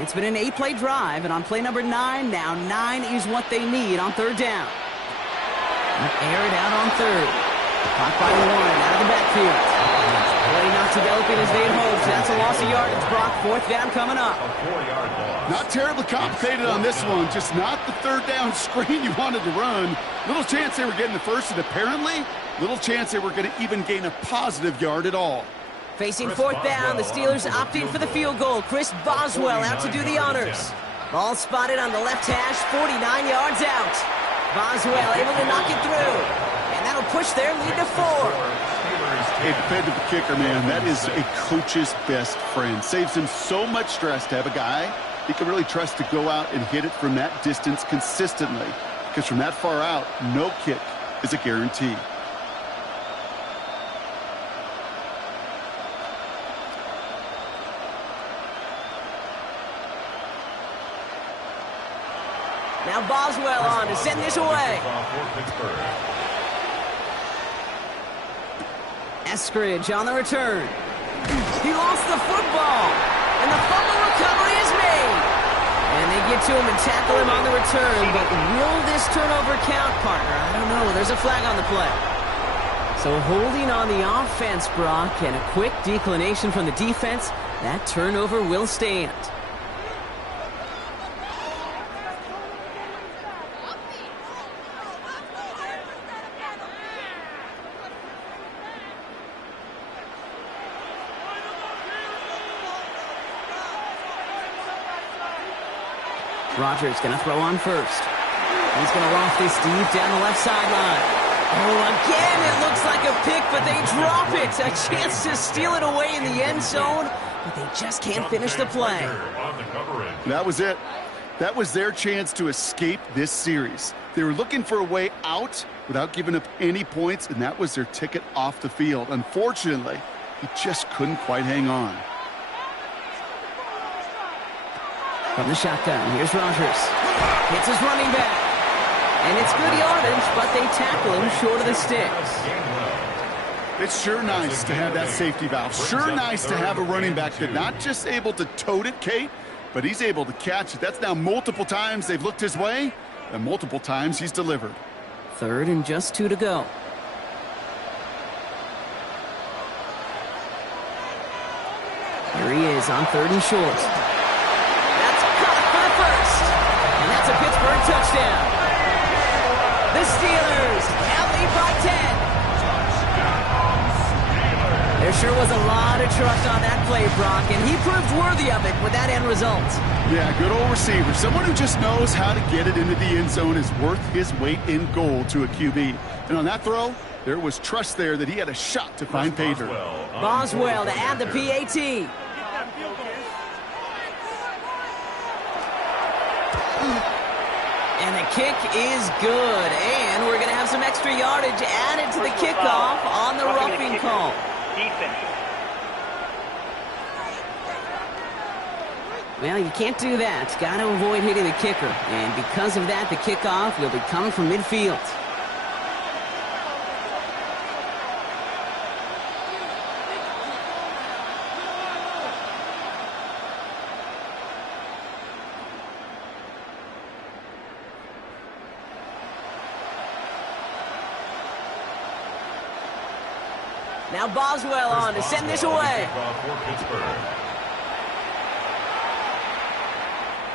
It's been an 8-play drive, and on play number 9, now 9 is what they need on third down. Air it out on third. Caught by 1 out of the backfield. Play not developing as they had hoped. That's a loss of yardage, Brock. Fourth down coming up. Not terribly complicated on this one. Just not the third down screen you wanted to run. Little chance they were getting the first, and apparently little chance they were going to even gain a positive yard at all. Facing fourth down, the Steelers opting for the field goal. Chris Boswell out to do the honors. Ball spotted on the left hash, 49 yards out. Boswell able to knock it through. And that'll push their lead to 4. A dependable kicker, man. That is a coach's best friend. Saves him so much stress to have a guy he can really trust to go out and hit it from that distance consistently. Because from that far out, no kick is a guarantee. Now Boswell on to send this away. Eskridge on the return. He lost the football, and the fumble recovery is made. And they get to him and tackle him on the return, but will this turnover count, partner? I don't know. There's a flag on the play. So holding on the offense, Brock, and a quick declination from the defense, that turnover will stand. Rodgers going to throw on first. He's going to loft this deep down the left sideline. Oh, again, it looks like a pick, but they drop it. A chance to steal it away in the end zone, but they just can't finish the play. That was it. That was their chance to escape this series. They were looking for a way out without giving up any points, and that was their ticket off the field. Unfortunately, he just couldn't quite hang on. From the shotgun, here's Rodgers. Hits his running back. And it's good yardage, but they tackle him short of the sticks. It's sure nice to have that safety valve. Sure nice to have a running back that's not just able to tote it, Kate, but he's able to catch it. That's now multiple times they've looked his way, and multiple times he's delivered. Third and just 2 to go. Here he is on 3rd and short. It's a Pittsburgh touchdown. The Steelers now lead by 10. There sure was a lot of trust on that play, Brock, and he proved worthy of it with that end result. Yeah, good old receiver. Someone who just knows how to get it into the end zone is worth his weight in gold to a QB. And on that throw, there was trust there that he had a shot to find pay dirt. Boswell to add the PAT. And the kick is good. And we're going to have some extra yardage added to the kickoff on the roughing call. Well, you can't do that. Got to avoid hitting the kicker. And because of that, the kickoff will be coming from midfield. Now Boswell on to send this away.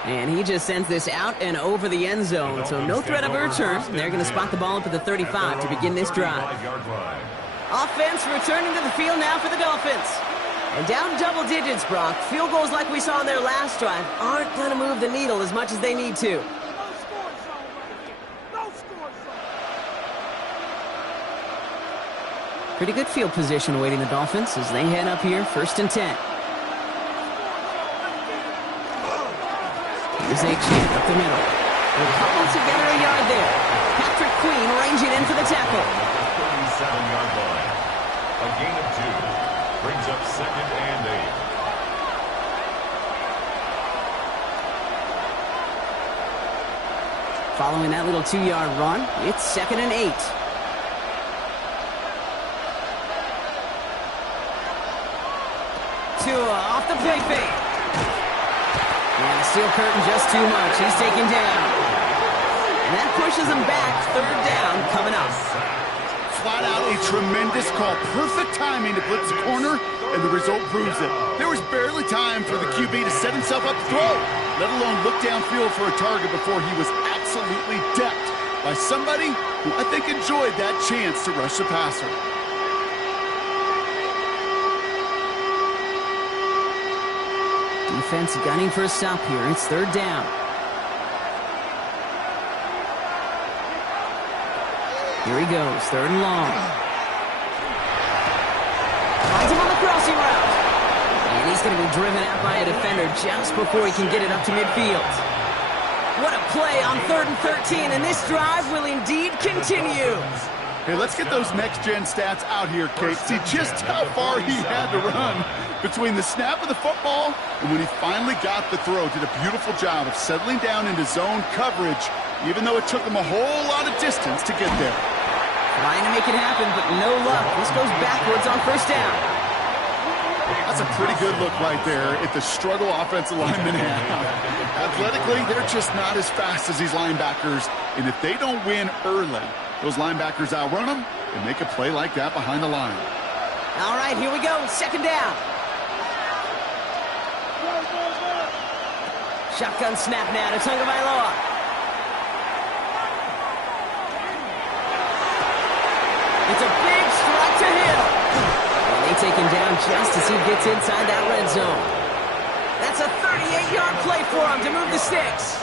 And he just sends this out and over the end zone, so no threat of a return. They're going to spot the ball up at the 35 to begin this drive. Offense returning to the field now for the Dolphins. And down double digits, Brock. Field goals like we saw in their last drive aren't going to move the needle as much as they need to. Pretty good field position awaiting the Dolphins as they head up here, 1st and 10. Here's Achane up the middle. They'll cobble together a yard there. Patrick Queen ranging in for the tackle. 37-yard line. A gain of 2. Brings up 2nd and 8. Following that little 2-yard run, it's 2nd and 8. Tua off the play fake. And the steel curtain just too much. He's taken down. And that pushes him back. 3rd down coming up. Flat out a tremendous call. Perfect timing to blitz the corner, and the result proves it. There was barely time for the QB to set himself up to throw, let alone look downfield for a target before he was absolutely decked by somebody who I think enjoyed that chance to rush the passer. Defense gunning for a stop here. It's 3rd down. Here he goes, 3rd and long. Finds him on the crossing route. And he's going to be driven out by a defender just before he can get it up to midfield. What a play on 3rd and 13, and this drive will indeed continue. Hey, let's get those next-gen stats out here, Kate. See just how far he had to run between the snap of the football and when he finally got the throw. Did a beautiful job of settling down into zone coverage, even though it took him a whole lot of distance to get there. Trying to make it happen, but no luck. This goes backwards on 1st down. That's a pretty good look right there at the struggle offensive linemen have. Athletically, they're just not as fast as these linebackers, and if they don't win early, those linebackers outrun them and make a play like that behind the line. All right, here we go. 2nd down. Shotgun snap now to Tagovailoa. It's a big strike to Hill. And they take him down just as he gets inside that red zone. That's a 38-yard play for him to move the sticks.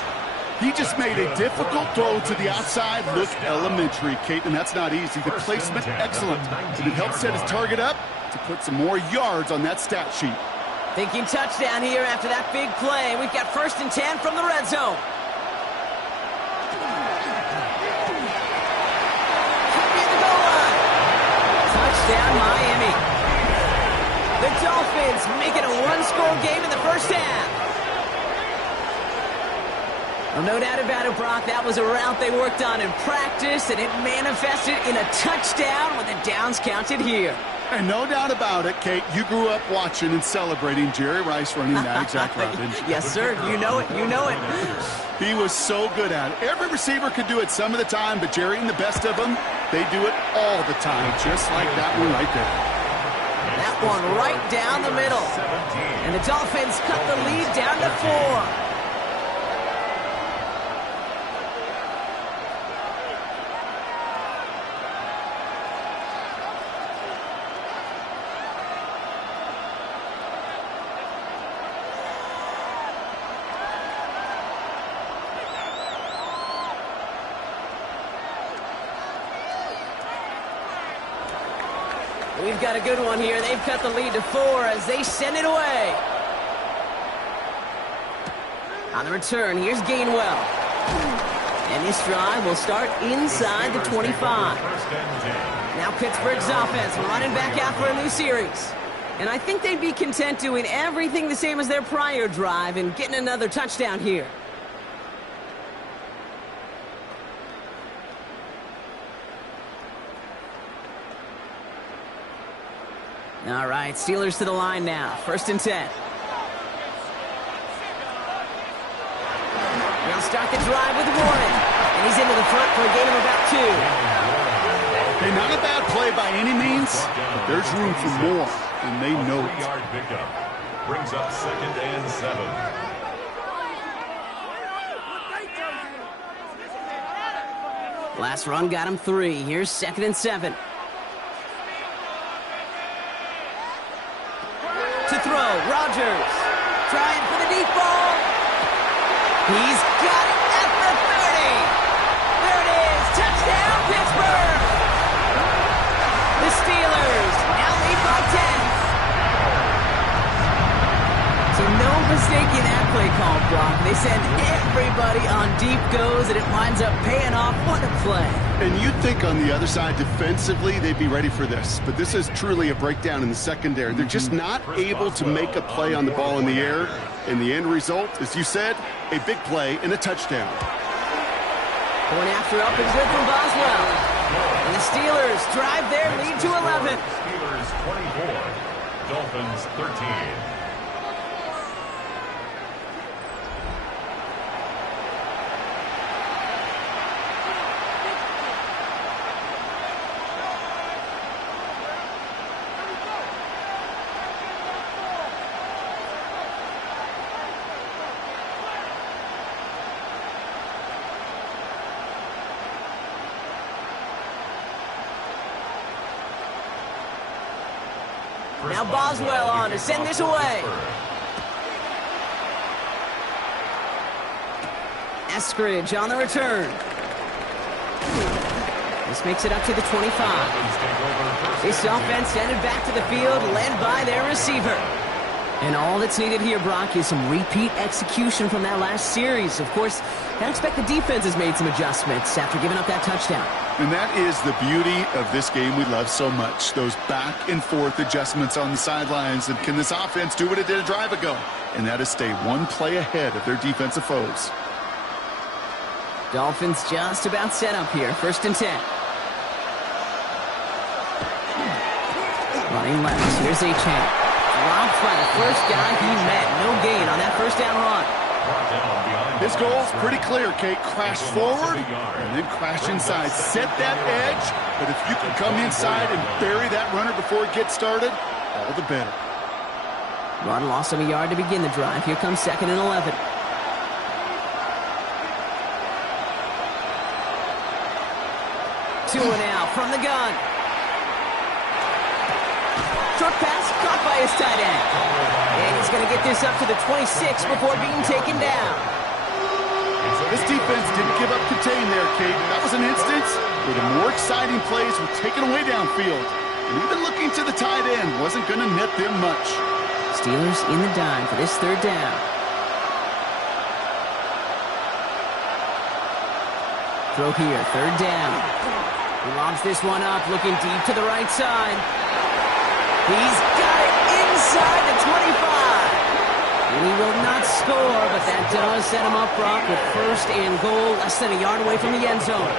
He just made a difficult throw to the outside look elementary, Kate, and that's not easy. The placement, excellent. And it helped set his target up to put some more yards on that stat sheet. Thinking touchdown here after that big play. We've got 1st and 10 from the red zone. Could be at the goal line. Touchdown, Miami. The Dolphins make it a 1-score game in the 1st half. Well, no doubt about it, Brock. That was a route they worked on in practice, and it manifested in a touchdown with the downs counted here. And no doubt about it, Kate, you grew up watching and celebrating Jerry Rice running that exact route, didn't you? Yes, sir. You know it. You know it. He was so good at it. Every receiver could do it some of the time, but Jerry and the best of them, they do it all the time, just like that one right there. That one right down the middle. And the Dolphins cut the lead down to 4. We've got a good one here. They've cut the lead to 4 as they send it away. On the return, here's Gainwell. And this drive will start inside the 25. Now Pittsburgh's offense running back out for a new series. And I think they'd be content doing everything the same as their prior drive and getting another touchdown here. All right, Steelers to the line now. 1st and 10. They'll start the drive with Warren. And he's into the front for a gain of about 2. Hey, not a bad play by any means, but there's room for more, and they know it. Yard pickup. Brings up 2nd and 7. Last run got him 3. Here's 2nd and 7. To throw, Rodgers. Trying for the deep ball. He's got it at the 30. There it is. Touchdown, Pittsburgh. The Steelers now lead by 10. So no mistaking that play call, Brock. They send Everybody on deep goes, and it winds up paying off. What a play. And you'd think on the other side defensively they'd be ready for this. But this is truly a breakdown in the secondary. They're just not able to make a play on the ball in the air. And the end result, as you said, a big play and a touchdown. Point after up is good from Boswell. And the Steelers drive their lead to 11. Steelers 24, Dolphins 13. Now Boswell on to send this away. Eskridge on the return. This makes it up to the 25. This offense headed back to the field, led by their receiver. And all that's needed here, Brock, is some repeat execution from that last series. Of course, I expect the defense has made some adjustments after giving up that touchdown. And that is the beauty of this game we love so much. Those back and forth adjustments on the sidelines. And can this offense do what it did a drive ago? And that is stay one play ahead of their defensive foes. Dolphins just about set up here. 1st and 10. Running left. Here's Achane. Dropped by the first guy he met. No gain on that first down run. His goal is pretty clear, Kate. Crash forward and then crash inside. Set that edge, but if you can come inside and bury that runner before it gets started, all the better. Run lost him a yard to begin the drive. Here comes 2nd and 11. Two and out from the gun. Short pass caught by his tight end. And he's going to get this up to the 26 before being taken down. This defense didn't give up contain there, Kate. That was an instance where the more exciting plays were taken away downfield. And even looking to the tight end wasn't going to net them much. Steelers in the dime for this 3rd down. Throw here, 3rd down. He lobs this one up, looking deep to the right side. He's got it inside the 25. And he will not score, but that does set him up, Brock, with 1st and goal, less than a yard away from the end zone.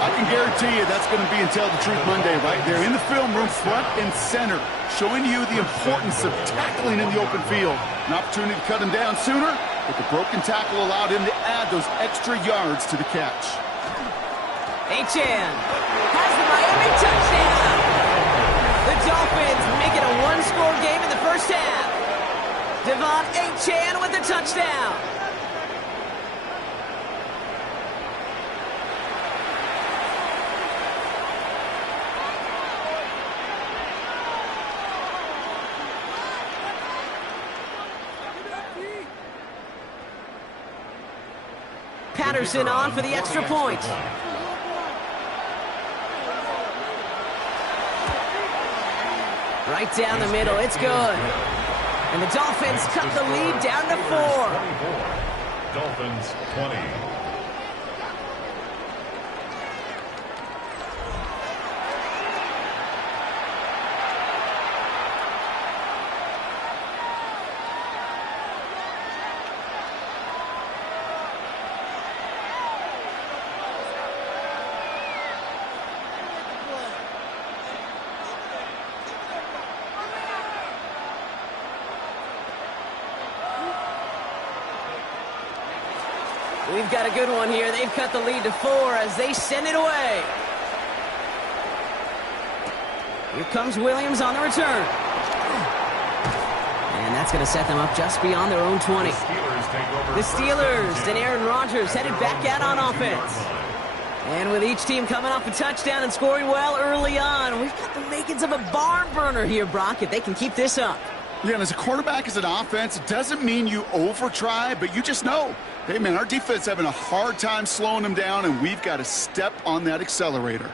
I can guarantee you that's going to be in Tell the Truth Monday right there in the film room, front and center, showing you the importance of tackling in the open field. An opportunity to cut him down sooner, but the broken tackle allowed him to add those extra yards to the catch. Achane has the Miami touchdown. The Dolphins make it a one-score game in the first half. Devon Achane with the touchdown. Patterson on for the extra point. Right down the middle, it's good. And the Dolphins cut the lead down to 4. Dolphins 20. We've got a good one here. They've cut the lead to 4 as they send it away. Here comes Williams on the return. And that's going to set them up just beyond their own 20. The Steelers and Aaron Rodgers headed back out on offense. And with each team coming off a touchdown and scoring well early on, we've got the makings of a barn burner here, Brock, if they can keep this up. Yeah, and as a quarterback, as an offense, it doesn't mean you over-try, but you just know, hey, man, our defense having a hard time slowing them down, and we've got to step on that accelerator.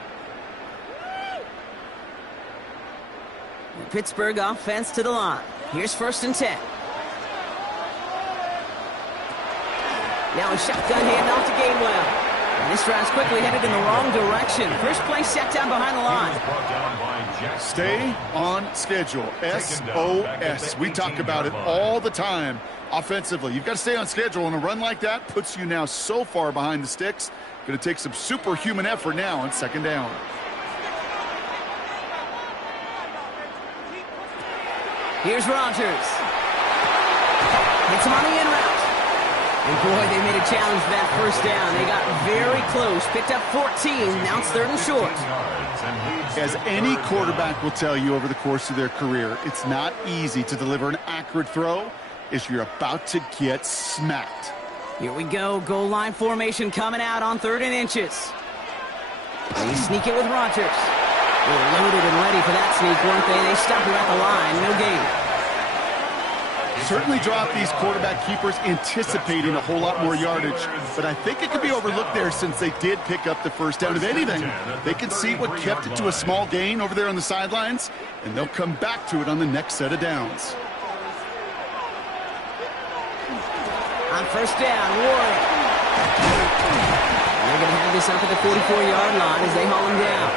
The Pittsburgh offense to the line. Here's 1st and 10. Now a shotgun handoff to Gainwell. And this drive's quickly headed in the wrong direction. First play set down behind the line. Stay on schedule. SOS. We talk about it all the time offensively. You've got to stay on schedule, and a run like that puts you now so far behind the sticks. Going to take some superhuman effort now on second down. Here's Rodgers. Hits him on the in route. And boy, they made a challenge for that first down. They got very close. Picked up 14. Now it's third and short. As any quarterback will tell you over the course of their career, it's not easy to deliver an accurate throw as you're about to get smacked. Here we go. Goal line formation coming out on 3rd and inches. They sneak it with Rodgers. They were loaded and ready for that sneak, weren't they? They stop her at the line. No gain. Certainly drop these quarterback keepers anticipating a whole lot more yardage, but I think it could be overlooked there since they did pick up the first down. If anything, they can see what kept it to a small gain over there on the sidelines, and they'll come back to it on the next set of downs. On first down, Warren. They're going to have this up at the 44-yard line as they haul him down.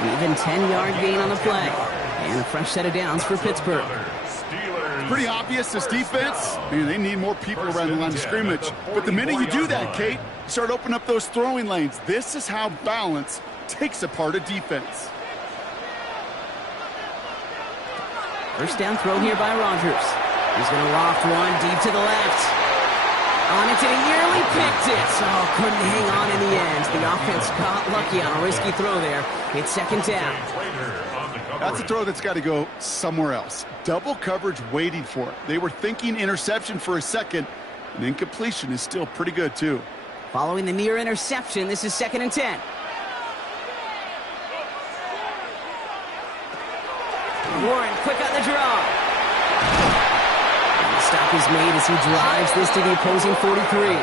An even 10-yard gain on the play. And a fresh set of downs for Pittsburgh. Pretty obvious, this defense, man, they need more people around the line of scrimmage. But the minute you do that, Kate, start opening up those throwing lanes. This is how balance takes apart a defense. First down throw here by Rodgers. He's going to loft one deep to the left. On it to the yearly, picked it. So couldn't hang on in the end. The offense got lucky on a risky throw there. It's second down. That's a throw that's got to go somewhere else. Double coverage waiting for it. They were thinking interception for a second, and incompletion is still pretty good, too. Following the near interception, this is 2nd and 10. Warren quick on the draw. And the stop is made as he drives this to the opposing 43.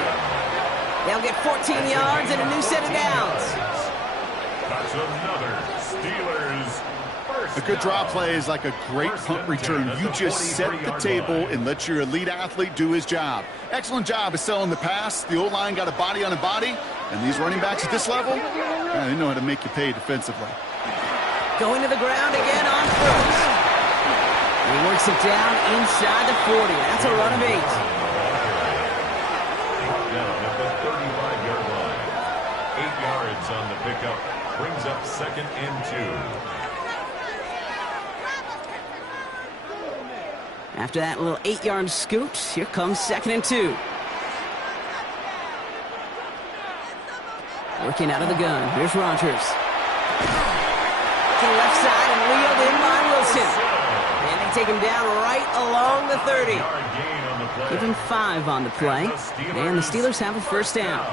They'll get 14 yards and a new set of downs. That's another Steelers. A good draw play is like a great punt return. You just set the table and let your elite athlete do his job. Excellent job of selling the pass. The O-line got a body on a body. And these running backs at this level, they know how to make you pay defensively. Going to the ground again on first. And he works it down inside the 40. That's a run of 8. Down at the 35-yard line. 8 yards on the pickup. Brings up 2nd and 2. After that little 8-yard scoot, here comes 2nd and 2. Working out of the gun. Here's Rodgers. To the left side and wheeled in by Wilson. And they take him down right along the 30. Give him 5 on the play. And the Steelers have a first down.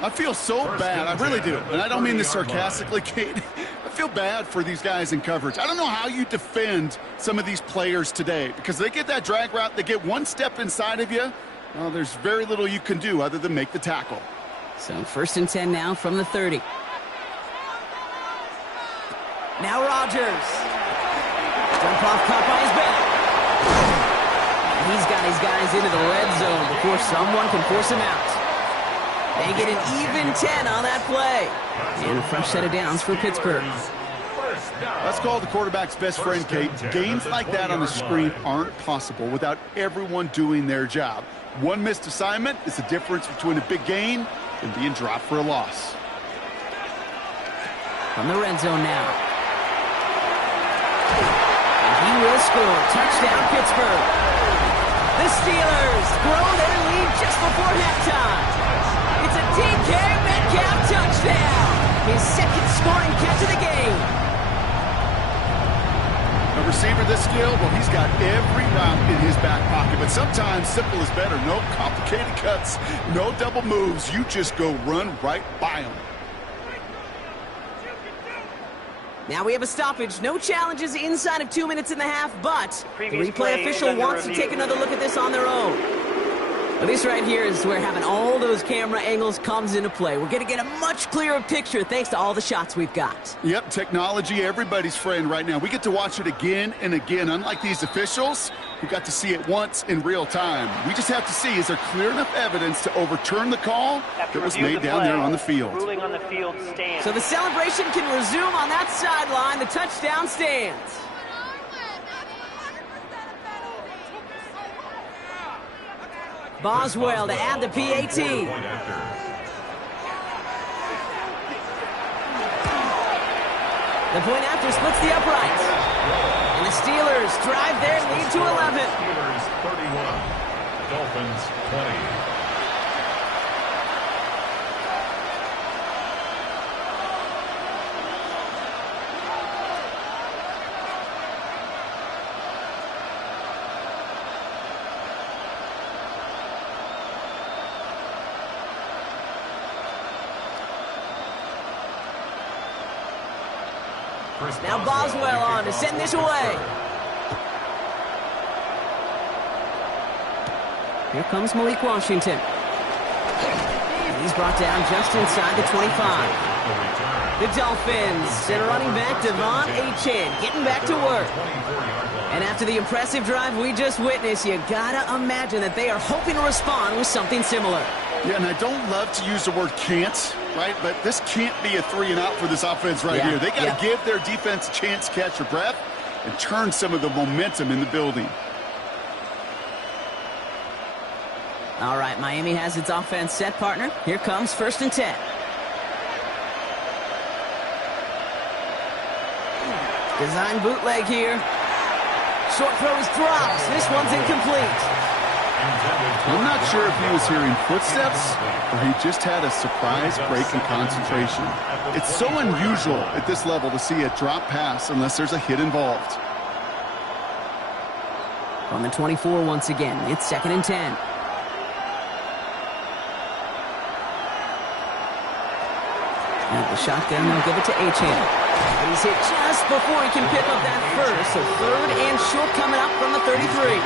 I feel so bad. I really do. And I don't mean this sarcastically, Kate. I feel bad for these guys in coverage. I don't know how you defend some of these players today because they get that drag route, they get one step inside of you. Well, there's very little you can do other than make the tackle. So 1st and 10 now from the 30. Now Rodgers. Dump off caught by his back. And he's got his guys into the red zone before someone can force him out. They get an even 10 on that play. And a fresh set of downs for Pittsburgh. That's called the quarterback's best friend, Kate. Games like that on the screen aren't possible without everyone doing their job. One missed assignment is the difference between a big gain and being dropped for a loss. From the red zone now. And he will score. Touchdown, Pittsburgh. The Steelers grow their lead just before halftime. It's a DK Metcalf touchdown. His 2nd scoring catch of the game. A receiver this skilled, well, he's got every route in his back pocket. But sometimes simple is better. No complicated cuts, no double moves. You just go run right by them. Now we have a stoppage. No challenges inside of 2 minutes and a half, but the Previous replay play official is under wants to review. take another look at this on their own. But this right here is where having all those camera angles comes into play. We're going to get a much clearer picture thanks to all the shots we've got. Yep, technology, everybody's friend right now. We get to watch it again and again. Unlike these officials, who got to see it once in real time. We just have to see, is there clear enough evidence to overturn the call that was made down there on the field? Ruling on the field stands. So the celebration can resume on that sideline. The touchdown stands. Boswell to add the PAT. The point after splits the uprights. And the Steelers drive their lead to 11. Steelers 31, Dolphins 20. Now Boswell on to send this away. Here comes Malik Washington. He's brought down just inside the 25. The Dolphins send running back Devon Achane getting back to work. And after the impressive drive we just witnessed, you gotta imagine that they are hoping to respond with something similar. Yeah, and I don't love to use the word can't, right? But this can't be a 3-and-out for this offense right here. They got to give their defense a chance to catch their breath and turn some of the momentum in the building. All right, Miami has its offense set, partner. Here comes 1st and 10. Design bootleg here. Short throw is dropped. This one's incomplete. I'm not sure if he was hearing footsteps or he just had a surprise break in concentration. It's so unusual at this level to see a drop pass unless there's a hit involved. On the 24 once again, it's 2nd and 10. At the shotgun, they'll give it to Achane. But he's hit just before he can pick up that first. So 3rd and short coming up from the 33.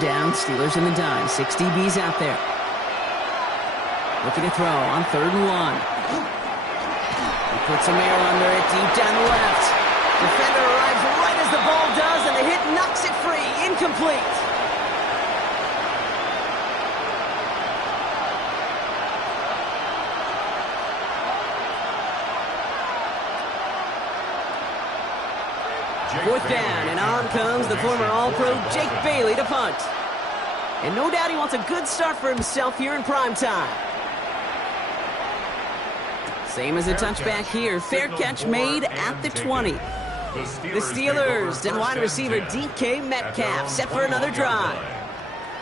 Down, Steelers in the dime. 6 DBs out there. Looking to throw on 3rd and 1. He puts a mirror under it deep down the left. Defender arrives right as the ball does, and the hit knocks it free. Incomplete. Fourth down, and on comes the former All-Pro Jake Bailey to punt. And no doubt he wants a good start for himself here in prime time. Same as a touchback here. Fair catch made at the 20. The Steelers and wide receiver DK Metcalf set for another drive.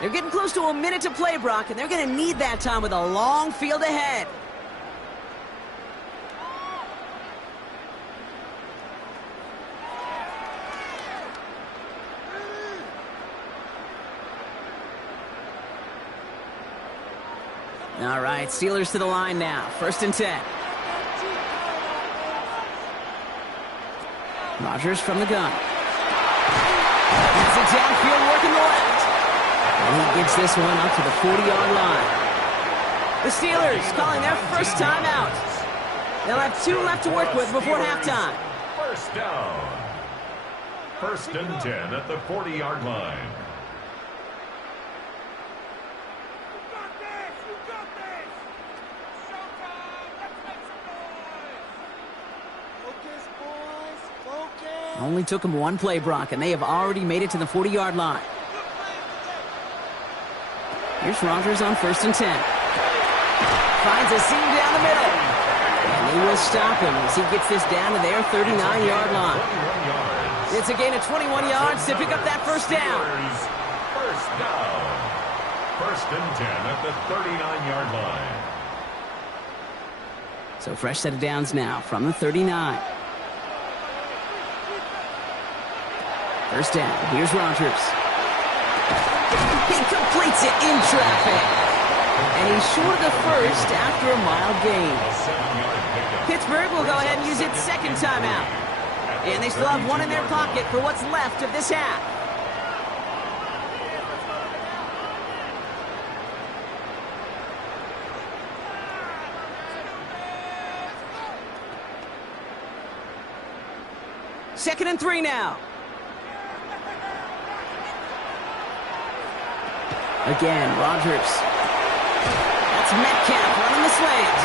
They're getting close to a minute to play, Brock, and they're going to need that time with a long field ahead. All right, Steelers to the line now. 1st and 10. Rodgers from the gun. It's a downfield working the left. And he gets this one up to the 40-yard line. The Steelers calling their first time out. They'll have 2 left to work with before halftime. First down. 1st and 10 at the 40-yard line. Only took him 1 play, Brock, and they have already made it to the 40-yard line. Here's Rodgers on 1st and 10. Finds a seam down the middle. And they will stop him as he gets this down to their 39-yard line. It's a gain of 21 yards to pick up that first down. First down. 1st and 10 at the 39-yard line. So fresh set of downs now from the 39. First down. Here's Rodgers. He completes it in traffic. And he's short of the first after a mild gain. Pittsburgh will go ahead and use its 2nd timeout. And they still have 1 in their pocket for what's left of this half. 2nd and 3 now. Again, Rodgers. That's Metcalf running the slant.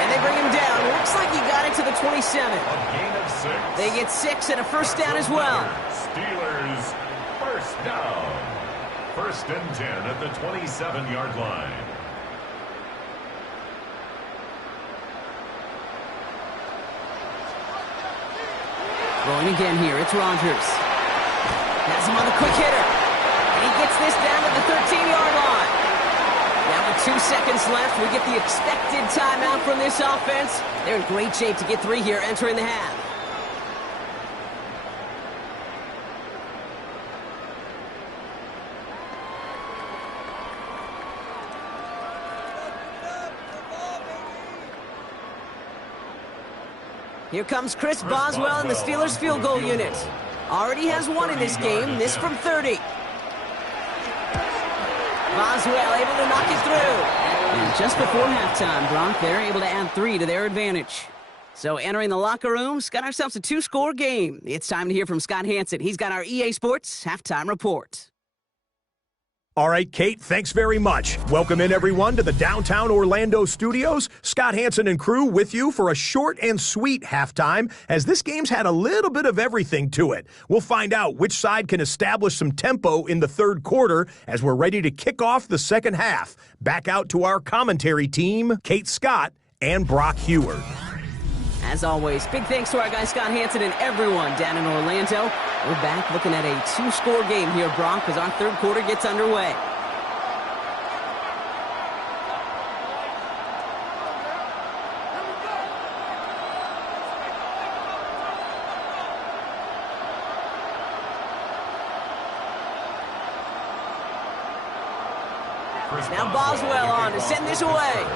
And they bring him down. Looks like he got it to the 27. A gain of 6. They get 6 and a first down as well. Steelers, first down. 1st and 10 at the 27-yard line. Going again here, it's Rodgers. Has him on the quick hitter. And he gets this down to the 13-yard line. Now with 2 seconds left, we get the expected timeout from this offense. They're in great shape to get 3 here entering the half. Here comes Chris Boswell in the Steelers field goal unit. Already has 1 in this game, this from 30. Boswell able to knock it through. And just before halftime, Bronk, they're able to add 3 to their advantage. So entering the locker rooms, got ourselves a 2-score game. It's time to hear from Scott Hansen. He's got our EA Sports halftime report. All right, Kate, thanks very much. Welcome in, everyone, to the downtown Orlando studios. Scott Hansen and crew with you for a short and sweet halftime, as this game's had a little bit of everything to it. We'll find out which side can establish some tempo in the third quarter as we're ready to kick off the second half. Back out to our commentary team, Kate Scott and Brock Heward. As always, big thanks to our guy Scott Hansen and everyone down in Orlando. We're back looking at a 2-score game here, Bronk, as our third quarter gets underway. Now Boswell on to send this away.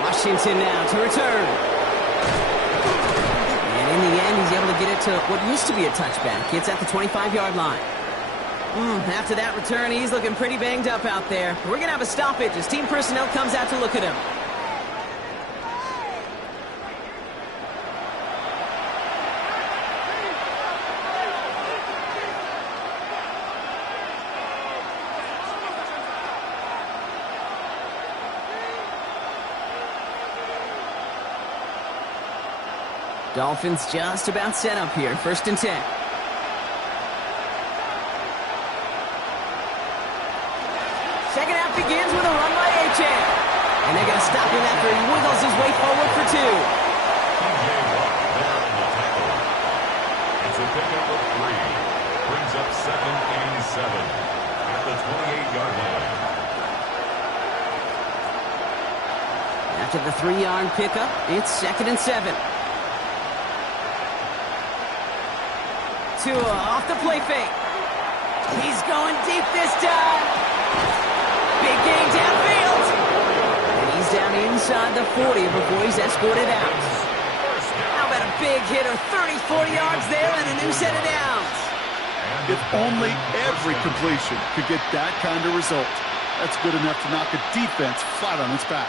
Washington now to return. And in the end, he's able to get it to what used to be a touchback. It's at the 25-yard line. After that return, he's looking pretty banged up out there. We're going to have a stoppage as team personnel comes out to look at him. Dolphins just about set up here. 1st and 10. Second half begins with a run by Achane. And they're going to stop him after he wiggles his way forward for 2. It's a pickup of 3. Brings up 2nd and 7 at the 28-yard line. After the 3-yard pickup, it's 2nd and 7. Tua off the play fake. He's going deep this time. Big gain downfield. And he's down inside the 40 before he's escorted out. How about a big hitter, 30, 40 yards there and a new set of downs. If only every completion could get that kind of result. That's good enough to knock a defense flat on its back.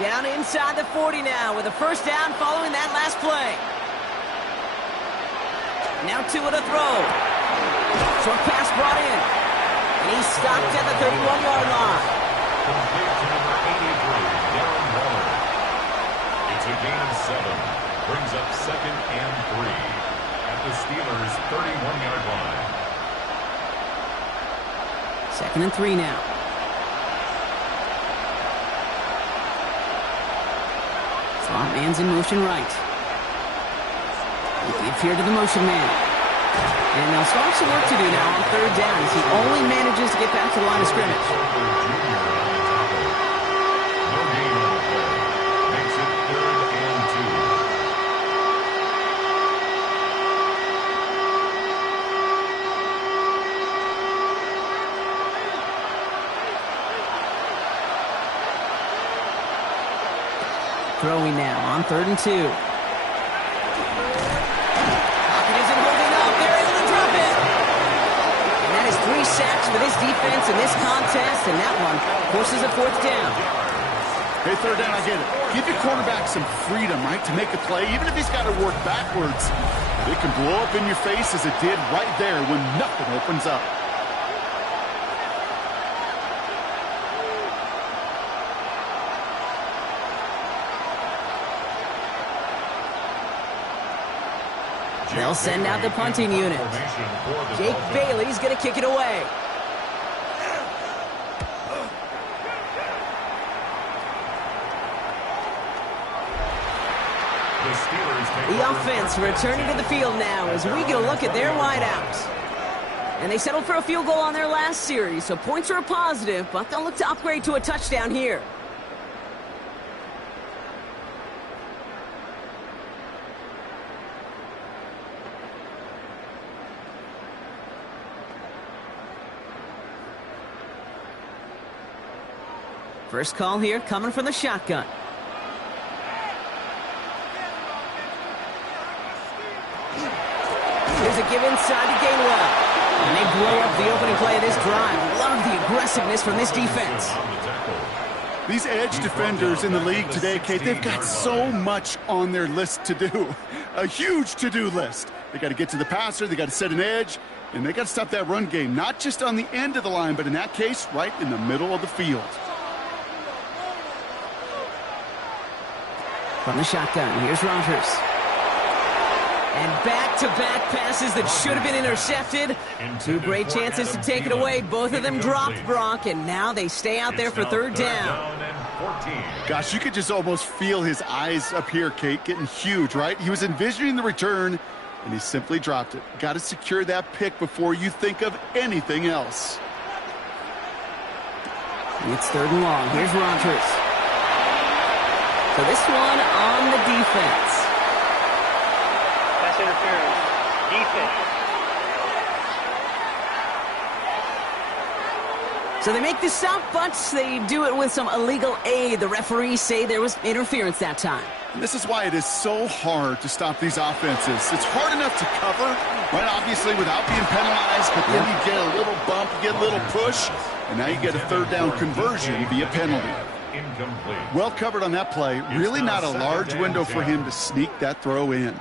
Down inside the 40 now with a first down following that last play. Now Tua to throw. Short pass brought in. And he's stopped at the 31-yard line. Complete to number 83, Darren Waller. It's a gain of 7. Brings up 2nd and 3 at the Steelers' 31-yard line. 2nd and 3 now. Slot man's in motion right. Give here to the motion man. And they'll start some work to do now on 3rd down as he only manages to get back to the line of scrimmage. No gain on the play. Makes it 3rd and 2. Throwing now on 3rd and 2. Sacks for this defense in this contest, and that one forces a 4th down. Hey, third down, I get it. Give your quarterback some freedom, right, to make a play, even if he's got to work backwards. It can blow up in your face as it did right there when nothing opens up. They'll send out the punting unit. Jake Bailey's going to kick it away. The offense returning to the field now as we get a look at their wideouts. And they settled for a field goal on their last series, so points are a positive, but they'll look to upgrade to a touchdown here. First call here coming from the shotgun. Here's a give inside to Gainwell. And they blow up the opening play of this drive. Love the aggressiveness from this defense. These edge defenders in the league today, Kate, they've got so much on their list to do. A huge to-do list. They got to get to the passer, they got to set an edge, and they got to stop that run game. Not just on the end of the line, but in that case, right in the middle of the field. From the shotgun, here's Rodgers. And back-to-back passes that should have been intercepted. Two great chances to take it away. Both of them dropped, Brock, and now they stay out there for third down. Gosh, you could just almost feel his eyes up here, Kate, getting huge, right? He was envisioning the return, and he simply dropped it. Got to secure that pick before you think of anything else. It's third and long. Here's Rodgers. So this one on the defense. Pass interference. Defense. So they make the stop, but they do it with some illegal aid. The referees say there was interference that time. And this is why it is so hard to stop these offenses. It's hard enough to cover, right, obviously, without being penalized, but then you get a little bump, you get a little push, and now you get a third down conversion via penalty. Incomplete. Well covered on that play. Really not a large window for him to sneak that throw in.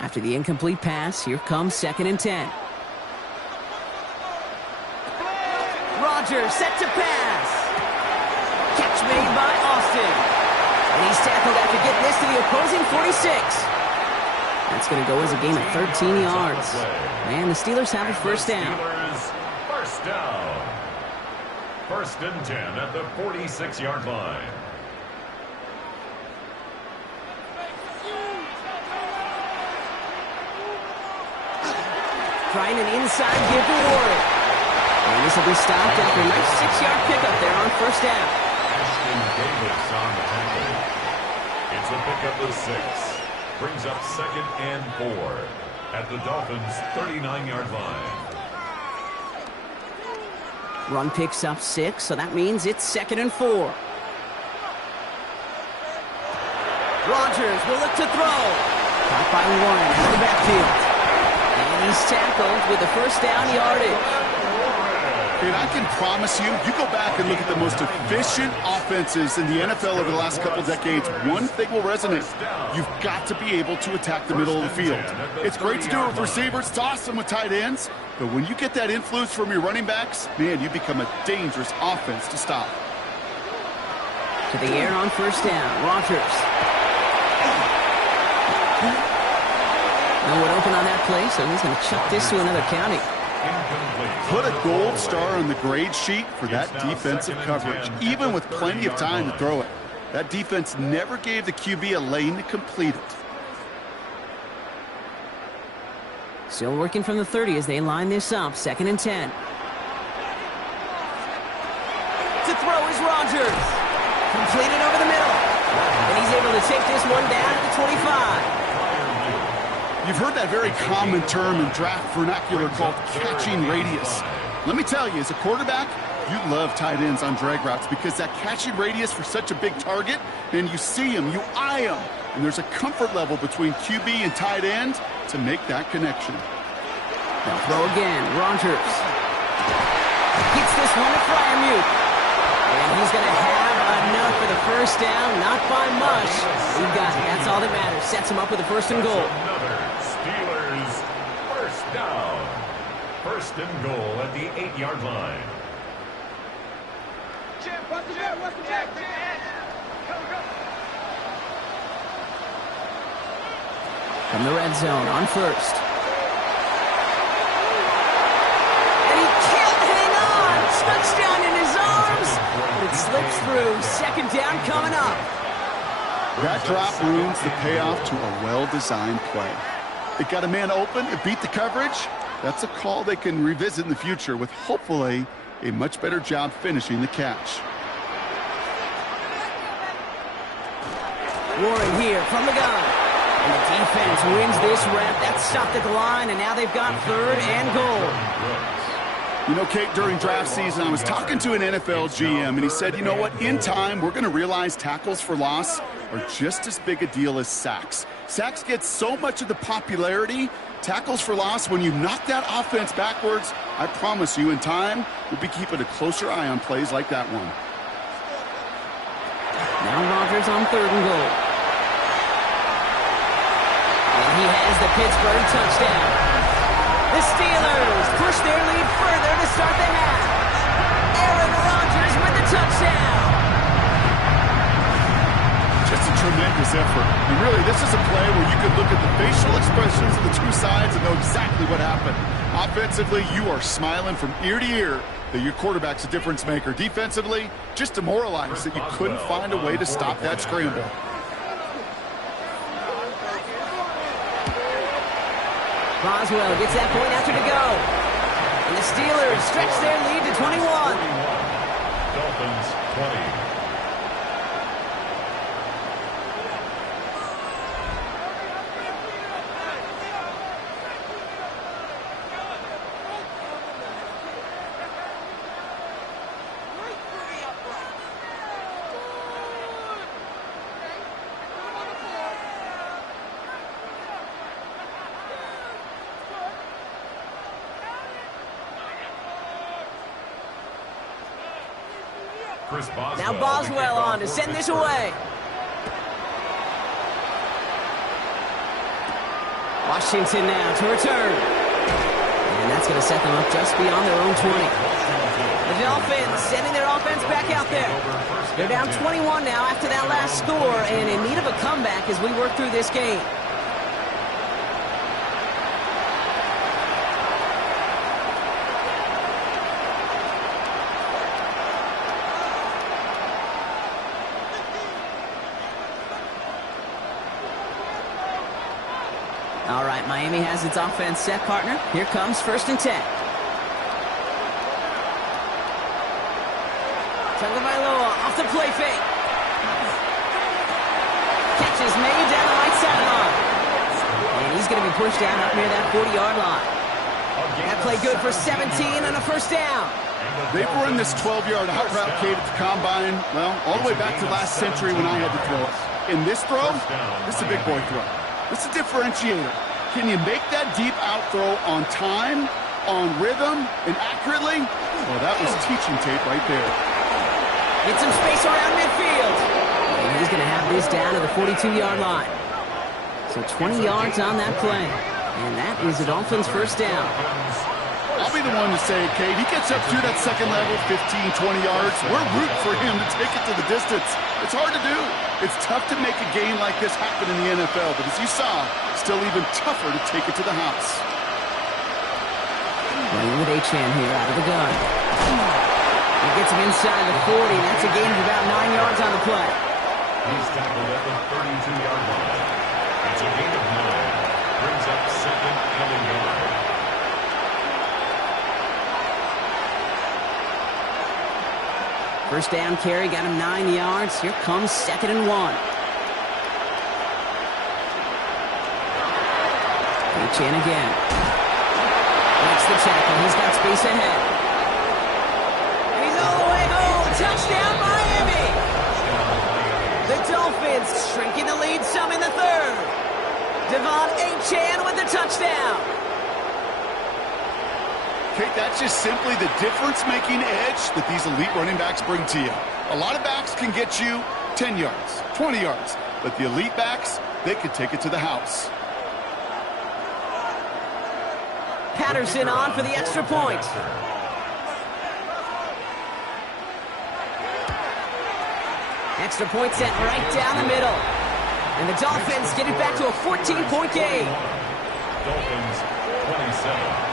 After the incomplete pass, here comes 2nd and 10. Rodgers set to pass. Catch made by Austin. And he's tackled after getting this to the opposing 46. That's going to go as a gain of 13 yards. And the Steelers have a first down. First down. 1st and 10 at the 46-yard line. Trying an inside give to Warren. And this will be stopped after a nice 6-yard pickup there on first down. Ashton Davis on the tackle. It's a pickup of 6. Brings up 2nd and 4 at the Dolphins' 39-yard line. Run picks up 6, so that means it's 2nd and 4. Rodgers will look to throw. Caught by Warren out of the backfield. And he's tackled with the first down yardage. And I can promise you, you go back and look at the most efficient offenses in the NFL over the last couple decades, one thing will resonate. You've got to be able to attack the middle of the field. It's great to do it with receivers. It's awesome with tight ends. But when you get that influence from your running backs, man, you become a dangerous offense to stop. To the air on first down. Rodgers. No one open on that play, so he's going to chuck this to another county. Put a gold star on the grade sheet for that defensive coverage, even with plenty of time to throw it. That defense never gave the QB a lane to complete it. Still working from the 30 as they line this up. 2nd and 10. To throw is Rodgers. Completed over the middle. And he's able to take this one down at the 25. You've heard that very common term in draft vernacular called catching radius. Let me tell you, as a quarterback, you love tight ends on drag routes because that catching radius for such a big target, and you see him, you eye him, and there's a comfort level between QB and tight end to make that connection. They'll throw again. Rodgers. Gets this one to Fryermuth. And he's going to have enough for the first down. Not by much. He got it. That's all that matters. Sets him up with a first and goal. Another Steelers first down. First and goal at the 8-yard line. From the red zone on first. And he can't hang on. Touchdown in his arms. But it slips through. Second down coming up. That drop ruins the payoff to a well-designed play. It got a man open. It beat the coverage. That's a call they can revisit in the future with hopefully a much better job finishing the catch. Warren here from the gun. And the defense wins this rep. That's stopped at the line, and now they've got third and goal. You know, Kate, during draft season, I was talking to an NFL GM, and he said, you know what, in time, we're going to realize tackles for loss are just as big a deal as sacks. Sacks get so much of the popularity. Tackles for loss, when you knock that offense backwards, I promise you, in time, we'll be keeping a closer eye on plays like that one. Now Rodgers on third and goal. And he has the Pittsburgh touchdown. The Steelers push their lead further to start the half. Aaron Rodgers with the touchdown. Just a tremendous effort. And really, this is a play where you could look at the facial expressions of the two sides and know exactly what happened. Offensively, you are smiling from ear to ear that your quarterback's a difference maker. Defensively, just demoralized that you couldn't find a way to stop that scramble. Boswell gets that point after to go. And the Steelers stretch their lead to 21. Dolphins 20. Now Boswell on to send this away. Washington now to return. And that's going to set them up just beyond their own 20. The Dolphins sending their offense back out there. They're down 21 now after that last score and in need of a comeback as we work through this game. All right, Miami has its offense set, partner. Here comes first and 10. Tagovailoa off the play fake. Catch is made down the right sideline. And he's going to be pushed down up near that 40-yard line. That play good for 17 and a first down. They've run this 12-yard out route, Kate, at the combine, well, all the way back to last century when I had to throw it. In this throw, this is a big boy throw. It's a differentiator. Can you make that deep out throw on time, on rhythm, and accurately? Well, that was teaching tape right there. Get some space around midfield. And he's going to have this down to the 42-yard line. So 20 yards on that play. And that is the Dolphins' first down. I'll be the one to say, Kate, he gets up through that second level, 15, 20 yards. We're rooting for him to take it to the distance. It's hard to do. It's tough to make a game like this happen in the NFL, but as you saw, still even tougher to take it to the house. Running with Achane here out of the gun. He gets him inside the 40. That's a gain of about 9 yards on the play. He's tackled at the 32-yard line. It's a gain of 9. Brings up second and a yard. First down carry, got him 9 yards. Here comes second and 1. Achane again. Makes the tackle. He's got space ahead. And he's all the way home. Touchdown, Miami! The Dolphins shrinking the lead some in the third. Devon Achane with the touchdown. Kate, that's just simply the difference-making edge that these elite running backs bring to you. A lot of backs can get you 10 yards, 20 yards, but the elite backs, they could take it to the house. Patterson on for the extra point. Extra point sent right down the middle. And the Dolphins get it back to a 14-point game. Dolphins 27.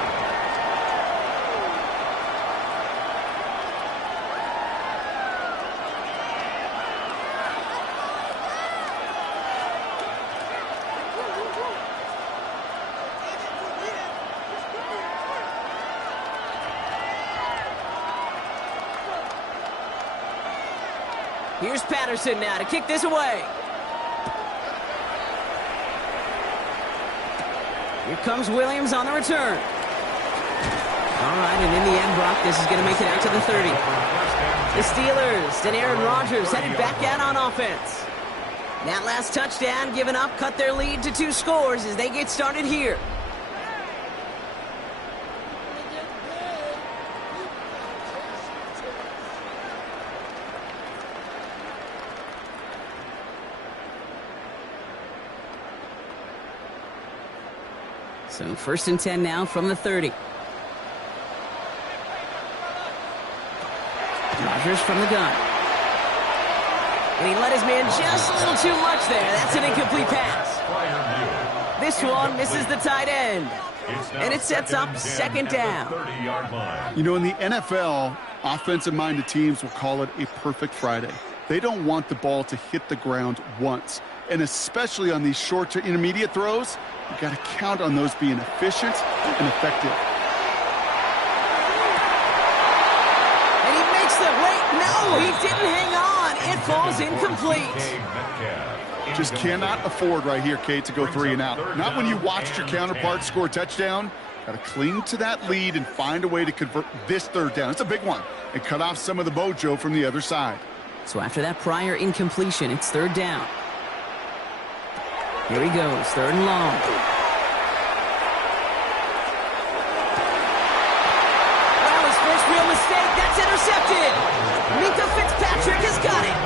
Here's Patterson now to kick this away. Here comes Williams on the return. All right, and in the end, Brock, this is going to make it out to the 30. The Steelers and Aaron Rodgers headed back out on offense. That last touchdown given up cut their lead to 2 scores as they get started here. So 1st and 10 now from the 30. Rodgers from the gun. And he let his man just a little too much there. That's an incomplete pass. This one misses the tight end. And it sets up 2nd down. You know, in the NFL, offensive-minded teams will call it a perfect Friday. They don't want the ball to hit the ground once. And especially on these short to intermediate throws, you've got to count on those being efficient and effective. And he makes the wait. No, he didn't hang on. It falls incomplete. Just cannot afford right here, Kate, to go 3 and out. Not when you watched your counterpart score a touchdown. Got to cling to that lead and find a way to convert this 3rd down. It's a big one. And cut off some of the mojo from the other side. So after that prior incompletion, it's 3rd down. Here he goes, 3rd and long. Well, his first real mistake, that's intercepted. Minka Fitzpatrick has got it.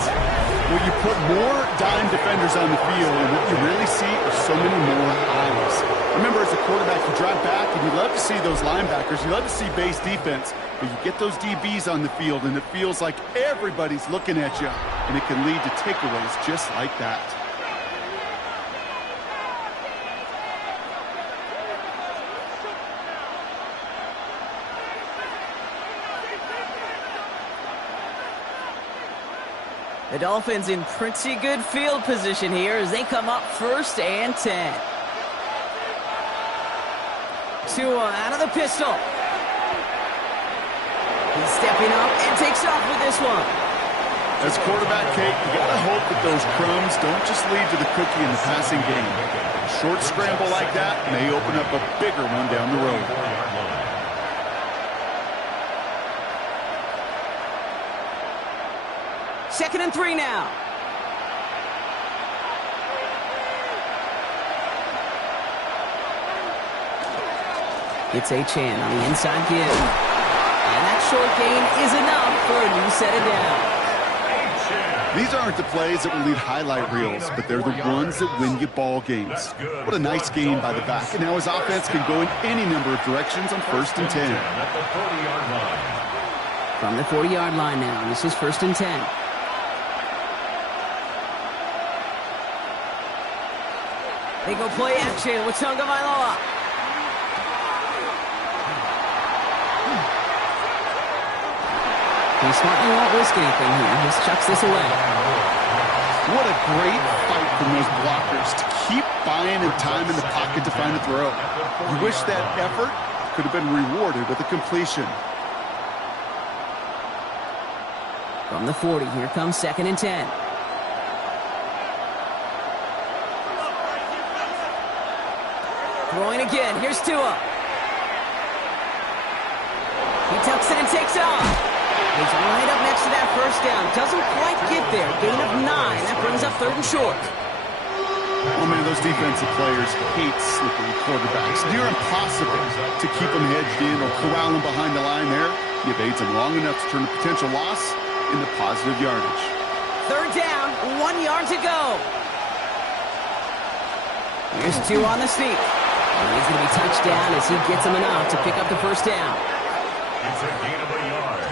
Well, you put more dime defenders on the field, and what you really see are so many more eyes. Remember, as a quarterback, you drop back, and you love to see those linebackers. You love to see base defense, but you get those DBs on the field, and it feels like everybody's looking at you, and it can lead to takeaways just like that. The Dolphins in pretty good field position here as they come up 1st and 10. Tua out of the pistol. He's stepping up and takes off with this one. As quarterback, Kate, you got to hope that those crumbs don't just lead to the cookie in the passing game. A short scramble like that may open up a bigger one down the road. 2nd and 3 now. It's Achane on the inside give. And that short gain is enough for a new set of downs. These aren't the plays that will lead highlight reels, but they're the ones that win you ball games. What a nice gain by the back. And now his offense can go in any number of directions on 1st and 10. From the 40-yard line now, this is 1st and 10. They go play action with Tagovailoa. He smartly won't risk anything here. He just chucks this away. What a great fight from those blockers to keep buying and time in the pocket to find a throw. You wish that effort could have been rewarded with a completion. From the 40, here comes 2nd and 10. Throwing again. Here's Tua. He tucks it and takes off. He's right up next to that 1st down. Doesn't quite get there. Gain of 9. That brings up 3rd and short. Oh, man, those defensive players hate slippery quarterbacks. Near impossible to keep them hedged in or corral them behind the line there. He evades them long enough to turn a potential loss into positive yardage. Third down, 1 yard to go. Here's 2 on the sneak. And he's going to be touchdown as he gets him enough to pick up the first down. It's a gain of a yard.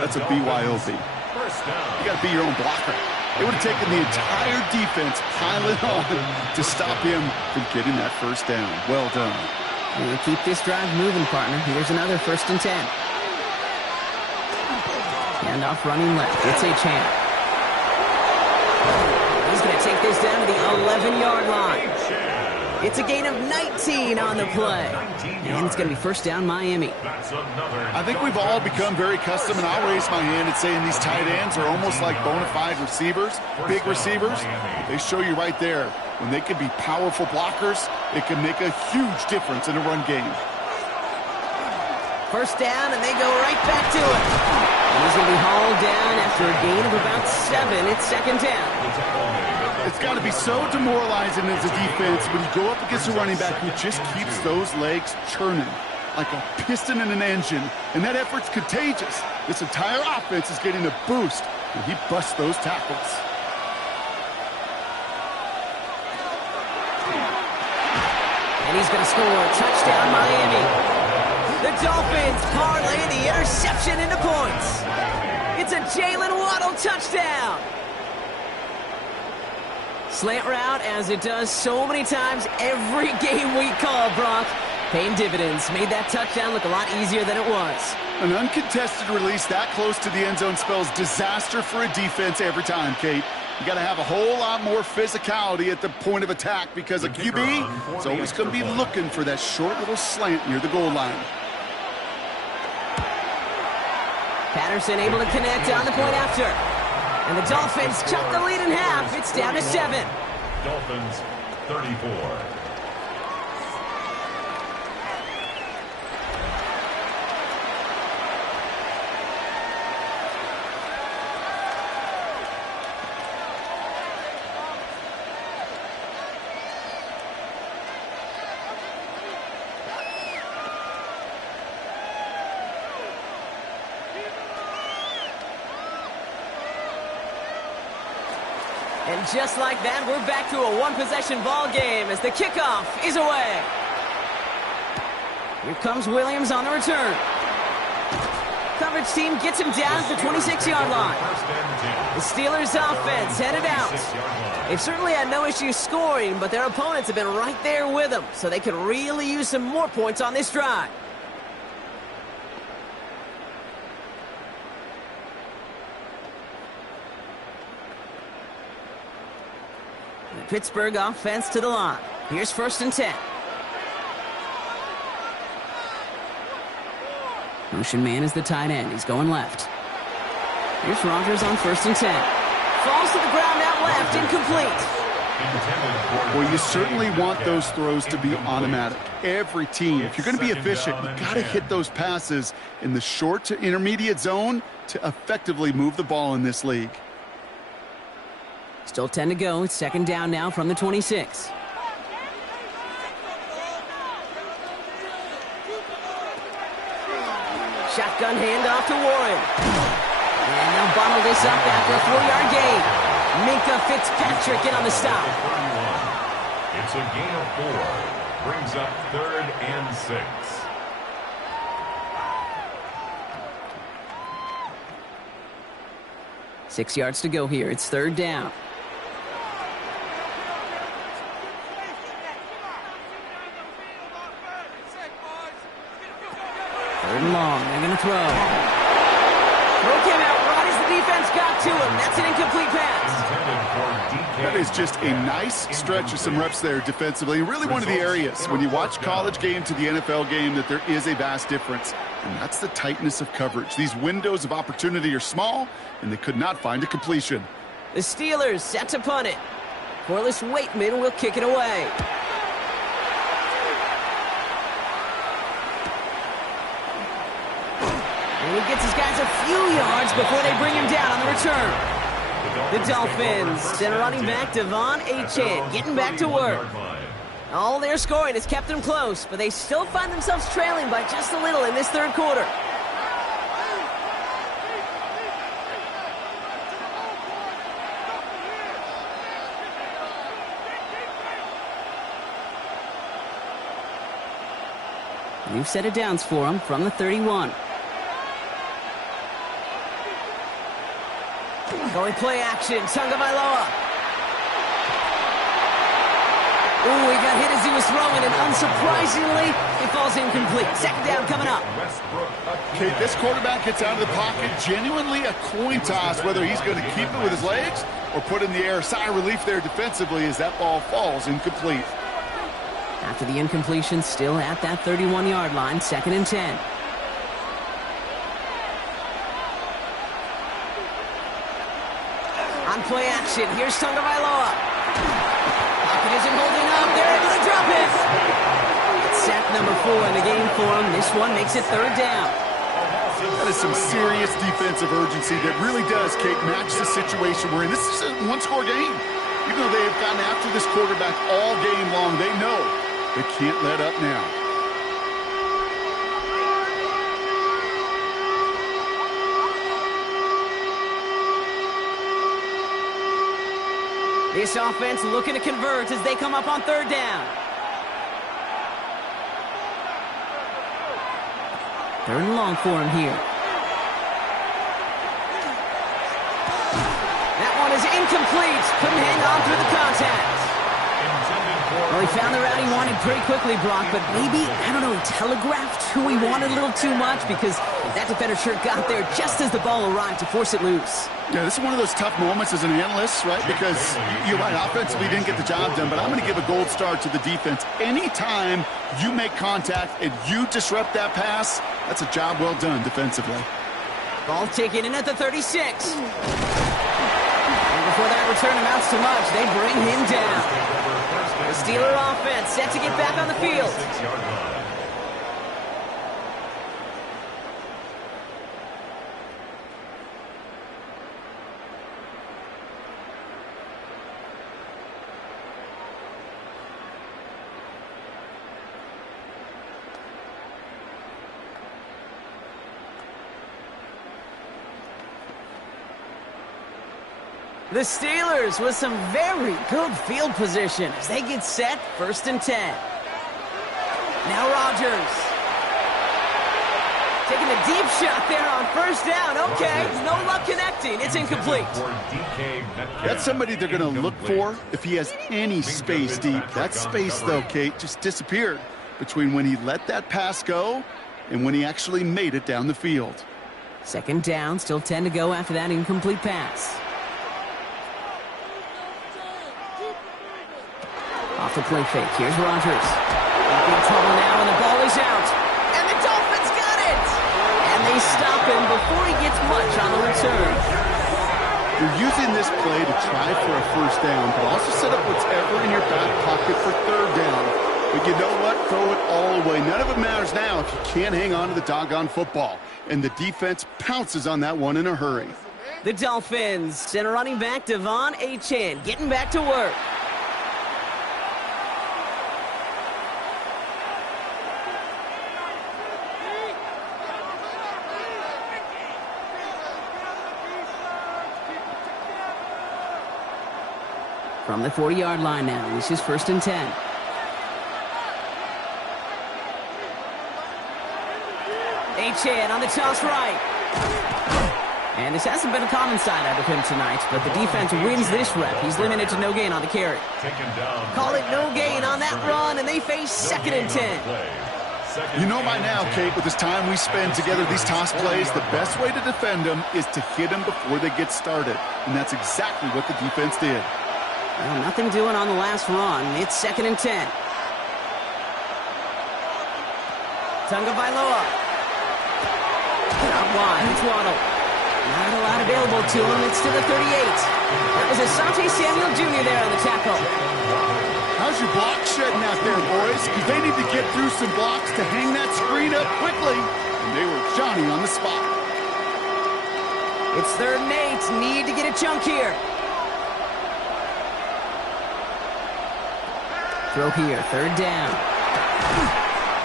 That's a BYOB. First down. You got to be your own blocker. It would have taken the entire defense piling on to stop him from getting that first down. Well done. We'll keep this drive moving, partner. Here's another 1st and 10. Handoff running left. It's Achane. He's going to take this down to the 11-yard line. It's a gain of 19 on the play. And it's going to be first down Miami. I think we've all become very accustomed, and I'll raise my hand and saying these tight ends are almost like bona fide receivers, big receivers. They show you right there. When they can be powerful blockers, it can make a huge difference in a run game. First down, and they go right back to it. And he's going to be hauled down after a gain of about 7. It's second down. It's got to be so demoralizing as a defense when you go up against a running back who just keeps those legs churning like a piston in an engine, and that effort's contagious. This entire offense is getting a boost when he busts those tackles. And he's going to score. Touchdown, Miami. The Dolphins parlay the interception into points. It's a Jalen Waddle touchdown. Slant route, as it does so many times every game we call, Brock. Paying dividends. Made that touchdown look a lot easier than it was. An uncontested release that close to the end zone spells disaster for a defense every time, Kate. You got to have a whole lot more physicality at the point of attack because a QB is always going to be looking for that short little slant near the goal line. Patterson able to connect on the point after. And the Dolphins chop the lead in half. It's down to 7. Dolphins 34. And just like that, we're back to a one-possession ball game as the kickoff is away. Here comes Williams on the return. Coverage team gets him down at the 26-yard line. The Steelers' offense headed out. They've certainly had no issue scoring, but their opponents have been right there with them, so they could really use some more points on this drive. The Pittsburgh offense to the line. Here's 1st and 10. Motion man is the tight end. He's going left. Here's Rodgers on 1st and 10. Falls to the ground out left, incomplete. Well, you certainly want those throws to be automatic. Every team, if you're going to be efficient, you got to hit those passes in the short to intermediate zone to effectively move the ball in this league. Still 10 to go. It's second down now from the 26. Shotgun handoff to Warren. And they'll bottle this up after a 4-yard gain. Minka Fitzpatrick in on the stop. It's a gain of 4. Brings up 3rd and 6. Six yards to go here. It's third down. Third and long. They're going to throw. Throw came out right as the defense got to him. That's an incomplete pass. That is just a nice stretch of some reps there defensively. Really one of the areas when you watch college game to the NFL game that there is a vast difference. And that's the tightness of coverage. These windows of opportunity are small, and they could not find a completion. The Steelers set to punt it. Corliss Waitman will kick it away. And he gets his guys a few yards before they bring him down on the return. The Dolphins send a running back Devon Achane getting back to work. All their scoring has kept them close, but they still find themselves trailing by just a little in this third quarter. New set of downs for them from the 31. Going play action, Tagovailoa. Ooh, he got hit as he was throwing, and unsurprisingly, it falls incomplete. Second down coming up. Okay, this quarterback gets out of the pocket, genuinely a coin toss, whether he's going to keep it with his legs or put in the air. Sigh of relief there defensively as that ball falls incomplete. After the incompletion, still at that 31-yard line, second and 10. On play action, here's Tagovailoa. Pocket isn't holding up. They're able to drop it. It's sack number 4 in the game for him. This one makes it third down. That is some serious defensive urgency that really does, Kate, match the situation we're in. This is a one-score game. Even though they have gotten after this quarterback all game long, they know they can't let up now. This offense looking to convert as they come up on third down. Third and long for him here. That one is incomplete. Couldn't hang on through the contact. Well, he found the route he wanted pretty quickly, Brock, but maybe, I don't know, he telegraphed who he wanted a little too much because that defender sure got there just as the ball arrived to force it loose. Yeah, this is one of those tough moments as an analyst, right? Because you're right, offensively didn't get the job done, but I'm going to give a gold star to the defense. Anytime you make contact and you disrupt that pass, that's a job well done defensively. Ball taken in at the 36. And before that return amounts to much, they bring him down. The Steeler offense set to get back on the field. The Steelers with some very good field position as they get set, first and 10. Now Rodgers. Taking a deep shot there on first down. Okay, no luck connecting. It's incomplete. That's somebody they're going to look for if he has any space deep. That space, though, Kate, just disappeared between when he let that pass go and when he actually made it down the field. Second down, still 10 to go after that incomplete pass. Off the play fake. Here's Rodgers. In trouble now, and the ball is out. And the Dolphins got it! And they stop him before he gets much on the return. You're using this play to try for a first down, but also set up whatever in your back pocket for third down. But you know what? Throw it all away. None of it matters now if you can't hang on to the doggone football. And the defense pounces on that one in a hurry. The Dolphins send a running back Devon Achane getting back to work. From the 40-yard line now, this is first and 10. Achane on the toss right. And this hasn't been a common side out of him tonight, but the defense wins this rep. He's limited to no gain on the carry. Call it no gain on that run, and they face second and 10. You know by now, Kate, with this time we spend together these toss plays, the best way to defend them is to hit them before they get started. And that's exactly what the defense did. Well, nothing doing on the last run. It's second and 10. Tagovailoa. Out wide. It's Waddle. Not a lot available to him. It's to the 38. That was Asante Samuel Jr. there on the tackle. How's your block shedding out there, boys? Because they need to get through some blocks to hang that screen up quickly. And they were Johnny on the spot. It's 3rd and 8. Need to get a chunk here. Throw here. 3rd down.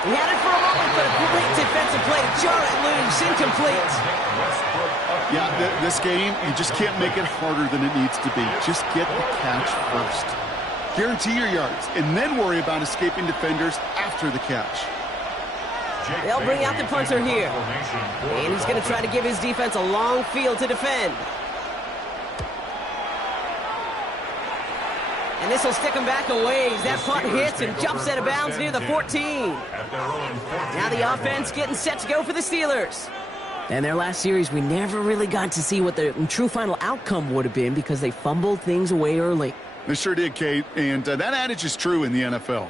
He had it for a moment, but a great defensive play to jar it loose. Incomplete. Yeah, this game, you just can't make it harder than it needs to be. Just get the catch first. Guarantee your yards, and then worry about escaping defenders after the catch. They'll bring out the punter here. And he's going to try to give his defense a long field to defend. And this will stick him back a ways. That punt hits and jumps out of bounds near the 14. Now the offense getting set to go for the Steelers. And their last series, we never really got to see what the true final outcome would have been because they fumbled things away early. They sure did, Kate, and that adage is true in the NFL.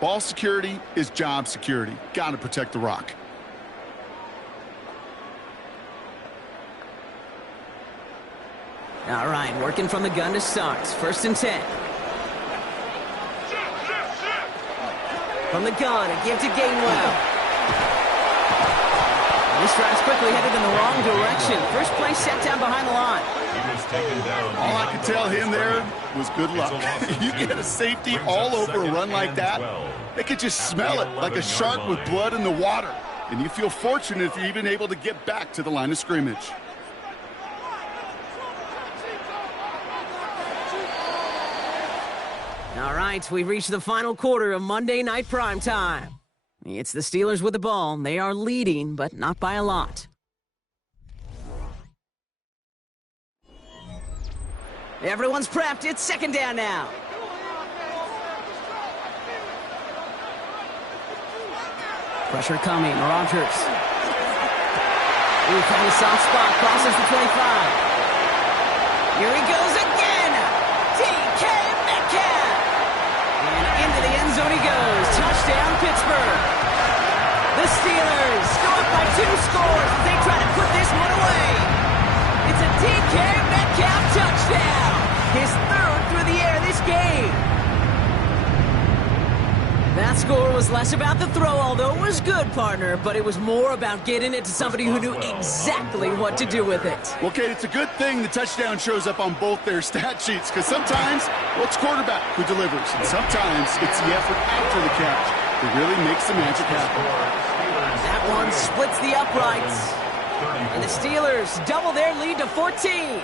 Ball security is job security. Got to protect the rock. All right, working from the gun to start. 1st and 10. From the gun, a give to Gainwell. This drive's quickly headed in the wrong direction. First play set down behind the line. He was taken down. All I could tell him there was good luck. You get a safety all over a run like that, they could just smell it like a shark with blood in the water. And you feel fortunate if you're even able to get back to the line of scrimmage. All right, we've reached the final quarter of Monday Night Primetime. It's the Steelers with the ball. They are leading, but not by a lot. Everyone's prepped. It's 2nd down now. Pressure coming. Rodgers. Ooh, found a soft spot. Crosses the 25. Here he goes again. DK Metcalf. And into the end zone he goes. Touchdown, Pittsburgh. The Steelers go up by 2 scores as they try to put this one away. It's a DK Metcalf touchdown. His 3rd through the air this game. That score was less about the throw, although it was good, partner, but it was more about getting it to somebody who knew exactly what to do with it. Well, Kate, it's a good thing the touchdown shows up on both their stat sheets, because sometimes, well, it's quarterback who delivers, and sometimes it's the effort after the catch that really makes the magic happen. That one splits the uprights, and the Steelers double their lead to 14.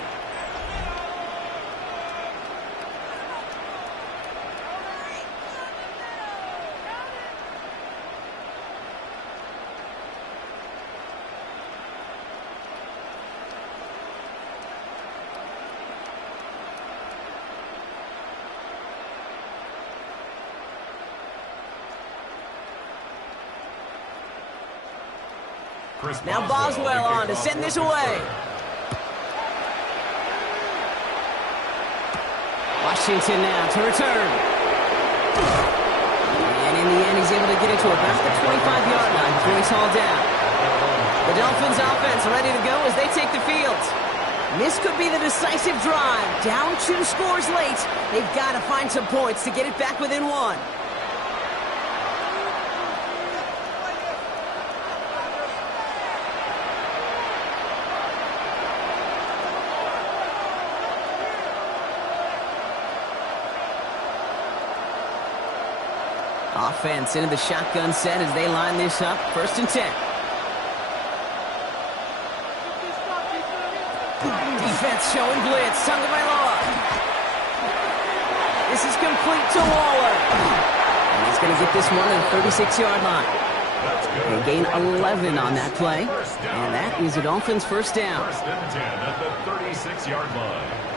Now Boswell on to send this away. Washington now to return. And in the end, he's able to get it to about the 25-yard line before he's hauled down. The Dolphins offense ready to go as they take the field. This could be the decisive drive. Down 2 scores late. They've got to find some points to get it back within 1. Offense into the shotgun set as they line this up. 1st and 10. Defense showing blitz. Tagovailoa. This is complete to Waller. And he's going to get this one at the 36-yard line. They gain 11 on that play. And that is a Dolphins 1st down. 1st and 10 at the 36-yard line.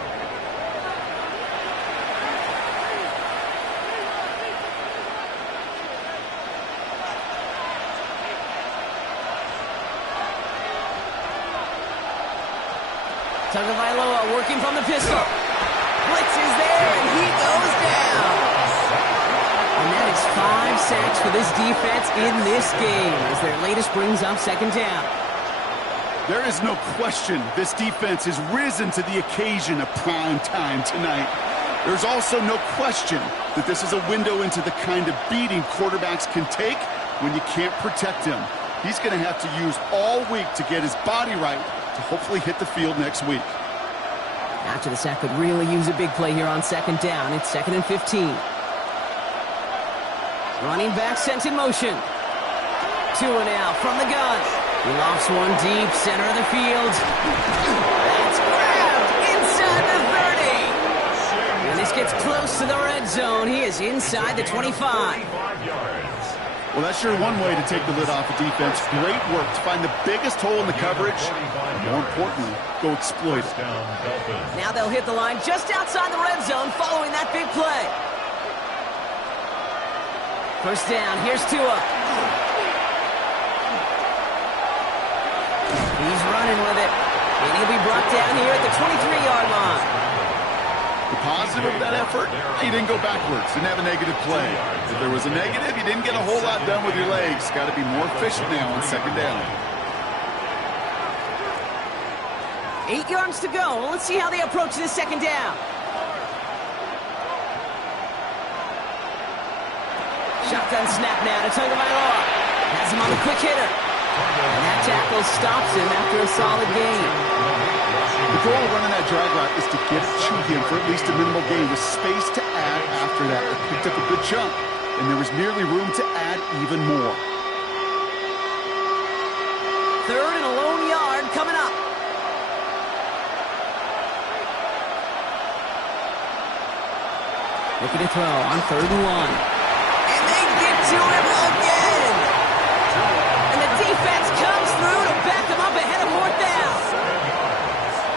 Tagovailoa working from the pistol. Blitz is there, and he goes down. And that is 5 sacks for this defense in this game as their latest brings up 2nd down. There is no question this defense has risen to the occasion of prime time tonight. There's also no question that this is a window into the kind of beating quarterbacks can take when you can't protect him. He's going to have to use all week to get his body right to hopefully hit the field next week. After the sack could really use a big play here on second down. It's 2nd and 15. Running back sent in motion. Tua now from the gun. He lofts one deep, center of the field. That's grabbed inside the 30. And this gets close to the red zone. He is inside the 25. Well, that's sure one way to take the lid off a defense. Great work to find the biggest hole in the coverage. And more importantly, go exploit it. Now they'll hit the line just outside the red zone following that big play. First down, here's Tua. He's running with it. And he'll be brought down here at the 23-yard line. The positive of that effort, he didn't go backwards, didn't have a negative play. If there was a negative, you didn't get a whole lot done with your legs. Got to be more efficient now on second down. 8 yards to go. Well, let's see how they approach this second down. Shotgun snap now to Tagovailoa. Has him on the quick hitter. And that tackle stops him after a solid gain. The goal of running that drag route is to get it to him for at least a minimal gain with space to add after that. They picked up a good chunk, and there was nearly room to add even more. 3rd and a lone yard coming up. Looking to throw on 3rd and 1. And they get to him again. And the defense comes through to back him up ahead of 4th down.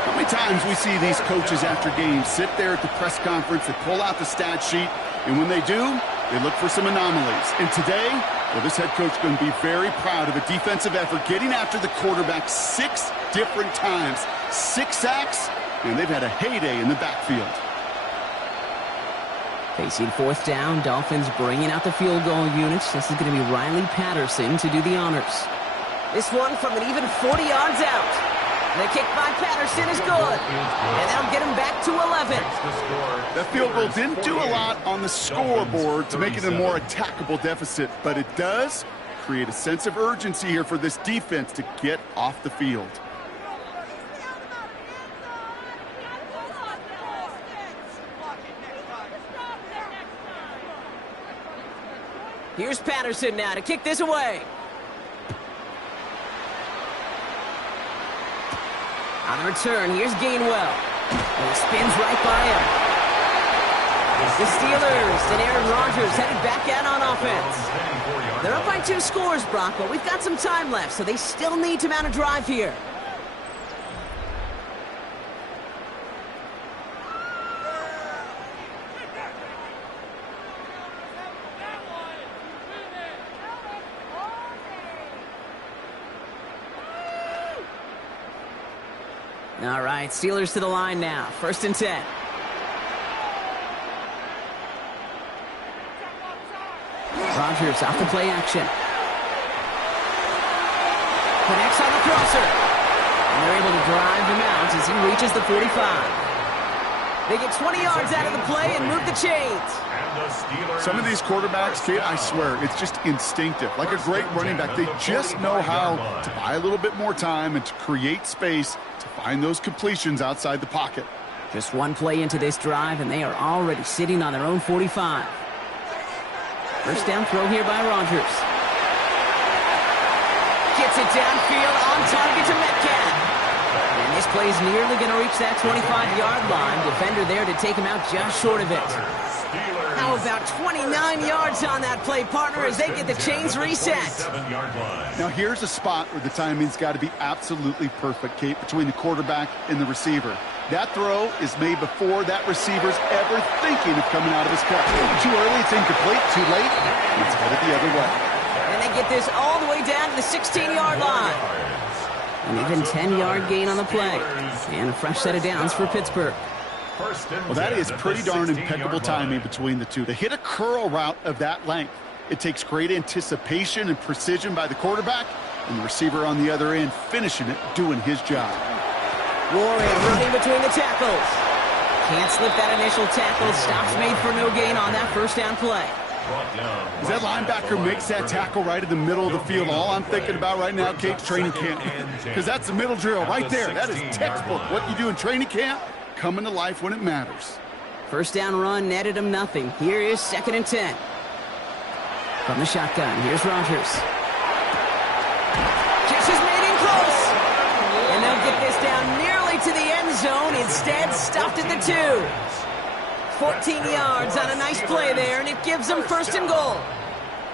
How many times we see these coaches after games sit there at the press conference, they pull out the stat sheet, and when they do, they look for some anomalies. And today, well, this head coach is going to be very proud of a defensive effort, getting after the quarterback 6 different times. 6 sacks, and they've had a heyday in the backfield. Facing 4th down, Dolphins bringing out the field goal units. This is going to be Riley Patterson to do the honors. This one from an even 40 yards out. The kick by Patterson is good. And that'll get him back to 11. That field goal didn't do a lot on the scoreboard to make it a more attackable deficit, but it does create a sense of urgency here for this defense to get off the field. Here's Patterson now to kick this away. On the return, here's Gainwell. And he spins right by him. The Steelers and Aaron Rodgers headed back out on offense. They're up by 2 scores, Brock, but we've got some time left, so they still need to mount a drive here. All right, Steelers to the line now. 1st and 10. Rodgers off the play action. Connects on the crosser. And they're able to drive him out as he reaches the 45. They get 20 yards out of the play and move the chains. Some of these quarterbacks, Kate, I swear, it's just instinctive. Like a great running back, they just know how to buy a little bit more time and to create space to find those completions outside the pocket. Just one play into this drive, and they are already sitting on their own 45. First down throw here by Rodgers. Gets it downfield on target to Metcalf. And this play is nearly going to reach that 25-yard line. Defender there to take him out just short of it. How about 29 yards on that play, partner, as they get the chains reset? Now here's a spot where the timing's got to be absolutely perfect, Kate, between the quarterback and the receiver. That throw is made before that receiver's ever thinking of coming out of his cut. Too early, it's incomplete. Too late, it's headed the other way. And they get this all the way down to the 16-yard line. An even 10-yard gain on the play. And a fresh set of downs for Pittsburgh. Well, that is pretty darn impeccable timing between the two. To hit a curl route of that length, it takes great anticipation and precision by the quarterback, and the receiver on the other end finishing it, doing his job. Warren running between the tackles. Can't slip that initial tackle. Stops made for no gain on that first down play. As that linebacker makes that tackle right in the middle of the field, all I'm thinking about right now, Kate, training camp. Because that's the middle drill right there. That is textbook. What you do in training camp, coming to life when it matters. First down run netted him nothing. Here is 2nd and 10. From the shotgun, here's Rodgers. Catch is made in close. And they'll get this down nearly to the end zone. Instead, stopped at the 2. 14 yards on a nice play there, and it gives them 1st and goal.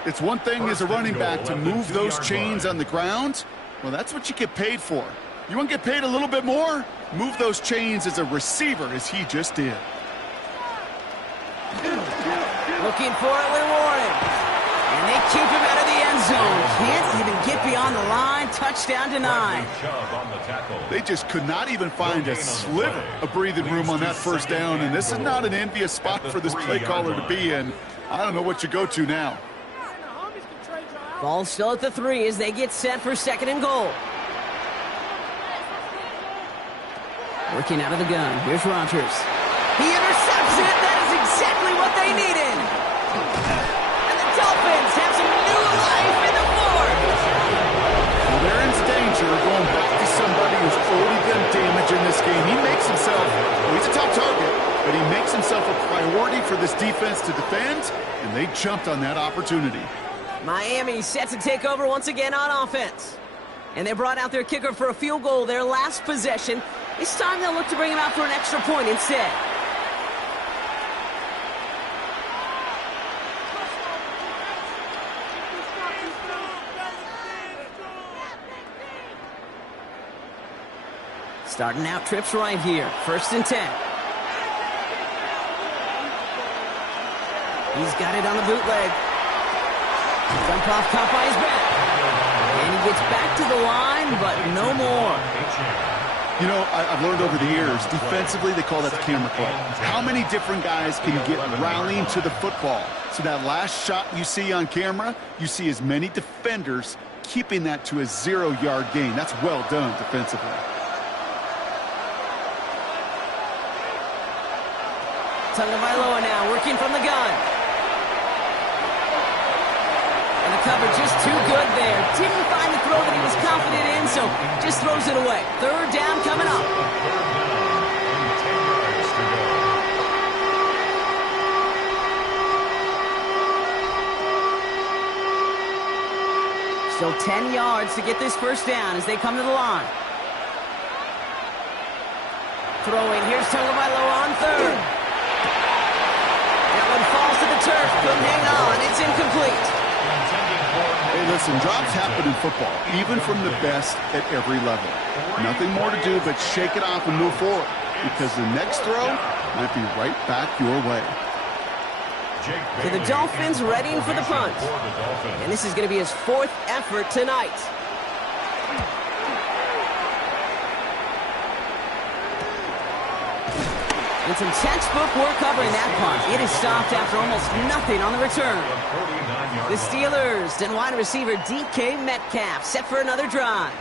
It's one thing as a running back to move those chains on the ground. Well, that's what you get paid for. You want to get paid a little bit more? Move those chains as a receiver, as he just did. Looking for it with Warren. And they keep him out of the end zone. Can't even get beyond the line. Touchdown denied. They just could not even find a sliver of breathing room on that first down, and this is not an envious spot for this play caller to be in. I don't know what you go to now. Ball still at the 3 as they get set for 2nd and goal. Working out of the gun. Here's Rodgers. He intercepts it. That is exactly what they needed. And the Dolphins have some new life in the 4th. Well, they're in danger of going back to somebody who's already done damage in this game. He makes himself, well, he's a top target, but he makes himself a priority for this defense to defend, and they jumped on that opportunity. Miami set to take over once again on offense. And they brought out their kicker for a field goal their last possession. This time they'll look to bring him out for an extra point instead. Starting out trips right here. 1st and 10. He's got it on the bootleg. Dump off caught by his back. And he gets back to the line, but no more. You know, I've learned over the years, defensively, they call that the camera play. How many different guys can you get rallying to the football? So that last shot you see on camera, you see as many defenders keeping that to a 0-yard gain. That's well done defensively. Tagovailoa now working from the gun. And the cover just too good there. Didn't find the throw that he was confident in, so just throws it away. 3rd down coming up. Still 10 yards to get this 1st down as they come to the line. Throwing, here's Tagovailoa on 3rd. That one falls to the turf, couldn't hang on, it's incomplete. Hey, listen, drops happen in football, even from the best at every level. Nothing more to do but shake it off and move forward, because the next throw might be right back your way. So the Dolphins readying for the punt. And this is going to be his 4th effort tonight. And some textbook work covering that punt. It is stopped after almost nothing on the return. The Steelers and wide receiver DK Metcalf set for another drive.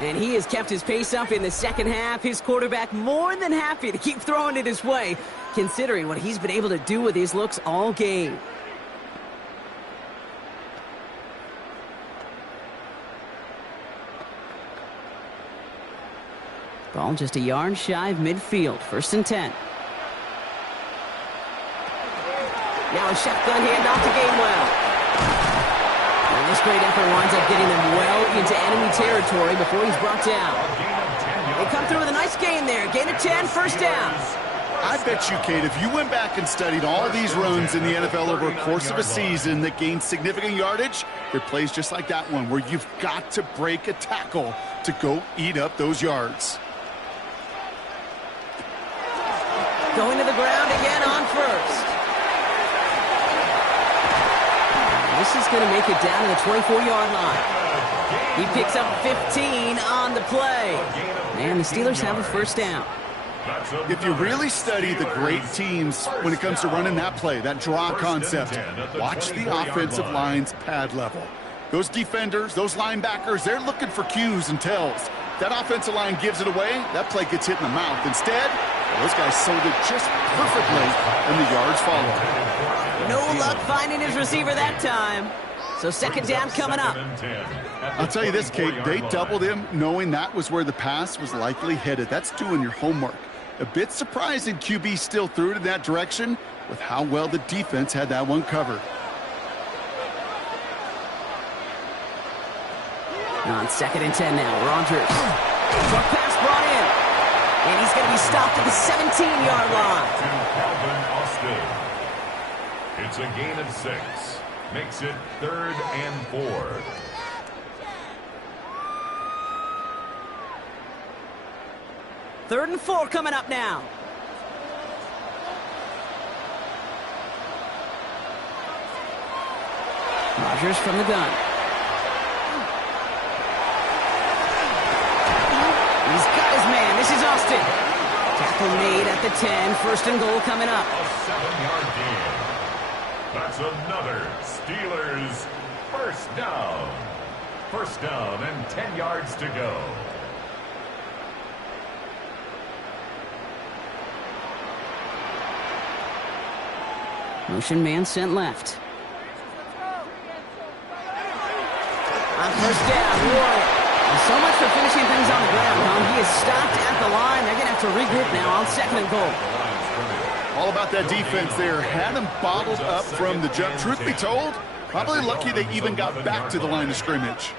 And he has kept his pace up in the 2nd half. His quarterback more than happy to keep throwing it his way, considering what he's been able to do with his looks all game. Ball just a yard shy of midfield. 1st and 10. Now a shotgun handoff to Gainwell. And this great effort winds up getting them well into enemy territory before he's brought down. They come through with a nice gain there. Gain of 10, 1st down. I bet you, Kate, if you went back and studied all these runs in the NFL over a course of a season that gained significant yardage, there are plays just like that one where you've got to break a tackle to go eat up those yards. Going to the ground again on 1st. This is going to make it down to the 24-yard line. He picks up 15 on the play. And the Steelers have a 1st down. If you really study the great teams when it comes to running that play, that draw concept, watch the offensive line's pad level. Those defenders, those linebackers, they're looking for cues and tells. That offensive line gives it away, that play gets hit in the mouth. Instead, those guys sold it just perfectly, and the yards follow. No luck finding his receiver that time. So second down coming up. I'll tell you this, Kate, they doubled him knowing that was where the pass was likely headed. That's doing your homework. A bit surprising QB still threw it in that direction with how well the defense had that one covered. On second and 10 now, Rodgers. Short pass brought in. And he's going to be stopped at the 17-yard line. To Calvin Austin. It's a gain of 6. Makes it 3rd and 4. Third and 4 coming up now. Rodgers from the gun. He's got his man. This is Austin. Tackle made at the 10. First and goal coming up. A 7-yard gain. That's another Steelers first down. First down and 10 yards to go. Motion man sent left. On first down, Warren. So much for finishing things on the ground, huh? He is stopped at the line. They're going to have to regroup now on second and goal. All about that defense there. Had him bottled up from the jump. Truth be told, probably lucky they even got back to the line of scrimmage.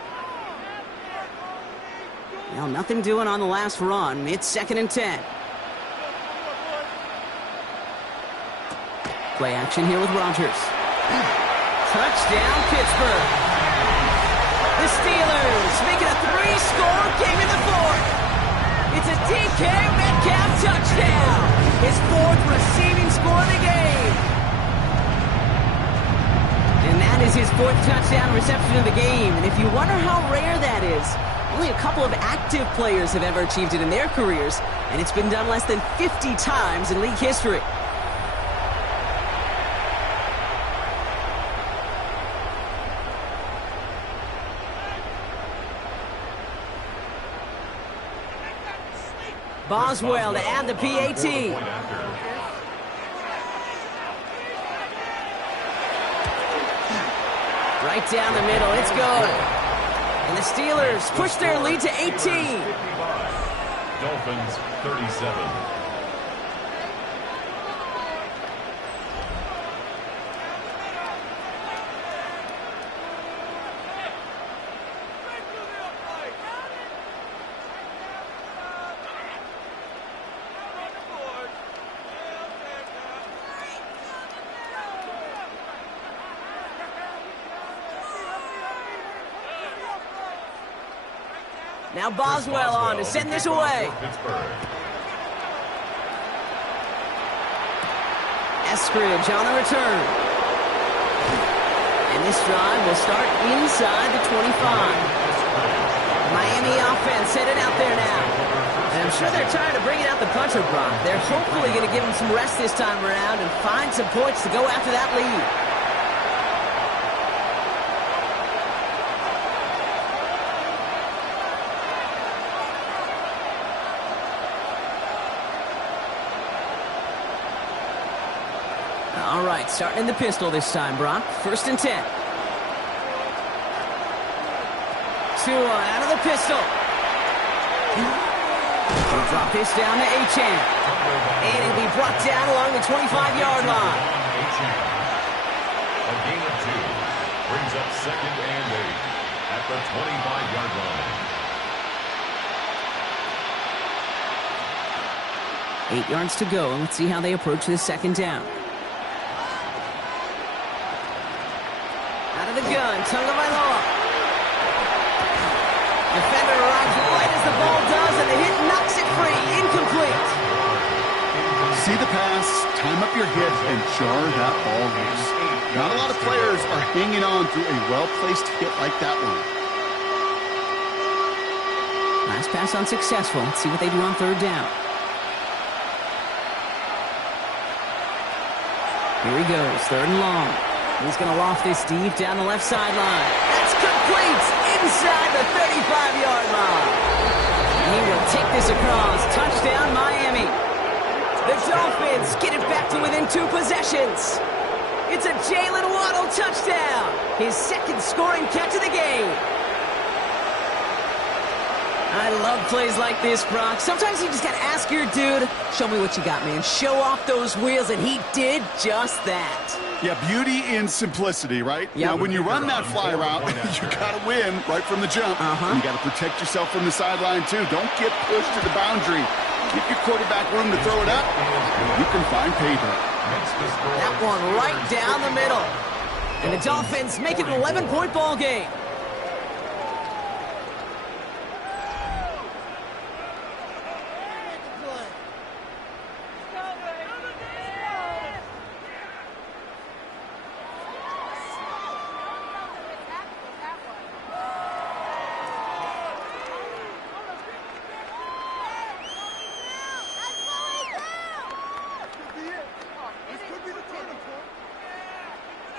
Well, nothing doing on the last run. It's second and 10. Play action here with Rodgers. Touchdown, Pittsburgh. The Steelers make it a 3-score game in the fourth. It's a DK Metcalf touchdown. His 4th receiving score of the game. And that is his 4th touchdown reception of the game. And if you wonder how rare that is, only a couple of active players have ever achieved it in their careers. And it's been done less than 50 times in league history. Boswell to add the PAT. Right down the middle, it's good. And the Steelers push their lead to 18. Dolphins 37. Now Boswell on to send this away. Eskridge on the return. And this drive will start inside the 25. Miami offense headed out there now. And I'm sure they're tired of bringing out the puncher, Brock. They're hopefully going to give him some rest this time around and find some points to go after that lead. All right, starting in the pistol this time, Brock. First and 10. 2-1 out of the pistol. He'll drop this down to Achane. And he'll be brought down along the 25-yard line. A gain of 2 brings up second and 8 at the 25-yard line. 8 yards to go. Let's see how they approach this second down. The gun, Tagovailoa. Defender arrives right as the ball does, and the hit knocks it free. Incomplete. See the pass, time up your hit, and jar that ball loose. Not a lot of players are hanging on through a well-placed hit like that one. Last pass unsuccessful. Let's see what they do on third down. Here he goes, third and long. He's going to loft this deep down the left sideline. That's complete inside the 35-yard line. He will take this across. Touchdown, Miami. The Dolphins get it back to within 2 possessions. It's a Jalen Waddle touchdown. His second scoring catch of the game. I love plays like this, Brock. Sometimes you just got to ask your dude, show me what you got, man. Show off those wheels, and he did just that. Yeah, beauty in simplicity, right? Yep. Now, when you run that fly route, you got to win right from the jump. And you got to protect yourself from the sideline, too. Don't get pushed to the boundary. Keep your quarterback room to throw it up. You can find payback. That one right down the middle. And the Dolphins make it an 11-point ball game.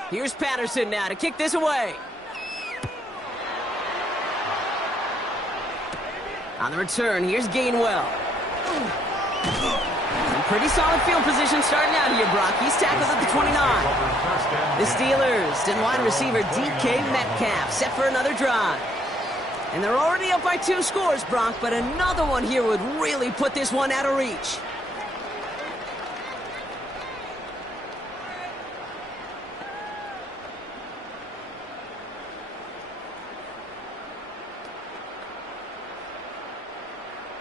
Here's Patterson now to kick this away. On the return, here's Gainwell. Pretty solid field position starting out here, Brock. He's tackled at the 29. The Steelers and wide receiver DK Metcalf set for another drive. And they're already up by 2 scores, Brock, but another one here would really put this one out of reach.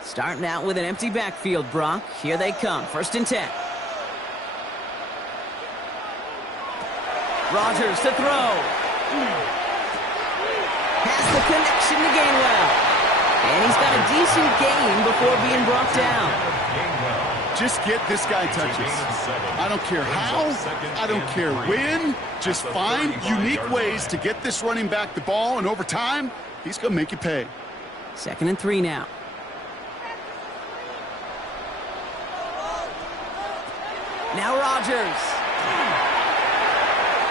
Starting out with an empty backfield, Brock. Here they come. 1st and 10. Rodgers to throw. Has the connection to Gainwell. And he's got a decent gain before being brought down. Just get this guy touches. I don't care how. I don't care when. Just find unique ways to get this running back the ball, and over time, he's going to make you pay. 2nd and 3 now. Now Rodgers.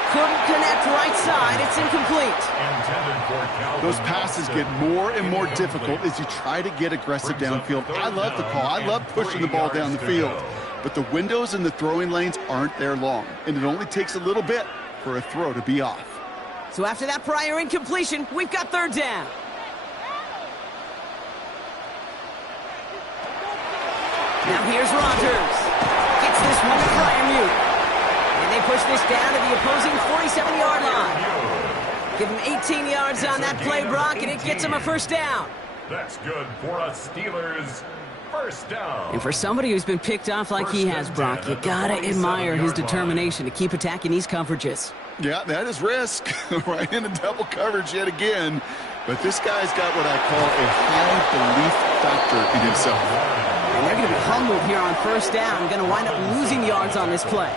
Couldn't connect right side. It's incomplete. Those passes get more and more difficult as you try to get aggressive downfield. I love the call. I love pushing the ball down the field. But the windows in the throwing lanes aren't there long. And it only takes a little bit for a throw to be off. So after that prior incompletion, we've got 3rd down. Now here's Rodgers. Gets this one to Fryermuth. And they push this down to the opposing 47-yard line. Give him 18 yards on that play, Brock, and it gets him a 1st down. That's good for a Steelers 1st down. And for somebody who's been picked off like he has, Brock, you gotta admire his determination to keep attacking these coverages. Yeah, that is risk. Right into double coverage yet again. But this guy's got what I call a high belief factor in himself. And they're going to be humbled here on 1st down. Going to wind up losing yards on this play.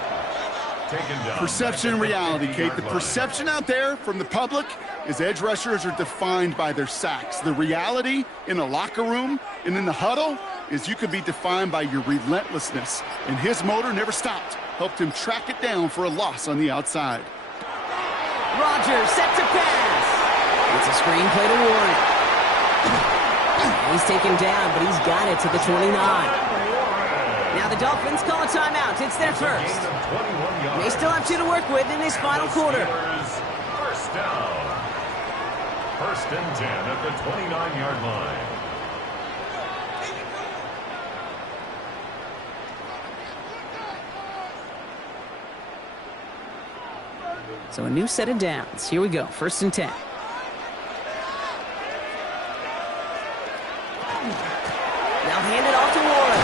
Perception and reality, Kate. The perception out there from the public is edge rushers are defined by their sacks. The reality in a locker room and in the huddle is you could be defined by your relentlessness. And his motor never stopped. Helped him track it down for a loss on the outside. Rodgers set to pass. It's a screen play to Warren. He's taken down, but he's got it to the 29. Now the Dolphins call a timeout. It's their 1st. They still have 2 to work with in this final quarter. 1st down. 1st and 10 at the 29-yard line. So a new set of downs. Here we go. 1st and 10. Now hand it off to Warren.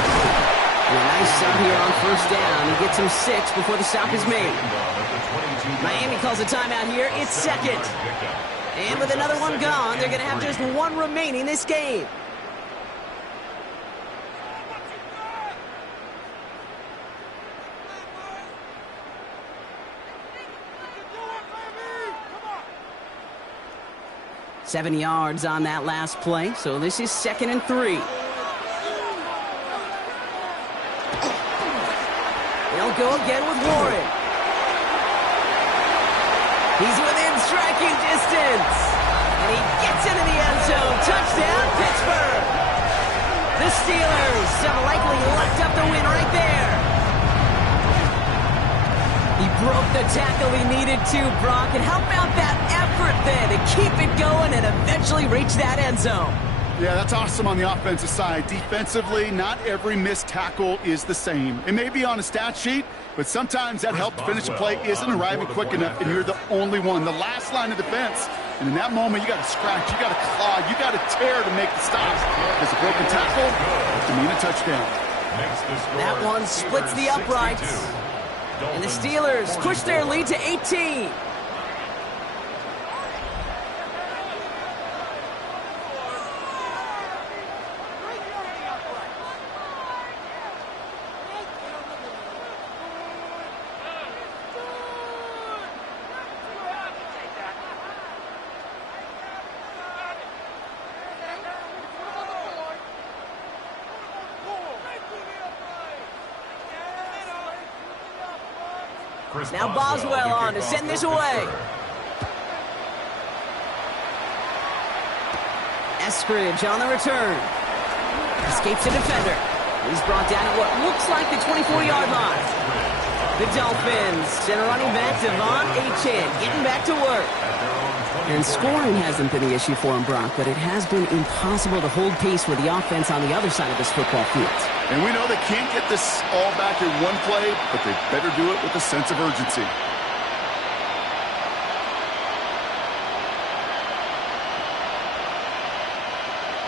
And a nice sub here on 1st down. He gets him 6 before the stop is made. Miami calls a timeout here. It's 2nd. And with another one gone, they're going to have just 1 remaining this game. Seven yards on that last play, so this is 2nd and 3. They'll go again with Warren. He's within striking distance. And he gets into the end zone. Touchdown, Pittsburgh. The Steelers have likely locked up the win right there. He broke the tackle he needed to, Brock. And how about that effort then to keep it going and eventually reach that end zone? Yeah, that's awesome on the offensive side. Defensively, not every missed tackle is the same. It may be on a stat sheet, but sometimes that help to finish a play isn't arriving quick enough, and you're the only one. The last line of defense, and in that moment, you got to scratch, you got to claw, you got to tear to make the stop. Because a broken tackle to mean a touchdown. That one splits the uprights. And the Steelers push their lead to 18. Now Boswell on to send this away. Eskridge on the return. Escapes the defender. He's brought down at what looks like the 24-yard line. The Dolphins send a running back, Devon Achane, getting back to work. And scoring hasn't been the issue for him, Brock, but it has been impossible to hold pace with the offense on the other side of this football field. And we know they can't get this all back in one play, but they better do it with a sense of urgency.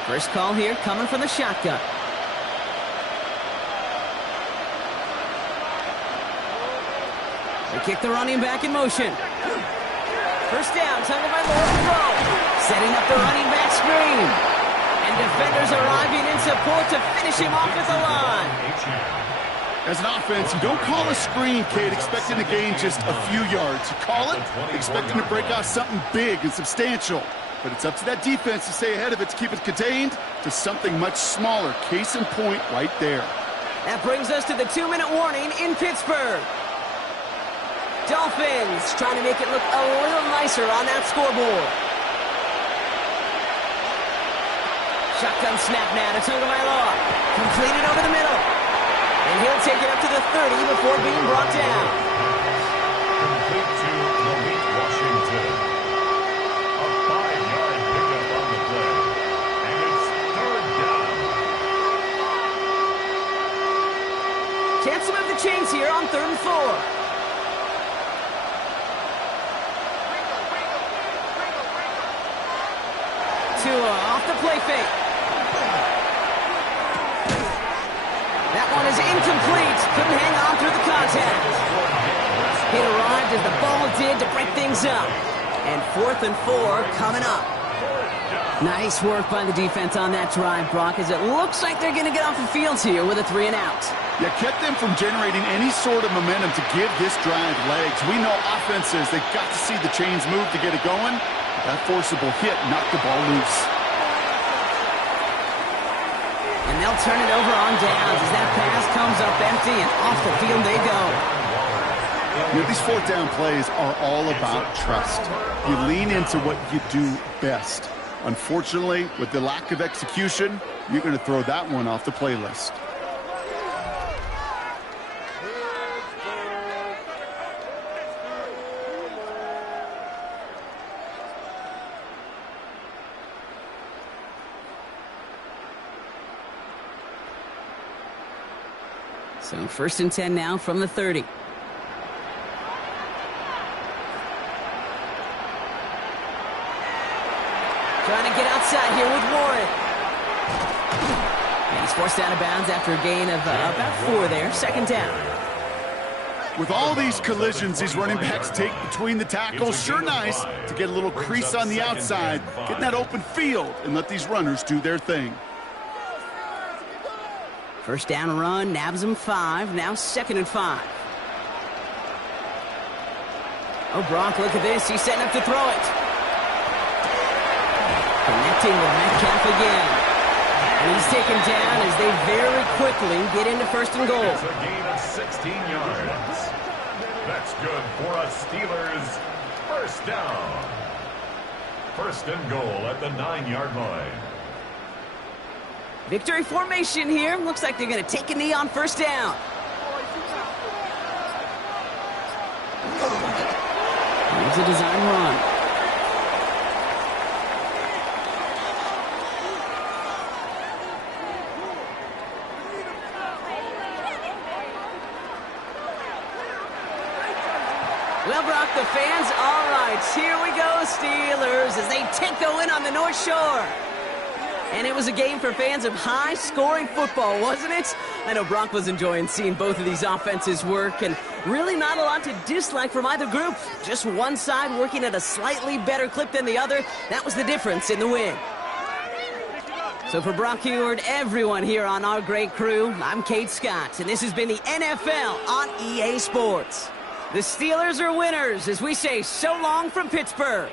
First call here coming from the shotgun. They kick the running back in motion. First down, tackled by Lord Throw. Setting up the running back screen. And defenders arriving in support to finish him off at the line. As an offense, you don't call a screen, Kate, expecting to gain just a few yards. You call it expecting to break out something big and substantial. But it's up to that defense to stay ahead of it, to keep it contained to something much smaller. Case in point right there. That brings us to the 2-minute warning in Pittsburgh. Dolphins trying to make it look a little nicer on that scoreboard. Shotgun snap now to Tagovailoa. Completed over the middle. And he'll take it up to the 30 before being brought down. Complete to Malik Washington. A 5-yard pickup on the play. And it's third down. Chance to move the chains here on 3rd and 4. Off the play fake. That one is incomplete. Couldn't hang on through the contact. It arrived as the ball did to break things up. And 4th and 4 coming up. Nice work by the defense on that drive, Brock, as it looks like they're going to get off the field here with a 3 and out. Yeah, kept them from generating any sort of momentum to give this drive legs. We know offenses, they've got to see the chains move to get it going. That forcible hit knocked the ball loose. And they'll turn it over on downs as that pass comes up empty and off the field they go. You know, these 4th down plays are all about trust. You lean into what you do best. Unfortunately, with the lack of execution, you're going to throw that one off the playlist. So 1st and 10 now from the 30. Trying to get outside here with Warren. And he's forced out of bounds after a gain of about 4 there. 2nd down. With all these collisions these running backs take between the tackles, sure nice to get a little crease on the outside, get in that open field, and let these runners do their thing. First down run, nabs him 5. Now 2nd and 5. Oh, Brock, look at this. He's setting up to throw it. Connecting with Metcalf again. And he's taken down as they very quickly get into 1st and goal. It's a gain of 16 yards. That's good for a Steelers 1st down. 1st and goal at the 9-yard line. Victory formation here. Looks like they're going to take a knee on 1st down. Here's a design run. Well, Brock, the fans, all right, here we go, Steelers, as they take the win on the North Shore. And it was a game for fans of high-scoring football, wasn't it? I know Brock was enjoying seeing both of these offenses work, and really not a lot to dislike from either group. Just one side working at a slightly better clip than the other. That was the difference in the win. So for Brock Heward, everyone here on our great crew, I'm Kate Scott, and this has been the NFL on EA Sports. The Steelers are winners as we say so long from Pittsburgh.